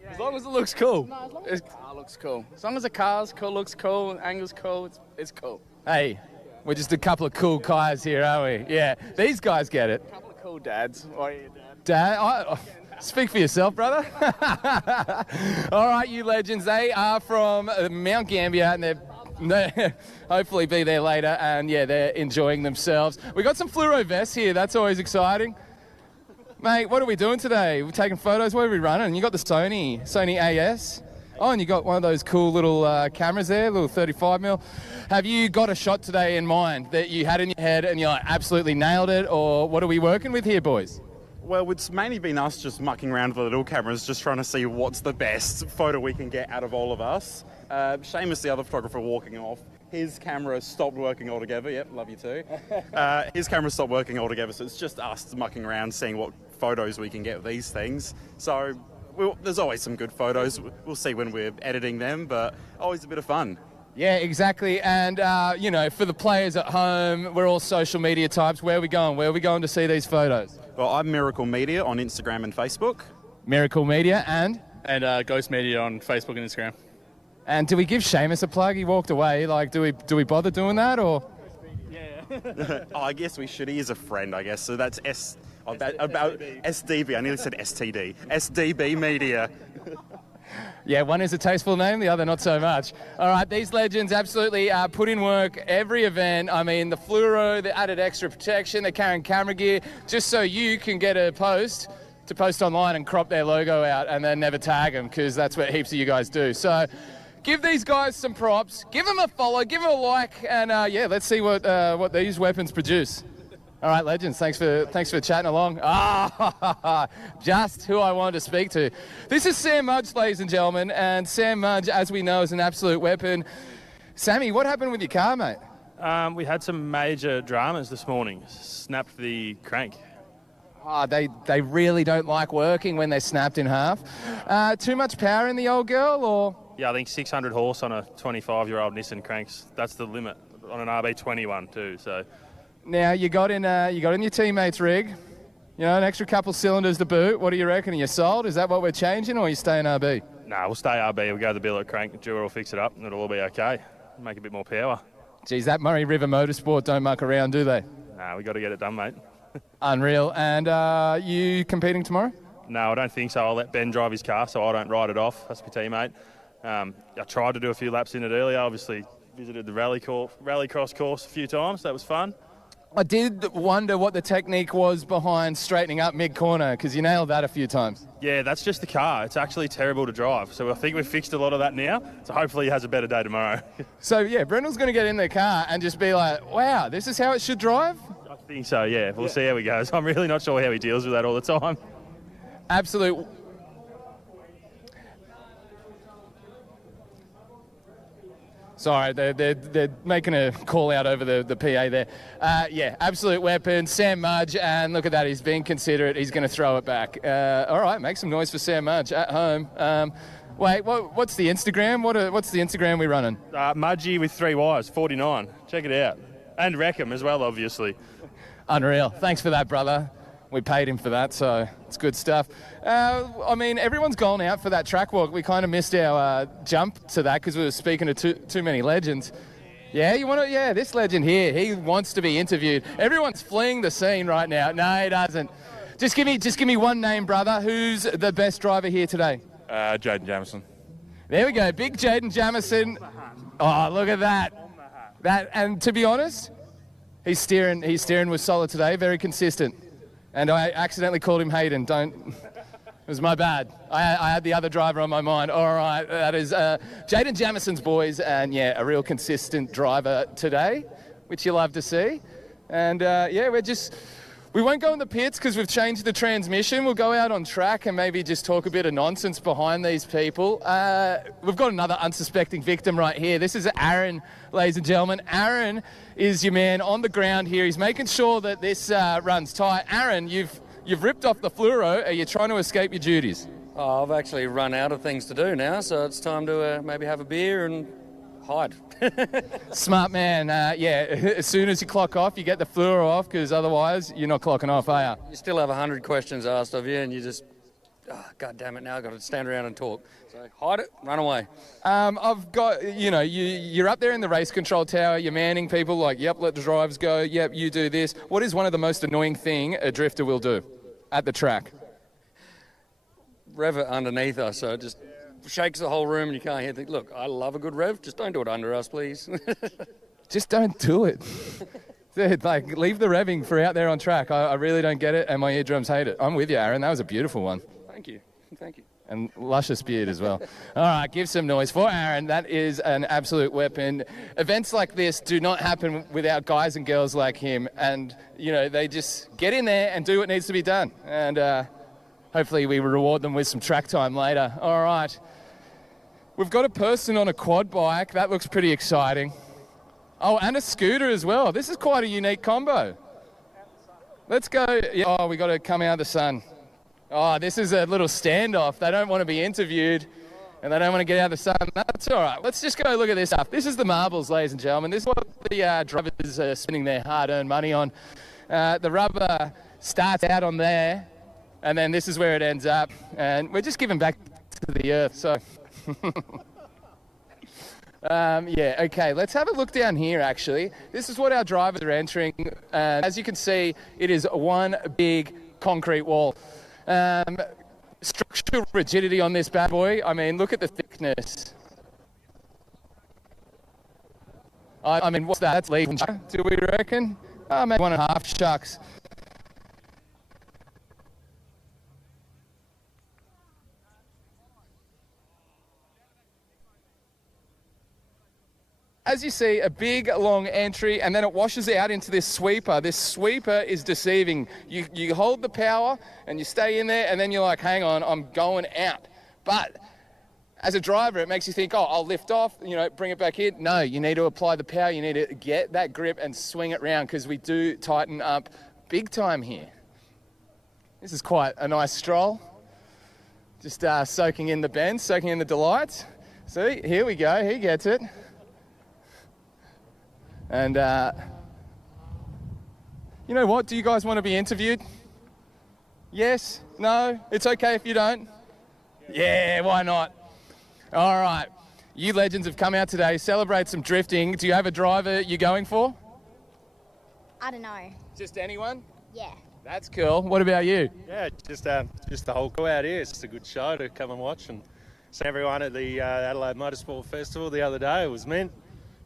As long as it looks cool. No, as long as it looks cool. As long as the car's cool, looks cool, angle's cool, it's cool. Hey, we're just a couple of cool guys here, aren't we? Yeah, these guys get it. A couple of cool dads. Why are you dad? Dad? Speak for yourself, brother. All right, you legends. They are from Mount Gambier, and they'll hopefully be there later. And, yeah, they're enjoying themselves. We got some fluoro vests here. That's always exciting. Mate, what are we doing today? We're taking photos. What are we running? You got the Sony AS. Oh, and you got one of those cool little cameras there, little 35mm. Have you got a shot today in mind that you had in your head and you absolutely nailed it, or what are we working with here, boys? Well, it's mainly been us just mucking around with the little cameras, just trying to see what's the best photo we can get out of all of us. Seamus, the other photographer, walking off. His camera stopped working altogether. Yep, love you too. His camera stopped working altogether, so it's just us mucking around, seeing what photos we can get with these things. So there's always some good photos. We'll see when we're editing them, but always a bit of fun. Yeah, exactly. And, for the players at home, we're all social media types. Where are we going? Where are we going to see these photos? Well, I'm Miracle Media on Instagram and Facebook. Miracle Media and? And Ghost Media on Facebook and Instagram. And do we give Seamus a plug? He walked away. Like, do we bother doing that, or? Yeah. I guess we should. He is a friend, I guess. So that's about SDB. I nearly said STD. SDB Media. Yeah, one is a tasteful name, the other not so much. All right, these legends absolutely put in work every event. I mean, the fluoro, the added extra protection, they're carrying camera gear just so you can get a post to post online and crop their logo out and then never tag them, because that's what heaps of you guys do. So give these guys some props, give them a follow, give them a like, and yeah, let's see what these weapons produce. All right, legends, thanks for chatting along. Just who I wanted to speak to. This is Sam Mudge, ladies and gentlemen, and Sam Mudge, as we know, is an absolute weapon. Sammy, what happened with your car, mate? We had some major dramas this morning. Snapped the crank. Oh, they really don't like working when they're snapped in half. Too much power in the old girl, or? Yeah, I think 600 horse on a 25-year-old Nissan cranks. That's the limit on an RB21 too. So. Now you got in your teammate's rig. You know, an extra couple cylinders to boot. What do you reckon? Are you sold? Is that what we're changing, or are you staying RB? Nah, we'll stay RB. We'll go to the billet crank. Jeweler will fix it up, and it'll all be okay. Make a bit more power. Geez, that Murray River Motorsport don't muck around, do they? Nah, we got to get it done, mate. Unreal. And you competing tomorrow? No, I don't think so. I'll let Ben drive his car, so I don't ride it off. That's my teammate. I tried to do a few laps in it earlier. Obviously, visited the rallycross course a few times. That was fun. I did wonder what the technique was behind straightening up mid-corner, because you nailed that a few times. Yeah, that's just the car. It's actually terrible to drive. So I think we've fixed a lot of that now. So hopefully he has a better day tomorrow. So, yeah, Brendan's going to get in the car and just be like, wow, this is how it should drive? I think so, yeah. We'll see how he goes. I'm really not sure how he deals with that all the time. Absolute. Sorry, they're making a call out over the PA there. Yeah, absolute weapon, Sam Mudge, and look at that, he's being considerate, he's going to throw it back. All right, make some noise for Sam Mudge at home. Wait, what's the Instagram? What's the Instagram we running? Mudgy with 3 Ys, 49. Check it out. And Wreckham as well, obviously. Unreal. Thanks for that, brother. We paid him for that, so it's good stuff. I mean, everyone's gone out for that track walk. We kind of missed our jump to that because we were speaking to too many legends. Yeah, you want to? Yeah, this legend here, he wants to be interviewed. Everyone's fleeing the scene right now. No, he doesn't. Just give me one name, brother. Who's the best driver here today? Jaden Jamison. There we go, big Jaden Jamison. Oh, look at that. And to be honest, his steering was solid today, very consistent. And I accidentally called him Hayden. It was my bad. I had the other driver on my mind. All right, that is Jaden Jamison's boys, and yeah, a real consistent driver today, which you love to see. And yeah, we won't go in the pits because we've changed the transmission. We'll go out on track and maybe just talk a bit of nonsense behind these people. We've got another unsuspecting victim right here. This is Aaron, ladies and gentlemen. Aaron is your man on the ground here. He's making sure that this runs tight. Aaron, you've ripped off the fluoro. Are you trying to escape your duties? Oh, I've actually run out of things to do now, so it's time to maybe have a beer and hide. Smart man. Yeah, as soon as you clock off, you get the fluoro off, because otherwise you're not clocking off, are you? You still have 100 questions asked of you, and you just, God damn it, now I've got to stand around and talk. So hide it, run away. I've got, you're up there in the race control tower, you're manning people like, yep, let the drivers go, yep, you do this. What is one of the most annoying thing a drifter will do at the track? Rev it underneath us, so it just shakes the whole room and you can't hear. Look, I love a good rev, just don't do it under us, please. Just don't do it. Dude, like, leave the revving for out there on track. I really don't get it, and my eardrums hate it. I'm with you, Aaron. That was a beautiful one. Thank you. And luscious beard as well. All right, give some noise for Aaron. That is an absolute weapon. Events like this do not happen without guys and girls like him, and, they just get in there and do what needs to be done. And hopefully we reward them with some track time later. All right. We've got a person on a quad bike. That looks pretty exciting. Oh, and a scooter as well. This is quite a unique combo. Let's go. Yeah. Oh, we got to come out of the sun. Oh, this is a little standoff. They don't want to be interviewed, and they don't want to get out of the sun. That's all right. Let's just go look at this stuff. This is the marbles, ladies and gentlemen. This is what the drivers are spending their hard-earned money on. The rubber starts out on there, and then this is where it ends up. And we're just giving back to the earth, so... yeah, okay, let's have a look down here, actually. This is what our drivers are entering. As you can see, it is one big concrete wall. Straight Structural rigidity on this bad boy. I mean, look at the thickness. I mean, what's that? That's legal. Do we reckon? Maybe 1.5 shucks. As you see, a big, long entry, and then it washes out into this sweeper. This sweeper is deceiving. You hold the power, and you stay in there, and then you're like, hang on, I'm going out. But as a driver, it makes you think, oh, I'll lift off, you know, bring it back in. No, you need to apply the power. You need to get that grip and swing it round, because we do tighten up big time here. This is quite a nice stroll. Just soaking in the bends, soaking in the delights. See, here we go. He gets it. And you know what? Do you guys want to be interviewed? Yes? No? It's okay if you don't? Yeah, why not? All right. You legends have come out today. Celebrate some drifting. Do you have a driver you're going for? I don't know. Just anyone? Yeah. That's cool. What about you? Yeah, just the whole crew out here. It's just a good show to come and watch and see everyone at the Adelaide Motorsport Festival the other day. It was mint.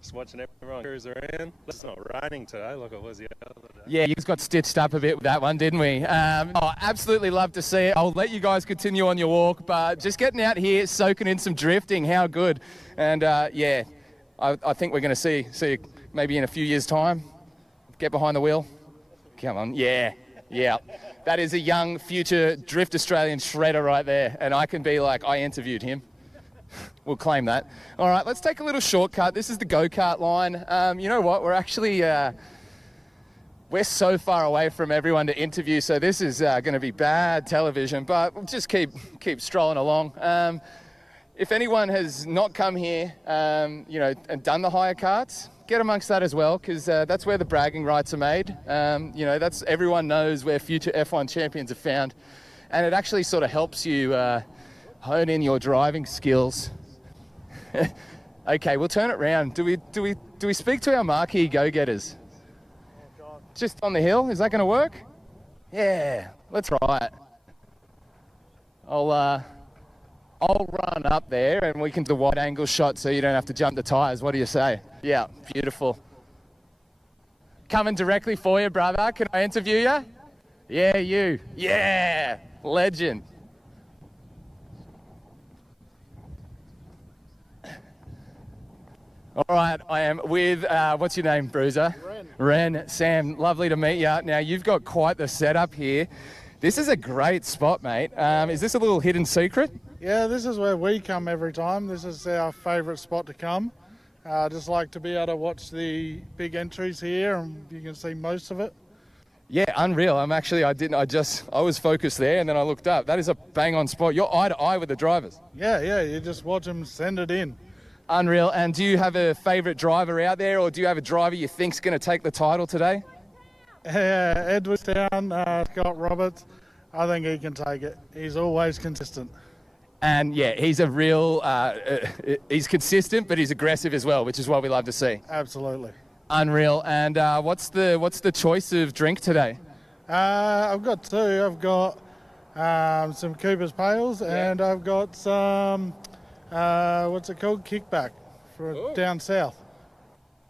Just watching everyone cruise around. It's not raining today like it was the other day. Yeah, you just got stitched up a bit with that one, didn't we? Absolutely love to see it. I'll let you guys continue on your walk, but just getting out here, soaking in some drifting, how good. And yeah, I think we're going to see maybe in a few years' time. Get behind the wheel. Come on, yeah. That is a young future Drift Australian shredder right there, and I can be like, I interviewed him. We'll claim that. All right, let's take a little shortcut. This is the go-kart line. You know what? We're actually, we're so far away from everyone to interview, so this is going to be bad television, but we'll just keep strolling along. If anyone has not come here, you know, and done the hire karts, get amongst that as well, because that's where the bragging rights are made. You know, that's everyone knows where future F1 champions are found, and it actually sort of helps you hone in your driving skills. Okay, we'll turn it round. Do we speak to our marquee go-getters? Just on the hill, is that going to work? Yeah, let's try it. I'll run up there and we can do a wide angle shot so you don't have to jump the tyres. What do you say? Yeah, beautiful. Coming directly for you, brother. Can I interview you? Yeah, you. Yeah, legend. All right, I am with, what's your name, Bruiser? Ren. Sam, lovely to meet you. Now, you've got quite the setup here. This is a great spot, mate. Is this a little hidden secret? Yeah, this is where we come every time. This is our favourite spot to come. Just like to be able to watch the big entries here, and you can see most of it. Yeah, unreal. I was focused there and then I looked up. That is a bang-on spot. You're eye to eye with the drivers. Yeah, you just watch them send it in. Unreal. And do you have a favourite driver out there, or do you have a driver you think's going to take the title today? Edwardstown, Scott Roberts. I think he can take it. He's always consistent. And yeah, he's a real, he's consistent, but he's aggressive as well, which is what we love to see. Absolutely. Unreal. And what's the choice of drink today? I've got two. I've got some Cooper's Pales, and I've got some, what's it called? Kickback for down south.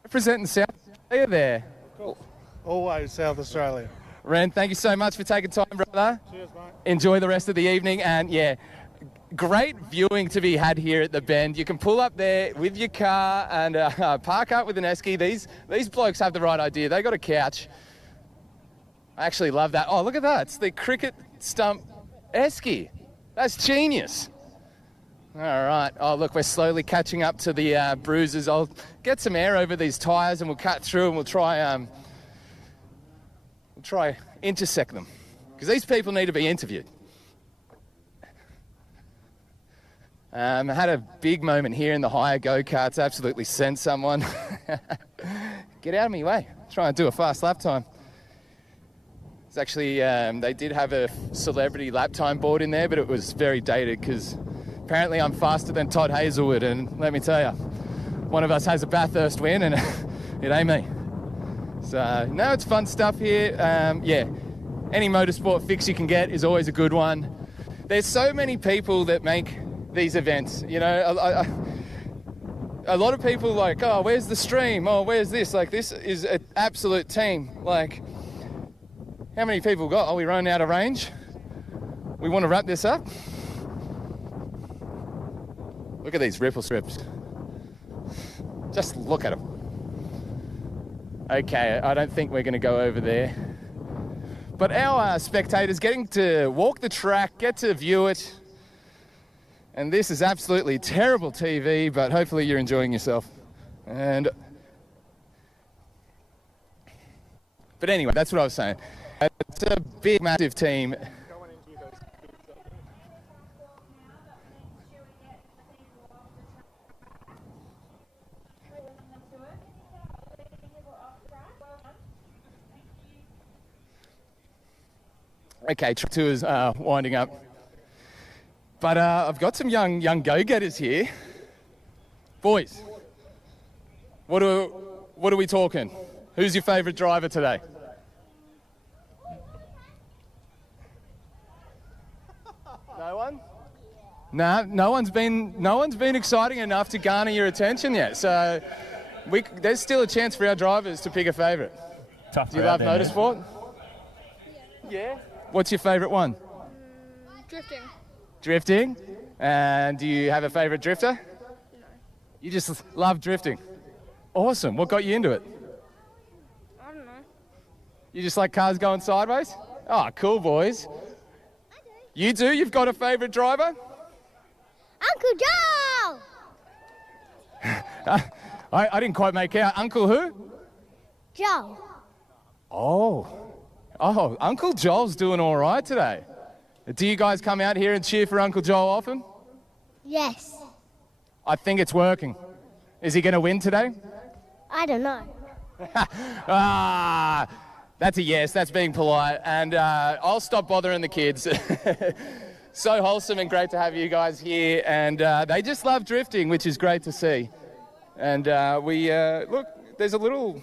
Representing South Australia there. Always South Australia. Ren, thank you so much for taking time, brother. Cheers, mate. Enjoy the rest of the evening, and yeah, great viewing to be had here at the Bend. You can pull up there with your car and park up with an esky. These blokes have the right idea. They got a couch. I actually love that. Oh, look at that. It's the cricket stump esky. That's genius. All right. Oh, look, we're slowly catching up to the bruises. I'll get some air over these tyres and we'll cut through and we'll try intersect them, because these people need to be interviewed. I had a big moment here in the hire go-karts, absolutely sent someone. Get out of my way, try and do a fast lap time. It's actually, they did have a celebrity lap time board in there, but it was very dated because apparently I'm faster than Todd Hazelwood, and let me tell you, one of us has a Bathurst win and it ain't me. So, no, it's fun stuff here. Yeah, any motorsport fix you can get is always a good one. there's so many people that make these events. You know, a lot of people like, oh, where's the stream? Oh, where's this? Like, this is an absolute team. Like, how many people got? Oh, we run out of range. We want to wrap this up. Look at these ripple strips. Just look at them. Okay, I don't think we're going to go over there. But our spectators getting to walk the track, get to view it. And this is absolutely terrible TV, but hopefully you're enjoying yourself. But anyway, that's what I was saying. It's a big, massive team. Okay, track 2 is winding up. But I've got some young go-getters here. Boys, what are we talking? Who's your favourite driver today? No one? Nah, no one's been exciting enough to garner your attention yet. So there's still a chance for our drivers to pick a favourite. Do you love motorsport? Yeah. What's your favourite one? Drifting. Drifting? And do you have a favourite drifter? No. You just love drifting? Awesome. What got you into it? I don't know. You just like cars going sideways? Oh, cool, boys. I do. You do? You've got a favourite driver? Uncle Joe! I didn't quite make out. Uncle who? Joe. Oh, Uncle Joel's doing all right today. Do you guys come out here and cheer for Uncle Joel often? Yes. I think it's working. Is he going to win today? I don't know. That's a yes. That's being polite. And I'll stop bothering the kids. So wholesome and great to have you guys here. And they just love drifting, which is great to see. And look, there's a little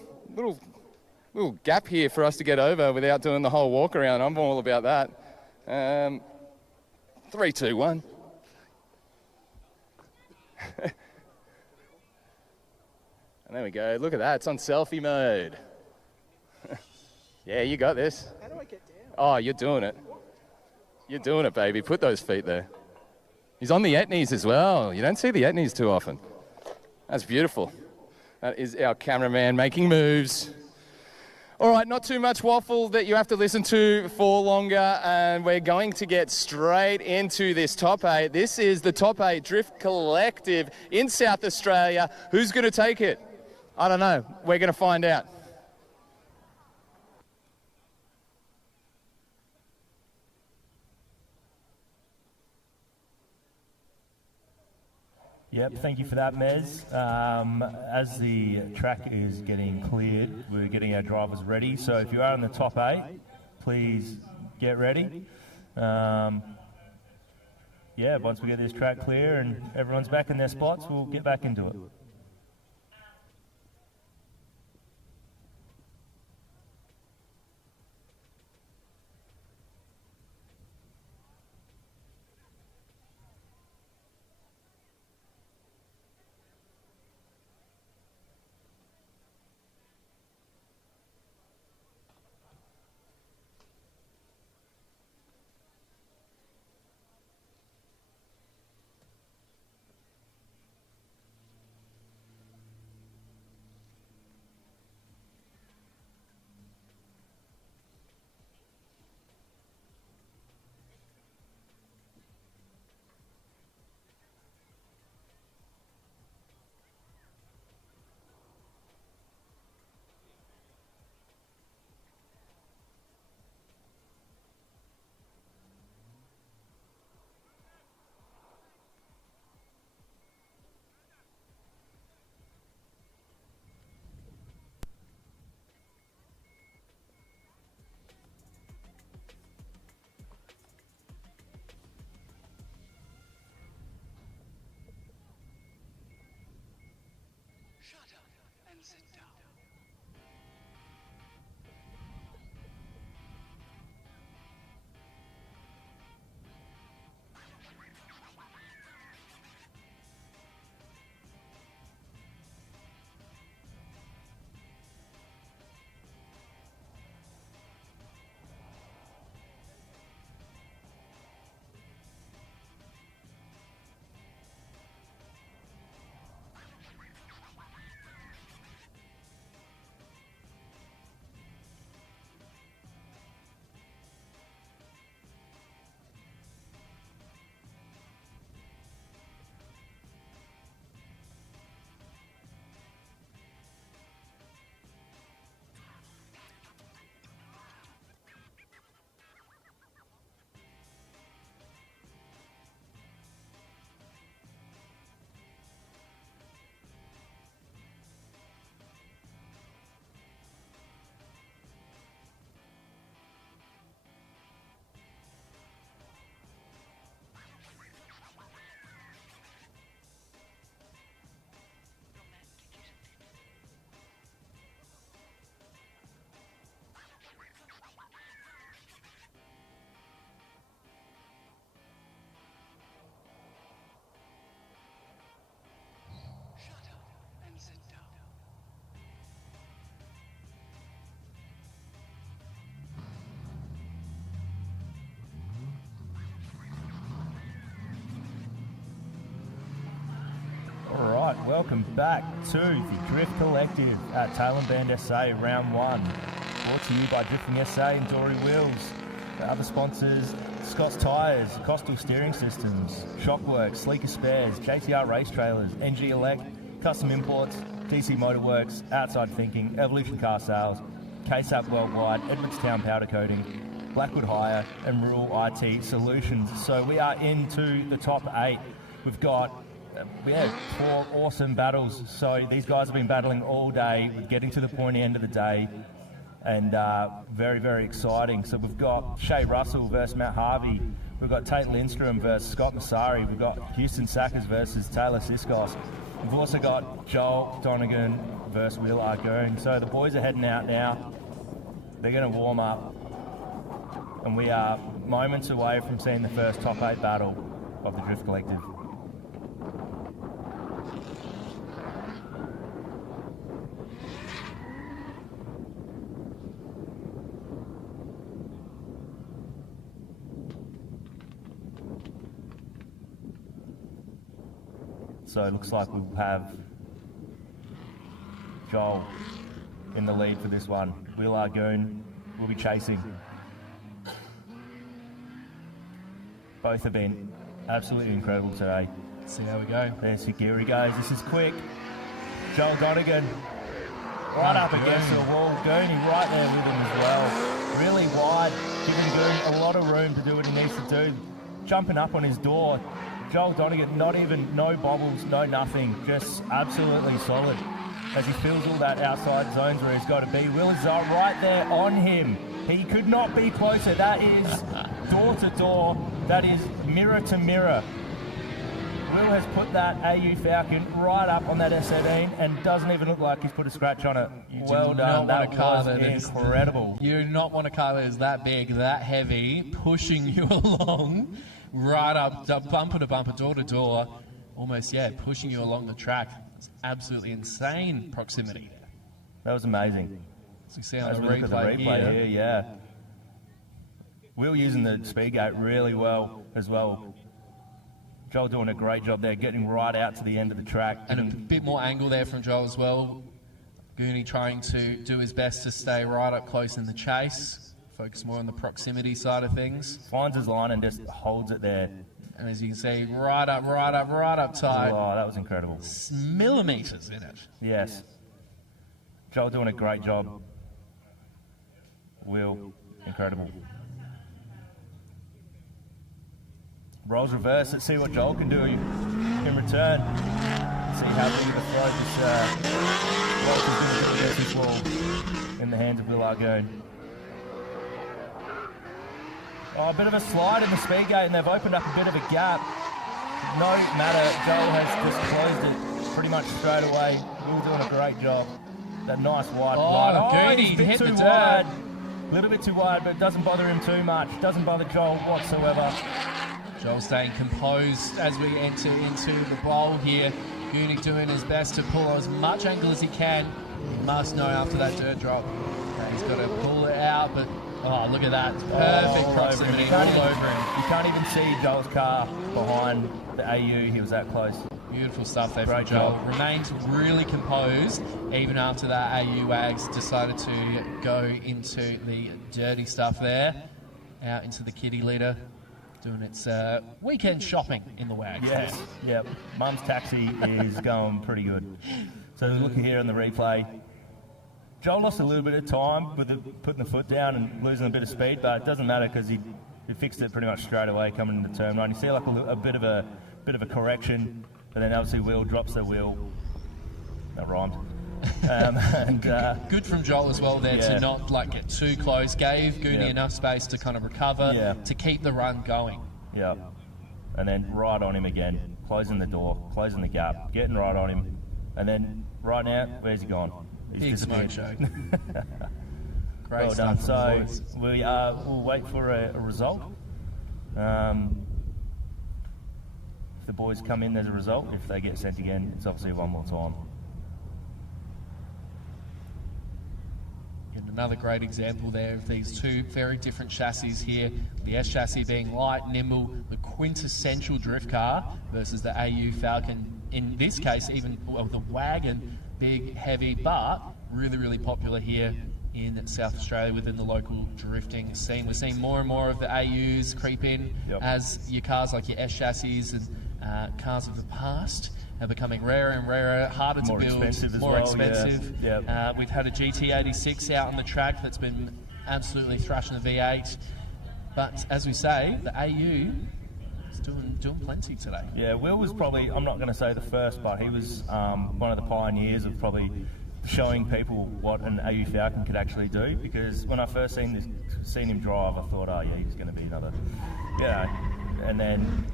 gap here for us to get over without doing the whole walk around. I'm all about that. 3, 2, 1. And there we go. Look at that. It's on selfie mode. Yeah, you got this. How do I get down? Oh, you're doing it. You're doing it, baby. Put those feet there. He's on the etnies as well. You don't see the etnies too often. That's beautiful. That is our cameraman making moves. All right, not too much waffle that you have to listen to for longer, and we're going to get straight into this top 8. This is the top 8 Drift Collective in South Australia. Who's going to take it? I don't know. We're going to find out. Yep, thank you for that, Mez. As the track is getting cleared, we're getting our drivers ready. So if you are in the top 8, please get ready. Yeah, once we get this track clear and everyone's back in their spots, we'll get back into it. welcome back to the Drift Collective at Tail and Bend SA Round 1. Brought to you by Drifting SA and Dory Wheels. The other sponsors, Scott's Tyres, Costal Steering Systems, Shockworks, Sleeker Spares, JTR Race Trailers, NG Elect, Custom Imports, DC Motorworks, Outside Thinking, Evolution Car Sales, KSAP Worldwide, Edmondstown Powder Coating, Blackwood Hire, and Rural IT Solutions. So we are into the top 8. We've got 4 awesome battles. So these guys have been battling all day, getting to the pointy end of the day, and very, very exciting. So we've got Shay Russell versus Matt Harvey. We've got Tate Lindstrom versus Scott Massari. We've got Houston Sackers versus Taylor Siskos. We've also got Joel Donegan versus Will Argoon. So the boys are heading out now. They're going to warm up. And we are moments away from seeing the first top 8 battle of the Drift Collective. So it looks like we'll have Joel in the lead for this one. Will Argoon will be chasing. Both have been absolutely incredible today. See how we go. There's Higiri goes. This is quick. Joel Donegan right up against the wall. Gooney right there with him as well. Really wide, giving Goon a lot of room to do what he needs to do. Jumping up on his door. Joel Donegan, no bobbles, no nothing, just absolutely solid as he fills all that outside zones where he's got to be. Will is right there on him. He could not be closer. That is door to door. That is mirror to mirror. Will has put that AU Falcon right up on that S18 and doesn't even look like he's put a scratch on it. Well done. That was incredible. You do not want a car that is that big, that heavy, pushing you along. Right up, bumper to bumper, door to door, almost, pushing you along the track. It's absolutely insane proximity. That was amazing. So you see on As the we look at the replay here, yeah. Will using the speed gate really well as well. Joel doing a great job there, getting right out to the end of the track. And a bit more angle there from Joel as well. Gooney trying to do his best to stay right up close in the chase. Focus more on the proximity side of things. Finds his line and just holds it there. And as you can see, right up tight. Oh, that was incredible. Millimetres in it. Yes. Joel doing a great job. Will, incredible. Rolls reverse. Let's see what Joel can do in return. See how big of a throw this Walsh is going to do against this wall in the hands of Will Argoon. Oh, a bit of a slide in the speed gate, and they've opened up a bit of a gap. No matter, Joel has just closed it pretty much straight away. Will doing a great job. That nice wide line. Gooney He's a bit hit too the dirt. wide. A little bit too wide, but it doesn't bother him too much. Doesn't bother Joel whatsoever. Joel staying composed as we enter into the bowl here. Gooney doing his best to pull as much angle as he can. He must know after that dirt drop that he's got to pull it out, but oh, look at that. Perfect proximity all over him. You can't even see Joel's car behind the AU. He was that close. Beautiful stuff there Great from Joel. job. Remained really composed even after that AU Wags decided to go into the dirty stuff there. Out into the kiddie litter. Doing its weekend shopping in the Wags. Yes, yep. Mum's taxi is going pretty good. So looking here on the replay, Joel lost a little bit of time with putting the foot down and losing a bit of speed, but it doesn't matter because he fixed it pretty much straight away coming into turn 9. You see like a bit of a correction, but then obviously Will drops the wheel. That rhymed. Good from Joel as well there to not get too close. Gave Gooney enough space to kind of recover, to keep the run going. Yeah. And then right on him again, closing the door, closing the gap, getting right on him, and then right now, where's he gone? He's Big disappeared. smoke show. Great well done. stuff. So we'll wait for a result. If the boys come in, there's a result. If they get sent again, it's obviously one more time. Getting another great example there of these two very different chassis here. The S chassis being light, nimble, the quintessential drift car, versus the AU Falcon, in this case even the wagon, big, heavy, but really, really popular here in South Australia within the local drifting scene. We're seeing more and more of the AUs creep in as your cars like your S chassis and cars of the past are becoming rarer and rarer, harder to build, more expensive. Yeah. We've had a GT86 out on the track that's been absolutely thrashing the V8. But as we say, the AU is doing plenty today. Yeah, Will was probably, I'm not going to say the first, but he was one of the pioneers of probably showing people what an AU Falcon could actually do, because when I first seen him drive, I thought, oh yeah, he's going to be another, and then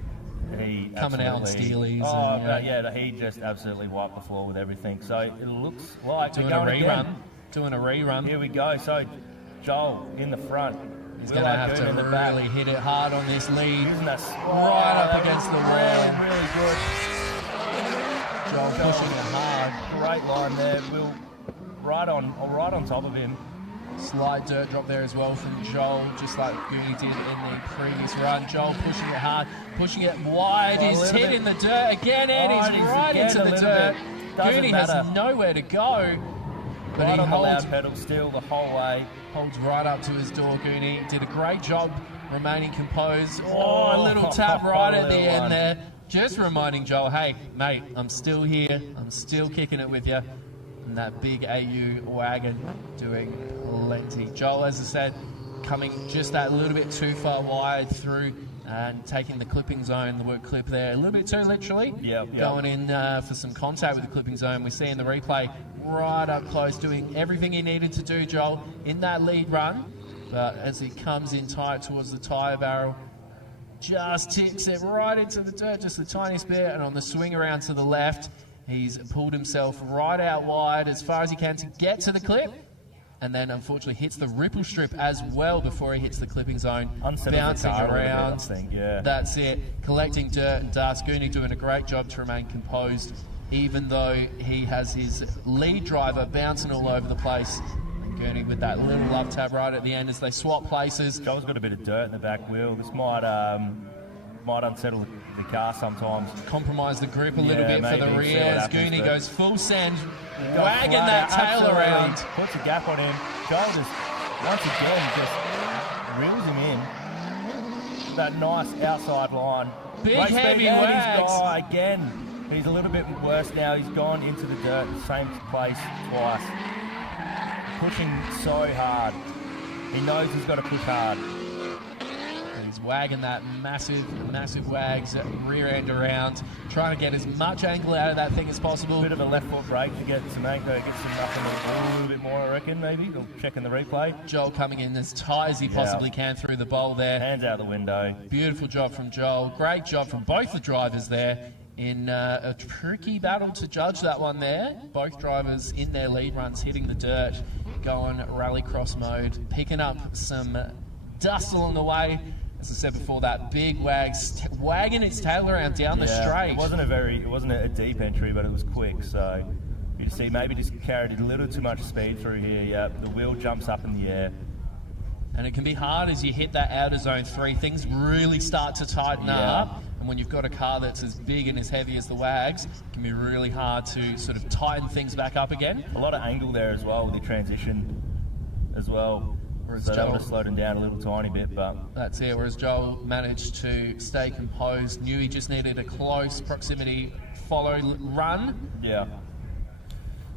he coming out on Steelies. He just absolutely wiped the floor with everything. So it looks like doing a rerun. Here we go. So Joel in the front. He's going to have to really hit it hard on this lead. Right up against the wall. Really good. Joel pushing it hard. Great line there. Will right on top of him. Slight dirt drop there as well from Joel, just like Goody did in the previous run. Joel pushing it hard, pushing it wide. He's hitting the dirt again, and he's right into the dirt. Goody has nowhere to go. But Right he on the holds, loud pedal still the whole way. Holds right up to his door, Goody. Did a great job remaining composed. A little tap right at the end there. Just reminding Joel, hey, mate, I'm still here. I'm still kicking it with you. And that big AU wagon doing plenty. Joel, as I said, coming just that little bit too far wide through and taking the clipping zone, the word clip there, a little bit too literally. Going in for some contact with the clipping zone. We see in the replay right up close, doing everything he needed to do, Joel, in that lead run. But as he comes in tight towards the tyre barrel, just tips it right into the dirt, just the tiniest bit, and on the swing around to the left, he's pulled himself right out wide as far as he can to get to the clip, and then unfortunately hits the ripple strip as well before he hits the clipping zone, bouncing around. That's it, collecting dirt and dust. Gooney doing a great job to remain composed, even though he has his lead driver bouncing all over the place. And Gooney with that little love tap right at the end as they swap places. Joel's got a bit of dirt in the back wheel. This might unsettle the car sometimes. Compromise the grip a little bit for the rear as Gooney goes full send, wagging that tail around. Puts a gap on him. Joel just, once again, just reels him in. That nice outside line. Big heavy wags. Guy again. He's a little bit worse now. He's gone into the dirt, same place twice. Pushing so hard. He knows he's got to push hard. He's wagging that massive wags rear end around, trying to get as much angle out of that thing as possible. Bit of a left foot brake to get some angle, get some up in the ball a little bit more, I reckon, maybe. We'll check in the replay. Joel coming in as tight as he possibly can through the bowl there. Hands out the window. Beautiful job from Joel. Great job from both the drivers there in a tricky battle to judge that one there. Both drivers in their lead runs hitting the dirt, going rallycross mode, picking up some dust along the way. As I said before, that big wags wagging its tail around down the straight. It wasn't a deep entry, but it was quick. So you see, maybe just carried a little too much speed through here. Yeah, the wheel jumps up in the air, and it can be hard as you hit that outer zone 3. Things really start to tighten up, and when you've got a car that's as big and as heavy as the wags, it can be really hard to sort of tighten things back up again. A lot of angle there as well with the transition as well. Whereas so that Joel would have slowed him down a little tiny bit, but that's it. Whereas Joel managed to stay composed, knew he just needed a close proximity follow run. Yeah.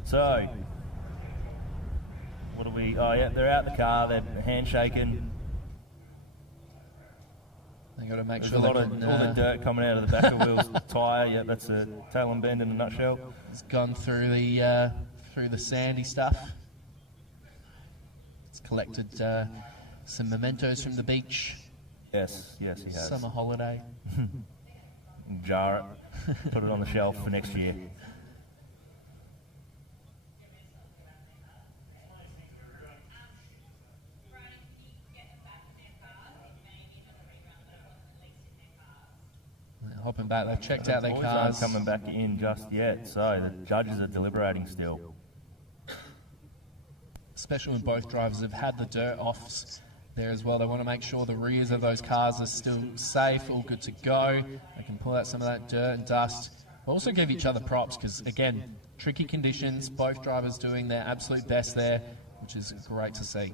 So what do we? Oh yeah, they're out the car. They're handshaking. They got to make There's sure all the dirt coming out of the back of Will's tyre. Yeah, that's a tail and bend in a nutshell. It's gone through the sandy stuff. Collected some mementos from the beach. Yes, he has. Summer holiday. Jar it, put it on the shelf for next year. Hopping back, they've checked out their Boys cars. aren't coming back in just yet, so the judges are deliberating still. especially when both drivers have had the dirt offs there as well. They want to make sure the rears of those cars are still safe, all good to go. They can pull out some of that dirt and dust. Also give each other props because, again, tricky conditions, both drivers doing their absolute best there, which is great to see.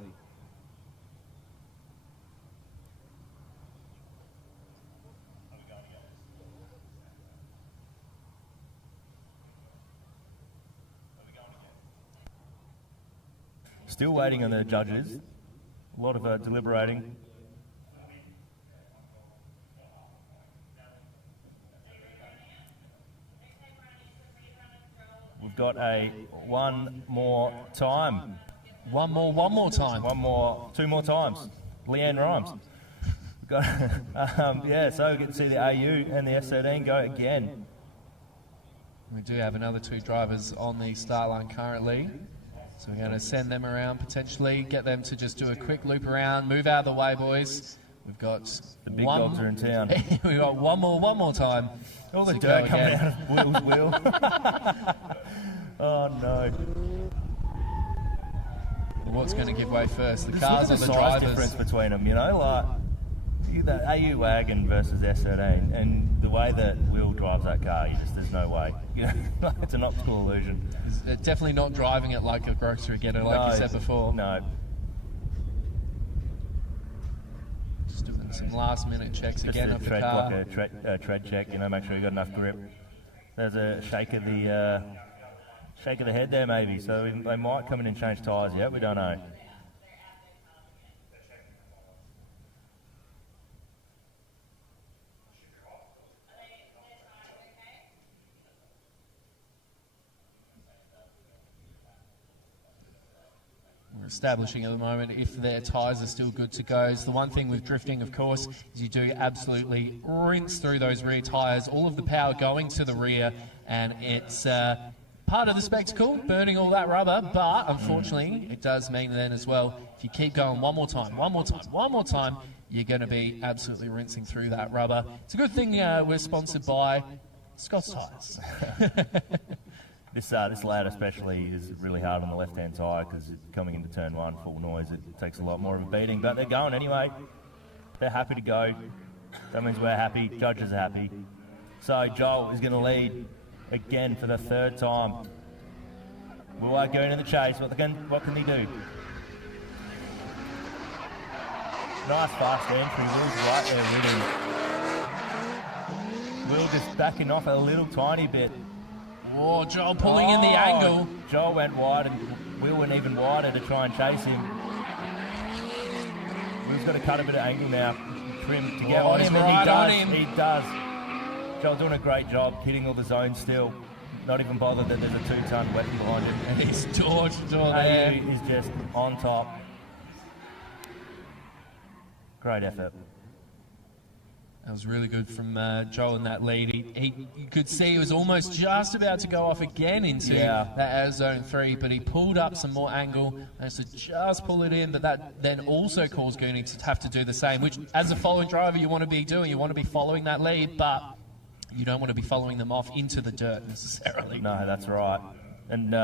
Still waiting on the judges. A lot of deliberating. We've got one more time. One more time. Two more times. Leanne Rhymes. We've got, yeah, so we get to see the AU and the S13 go again. We do have another two drivers on the start line currently. So we're going to send them around, potentially get them to just do a quick loop around, move out of the way, boys. We've got the big dogs are in town. We've got one more time. All the dirt coming out of Will's wheel. Oh no! What's going to give way first? The Just cars or look at the size drivers? difference between them, you know, like the AU wagon versus S13, and the way that Will drives that car, there's no way. You know, it's an optical illusion. He's definitely not driving it like a grocery getter, like you said before. No. Just doing some last-minute checks Just again a of the tread, car. like a tread check, you know, make sure you got enough grip. There's a shake of the head there, maybe. So they might come in and change tyres yet. We don't know. Establishing at the moment if their tyres are still good to go. So the one thing with drifting, of course, is you do absolutely rinse through those rear tyres, all of the power going to the rear, and it's part of the spectacle, burning all that rubber, but unfortunately it does mean then as well, if you keep going one more time, you're going to be absolutely rinsing through that rubber. It's a good thing we're sponsored by Scott's Tyres. This lad especially is really hard on the left-hand tyre because coming into turn one, full noise, it takes a lot more of a beating. But they're going anyway. They're happy to go. That means we're happy. Judges are happy. So Joel is going to lead again for the third time. Will I go into the chase? What can he do? Nice fast entry. Will's right there with him. Will just backing off a little tiny bit. Whoa, Joel pulling in the angle. Joel went wide and Will went even wider to try and chase him. Will's got to cut a bit of angle now, trim to get on him, and he does. Joel's doing a great job, hitting all the zones still. Not even bothered that there's a 2-ton weapon behind him. And he's torched all there. He's just on top. Great effort. That was really good from Joel in that lead. You could see he was almost just about to go off again into that zone 3, but he pulled up some more angle, managed to just pull it in, but that then also caused Goonie to have to do the same, which as a following driver you want to be doing. You want to be following that lead, but you don't want to be following them off into the dirt necessarily. No, that's right. And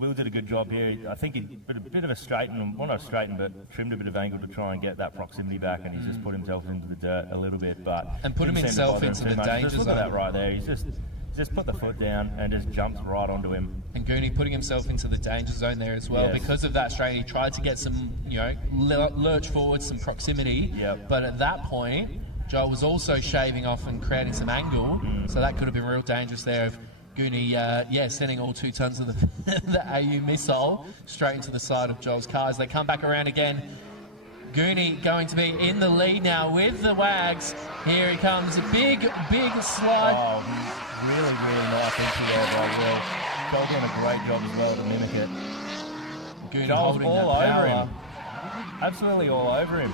Will did a good job here. I think he put a bit of a straighten, well not straighten, but trimmed a bit of angle to try and get that proximity back, and he's just put himself into the dirt a little bit, but and put himself into the danger zone. Look at that right there. He's just put the foot down and just jumps right onto him. And Goonie putting himself into the danger zone there as well because of that strain. He tried to get some, lurch forward, some proximity, but at that point, Joel was also shaving off and creating some angle, so that could have been real dangerous there. Goonie, sending all 2 tons of the AU missile straight into the side of Joel's car as they come back around again. Goonie going to be in the lead now with the Wags. Here he comes, a big slide. Oh, really nice entry there by Will. Joel doing a great job as well to mimic it. Goonie Joel's holding all that over power. him. Absolutely all over him.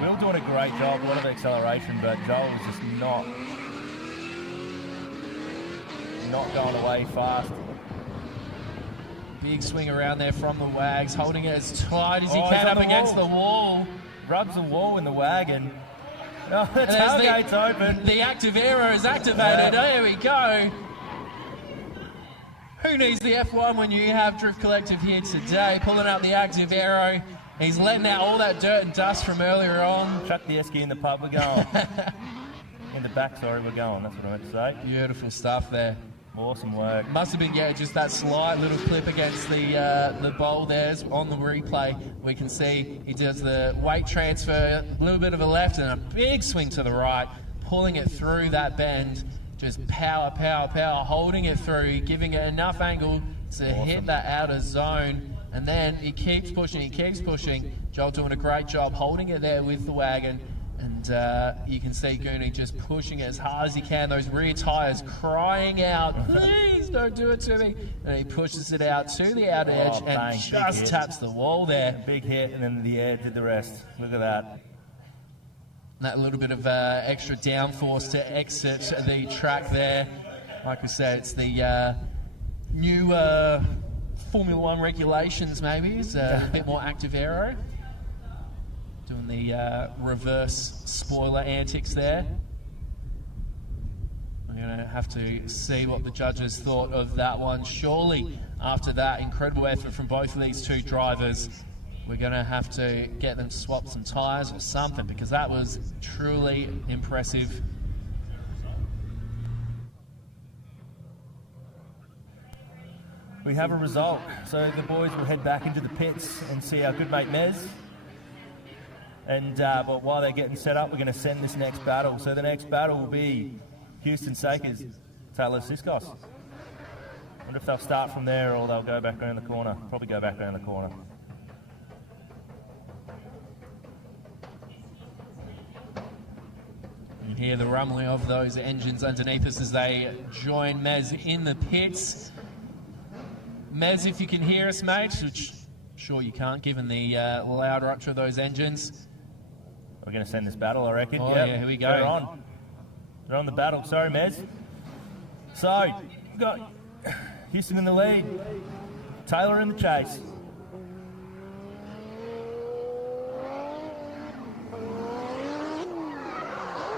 Will doing a great job, a lot of acceleration, but Joel is just not going away fast. Big swing around there from the Wags, holding it as tight as he can up against the wall. Rubs the wall in the wagon. Oh, the tailgate's open. The active aero is activated. There we go. Who needs the F1 when you have Drift Collective here today, pulling out the active aero. He's letting out all that dirt and dust from earlier on. Chuck the esky in the pub, we're going. In the back, sorry, we're going. That's what I meant to say. Beautiful stuff there. Awesome work. Must have been, yeah, just that slight little clip against the bowl there on the replay. We can see he does the weight transfer, a little bit of a left and a big swing to the right, pulling it through that bend. Just power, power, power, holding it through, giving it enough angle to hit that outer zone. And then he keeps pushing, he keeps pushing. Joel doing a great job holding it there with the wagon. And you can see Goonie just pushing it as hard as he can. Those rear tyres crying out, please don't do it to me. And he pushes it out to the outer edge and bang, just taps the wall there. Big hit, and then the air did the rest. Look at that. That little bit of extra downforce to exit the track there. Like we said, it's the new Formula One regulations maybe. It's a bit more active aero. Doing the reverse spoiler antics there. We're going to have to see what the judges thought of that one. Surely, after that incredible effort from both of these two drivers, we're going to have to get them to swap some tyres or something, because that was truly impressive. We have a result. So the boys will head back into the pits and see our good mate Mez. And but while they're getting set up, we're going to send this next battle. So the next battle will be Houston Sakers, Taylor Siskos. I wonder if they'll start from there or they'll go back around the corner. Probably go back around the corner. You hear the rumbling of those engines underneath us as they join Mez in the pits. Mez, if you can hear us, mate, which sure you can't given the loud rupture of those engines. We're going to send this battle, I reckon. Oh, yep. yeah, here we go. They're on. They're on the battle. Sorry, Mez. So, we've got Houston in the lead. Taylor in the chase.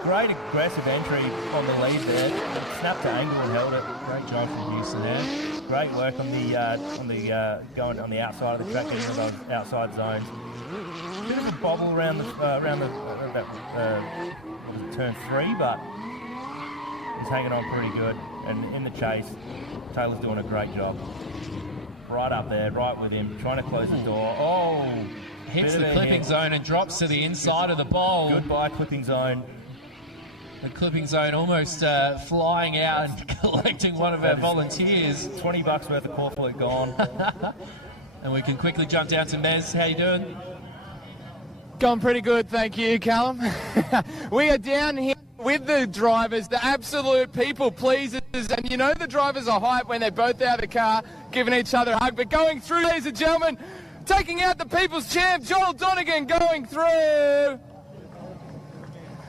Great aggressive entry on the lead there. Snapped to angle and held it. Great job from Houston there. Great work on the going on the outside of the track, getting into those outside zones. Bit of a bobble around the turn 3, but he's hanging on pretty good. And in the chase, Taylor's doing a great job. Right up there, right with him, trying to close the door. Oh, hits the clipping zone and drops to the inside of the bowl. Goodbye clipping zone. The clipping zone almost flying out and collecting one of our volunteers. $20 worth of core fluid gone. And we can quickly jump down to Mez. How you doing? Going pretty good, thank you, Callum. We are down here with the drivers, the absolute people pleasers, and you know the drivers are hyped when they're both out of the car, giving each other a hug. But going through, ladies and gentlemen, taking out the people's champ, Joel Donegan, going through.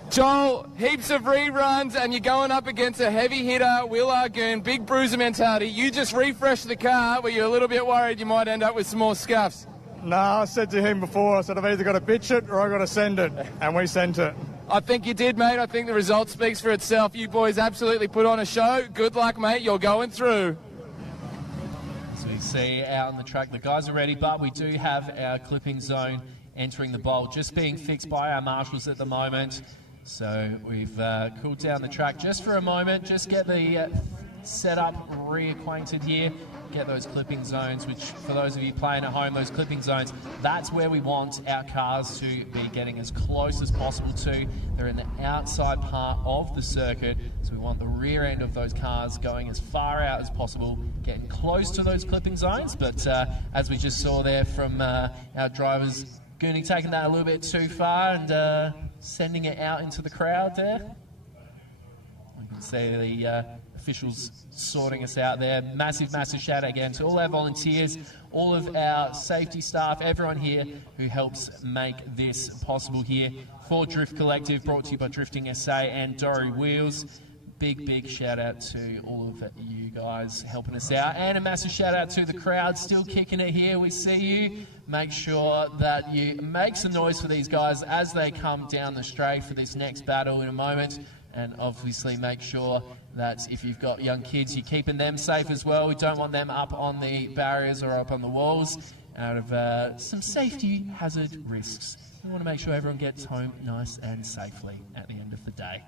Joel, heaps of reruns, and you're going up against a heavy hitter, Will Argoon, big bruiser mentality. You just refreshed the car. Were you a little bit worried you might end up with some more scuffs? No, I said to him before, I said I've either got to pitch it or I've got to send it, and we sent it. I think you did, mate. I think the result speaks for itself. You boys absolutely put on a show. Good luck, mate. You're going through. So we see out on the track, the guys are ready, but we do have our clipping zone entering the bowl, just being fixed by our marshals at the moment. So we've cooled down the track just for a moment, just get the setup reacquainted here, get those clipping zones, which for those of you playing at home, those clipping zones, that's where we want our cars to be getting as close as possible to. They're in the outside part of the circuit, so we want the rear end of those cars going as far out as possible, getting close to those clipping zones, but as we just saw there from our drivers, Goonie taking that a little bit too far and sending it out into the crowd there. You can see the officials sorting us out there. Massive, massive shout out again to all our volunteers, all of our safety staff, everyone here who helps make this possible here for Drift Collective, brought to you by Drifting SA and Dory Wheels. Big, big shout out to all of you guys helping us out. And a massive shout out to the crowd still kicking it here. We see you. Make sure that you make some noise for these guys as they come down the straight for this next battle in a moment. and obviously make sure that if you've got young kids, you're keeping them safe as well. We don't want them up on the barriers or up on the walls out of some safety hazard risks. We want to make sure everyone gets home nice and safely at the end of the day.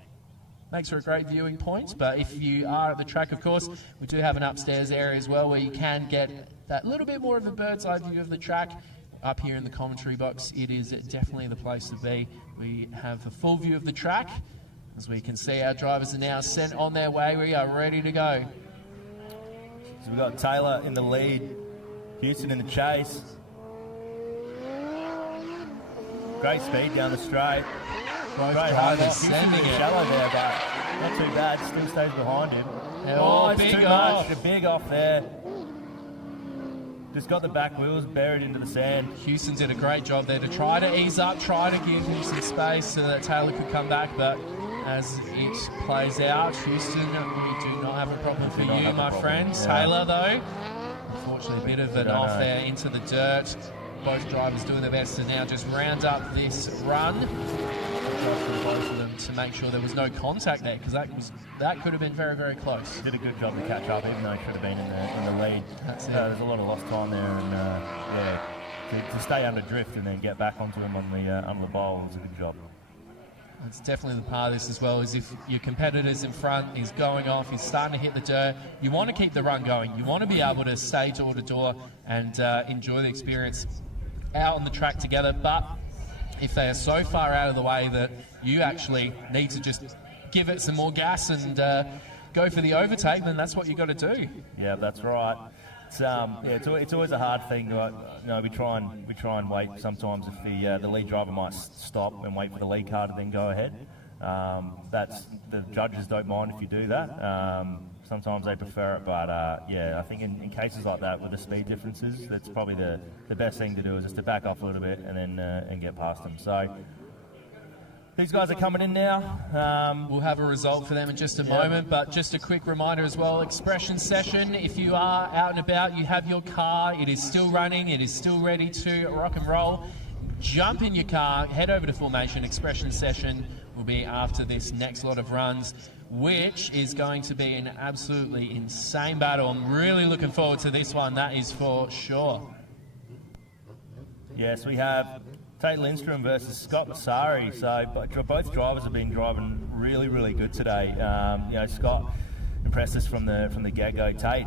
Makes for a great viewing point, but if you are at the track, of course, we do have an upstairs area as well where you can get that little bit more of a bird's eye view of the track. Up here in the commentary box, it is definitely the place to be. We have a full view of the track. As we can see, our drivers are now sent on their way. We are ready to go. So we've got Taylor in the lead, Houston in the chase. Great speed down the straight. Both Great drivers sending it. Shallow there, but not too bad. Still stays behind him. Oh, it's big too off. much. A big off there. Just got the back wheels buried into the sand. Houston did a great job there to try to ease up, try to give him some space so that Taylor could come back, but as it plays out, Houston, we do not have a problem for you, my friends. Yeah. Taylor, though, unfortunately a bit of an off there into the dirt. Both drivers doing their best to now just round up this run. Good job from both of them to make sure there was no contact there, because that could have been very, very close. Did a good job to catch up, even though he should have been in the lead. That's it. There's a lot of lost time there, and to stay under drift and then get back onto him on the bowl was a good job. It's definitely the part of this as well, is if your competitor's in front, he's going off, he's starting to hit the dirt, you want to keep the run going. You want to be able to stay door to door and enjoy the experience out on the track together. But if they are so far out of the way that you actually need to just give it some more gas and go for the overtake, then that's what you've got to do. Yeah, that's right. It's always a hard thing. We try and wait sometimes if the lead driver might stop and wait for the lead car to then go ahead. The judges don't mind if you do that. Sometimes they prefer it, but I think in cases like that with the speed differences, that's probably the best thing to do is just to back off a little bit and then and get past them. So these guys are coming in now. We'll have a result for them in just a moment, but just a quick reminder as well, expression session. If you are out and about, you have your car, it is still running, it is still ready to rock and roll. Jump in your car, head over to formation. Expression session will be after this next lot of runs, which is going to be an absolutely insane battle. I'm really looking forward to this one, that is for sure. Yes, we have Tate Lindstrom versus Scott Massari. So both drivers have been driving really, really good today. Scott impressed us from the get-go. Tate,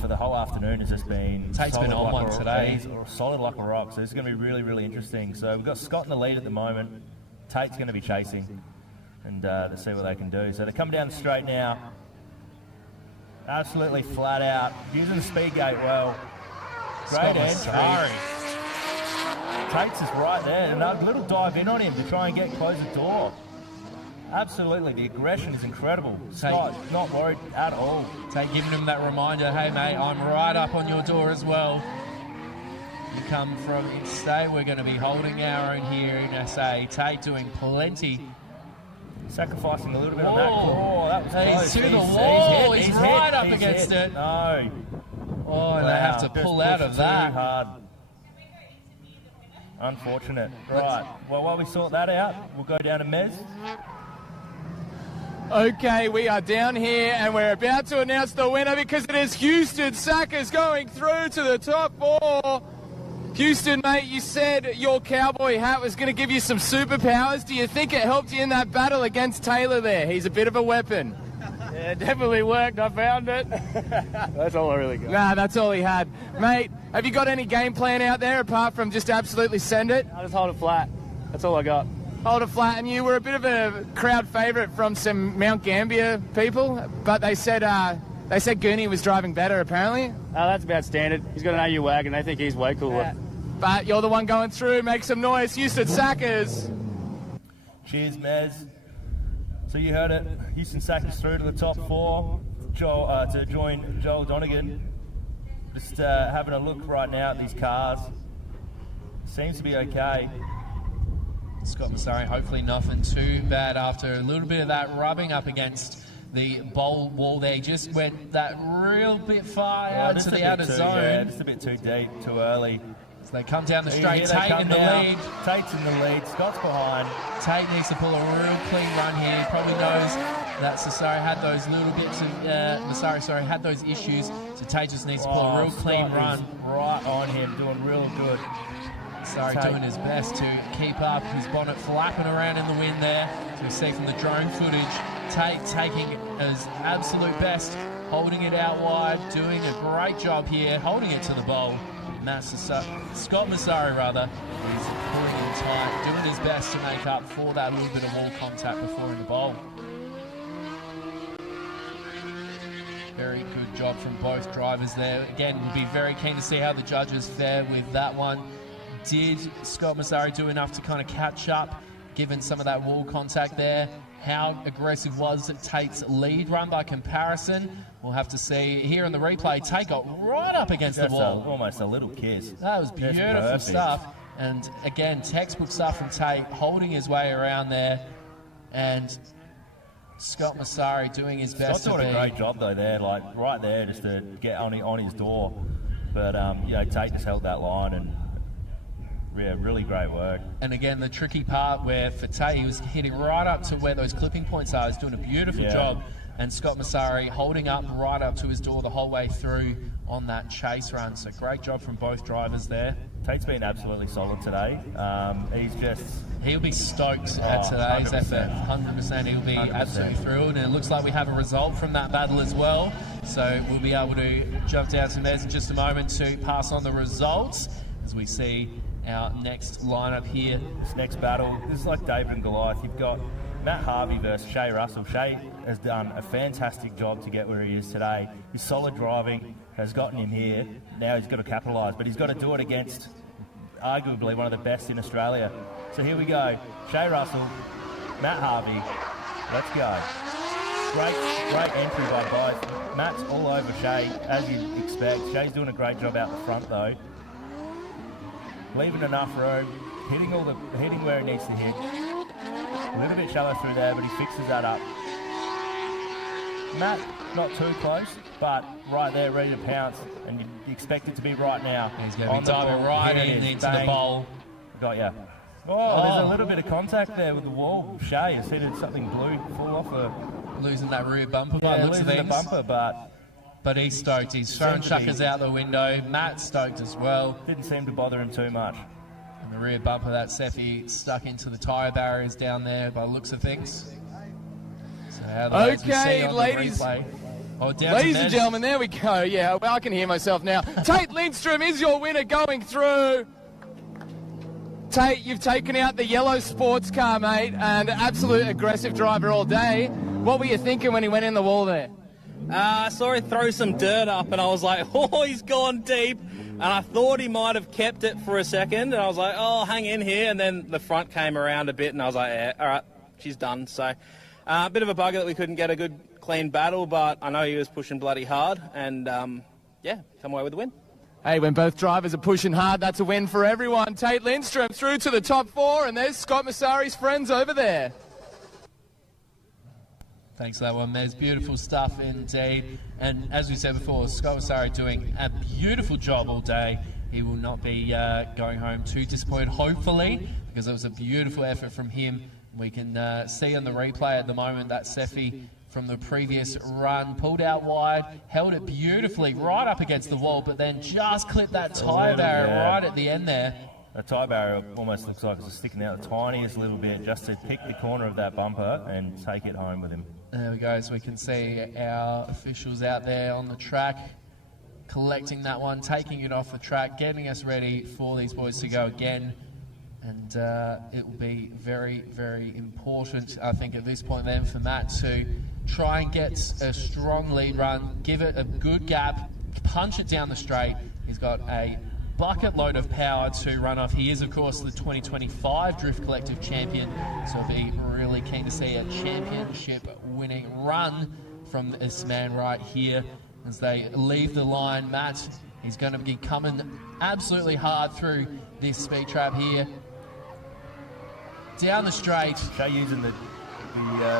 for the whole afternoon, has just been Tate's been on one today. Solid like a rock. So it's going to be really, really interesting. So we've got Scott in the lead at the moment. Tate's going to be chasing, and let's see what they can do. So they're coming down the straight now. Absolutely flat out, using the speed gate well. Great entry. Tate's is right there, and a little dive in on him to try and get close the door. Absolutely, the aggression is incredible. Scott, not worried at all. Tate giving him that reminder, hey mate, I'm right up on your door as well. You come from interstate, we're going to be holding our own here in SA. Tate doing plenty. Sacrificing a little bit on that. Oh, that was close. He's to the wall, he's right up against it. No. Oh, and they have to pull out of that. Too hard. Unfortunate. Right, well, while we sort that out, we'll go down to Mez. Okay, we are down here and we're about to announce the winner because it is Houston Sackers going through to the top four. Houston, mate, you said your cowboy hat was going to give you some superpowers. Do you think it helped you in that battle against Taylor there? He's a bit of a weapon. Yeah, it definitely worked. I found it. That's all I really got. Nah, that's all he had. Mate, have you got any game plan out there apart from just absolutely send it? I just hold it flat. That's all I got. Hold it flat, and you were a bit of a crowd favourite from some Mount Gambier people, but they said Gurney was driving better, apparently. That's about standard. He's got an AU wagon. They think he's way cooler. Yeah. But you're the one going through. Make some noise. Houston Sackers. Cheers, Mez. So you heard it. Houston Sackers through to the top four to join Joel Donegan. Just having a look right now at these cars. Seems to be okay. Scott Massari, hopefully nothing too bad after a little bit of that rubbing up against the bowl wall there. He just went that real bit far out to the outer zone. Yeah, just a bit too deep, too early. As they come down the straight, Tate in the lead. Tate's in the lead, Scott's behind. Tate needs to pull a real clean run here. He probably knows that Sassari had those little bits of, Massari had those issues, so Tate just needs to pull a real clean run. Right on him, doing real good. Sorry, doing his best to keep up. His bonnet flapping around in the wind there. So we see from the drone footage, Tate taking his absolute best, holding it out wide, doing a great job here, holding it to the bowl. Scott Massari, he's pulling in tight, doing his best to make up for that little bit of wall contact before in the bowl. Very good job from both drivers there. Again, we'll be very keen to see how the judges fare with that one. Did Scott Massari do enough to kind of catch up, given some of that wall contact there? How aggressive was Tate's lead run by comparison? We'll have to see. Here in the replay, Tate got right up against the wall. Almost a little kiss. That was beautiful stuff. And again, textbook stuff from Tate, holding his way around there. And Scott Massari doing his best. Scott's doing a great job though there, like right there, just to get on his door. But Tate just held that line, and yeah, really great work. And again, the tricky part where for Tate, he was hitting right up to where those clipping points are. He's doing a beautiful job. And Scott Massari holding up right up to his door the whole way through on that chase run. So great job from both drivers there. Tate's been absolutely solid today. He'll be stoked at today's 100%. Effort. 100%. He'll be 100%. Absolutely thrilled. And it looks like we have a result from that battle as well. So we'll be able to jump down to Mez in just a moment to pass on the results as we see our next lineup here. This next battle, this is like David and Goliath. You've got Matt Harvey versus Shay Russell. Shay has done a fantastic job to get where he is today. His solid driving has gotten him here. Now he's got to capitalise, but he's got to do it against arguably one of the best in Australia. So here we go. Shay Russell, Matt Harvey. Let's go. Great entry by both. Matt's all over Shay, as you'd expect. Shay's doing a great job out the front though. Leaving enough room, hitting where he needs to hit. A little bit shallow through there, but he fixes that up. Matt, not too close, but right there, ready to pounce, and you expect it to be right now. He's going to be diving right into the bowl. Got ya. Oh, there's a little bit of contact there with the wall. Shay has hit something blue, fall off losing that rear bumper. Losing the bumper, but he's stoked. He's throwing chuckers out the window. Matt's stoked as well. Didn't seem to bother him too much. And the rear bumper, that Seffi stuck into the tyre barriers down there by the looks of things. So okay, ladies and gentlemen, there we go. Yeah, well, I can hear myself now. Tate Lindstrom is your winner going through. Tate, you've taken out the yellow sports car, mate, and absolute aggressive driver all day. What were you thinking when he went in the wall there? I saw him throw some dirt up, and I was like, oh, he's gone deep. And I thought he might have kept it for a second, and I was like, oh, hang in here. And then the front came around a bit, and I was like, yeah, all right, she's done. So a bit of a bugger that we couldn't get a good, clean battle, but I know he was pushing bloody hard, and, come away with the win. Hey, when both drivers are pushing hard, that's a win for everyone. Tate Lindstrom through to the top four, and there's Scott Massari's friends over there. Thanks for that one, Mez. Beautiful stuff indeed. And as we said before, Scott Massari doing a beautiful job all day. He will not be going home too disappointed, hopefully, because it was a beautiful effort from him. We can see on the replay at the moment that Seffi from the previous run pulled out wide, held it beautifully right up against the wall, but then just clipped that tyre barrier right at the end there. The tyre barrier almost looks like it's sticking out the tiniest little bit just to pick the corner of that bumper and take it home with him. There we go, so we can see our officials out there on the track collecting that one, taking it off the track, getting us ready for these boys to go again. And it will be very, very important, I think, at this point then for Matt to try and get a strong lead run, give it a good gap, punch it down the straight. He's got a bucket load of power to run off. He is, of course, the 2025 Drift Collective champion, so I'll be really keen to see a championship-winning run from this man right here as they leave the line. Matt, he's going to be coming absolutely hard through this speed trap here. Down the straight. Shay using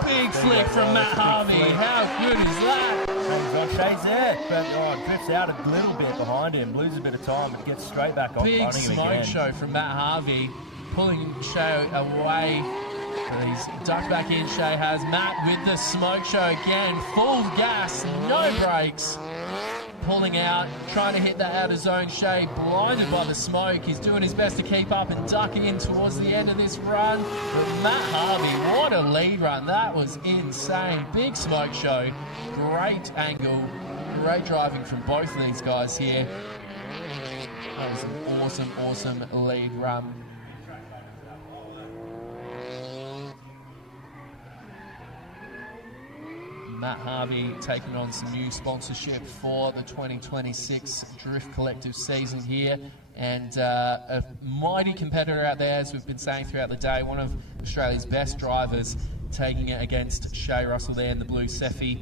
Big flick from Matt Harvey. How good is that? Hangs on, Shay's there, but drifts out a little bit behind him, loses a bit of time, but gets straight back on. Big smoke show from Matt Harvey, pulling Shay away. But he's ducked back in, Shay has. Matt with the smoke show again, full gas, no brakes. Pulling out, trying to hit that out of zone. Shay blinded by the smoke. He's doing his best to keep up and ducking in towards the end of this run. But Matt Harvey, what a lead run. That was insane. Big smoke show. Great angle. Great driving from both of these guys here. That was an awesome, awesome lead run. Matt Harvey taking on some new sponsorship for the 2026 Drift Collective season here, and a mighty competitor out there, as we've been saying throughout the day, one of Australia's best drivers, taking it against Shay Russell there in the blue Seffi,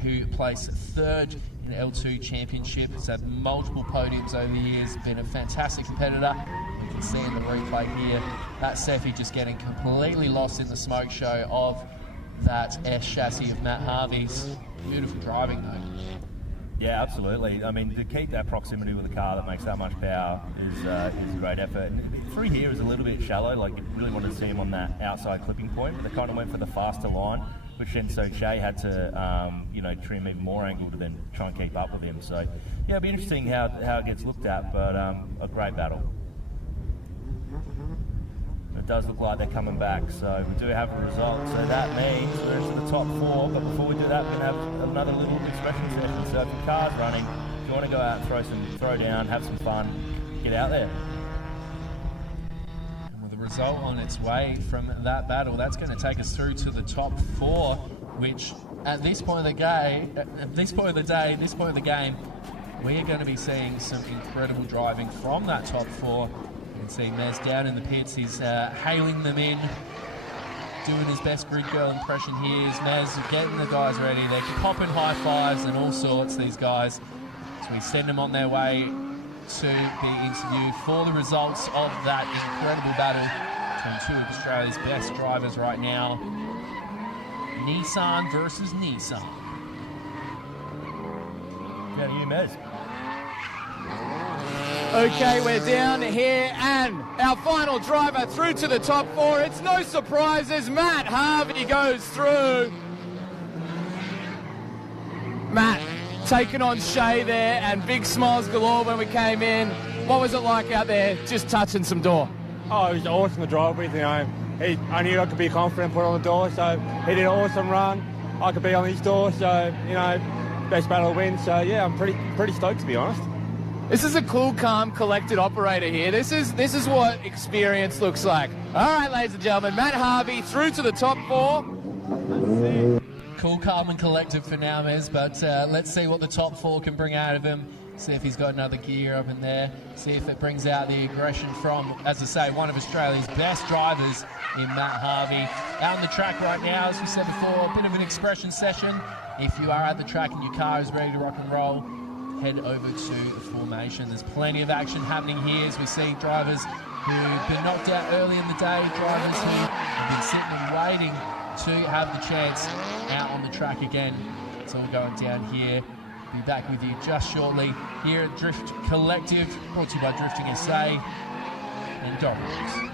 who placed third in L2 Championship. Has had multiple podiums over the years, been a fantastic competitor. You can see in the replay here, that Seffi just getting completely lost in the smoke show of that S chassis of Matt Harvey's. Beautiful driving though. Yeah, absolutely. I mean, to keep that proximity with a car that makes that much power is a great effort. And through here is a little bit shallow, like you really wanted to see him on that outside clipping point, but they kind of went for the faster line, which then so Shay had to, trim even more angle to then try and keep up with him. So, yeah, it'll be interesting how it gets looked at, but a great battle. It does look like they're coming back, so we do have a result. So that means we're into the top 4, but before we do that, we're going to have another little expression session. So if your car's running, if you want to go out and throw down, have some fun, get out there. And with the result on its way from that battle, that's going to take us through to the top 4, which at this point of the game, this point of the game, we are going to be seeing some incredible driving from that top 4. You can see Mez down in the pits. He's hailing them in, doing his best grid girl impression here. Mez getting the guys ready. They're popping high fives and all sorts, these guys. So we send them on their way to be interviewed for the results of that incredible battle between two of Australia's best drivers right now. Nissan versus Nissan. Down to you, Mez. Okay, we're down here, and our final driver through to the top 4. It's no surprises. Matt Harvey goes through. Matt taking on Shay there, and big smiles galore when we came in. What was it like out there, just touching some door? Oh, it was awesome to drive with, I knew I could be confident, put on the door, so he did an awesome run. I could be on his door, so, best battle win. So, yeah, I'm pretty stoked, to be honest. This is a cool, calm, collected operator here. This is what experience looks like. All right, ladies and gentlemen, Matt Harvey through to the top 4. Cool, calm and collected for now, Mez, but let's see what the top 4 can bring out of him. See if he's got another gear up in there. See if it brings out the aggression from, as I say, one of Australia's best drivers in Matt Harvey. Out on the track right now, as we said before, a bit of an expression session. If you are at the track and your car is ready to rock and roll, head over to the formation. There's plenty of action happening here as we see drivers who've been knocked out early in the day, drivers who have been sitting and waiting to have the chance out on the track again. It's all going down here. Be back with you just shortly here at Drift Collective, brought to you by Drifting SA and Doris.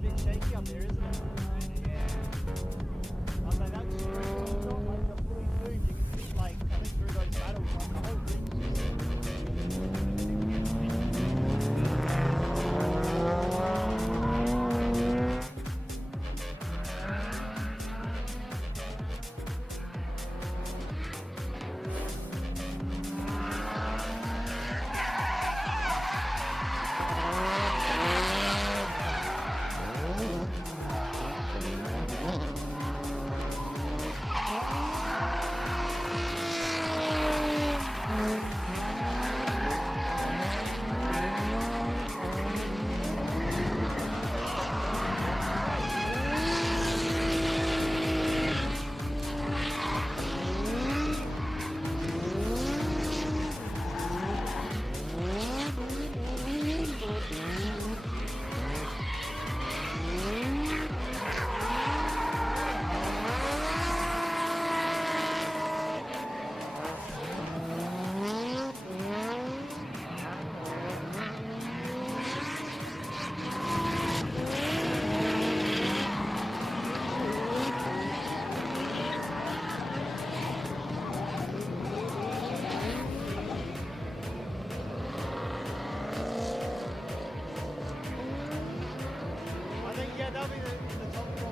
bit shaky up there, isn't it? I'll say that's it's not like a fully smooth. You can see like coming through those saddles, like the whole thing. That'll be the top four.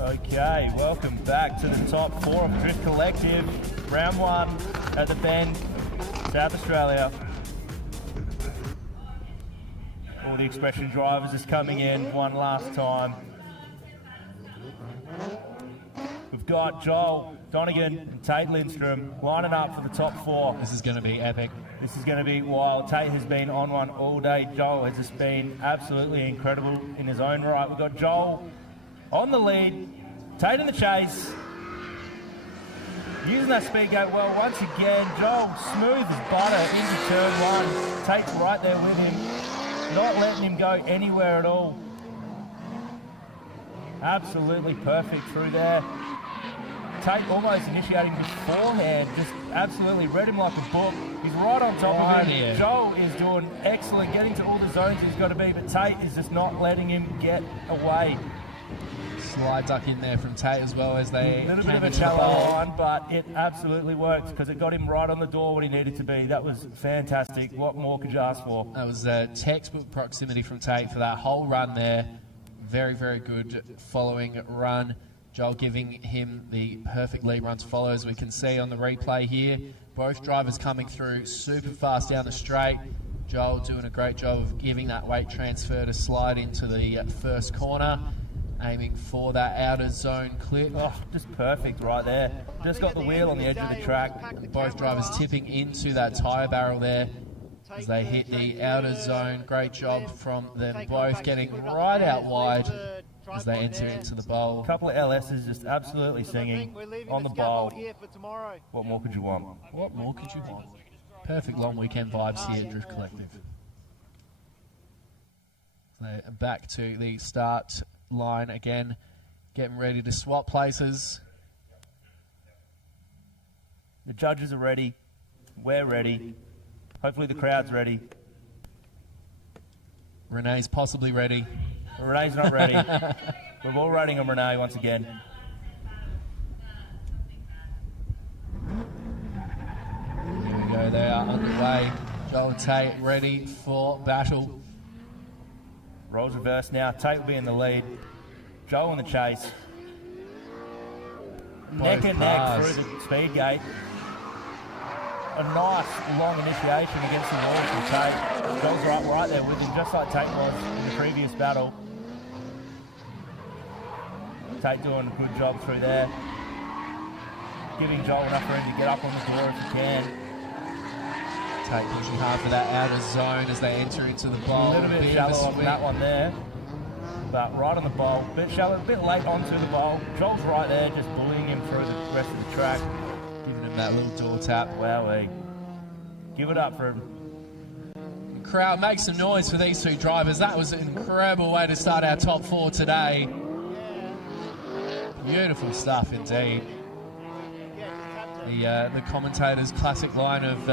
Okay, welcome back to the top four of Drift Collective, round one at the Bend, South Australia. All the Expression drivers just coming in one last time. We've got Joel Donegan and Tate Lindstrom lining up for the top four. This is going to be epic. This is going to be wild. Tate has been on one all day. Joel has just been absolutely incredible in his own right. We've got Joel on the lead, Tate in the chase, using that speed gate well once again. Joel smooth as butter into turn one. Tate's right there with him, not letting him go anywhere at all. Absolutely perfect through there. Tate almost initiating beforehand, just absolutely read him like a book. He's right on top of him. Here. Joel is doing excellent, getting to all the zones he's got to be, but Tate is just not letting him get away. Slide duck in there from Tate as well as they A little bit of a shallow line, but it absolutely worked because it got him right on the door when he needed to be. That was fantastic. What more could you ask for? That was textbook proximity from Tate for that whole run there. Very, very good following run. Joel giving him the perfect lead run to follow, as we can see on the replay here. Both drivers coming through super fast down the straight. Joel doing a great job of giving that weight transfer to slide into the first corner, aiming for that outer zone clip. Oh, just perfect right there. Just got the wheel on the edge of the track. Both drivers tipping into that tyre barrel there as they hit the outer zone. Great job from them both, getting right out wide as they enter into the bowl. A couple of LSs just absolutely singing on the bowl. What more could you want? What more could you want? Perfect long weekend vibes here at Drift Collective. So back to the start line again, getting ready to swap places. The judges are ready. We're ready. Hopefully the crowd's ready. Renee's possibly ready. Renee's not ready. We're all riding on Renee once again. Here we go, they are underway. Joel and Tate ready for battle. Rolls reverse now. Tate will be in the lead. Joel in the chase. Neck and neck through the speed gate. a nice long initiation against the wall from Tate. Joel's right there with him, just like Tate was in the previous battle. Tate doing a good job through there. Giving Joel enough room to get up on the door if he can. Tate pushing hard for that outer zone as they enter into the bowl. A little bit shallow on that one there. But right on the bowl, bit shallow, a bit late onto the bowl. Joel's right there, just bullying him through the rest of the track. Giving him that little door tap. Wowee. Give it up for him. The crowd makes some noise for these two drivers. That was an incredible way to start our top 4 today. Beautiful stuff indeed. The commentator's classic line of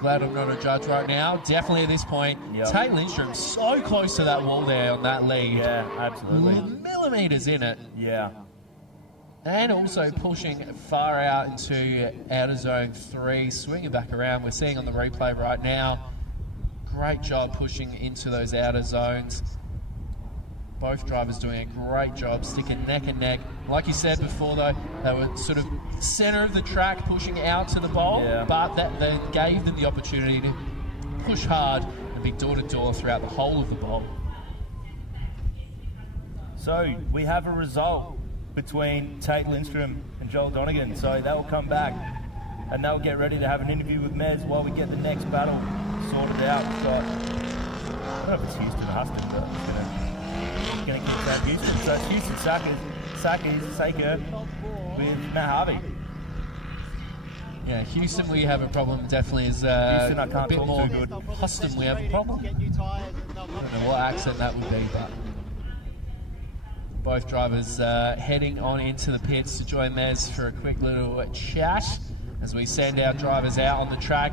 glad I'm not a judge right now. Definitely at this point, Tate Lindstrom so close to that wall there on that lead. Yeah, absolutely. Millimetres in it. Yeah. And also pushing far out into outer zone 3, swinging back around. We're seeing on the replay right now, great job pushing into those outer zones. Both drivers doing a great job, sticking neck and neck. Like you said before, though, they were sort of centre of the track, pushing out to the bowl, but they gave them the opportunity to push hard and be door-to-door throughout the whole of the bowl. So we have a result between Tate Lindstrom and Joel Donegan. So they'll come back and they'll get ready to have an interview with Mez while we get the next battle sorted out. We've got, I don't know if it's Houston or Huston, but it's going to keep that Houston. So it's Houston Saker with Matt Harvey. Yeah, Houston, we have a problem. Definitely is Houston, I can't a bit talk more. too good. Huston, we have a problem. I don't know what accent that would be, but both drivers heading on into the pits to join Mez for a quick little chat as we send our drivers out on the track.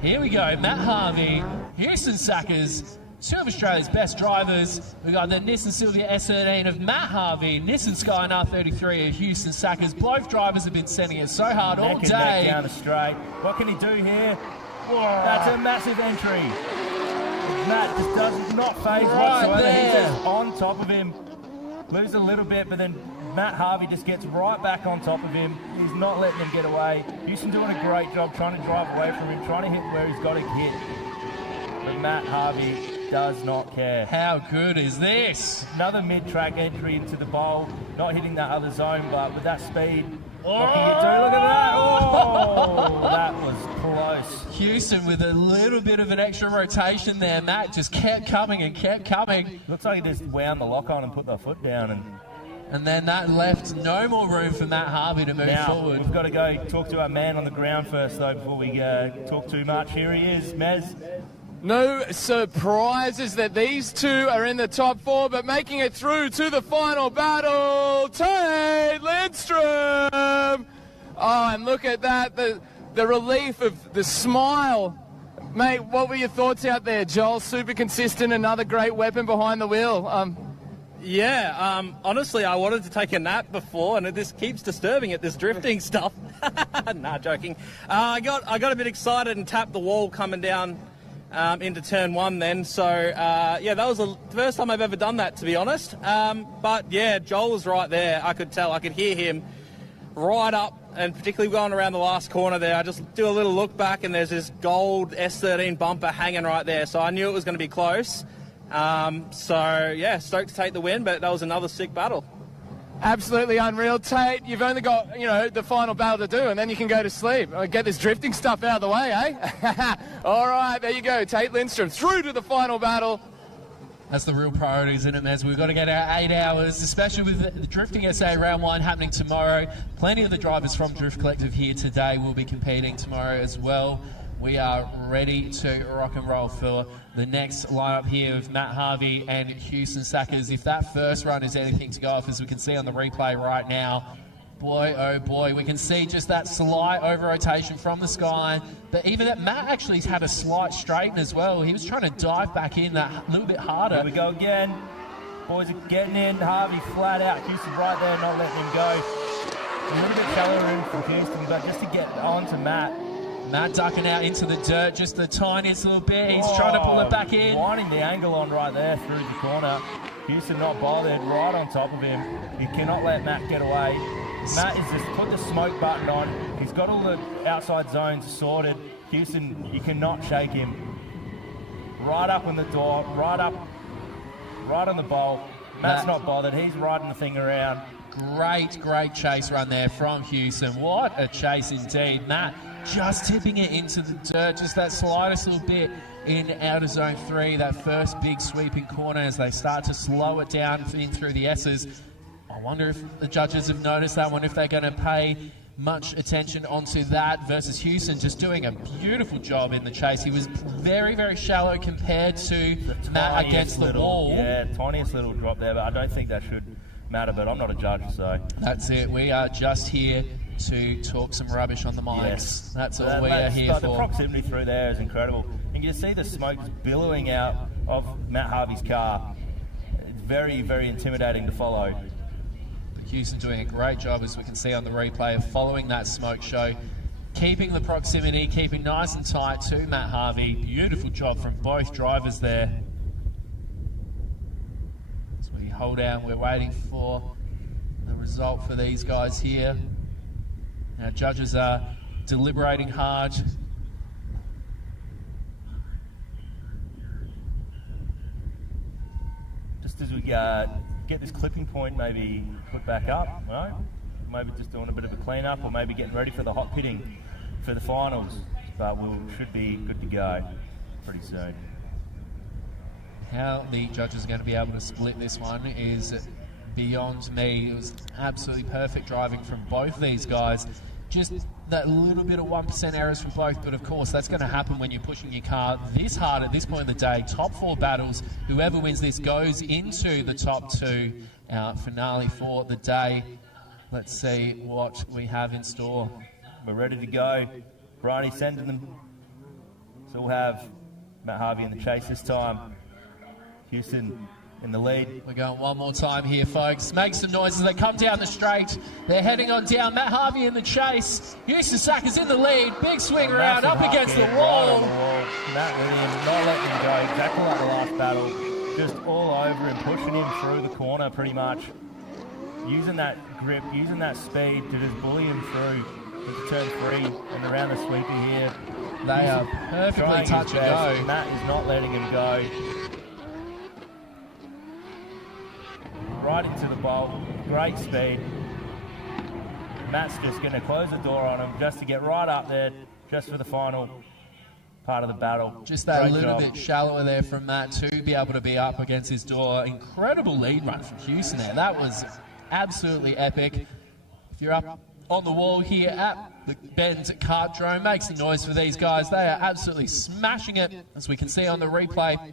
Here we go, Matt Harvey, Houston Sackers, two of Australia's best drivers. We got the Nissan Silvia S13 of Matt Harvey, Nissan Skyline R33 of Houston Sackers. Both drivers have been sending it so hard all Neck and neck day. down the straight. What can he do here? Whoa. That's a massive entry. Matt just does not phase whatsoever. He's just on top of him. Lose a little bit, but then Matt Harvey just gets right back on top of him. He's not letting him get away. Houston doing a great job trying to drive away from him, trying to hit where he's got to hit. But Matt Harvey does not care. How good is this? Another mid-track entry into the bowl, not hitting that other zone, but with that speed, what can he do? Look at that! Oh, that was close. Houston with a little bit of an extra rotation there. Matt just kept coming and kept coming. Looks like he just wound the lock on and put the foot down. And then that left no more room for Matt Harvey to move forward. We've got to go talk to our man on the ground first, though, before we talk too much. Here he is, Mez. No surprises that these two are in the top 4, but making it through to the final battle, Tate Lindstrom. Oh, and look at that, the relief of the smile. Mate, what were your thoughts out there, Joel? Super consistent, another great weapon behind the wheel. Honestly, I wanted to take a nap before, and this keeps disturbing it, this drifting stuff. Nah, joking. I got a bit excited and tapped the wall coming down into turn 1 then. So, that was the first time I've ever done that, to be honest. But, yeah, Joel was right there. I could tell. I could hear him right up, and particularly going around the last corner there. I just do a little look back, and there's this gold S13 bumper hanging right there. So I knew it was going to be close. Stoked to take the win, but that was another sick battle. Absolutely unreal. Tate, you've only got, the final battle to do, and then you can go to sleep. Get this drifting stuff out of the way, eh? All right, there you go. Tate Lindstrom through to the final battle. That's the real priority, isn't it, Mez? We've got to get our 8 hours, especially with the Drifting SA Round 1 happening tomorrow. Plenty of the drivers from Drift Collective here today will be competing tomorrow as well. We are ready to rock and roll for the next lineup here of Matt Harvey and Houston Sackers. If that first run is anything to go off, as we can see on the replay right now, boy, oh boy, we can see just that slight over-rotation from the skyline. But even that, Matt actually had a slight straighten as well. He was trying to dive back in that little bit harder. Here we go again. Boys are getting in. Harvey flat out. Houston right there, not letting him go. A little bit shallower in from Houston, but just to get on to Matt. Matt ducking out into the dirt just the tiniest little bit. He's trying to pull it back in. Winding the angle on right there through the corner. Houston not bothered, right on top of him. You cannot let Matt get away. Matt has just put the smoke button on. He's got all the outside zones sorted. Houston, you cannot shake him. Right up in the door, right on the bowl. Matt's not bothered. He's riding the thing around. Great chase run there from Houston. What a chase indeed. Matt just tipping it into the dirt, just that slightest little bit in outer zone 3, that first big sweeping corner as they start to slow it down in through the S's. I wonder if the judges have noticed that. I wonder if they're going to pay much attention onto that versus Houston just doing a beautiful job in the chase. He was very shallow compared to Matt against the wall. Yeah, tiniest little drop there, but I don't think that should matter, but I'm not a judge, so. That's it. We are just here to talk some rubbish on the mics. Yes. That's all we are here for. The proximity through there is incredible. And you can see the smoke billowing out of Matt Harvey's car. It's very intimidating to follow. Houston doing a great job, as we can see on the replay, of following that smoke show, keeping the proximity, keeping nice and tight to Matt Harvey. Beautiful job from both drivers there. As we hold down, we're waiting for the result for these guys here. Our judges are deliberating hard. Just as we get this clipping point maybe put back up, right? Maybe just doing a bit of a clean up, or maybe getting ready for the hot pitting for the finals. But we should be good to go pretty soon. How the judges are going to be able to split this one is beyond me. It was absolutely perfect driving from both these guys. Just that little bit of 1% errors from both, but of course that's going to happen when you're pushing your car this hard at this point in the day. Top 4 battles, whoever wins this goes into the top 2 finale for the day. Let's see what we have in store. We're ready to go. Bryony sending them. So we'll have Matt Harvey in the chase this time. Houston in the lead. We're going one more time here, folks. Make some noise as they come down the straight. They're heading on down. Matt Harvey in the chase. Houston Sacker's in the lead. Big swing around, up against the wall. Matt Williams not letting him go, exactly like the last battle. Just all over him, pushing him through the corner pretty much. Using that grip, using that speed to just bully him through into turn 3 and around the sweeper here. They are perfectly touch and go. Matt is not letting him go. Right into the bowl, great speed. Matt's just going to close the door on him just to get right up there, just for the final part of the battle. Just that little bit shallower there from Matt to be able to be up against his door. Incredible lead run from Houston there. That was absolutely epic. If you're up on the wall here at the Bend Kartdrome, make some noise for these guys. They are absolutely smashing it, as we can see on the replay.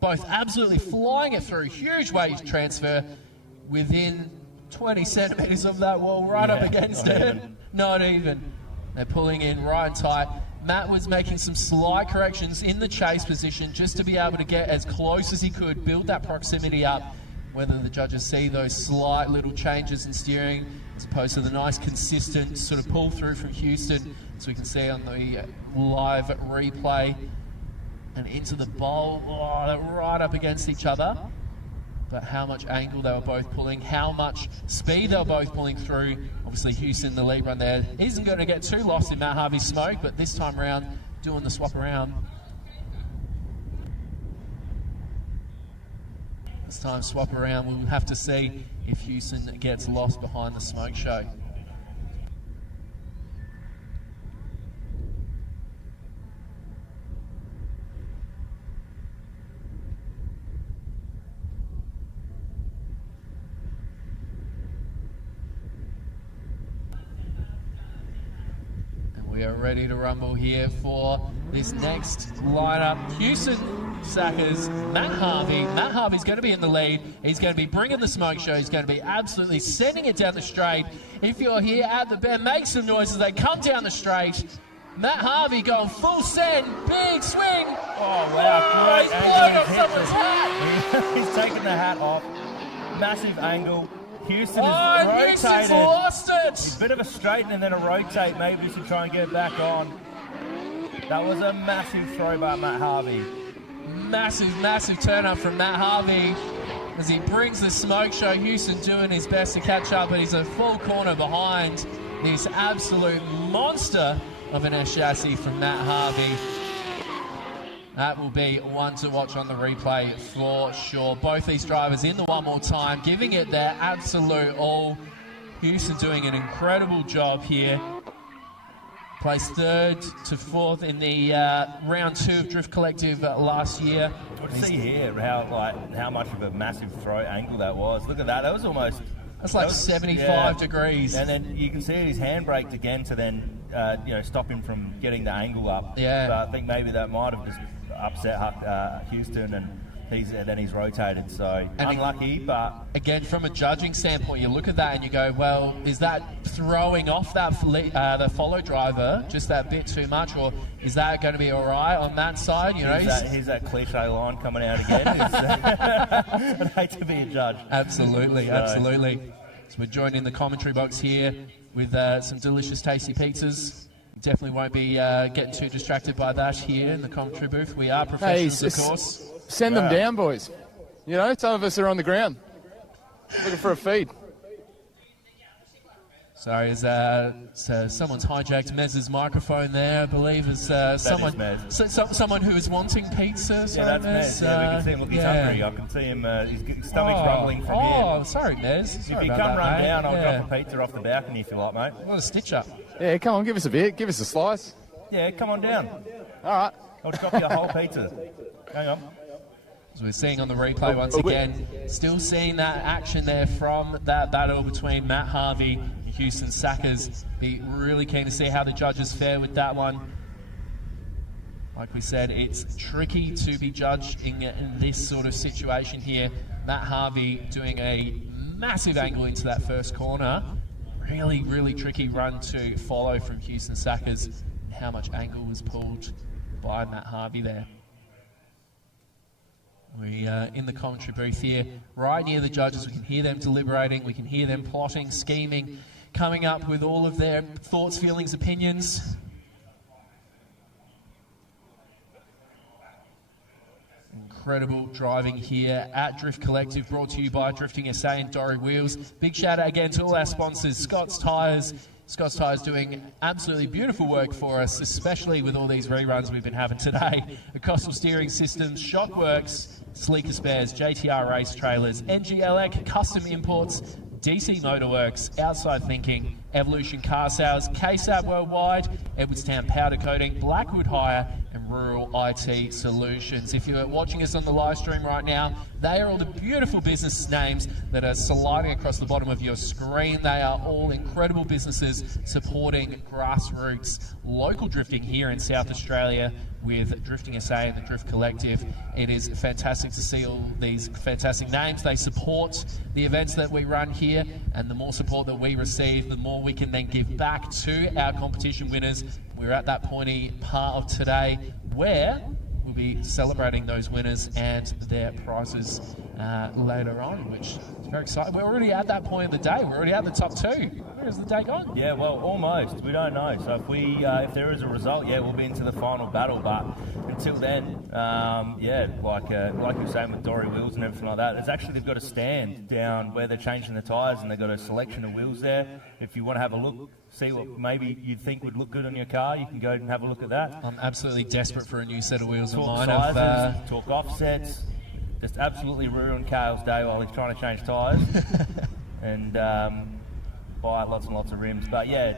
Both absolutely flying it through. Huge weight transfer within 20 centimetres of that wall, right up against it. Not even. They're pulling in right and tight. Matt was making some slight corrections in the chase position just to be able to get as close as he could, build that proximity up. Whether the judges see those slight little changes in steering as opposed to the nice consistent sort of pull through from Houston, as we can see on the live replay. And into the bowl, they're right up against each other. But how much angle they were both pulling, how much speed they were both pulling through. Obviously Houston, the lead run there, isn't going to get too lost in Matt Harvey's smoke, but this time around, doing the swap around. This time swap around, we'll have to see if Houston gets lost behind the smoke show. We are ready to rumble here for this next lineup. Houston Sackers, Matt Harvey. Matt Harvey's going to be in the lead. He's going to be bringing the smoke show. He's going to be absolutely sending it down the straight. If you're here at the Bend, make some noise as they come down the straight. Matt Harvey going full send, big swing. Oh, wow, great angle. He's blowing off someone's hat. He's taken the hat off. Massive angle. Houston is rotated. Houston's lost it. It's a bit of a straighten and then a rotate, maybe to try and get it back on. That was a massive throw by Matt Harvey. Massive turn up from Matt Harvey. as he brings the smoke show. Houston doing his best to catch up, but he's a full corner behind this absolute monster of an S chassis from Matt Harvey. That will be one to watch on the replay for sure. Both these drivers in the one more time, giving it their absolute all. Houston doing an incredible job here. Placed 3rd to 4th in the round 2 of Drift Collective last year. You see here how much of a massive throw angle that was. Look at that. That was almost... That's like 75 degrees. And then you can see he's handbraked again to then stop him from getting the angle up. Yeah. So I think maybe that might have just upset Houston, and then he's rotated. So unlucky, but again, from a judging standpoint, you look at that and you go, well, is that throwing off that the follow driver just that bit too much, or is that going to be all right on that side? You know, here's that cliche line coming out again. I'd hate to be a judge. Absolutely, absolutely. So we're joined in the commentary box here with some delicious, tasty pizzas. Definitely won't be getting too distracted by that here in the commentary booth. We are professionals, of course. Send them down, boys. You know, some of us are on the ground looking for a feed. Sorry, someone's hijacked Mez's microphone there, I believe. Is someone who is wanting pizza? Sorry, yeah, that's Mez. Yeah, we can see him. Look, he's hungry. I can see him. His stomach's rumbling from here. Oh, sorry, Mez. If you come run down, I'll drop a pizza off the balcony if you like, mate. What a stitch-up. Yeah, come on, give us a bit. Give us a slice. Yeah, come on down. All right. I'll drop you a whole pizza. Hang on. As we're seeing on the replay once again, still seeing that action there from that battle between Matt Harvey and Houston Sackers. Be really keen to see how the judges fare with that one. Like we said, it's tricky to be judged in this sort of situation here. Matt Harvey doing a massive angle into that first corner. Really, really tricky run to follow from Houston Sackers. How much angle was pulled by Matt Harvey there. We are in the commentary booth here, right near the judges. We can hear them deliberating, we can hear them plotting, scheming, coming up with all of their thoughts, feelings, opinions. Incredible driving here at Drift Collective, brought to you by Drifting SA and Dory Wheels. Big shout out again to all our sponsors, Scott's Tyres. Scott's Tyres doing absolutely beautiful work for us, especially with all these reruns we've been having today. Acoustal Steering Systems, Shockworks, Sleeker Spares, JTR Race Trailers, NGLEC, Custom Imports, DC Motorworks, Outside Thinking, Evolution Car Sales, KSAB Worldwide, Edwardstown Powder Coating, Blackwood Hire, and Rural IT Solutions. If you're watching us on the live stream right now, they are all the beautiful business names that are sliding across the bottom of your screen. They are all incredible businesses supporting grassroots local drifting here in South Australia with Drifting SA and the Drift Collective. It is fantastic to see all these fantastic names. They support the events that we run here, and the more support that we receive, the more we can then give back to our competition winners. We're at that pointy part of today where we'll be celebrating those winners and their prizes later on, which is very exciting. We're already at that point of the day. We're already at the top 2. Where's the day gone? Yeah, well, almost. We don't know. So if there is a result, yeah, we'll be into the final battle. But until then, like you're saying with Dory Wheels and everything like that, it's actually they've got a stand down where they're changing the tyres, and they've got a selection of wheels there. If you want to have a look, see what maybe you'd think would look good on your car, you can go and have a look at that. I'm absolutely desperate for a new set of wheels talk on mine. Sizes, talk offsets. Just absolutely ruined Cale's day while he's trying to change tyres and buy lots and lots of rims. But yeah,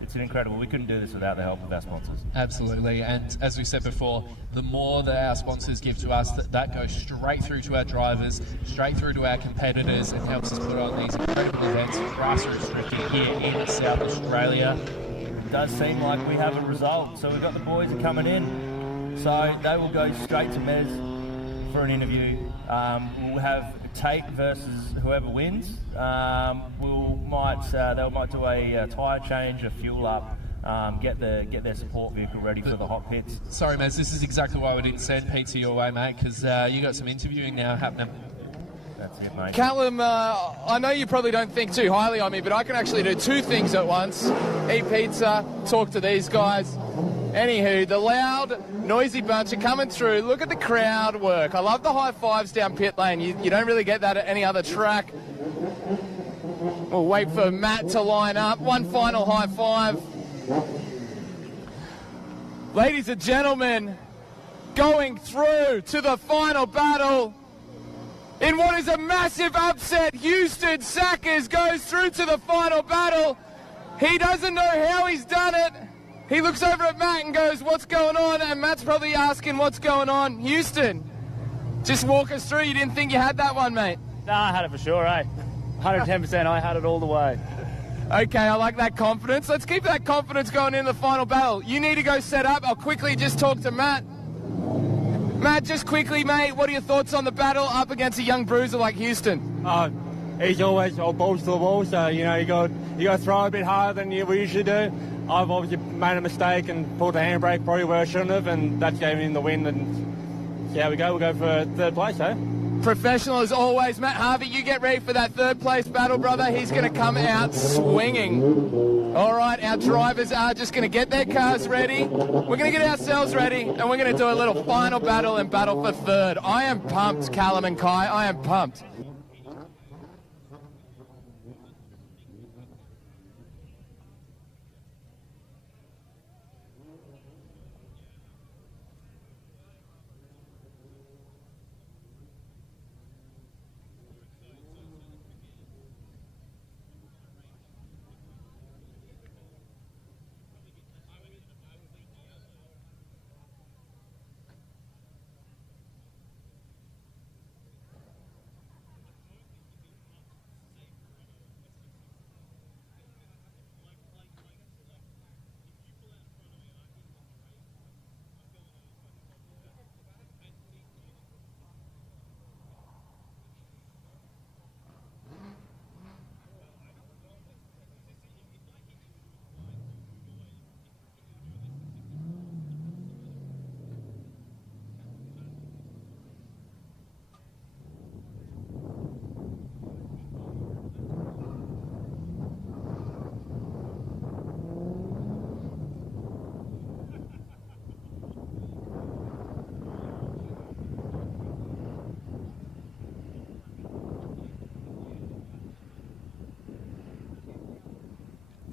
it's incredible. We couldn't do this without the help of our sponsors. Absolutely, and as we said before, the more that our sponsors give to us, that goes straight through to our drivers, straight through to our competitors, and helps us put on these incredible events, grassroots drifting here in South Australia. It does seem like we have a result. So we've got the boys coming in, so they will go straight to Mez for an interview. We'll have Tate versus whoever wins. They might do a tyre change, a fuel up, get their support vehicle ready for the hot pits. Sorry, Mez, this is exactly why we didn't send Pizza your way, mate, because you got some interviewing now happening. That's it, mate. Callum, I know you probably don't think too highly on me, but I can actually do 2 things at once. Eat pizza, talk to these guys. Anywho, the loud, noisy bunch are coming through. Look at the crowd work. I love the high fives down pit lane. You don't really get that at any other track. We'll wait for Matt to line up. One final high five. Ladies and gentlemen, going through to the final battle. In what is a massive upset, Houston Sackers goes through to the final battle. He doesn't know how he's done it. He looks over at Matt and goes, what's going on? And Matt's probably asking, what's going on? Houston, just walk us through. You didn't think you had that one, mate? No, I had it for sure, eh? 110%, I had it all the way. Okay, I like that confidence. Let's keep that confidence going in the final battle. You need to go set up. I'll quickly just talk to Matt. Matt, just quickly, mate, what are your thoughts on the battle up against a young bruiser like Houston? He's always all balls to the wall, so, you know, you got to throw a bit harder than we usually do. I've obviously made a mistake and pulled the handbrake probably where I shouldn't have, and that gave him the win, and see how we go. We'll go for third place, eh? Professional as always. Matt Harvey, you get ready for that third place battle, brother. He's going to come out swinging. All right, our drivers are just going to get their cars ready. We're going to get ourselves ready, and we're going to do a little final battle and battle for third. I am pumped, Callum and Kai. I am pumped.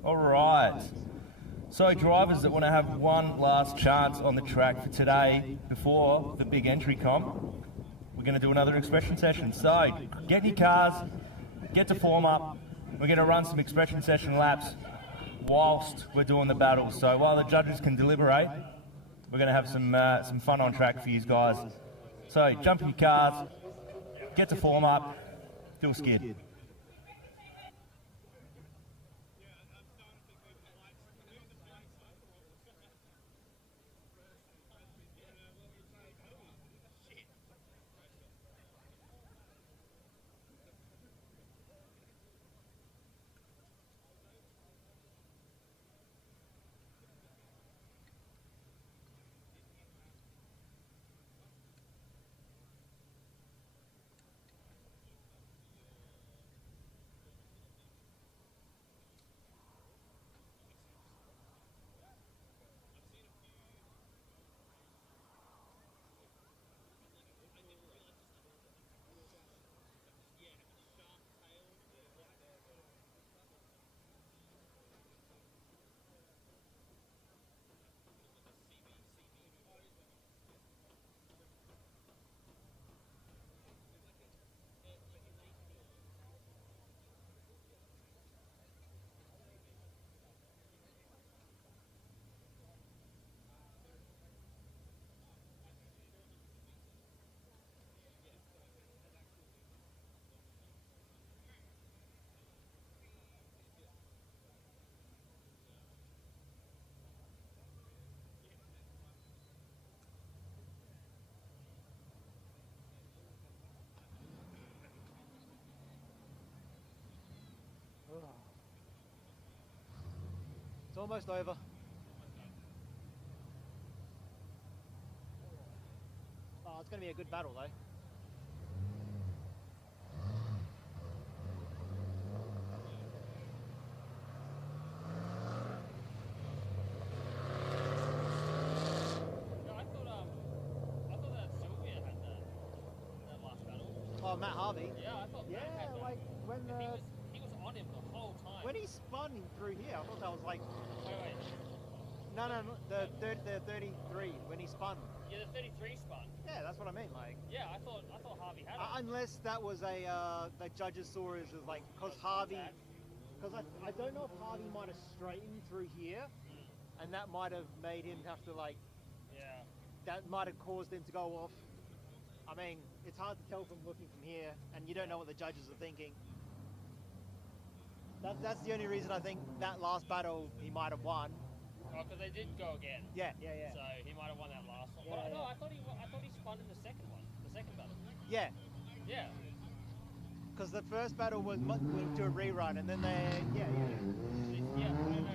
All right. So drivers that want to have one last chance on the track for today before the big entry comp, we're going to do another expression session. So get in your cars, get to form up. We're going to run some expression session laps whilst we're doing the battle. So while the judges can deliberate, we're going to have some fun on track for you guys. So jump in your cars, get to form up, do a skid. It's almost over. Oh, it's going to be a good battle though. Oh, Matt Harvey. Yeah, I thought. Yeah, like when he was on him the whole time. when he spun through here, I thought that was like. Wait. No, the 33 when he spun. Yeah, the 33 spun. Yeah, that's what I mean. Like. Yeah, I thought Harvey had it. Unless that was the judges saw it as like because Harvey, because I don't know if Harvey might have straightened through here, and that might have made him have to like. Yeah. That might have caused him to go off. I mean, it's hard to tell from looking from here, and you don't know what the judges are thinking. That's the only reason I think that last battle he might have won. Oh, because they did go again. Yeah. So he might have won that last one. Yeah, No, I thought he spun in the second one, the second battle. Yeah. Yeah. Because the first battle was we'll do a rerun, and then they Yeah, I don't know.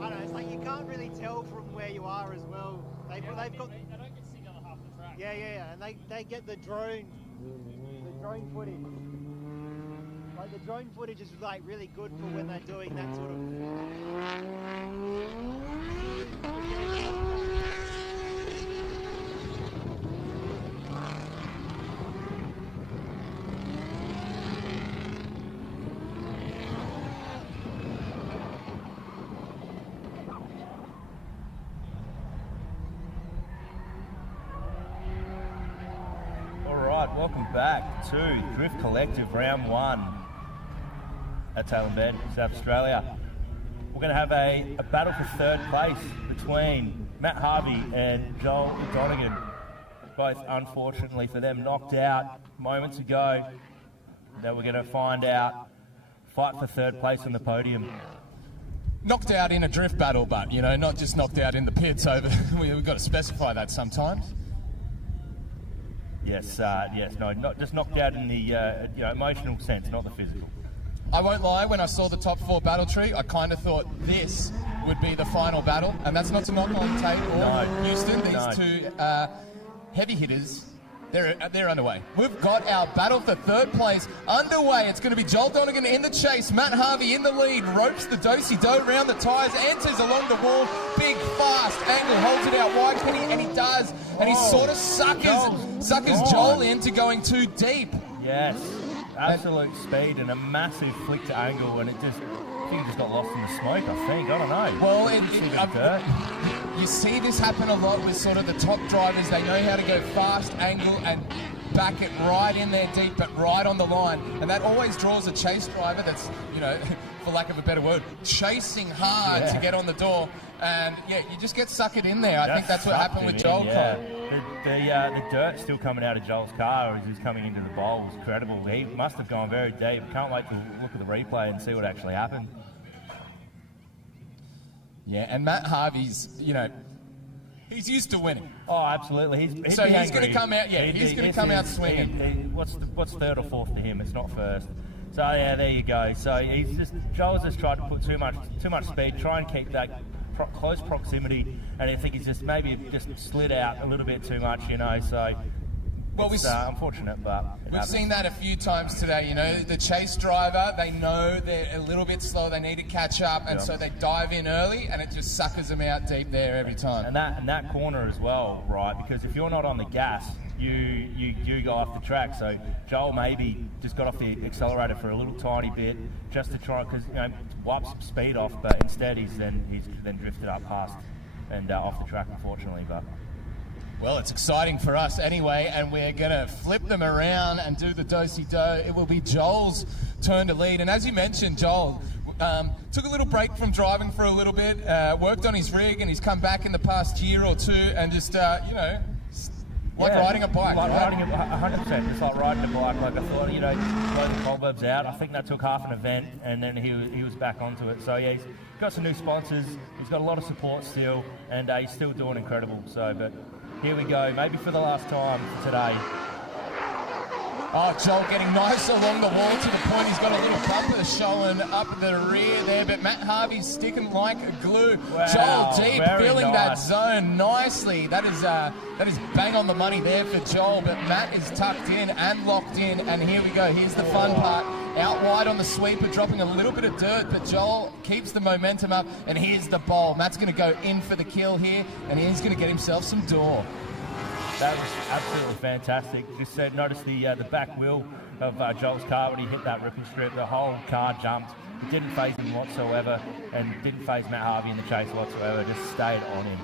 I don't know. It's like you can't really tell from where you are as well. They've got. They don't get to see the other half of the track. Yeah, and they get the drone footage. Like the drone footage is like really good for when they're doing that sort Welcome back to Drift Collective Round 1 at Tailem Bend, South Australia. We're going to have a battle for third place between Matt Harvey and Joel Donegan. Both, unfortunately for them, knocked out moments ago. Now we're going to find out, fight for third place on the podium. Knocked out in a drift battle, but, you know, not just knocked out in the pits. We've got to specify that sometimes. Yes, no, not just knocked out in the emotional sense, not the physical. I won't lie, when I saw the top 4 battle tree, I kind of thought this would be the final battle, and that's not to knock on Tate or Houston. These two heavy hitters, they're underway. We've got our battle for third place underway. It's going to be Joel Donegan in the chase, Matt Harvey in the lead, ropes the do-si-do round the tyres, enters along the wall, big, fast angle, holds it out wide, and he does, and he sort of suckers Joel into going too deep. Yes, absolute speed and a massive flick to angle, and I think it just got lost in the smoke, I think. I don't know. Well, you see this happen a lot with sort of the top drivers. They know how to go fast, angle, and back it right in there deep, but right on the line. And that always draws a chase driver that's, you know, for lack of a better word, chasing hard to get on the door. And, yeah, you just get suckered in there. I think that's what happened with Joel. The dirt still coming out of Joel's car as he's coming into the bowl was incredible. He must have gone very deep. Can't wait to look at the replay and see what actually happened. Yeah, and Matt Harvey's, you know, he's used to winning. Oh, absolutely. He's going to come out. Yeah, he's going to come out swinging. What's third or fourth to him? It's not first. So yeah, there you go. So Joel's just tried to put too much speed, try and keep that close proximity, and I think he's just slid out a little bit too much, you know. So it's unfortunate, but we've seen that a few times today. You know, the chase driver, they know they're a little bit slow, they need to catch up, and so they dive in early, and it just suckers them out deep there every time. And that corner as well, right? Because if you're not on the gas, you go off the track. So Joel maybe just got off the accelerator for a little tiny bit just to try, because, you know, wipe some speed off, but instead he's then drifted up past and off the track, unfortunately. But well, it's exciting for us anyway, and we're going to flip them around and do the do-si-do. It will be Joel's turn to lead. And as you mentioned, Joel took a little break from driving for a little bit, worked on his rig, and he's come back in the past year or two and just, you know, riding a bike. Like riding 100%. It's like riding a bike. Like I thought, you know, blow the cobwebs out. I think that took half an event, and then he was back onto it. So yeah, he's got some new sponsors. He's got a lot of support still, and he's still doing incredible. So, but here we go. Maybe for the last time for today. Oh, Joel getting nice along the wall to the point he's got a little bumper showing up the rear there, but Matt Harvey's sticking like glue. Wow, Joel deep, feeling that zone nicely. That is bang on the money there for Joel, but Matt is tucked in and locked in, and here we go. Here's the fun part. out wide on the sweeper, dropping a little bit of dirt, but Joel keeps the momentum up, and here's the bowl. Matt's going to go in for the kill here, and he's going to get himself some door. That was absolutely fantastic. Just notice the back wheel of Joel's car when he hit that ripping strip. The whole car jumped. It didn't phase him whatsoever, and didn't phase Matt Harvey in the chase whatsoever. Just stayed on him.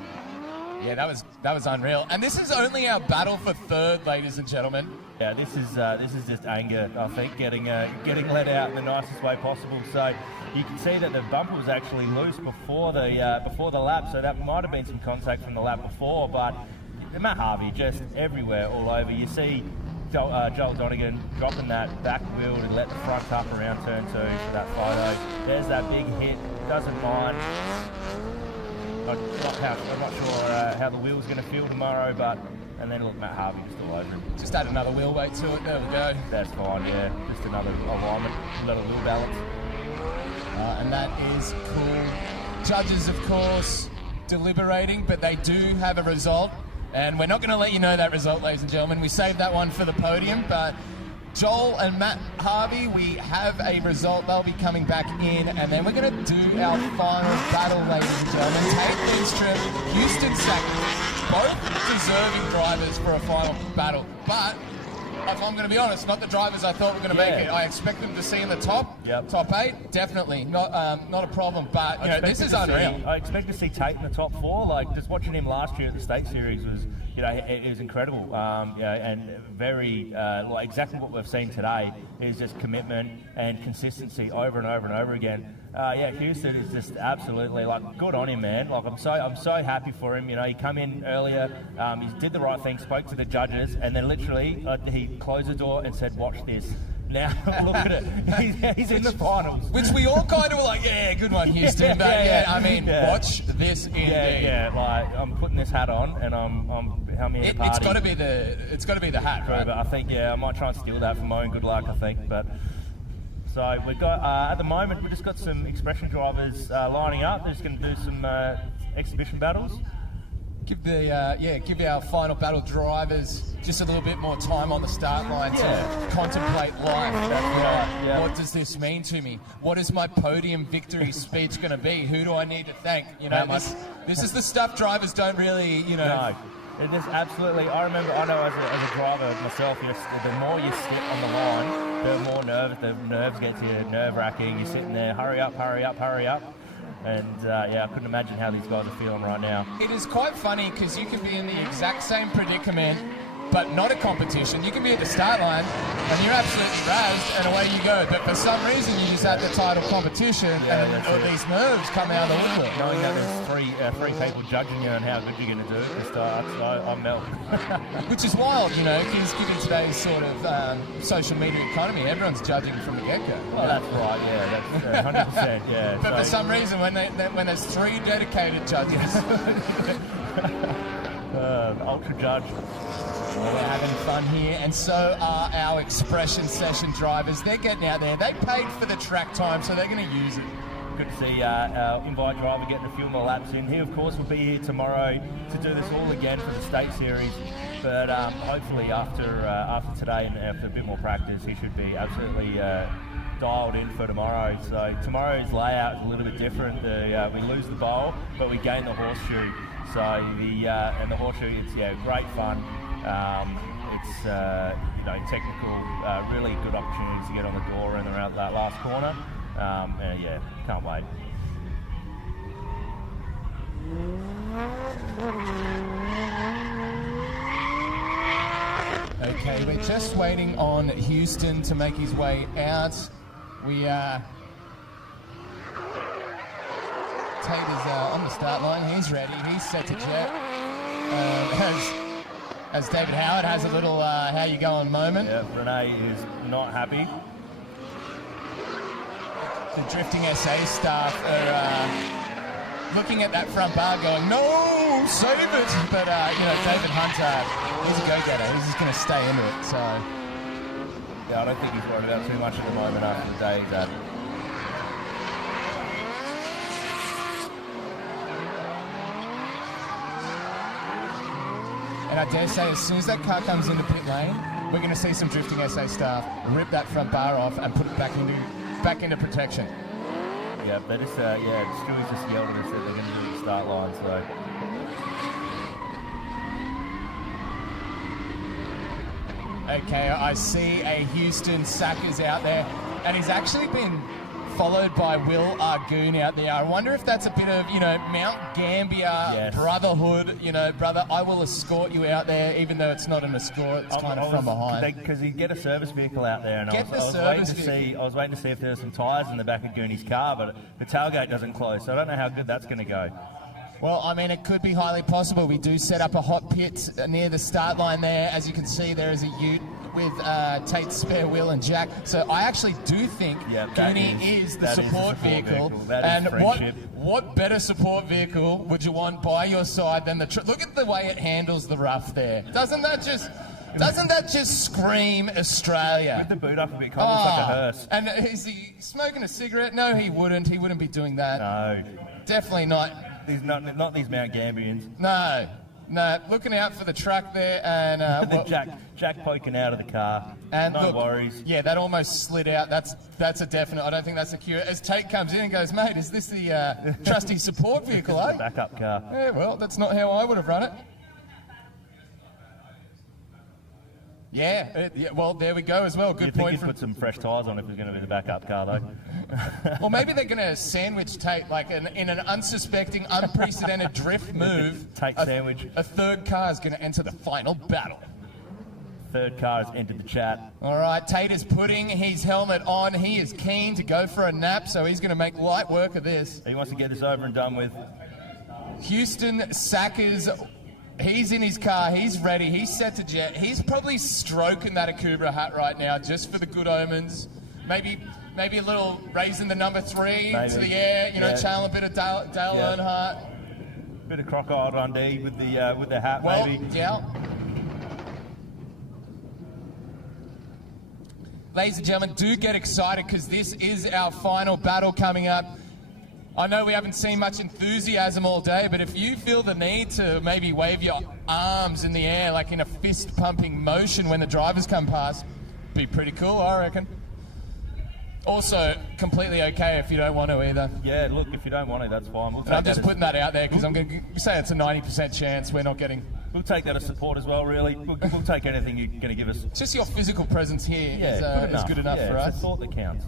Yeah, that was unreal. And this is only our battle for third, ladies and gentlemen. Yeah, this is just anger, I think, getting let out in the nicest way possible. So you can see that the bumper was actually loose before the lap, so that might have been some contact from the lap before. But Matt Harvey just everywhere, all over. You see Joel Donegan dropping that back wheel to let the front up around turn 2 for that photo. There's that big hit, doesn't mind. I'm not sure how the wheel's going to feel tomorrow, but and then look, Matt Harvey just all over him. Just add another wheel weight to it. There we go. That's fine, yeah. Just another alignment, another wheel balance. And that is cool. Judges, of course, deliberating, but they do have a result. And we're not going to let you know that result, ladies and gentlemen. We saved that one for the podium, but Joel and Matt Harvey, we have a result. They'll be coming back in, and then we're going to do our final battle, ladies and gentlemen. Tate Lindstrom, Houston second, both deserving drivers for a final battle. But if I'm going to be honest, not the drivers I thought were going to make it. I expect them to see in the top 8, definitely not a problem. But you know, this is unreal. I expect to see Tate in the top 4. Like just watching him last year at the State Series was, you know, it was incredible. And very like exactly what we've seen today is just commitment and consistency over and over and over again. Houston is just absolutely like good on him, man. Like I'm so happy for him. You know, he come in earlier, he did the right thing, spoke to the judges, and then literally he closed the door and said, "Watch this." Now look at it. He's in the finals, which we all kind of were like, "Yeah, good one, Houston." But watch this indeed. Yeah. Like I'm putting this hat on, and I'm here to party. It's got to be the hat, right? But I think I might try and steal that for my own good luck. I think, but. So we've got, at the moment, we've just got some expression drivers lining up. They're just going to do some exhibition battles. Give our final battle drivers just a little bit more time on the start line to contemplate life. That's right. What does this mean to me? What is my podium victory speech going to be? Who do I need to thank? You know, this is the stuff drivers don't really, you know. No. It is absolutely. I know as a driver myself, the more you sit on the line, the more the nerves get to you, nerve-wracking. You're sitting there, hurry up. And I couldn't imagine how these guys are feeling right now. It is quite funny because you can be in the exact same predicament, but not a competition. You can be at the start line and you're absolutely razzed and away you go. But for some reason you just had the title competition and these nerves come out of the woodwork. Knowing that there's three people judging you and how good you're going to do at the start, I'm melting. Which is wild, you know, because given today's sort of social media economy, everyone's judging from the get-go. Well, that's right, that's 100%, yeah. But for some reason, when there's 3 dedicated judges, ultra judge. Well, we're having fun here, and so are our expression session drivers. They're getting out there. They paid for the track time, so they're going to use it. Good to see our invite driver getting a few more laps in. He, of course, will be here tomorrow to do this all again for the State Series. But hopefully after today and after a bit more practice, he should be absolutely dialed in for tomorrow. So tomorrow's layout is a little bit different. We lose the bowl, but we gain the horseshoe. So the horseshoe, it's great fun. It's technical, really good opportunities to get on the door and around that last corner. Can't wait. Okay, we're just waiting on Houston to make his way out. Tate is on the start line. He's ready. He's set to jet. As David Howard has a little how you going moment. Yeah, Renee is not happy. The drifting SA staff are looking at that front bar going, no, save it. But, David Hunter, he's a go-getter. He's just going to stay into it. So, yeah, I don't think he's worried about too much at the moment after the day he's had. And I dare say, as soon as that car comes into pit lane, we're going to see some drifting SA staff rip that front bar off and put it back into protection. Yeah, they just, Stewie's just yelled at us that they're going to do the start line, so. Okay, I see a Houston Sackers out there, and he's actually been followed by Will Argoon out there. I wonder if that's a bit of, Mount Gambier brotherhood, brother, I will escort you out there, even though it's not an escort, it's kind of from behind. Because you get a service vehicle out there, and I was waiting to see if there were some tyres in the back of Goonie's car, but the tailgate doesn't close, so I don't know how good that's going to go. Well, I mean, it could be highly possible. We do set up a hot pit near the start line there. As you can see, there is a ute with Tate's spare wheel and jack. So I actually do think Goonie is the support vehicle. And what better support vehicle would you want by your side than the... Look at the way it handles the rough there. Doesn't that just scream Australia? With the boot up a bit, kind of looks like a hearse. And is he smoking a cigarette? No, he wouldn't. He wouldn't be doing that. No. Definitely not. Not these Mount Gambians. No, looking out for the track there, and Jack poking out of the car. And no worries. Yeah, that almost slid out. That's a definite. I don't think that's secure. As Tate comes in and goes, mate, is this the trusty support vehicle? Eh? Backup car. Yeah, well, that's not how I would have run it. Yeah, well, there we go as well. Good point. You'd put some fresh tyres on if it was going to be the backup car, though. Well, maybe they're going to sandwich Tate, like in an unsuspecting, unprecedented drift move. Tate sandwich. A third car is going to enter the final battle. Third car has entered the chat. All right, Tate is putting his helmet on. He is keen to go for a nap, so he's going to make light work of this. He wants to get this over and done with. Houston Sackers... He's in his car, he's ready, he's set to jet. He's probably stroking that Akubra hat right now just for the good omens. Maybe a little raising the number 3 to the air, channeling a bit of Dale Earnhardt. Bit of Crocodile Dundee with the hat, well, maybe. Yeah. Ladies and gentlemen, do get excited because this is our final battle coming up. I know we haven't seen much enthusiasm all day, but if you feel the need to maybe wave your arms in the air like in a fist-pumping motion when the drivers come past, be pretty cool, I reckon. Also, completely okay if you don't want to either. Yeah, look, if you don't want to, that's fine. I'm just putting that out there because I'm going to say it's a 90% chance we're not getting... We'll take that as support as well, really. We'll take anything you're going to give us. Just your physical presence here is good enough for us. It's the thought that counts.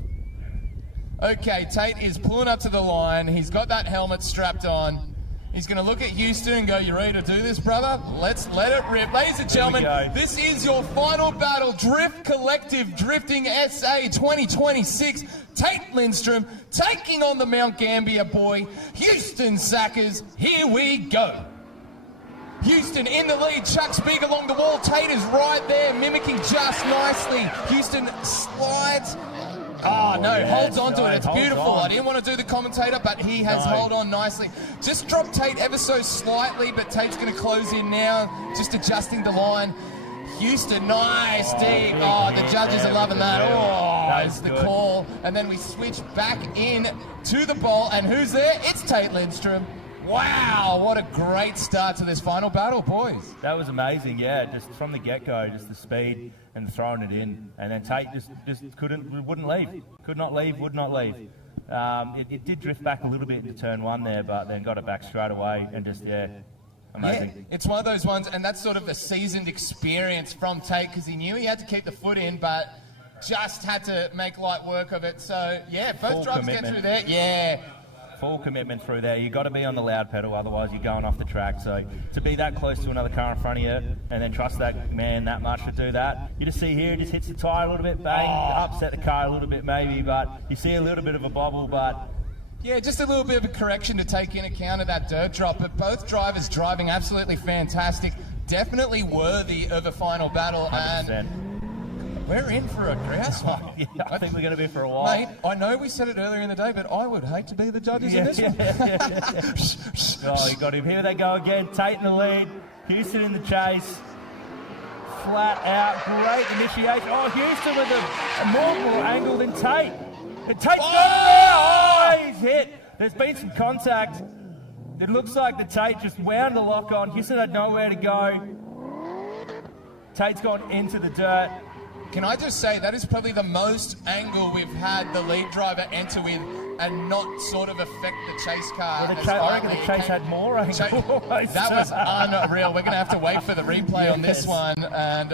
Okay, Tate is pulling up to the line. He's got that helmet strapped on. He's going to look at Houston and go, you ready to do this, brother? Let's let it rip. Ladies and gentlemen, this is your final battle. Drift Collective Drifting SA 2026. Tate Lindstrom taking on the Mount Gambier boy, Houston Sackers. Here we go. Houston in the lead, Chuck's big along the wall. Tate is right there, mimicking just nicely. Houston slides. Oh, no, holds on to it. It's beautiful. I didn't want to do the commentator, but he has held on nicely. Just dropped Tate ever so slightly, but Tate's going to close in now, just adjusting the line. Houston, nice, deep. Oh, the judges are loving that. Oh, it's the call. And then we switch back in to the bowl, and who's there? It's Tate Lindstrom. Wow, what a great start to this final battle, boys. That was amazing, yeah, just from the get-go, just the speed and throwing it in. And then Tate just wouldn't leave. Could not leave, would not leave. It did drift back a little bit into turn 1 there, but then got it back straight away and just, amazing. Yeah, it's one of those ones, and that's sort of the seasoned experience from Tate because he knew he had to keep the foot in, but just had to make light work of it. So, yeah, both drivers get through there. Yeah. Full commitment through there. You've got to be on the loud pedal, otherwise you're going off the track. So to be that close to another car in front of you and then trust that man that much to do that, you just see here, it just hits the tyre a little bit, bang, upset the car a little bit maybe, but you see a little bit of a bobble, but... Yeah, just a little bit of a correction to take in account of that dirt drop, but both drivers driving absolutely fantastic, definitely worthy of a final battle, 100%. And we're in for a grouse one. Yeah, I think we're going to be for a while. Mate, I know we said it earlier in the day, but I would hate to be the judges in this one. Oh, you got him. Here they go again. Tate in the lead. Houston in the chase. Flat out. Great initiation. Oh, Houston with a more angle than Tate. And Tate's he's hit. There's been some contact. It looks like the Tate just wound the lock on. Houston had nowhere to go. Tate's gone into the dirt. Can I just say, that is probably the most angle we've had the lead driver enter with and not sort of affect the chase car. Well, I reckon the chase had more angle. That was unreal. We're going to have to wait for the replay on this one. And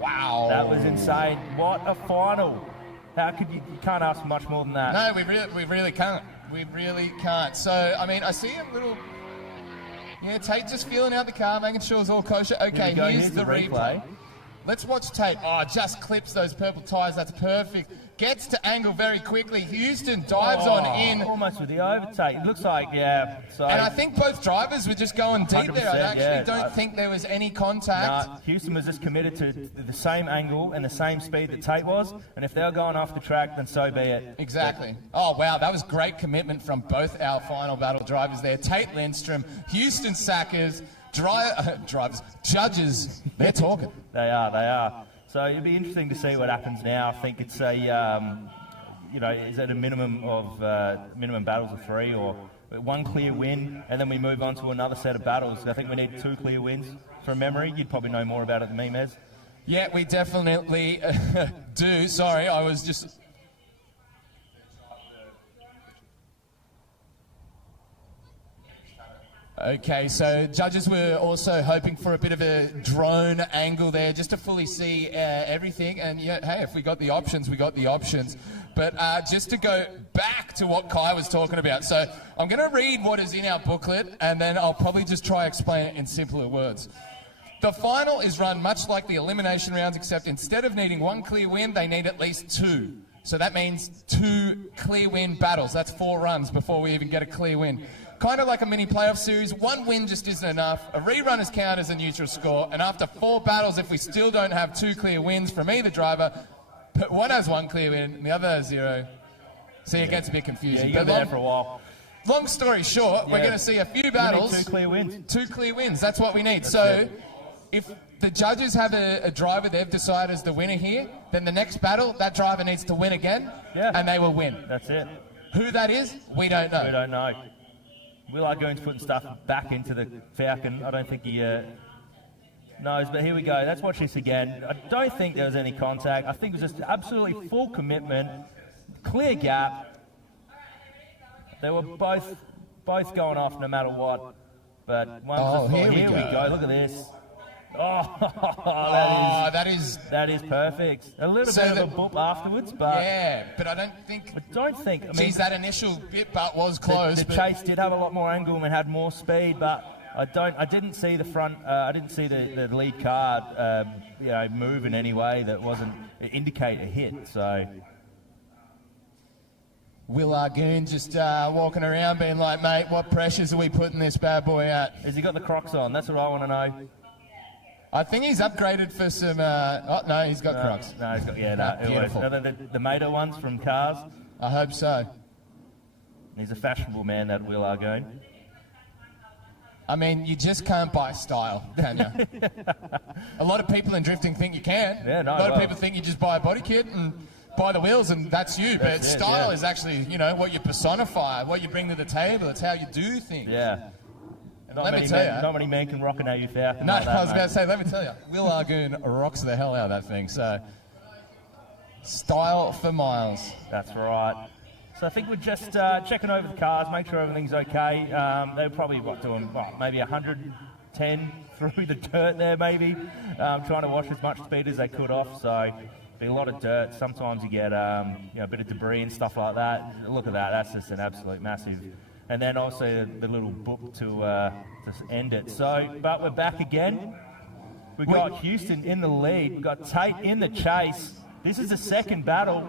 wow. That was insane. What a final. How could you can't ask much more than that. No, we really can't. We really can't. So, I mean, I see a little... Yeah, Tate just feeling out the car, making sure it's all kosher. Okay, here's the replay. Let's watch Tate. Oh, just clips those purple tyres. That's perfect. Gets to angle very quickly. Houston dives on in. Almost with the overtake. It looks like, yeah. So. And I think both drivers were just going deep there. I actually don't think there was any contact. No, Houston was just committed to the same angle and the same speed that Tate was. And if they were going off the track, then so be it. Exactly. Oh, wow. That was great commitment from both our final battle drivers there. Tate Lindstrom, Houston Sackers, drivers, judges, they're talking. They are. So it'd be interesting to see what happens now. I think it's a, is it a minimum of minimum battles of 3 or one clear win, and then we move on to another set of battles. I think we need 2 clear wins from memory. You'd probably know more about it than me, Mez. Yeah, we definitely do. Sorry, I was just... Okay, so judges were also hoping for a bit of a drone angle there just to fully see everything. And yeah, hey, if we got the options, we got the options. But just to go back to what Kai was talking about. So I'm going to read what is in our booklet, and then I'll probably just try to explain it in simpler words. The final is run much like the elimination rounds, except instead of needing 1 clear win, they need at least 2. So that means 2 clear win battles. That's 4 runs before we even get a clear win. Kind of like a mini playoff series, 1 win just isn't enough. A rerun is counted as a neutral score, and after 4 battles, if we still don't have 2 clear wins from either driver, but one has 1 clear win and the other has 0. See, it gets a bit confusing. Yeah, you got there for a while. Long story short, we're going to see a few battles. 2 clear wins. 2 clear wins, that's what we need. So, if the judges have a driver they've decided is the winner here, then the next battle, that driver needs to win again, and they will win. That's it. Who that is, we don't know. We don't know. Will Argoon's putting stuff back into the Falcon. I don't think he knows, but here we go. Let's watch this again. I don't think there was any contact. I think it was just absolutely full commitment, clear gap. They were both going off no matter what. But here we go. Look at this. That is perfect. A little bit of a bump afterwards, but yeah, but I don't think. I mean, that initial bit but was close. The chase did have a lot more angle and had more speed, but I didn't see the front. I didn't see the lead car, move in any way that wasn't indicate a hit. So. Will Argoon just walking around being like, mate, what pressures are we putting this bad boy at? Has he got the Crocs on? That's what I want to know. I think he's upgraded for some... no, he's got Crocs. No, he's got... Yeah, beautiful. The Mater ones from Cars? I hope so. He's a fashionable man, that Will Argoon. I mean, you just can't buy style, can you? A lot of people in drifting think you can. Yeah, no, a lot of people think you just buy a body kit and buy the wheels and that's you. But style is actually, what you personify, what you bring to the table. It's how you do things. Yeah. Let me tell you. Not many men can rock an AU Falcon. No, I was about to say, let me tell you. Will Argoon rocks the hell out of that thing. So, style for miles. That's right. So I think we're just checking over the cars, make sure everything's okay. They were probably doing maybe 110 through the dirt there, maybe, trying to wash as much speed as they could off. So be a lot of dirt. Sometimes you get a bit of debris and stuff like that. Look at that. That's just an absolute massive. And then also the little book to end it. So, but we're back again. We've got Houston in the lead. We've got Tate in the chase. This is the second battle.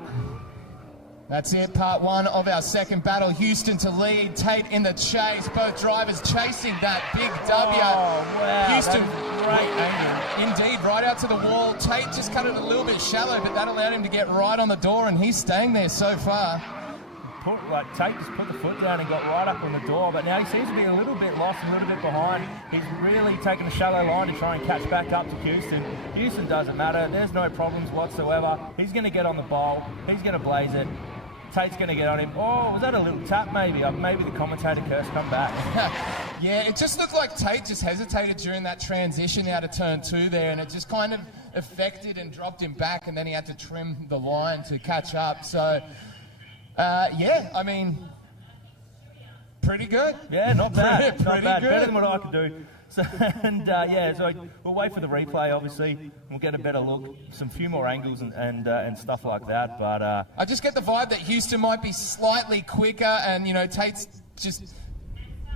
That's it, part 1 of our second battle. Houston to lead, Tate in the chase. Both drivers chasing that big W. Oh, wow. Houston, great angle. Indeed, right out to the wall. Tate just cut it a little bit shallow, but that allowed him to get right on the door, and he's staying there so far. Tate just put the foot down and got right up on the door, but now he seems to be a little bit lost, a little bit behind. He's really taken a shallow line to try and catch back up to Houston. Houston doesn't matter. There's no problems whatsoever. He's going to get on the bowl. He's going to blaze it. Tate's going to get on him. Oh, was that a little tap maybe? Maybe the commentator curse come back. Yeah, it just looked like Tate just hesitated during that transition out of turn 2 there, and it just kind of affected and dropped him back, and then he had to trim the line to catch up. So, yeah, I mean, pretty good. Yeah, not bad. Pretty Not bad. good. Better than what I could do. So, and yeah, so we'll wait for the replay, obviously. We'll get a better look, few more angles and stuff like that. But I just get the vibe that Houston might be slightly quicker, and, you know, Tate's just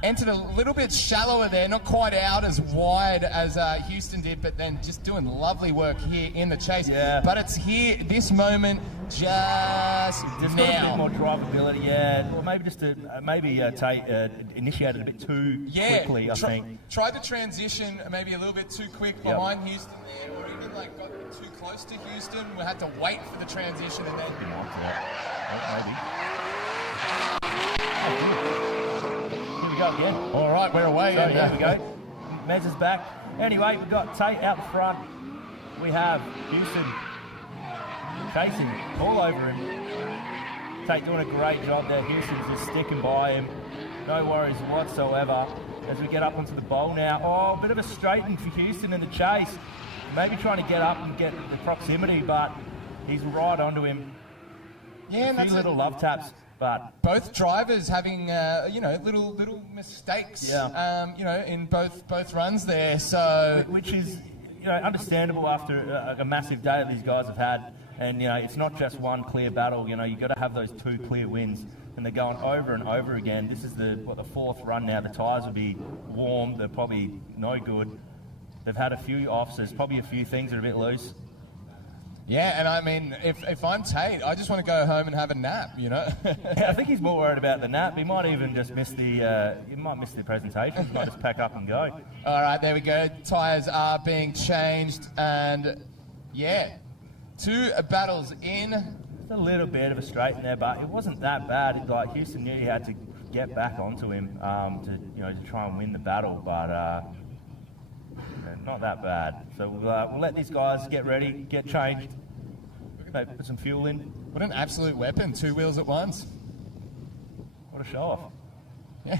entered a little bit shallower there, not quite out as wide as Houston did, but then just doing lovely work here in the chase. Yeah. But it's here, this moment, just got a bit now. more drivability, yeah. Or maybe just Tate initiated a bit too quickly, I think. Tried to transition maybe a little bit too quick behind Houston there, or even like got too close to Houston. We had to wait for the transition and then... Here we go again. All right, we're away. So, here we go. Mez is back. Anyway, we've got Tate out front. We have Houston chasing all over him. Tate doing a great job there. Houston's just sticking by him. No worries whatsoever. As we get up onto the bowl now. Oh, a bit of a straightening for Houston in the chase. Maybe trying to get up and get the proximity, but he's right onto him. Yeah, and a few little love taps. But both drivers having you know, little mistakes, you know, in both runs there. So which is, you know, understandable after a massive day that these guys have had. And you know, it's not just one clear battle. You know, you've got to have those 2 clear wins, and they're going over and over again. This is the 4th run now. The tyres will be warm. They're probably no good. They've had a few offs. There's probably a few things that are a bit loose. Yeah, and I mean, if I'm Tate, I just want to go home and have a nap, you know? I think he's more worried about the nap. He might even just miss the presentation. He might just pack up and go. All right, there we go. Tyres are being changed, and yeah, 2 battles in. Just a little bit of a straighten there, but it wasn't that bad. Like Houston knew he had to get back onto him to try and win the battle, but not that bad. So we'll let these guys get ready, get changed, maybe put some fuel in. What an absolute weapon, 2 wheels at once. What a show-off. Yeah.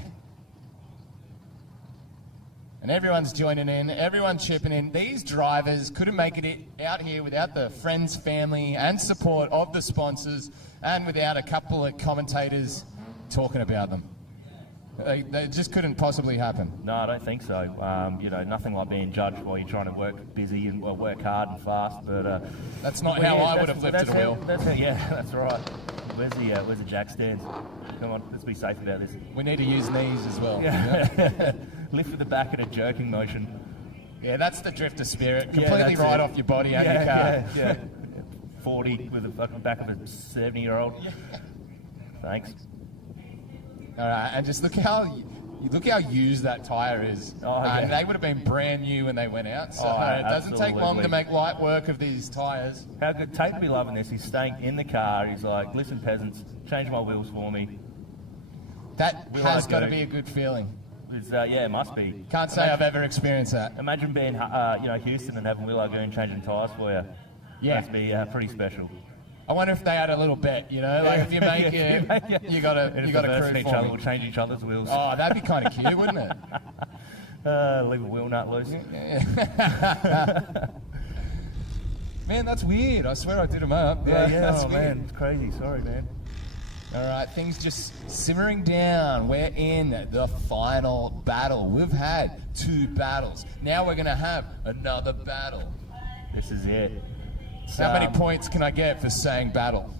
And everyone's joining in, everyone's chipping in. These drivers couldn't make it out here without the friends, family and support of the sponsors, and without a couple of commentators talking about them. They just couldn't possibly happen. No, I don't think so. You know, nothing like being judged while you're trying to work busy and work hard and fast. But that's not how I would have lifted a wheel. Yeah, that's right. Where's the jack stands? Come on, let's be safe about this. We need to use knees as well. Yeah. Lift with the back in a jerking motion. Yeah, that's the drifter spirit. Completely right off your body and your car. Yeah. 40 with the fucking back of a 70-year-old. Thanks. All right, and just look how used that tyre is. And they would have been brand new when they went out, so it doesn't take long to make light work of these tyres. How good Tate will be loving this. He's staying in the car. He's like, listen, peasants, change my wheels for me. That has got to be a good feeling. Yeah, it must be. Can't say I've ever experienced that. Imagine being Houston and having Will Lagoon changing tyres for you. Yeah. Must be pretty special. I wonder if they had a little bet, you know, like if you make it, you got to crew each other, we'll change each other's wheels. Oh, that'd be kind of cute, wouldn't it? Leave a wheel nut loose. Man, that's weird. I swear I did them up. Yeah, that's oh weird. Man, it's crazy. Sorry, man. All right, things just simmering down. We're in the final battle. We've had 2 battles. Now we're going to have another battle. This is it. How many points can I get for saying battle?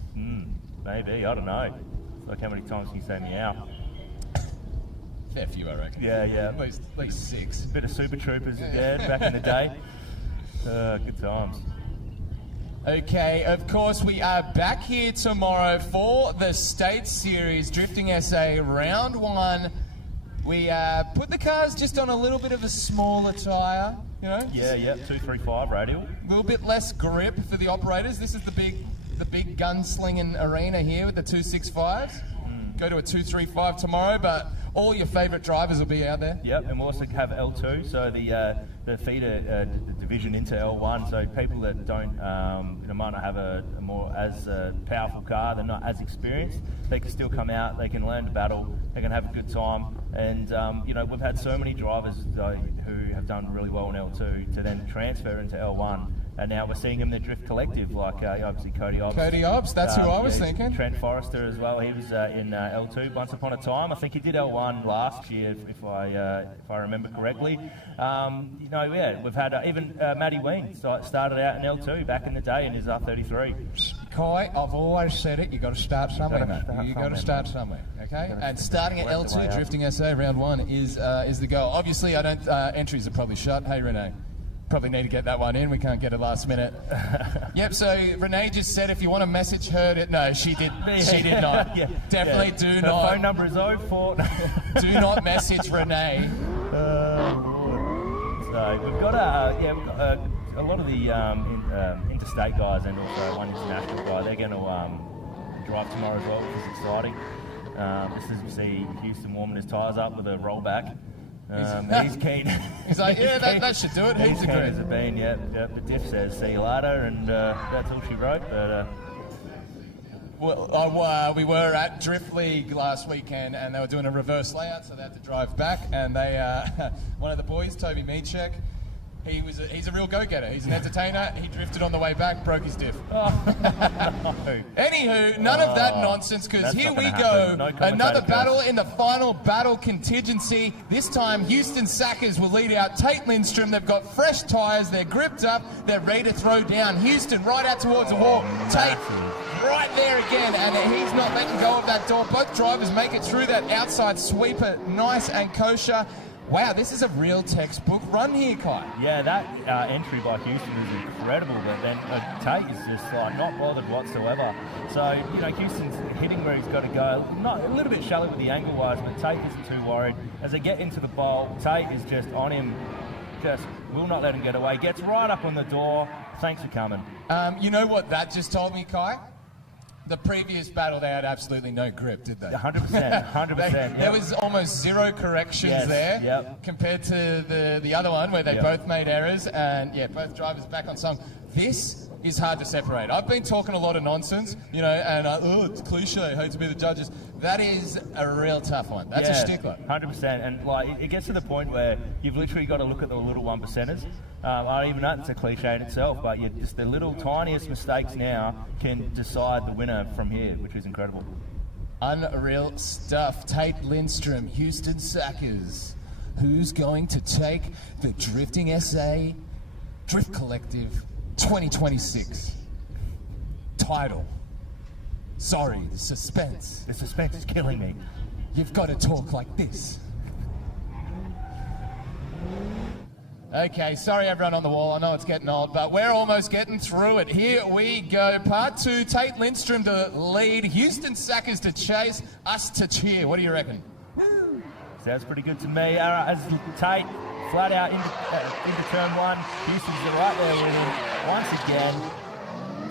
Maybe, I don't know. It's like how many times can you say meow? Fair few, I reckon. Yeah. At least 6. Bit of Super Troopers again back in the day. Good times. Okay, of course we are back here tomorrow for the State Series Drifting SA Round 1. We put the cars just on a little bit of a smaller tyre, you know? Yeah, 235 radial. A little bit less grip for the operators. This is the big gunslinging arena here with the 265s. go to a 2-3-5 tomorrow, but all your favourite drivers will be out there. Yep, and we'll also have L2, so the feeder division into L1. So people that don't, might not have a more as powerful car, they're not as experienced, they can still come out, they can learn to battle, they can have a good time. And we've had so many drivers who have done really well in L2 to then transfer into L1. And now we're seeing them in the Drift Collective, like obviously Cody Obbs. Cody Obbs, that's who I was thinking. Trent Forrester as well. He was in L2 once upon a time. I think he did L1 last year, if I remember correctly. We've had even Matty Ween started out in L2 back in the day, and he's R33. Kai, I've always said it. You got to start somewhere, mate. You got to start somewhere. Okay. And starting at L2 Drifting SA round 1 is the goal. Obviously, I don't. Entries are probably shut. Hey, Renee. Probably need to get that one in. We can't get it last minute. Yep, so Renee just said if you want to message her... No, she did not. Yeah. Definitely do not... Her phone number is 04... Do not message Renee. So we've got a lot of the interstate guys and also one international guy. They're going to drive tomorrow as well, which is exciting. This is, we see Houston warming his tyres up with a rollback. He's keen. He's like, yeah, that should do it. He's keen as a bean, yep. The diff says, see you later, and that's all she wrote. But we were at Drift League last weekend, and they were doing a reverse layout, so they had to drive back. And they, one of the boys, Toby Meachek, he's a real go-getter. He's an entertainer. He drifted on the way back, broke his diff. Anywho, none of that nonsense, because here we go. Another battle in the final battle contingency. This time, Houston Sackers will lead out Tate Lindstrom. They've got fresh tyres. They're gripped up. They're ready to throw down. Houston right out towards the wall. Tate right there again, and he's not letting go of that door. Both drivers make it through that outside sweeper, nice and kosher. Wow, this is a real textbook run here, Kai. Yeah, that entry by Houston is incredible, but then Tate is just not bothered whatsoever. So, Houston's hitting where he's got to go. Not a little bit shallow with the angle-wise, but Tate isn't too worried. As they get into the bowl, Tate is just on him, just will not let him get away. Gets right up on the door. Thanks for coming. You know what that just told me, Kai? The previous battle, they had absolutely no grip, did they? 100%, 100%. There was almost zero corrections there compared to the other one where they both made errors, and both drivers back on song. This is hard to separate. I've been talking a lot of nonsense, and it's cliche, hate to be the judges. That is a real tough one. That's a stickler. 100%, and it gets to the point where you've literally got to look at the little 1%ers. I don't even know it's a cliche in itself, but just the little tiniest mistakes now can decide the winner from here, which is incredible. Unreal stuff. Tate Lindstrom, Houston Sackers. Who's going to take the Drifting SA Drift Collective 2026 title? Sorry, the suspense. The suspense is killing me. You've got to talk like this. Okay, sorry everyone on the wall, I know it's getting old, but we're almost getting through it. Here we go. Part 2, Tate Lindstrom to lead, Houston Sackers to chase, us to cheer. What do you reckon? Sounds pretty good to me. As Tate flat out into turn 1, Houston's right there with him once again.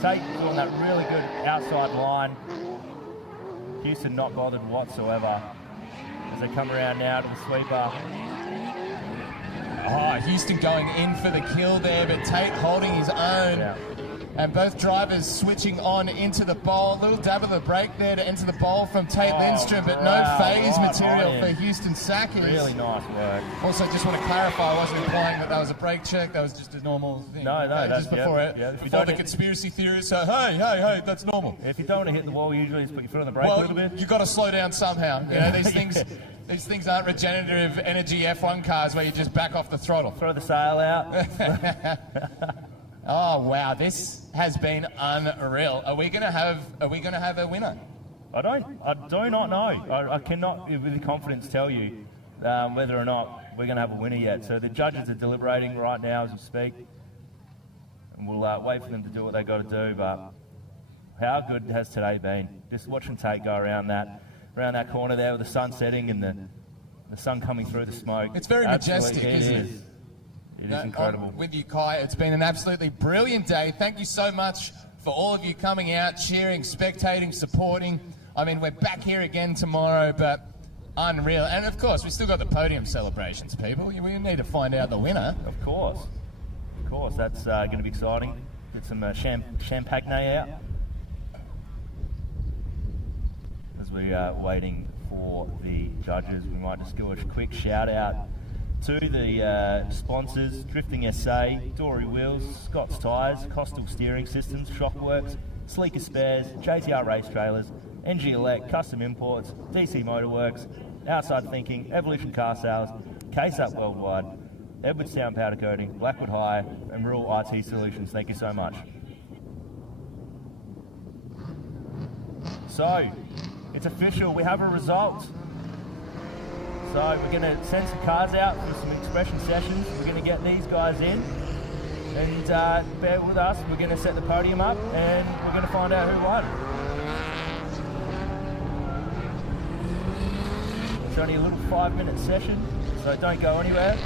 Tate doing that really good outside line. Houston not bothered whatsoever as they come around now to the sweeper. Houston going in for the kill there, but Tate holding his own. Yeah. And both drivers switching on into the bowl. Little dab of the brake there to enter the bowl from Tate Lindstrom, but no phase material for Houston Sackers. Really nice work. Also, just want to clarify, I wasn't implying that was a brake check. That was just a normal thing. No, just before before the conspiracy theorists say, hey, that's normal. If you don't want to hit the wall, usually just put your foot on the brake a little bit. You've got to slow down somehow. These things... These things aren't regenerative energy F1 cars where you just back off the throttle. Throw the sail out. Oh wow, this has been unreal. Are we gonna have a winner? I do not know. I cannot with confidence tell you whether or not we're gonna have a winner yet. So the judges are deliberating right now as we speak, and we'll wait for them to do what they got to do. But how good has today been? Just watching Tate go around that corner there with the sun setting and the sun coming through the smoke. It's very majestic, isn't it? It is incredible. With you, Kai, it's been an absolutely brilliant day. Thank you so much for all of you coming out, cheering, spectating, supporting. I mean, we're back here again tomorrow, but unreal. And of course, we still got the podium celebrations, people. We need to find out the winner. Of course. Of course, that's going to be exciting. Get some champagne out. As we are waiting for the judges, we might just do a quick shout out to the sponsors: Drifting SA, Dory Wheels, Scott's Tyres, Costal Steering Systems, Shockworks, Sleeker Spares, JTR Race Trailers, NG Elect, Custom Imports, DC Motorworks, Outside Thinking, Evolution Car Sales, Case Up Worldwide, Edward Sound Powder Coating, Blackwood High, and Rural IT Solutions. Thank you so much. So, it's official, we have a result. So we're going to send some cars out for some expression sessions. We're going to get these guys in, and bear with us. We're going to set the podium up, and we're going to find out who won. It's only a little 5-minute session, so don't go anywhere.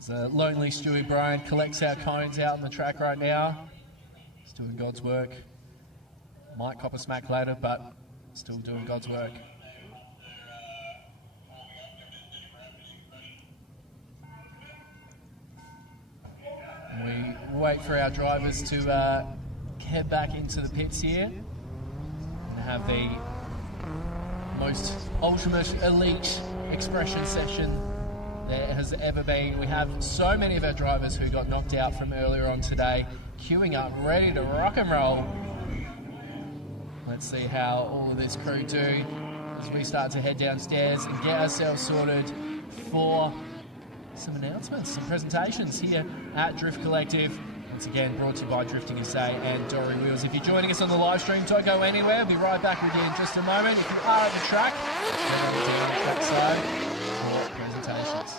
So lonely Stewie Bryan collects our cones out on the track right now. He's doing God's work. Might cop a smack later, but still doing God's work. And we wait for our drivers to head back into the pits here and have the most ultimate elite expression session there has ever been. We have so many of our drivers who got knocked out from earlier on today queuing up, ready to rock and roll. Let's see how all of this crew do as we start to head downstairs and get ourselves sorted for some announcements, some presentations here at Drift Collective. Once again, brought to you by Drifting SA and Dory Wheels. If you're joining us on the live stream, don't go anywhere. We'll be right back with you in just a moment. If you are at the track, head on down the track side for presentations.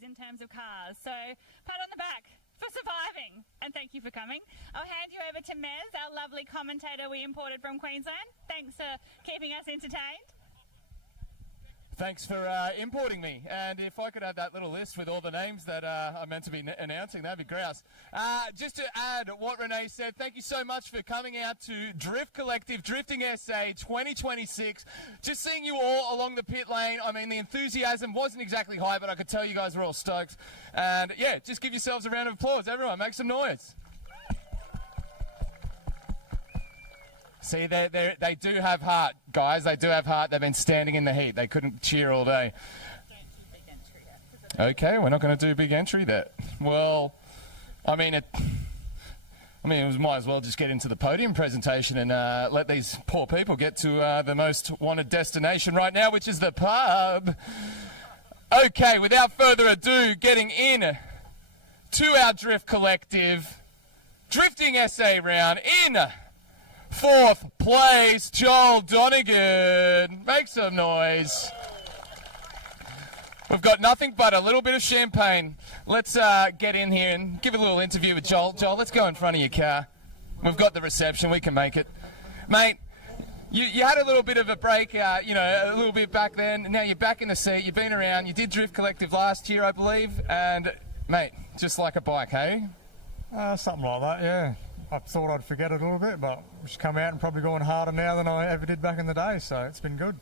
series in terms of cars. So pat on the back for surviving, and thank you for coming. I'll hand you over to Mez, our lovely commentator we imported from Queensland. Thanks for keeping us entertained. Thanks for importing me. And if I could have that little list with all the names that I'm meant to be announcing, that'd be grouse. Just to add what Renee said, thank you so much for coming out to Drift Collective, Drifting SA 2026. Just seeing you all along the pit lane. I mean, the enthusiasm wasn't exactly high, but I could tell you guys were all stoked. And yeah, just give yourselves a round of applause. Everyone, make some noise. See, they do have heart, guys. They do have heart. They've been standing in the heat. They couldn't cheer all day. Okay, we're not going to do big entry there. Well, I mean, it might as well just get into the podium presentation and let these poor people get to the most wanted destination right now, which is the pub. Okay, without further ado, getting in to our Drift Collective Drifting SA round in 4th place, Joel Donegan. Make some noise. We've got nothing but a little bit of champagne. Let's get in here and give a little interview with Joel. Joel, let's go in front of your car. We've got the reception. We can make it. Mate, you had a little bit of a break, a little bit back then. Now you're back in the seat. You've been around. You did Drift Collective last year, I believe. And, mate, just like a bike, hey? Something like that, yeah. I thought I'd forget it a little bit, but just come out and probably going harder now than I ever did back in the day, so it's been good.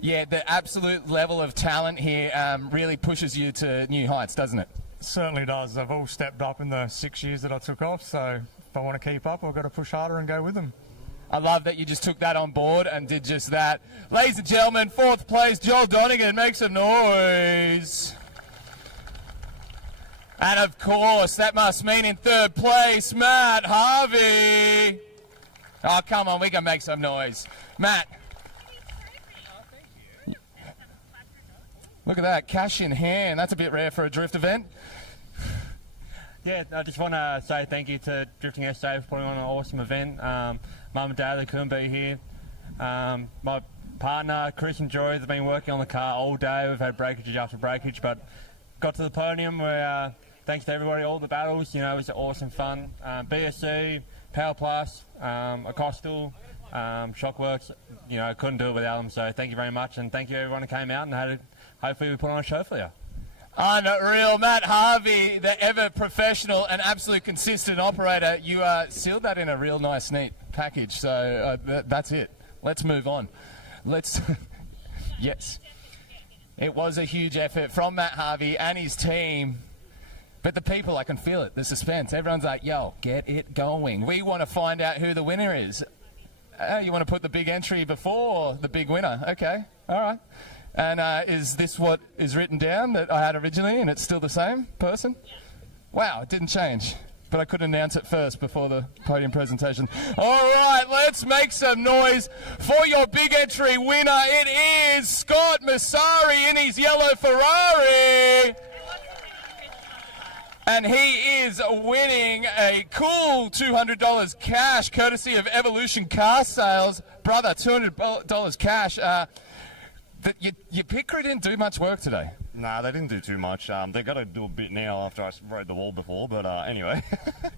Yeah, the absolute level of talent here really pushes you to new heights, doesn't it? Certainly does. They've all stepped up in the 6 years that I took off, so if I want to keep up, I've got to push harder and go with them. I love that you just took that on board and did just that. Ladies and gentlemen, 4th place, Joel Donegan, make some noise. And of course, that must mean in 3rd place, Matt Harvey. Oh, come on, we can make some noise. Matt. Look at that, cash in hand. That's a bit rare for a drift event. Yeah, I just want to say thank you to Drifting SA for putting on an awesome event. Mum and Dad, they couldn't be here. My partner, Chris and Joy, have been working on the car all day. We've had breakage after breakage, but got to the podium where, thanks to everybody, all the battles, it was awesome fun. BSC, Power Plus, Acostal, Shockworks, couldn't do it without them. So thank you very much, and thank you everyone who came out and hopefully we put on a show for you. Unreal. Matt Harvey, the ever professional and absolute consistent operator. You sealed that in a real nice, neat package. So that's it. Let's move on. Yes. It was a huge effort from Matt Harvey and his team. But the people, I can feel it, the suspense. Everyone's like, yo, get it going. We want to find out who the winner is. You want to put the big entry before the big winner? Okay, all right. And is this what is written down that I had originally, and it's still the same person? Wow, it didn't change. But I could announce it first before the podium presentation. All right, let's make some noise for your big entry winner. It is Scott Massari in his yellow Ferrari. And he is winning a cool $200 cash, courtesy of Evolution Car Sales. Brother, $200 cash. Your pit crew didn't do much work today. Nah, they didn't do too much. They got to do a bit now after I rode the wall before, but anyway.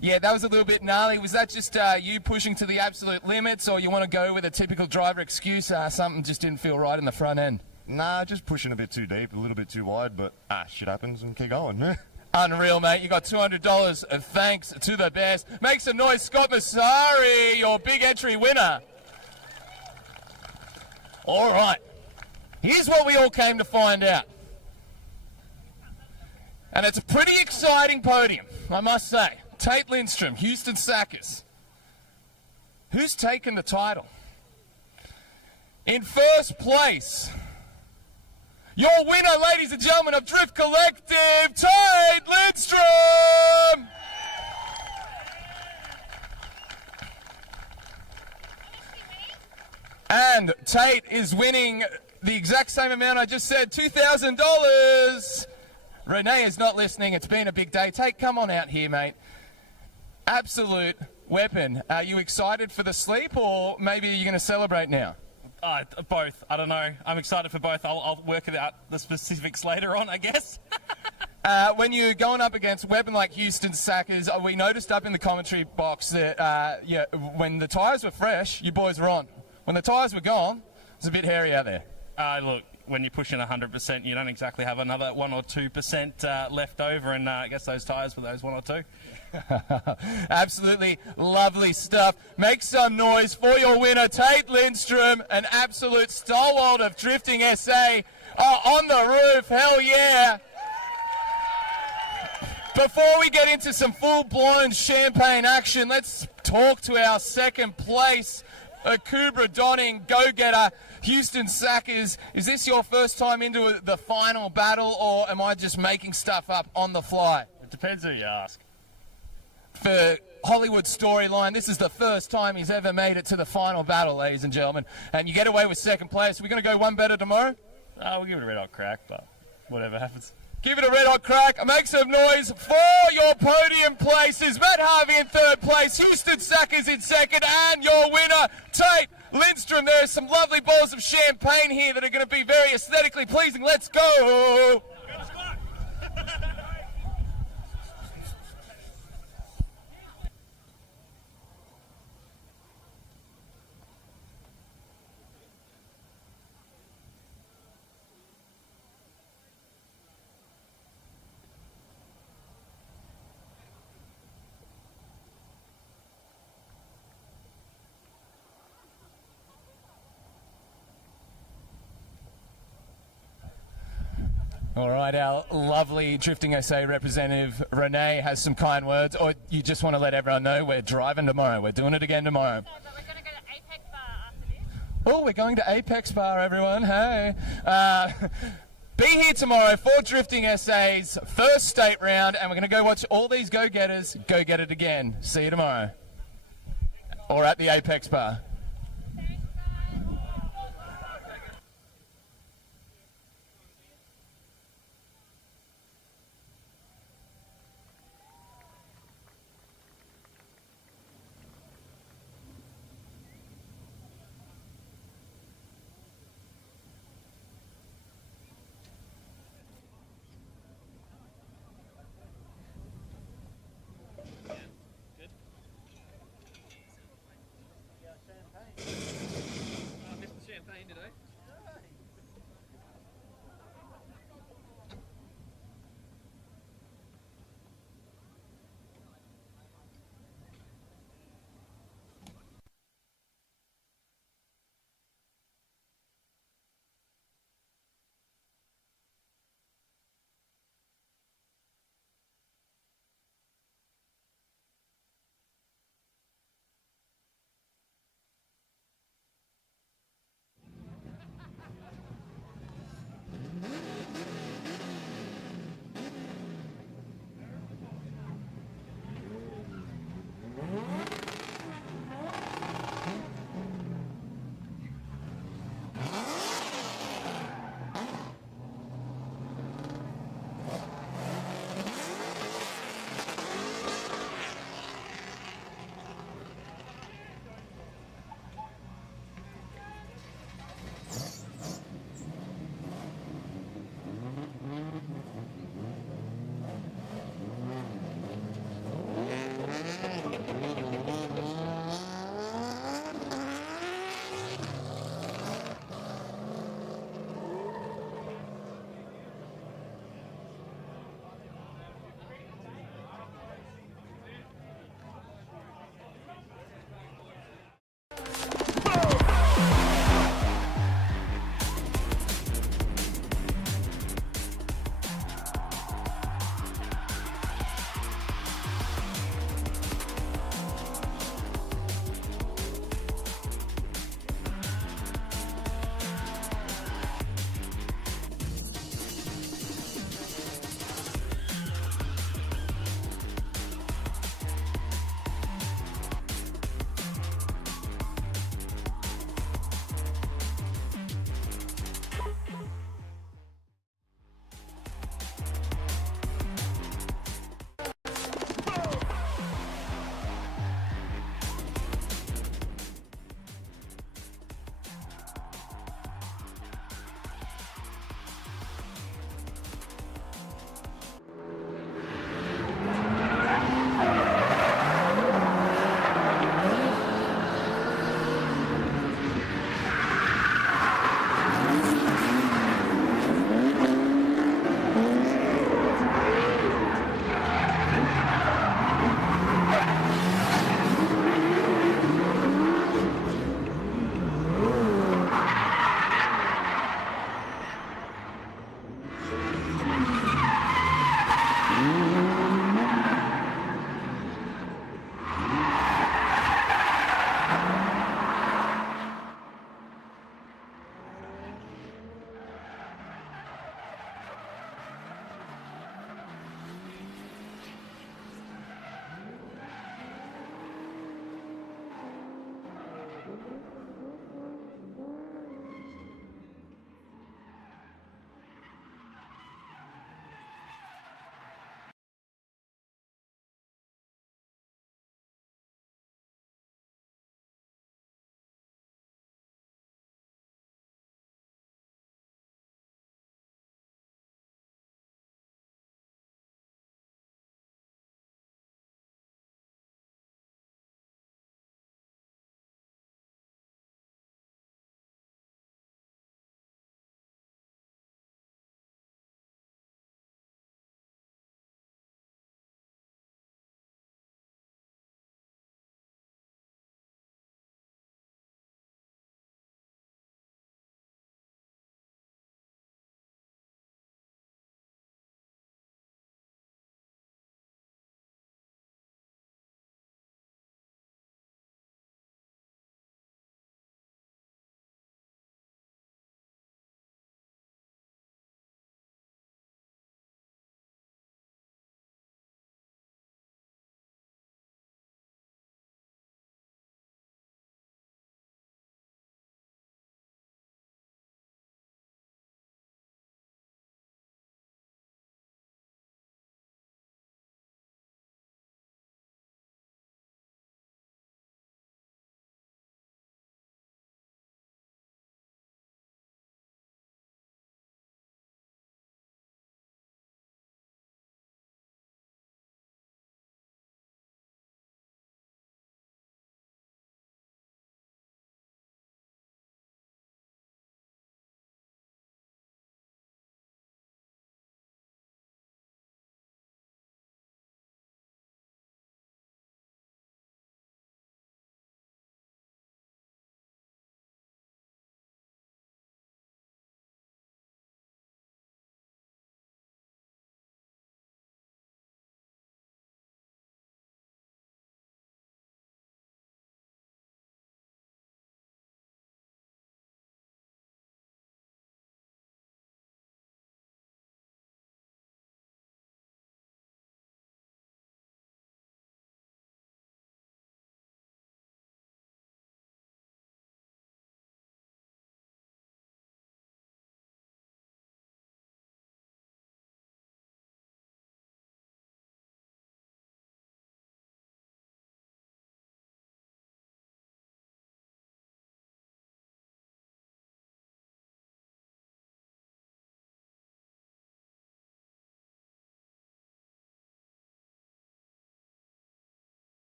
Yeah, that was a little bit gnarly. Was that just you pushing to the absolute limits, or you want to go with a typical driver excuse, something just didn't feel right in the front end? Nah, just pushing a bit too deep, a little bit too wide, but shit happens and keep going. Unreal, mate. You got $200 thanks to the best. Make some noise, Scott Massari, your big entry winner. All right. Here's what we all came to find out. And it's a pretty exciting podium, I must say. Tate Lindstrom, Houston Sackers. Who's taken the title? In 1st place, your winner, ladies and gentlemen, of Drift Collective, Tate Lindstrom! And Tate is winning the exact same amount I just said, $2,000. Renee is not listening. It's been a big day. Tate, come on out here, mate. Absolute weapon. Are you excited for the sleep, or maybe you're going to celebrate now? Both. I don't know. I'm excited for both. I'll work it out, the specifics later on, I guess. when you're going up against a weapon like Houston Sackers, we noticed up in the commentary box that when the tyres were fresh, you boys were on. When the tyres were gone, it was a bit hairy out there. Look, when you're pushing 100%, you don't exactly have another 1 or 2% left over, and I guess those tyres for those 1 or 2. Absolutely lovely stuff. Make some noise for your winner, Tate Lindstrom, an absolute stalwart of Drifting SA. On the roof, hell yeah. Before we get into some full-blown champagne action, let's talk to our second place, Akubra Donning, go-getter, Houston Sackers. Is this your first time into the final battle, or am I just making stuff up on the fly? It depends who you ask. For Hollywood Storyline, this is the first time he's ever made it to the final battle, ladies and gentlemen. And you get away with second place. We're going to go one better tomorrow? We'll give it a red hot crack, but whatever happens. Give it a red hot crack. Make some noise for your podium places. Matt Harvey in third place, Houston Sackers in second, and your winner, Tate Lindstrom. There's some lovely bowls of champagne here that are going to be very aesthetically pleasing. Let's go. All right, our lovely Drifting SA representative, Renee, has some kind words, or you just want to let everyone know we're driving tomorrow. We're doing it again tomorrow. No, but we're going to go to Apex Bar after this. Oh, we're going to Apex Bar, everyone. Hey. Be here tomorrow for Drifting SA's first state round, and we're going to go watch all these go-getters go get it again. See you tomorrow. Or at the Apex Bar. I missed the champagne today.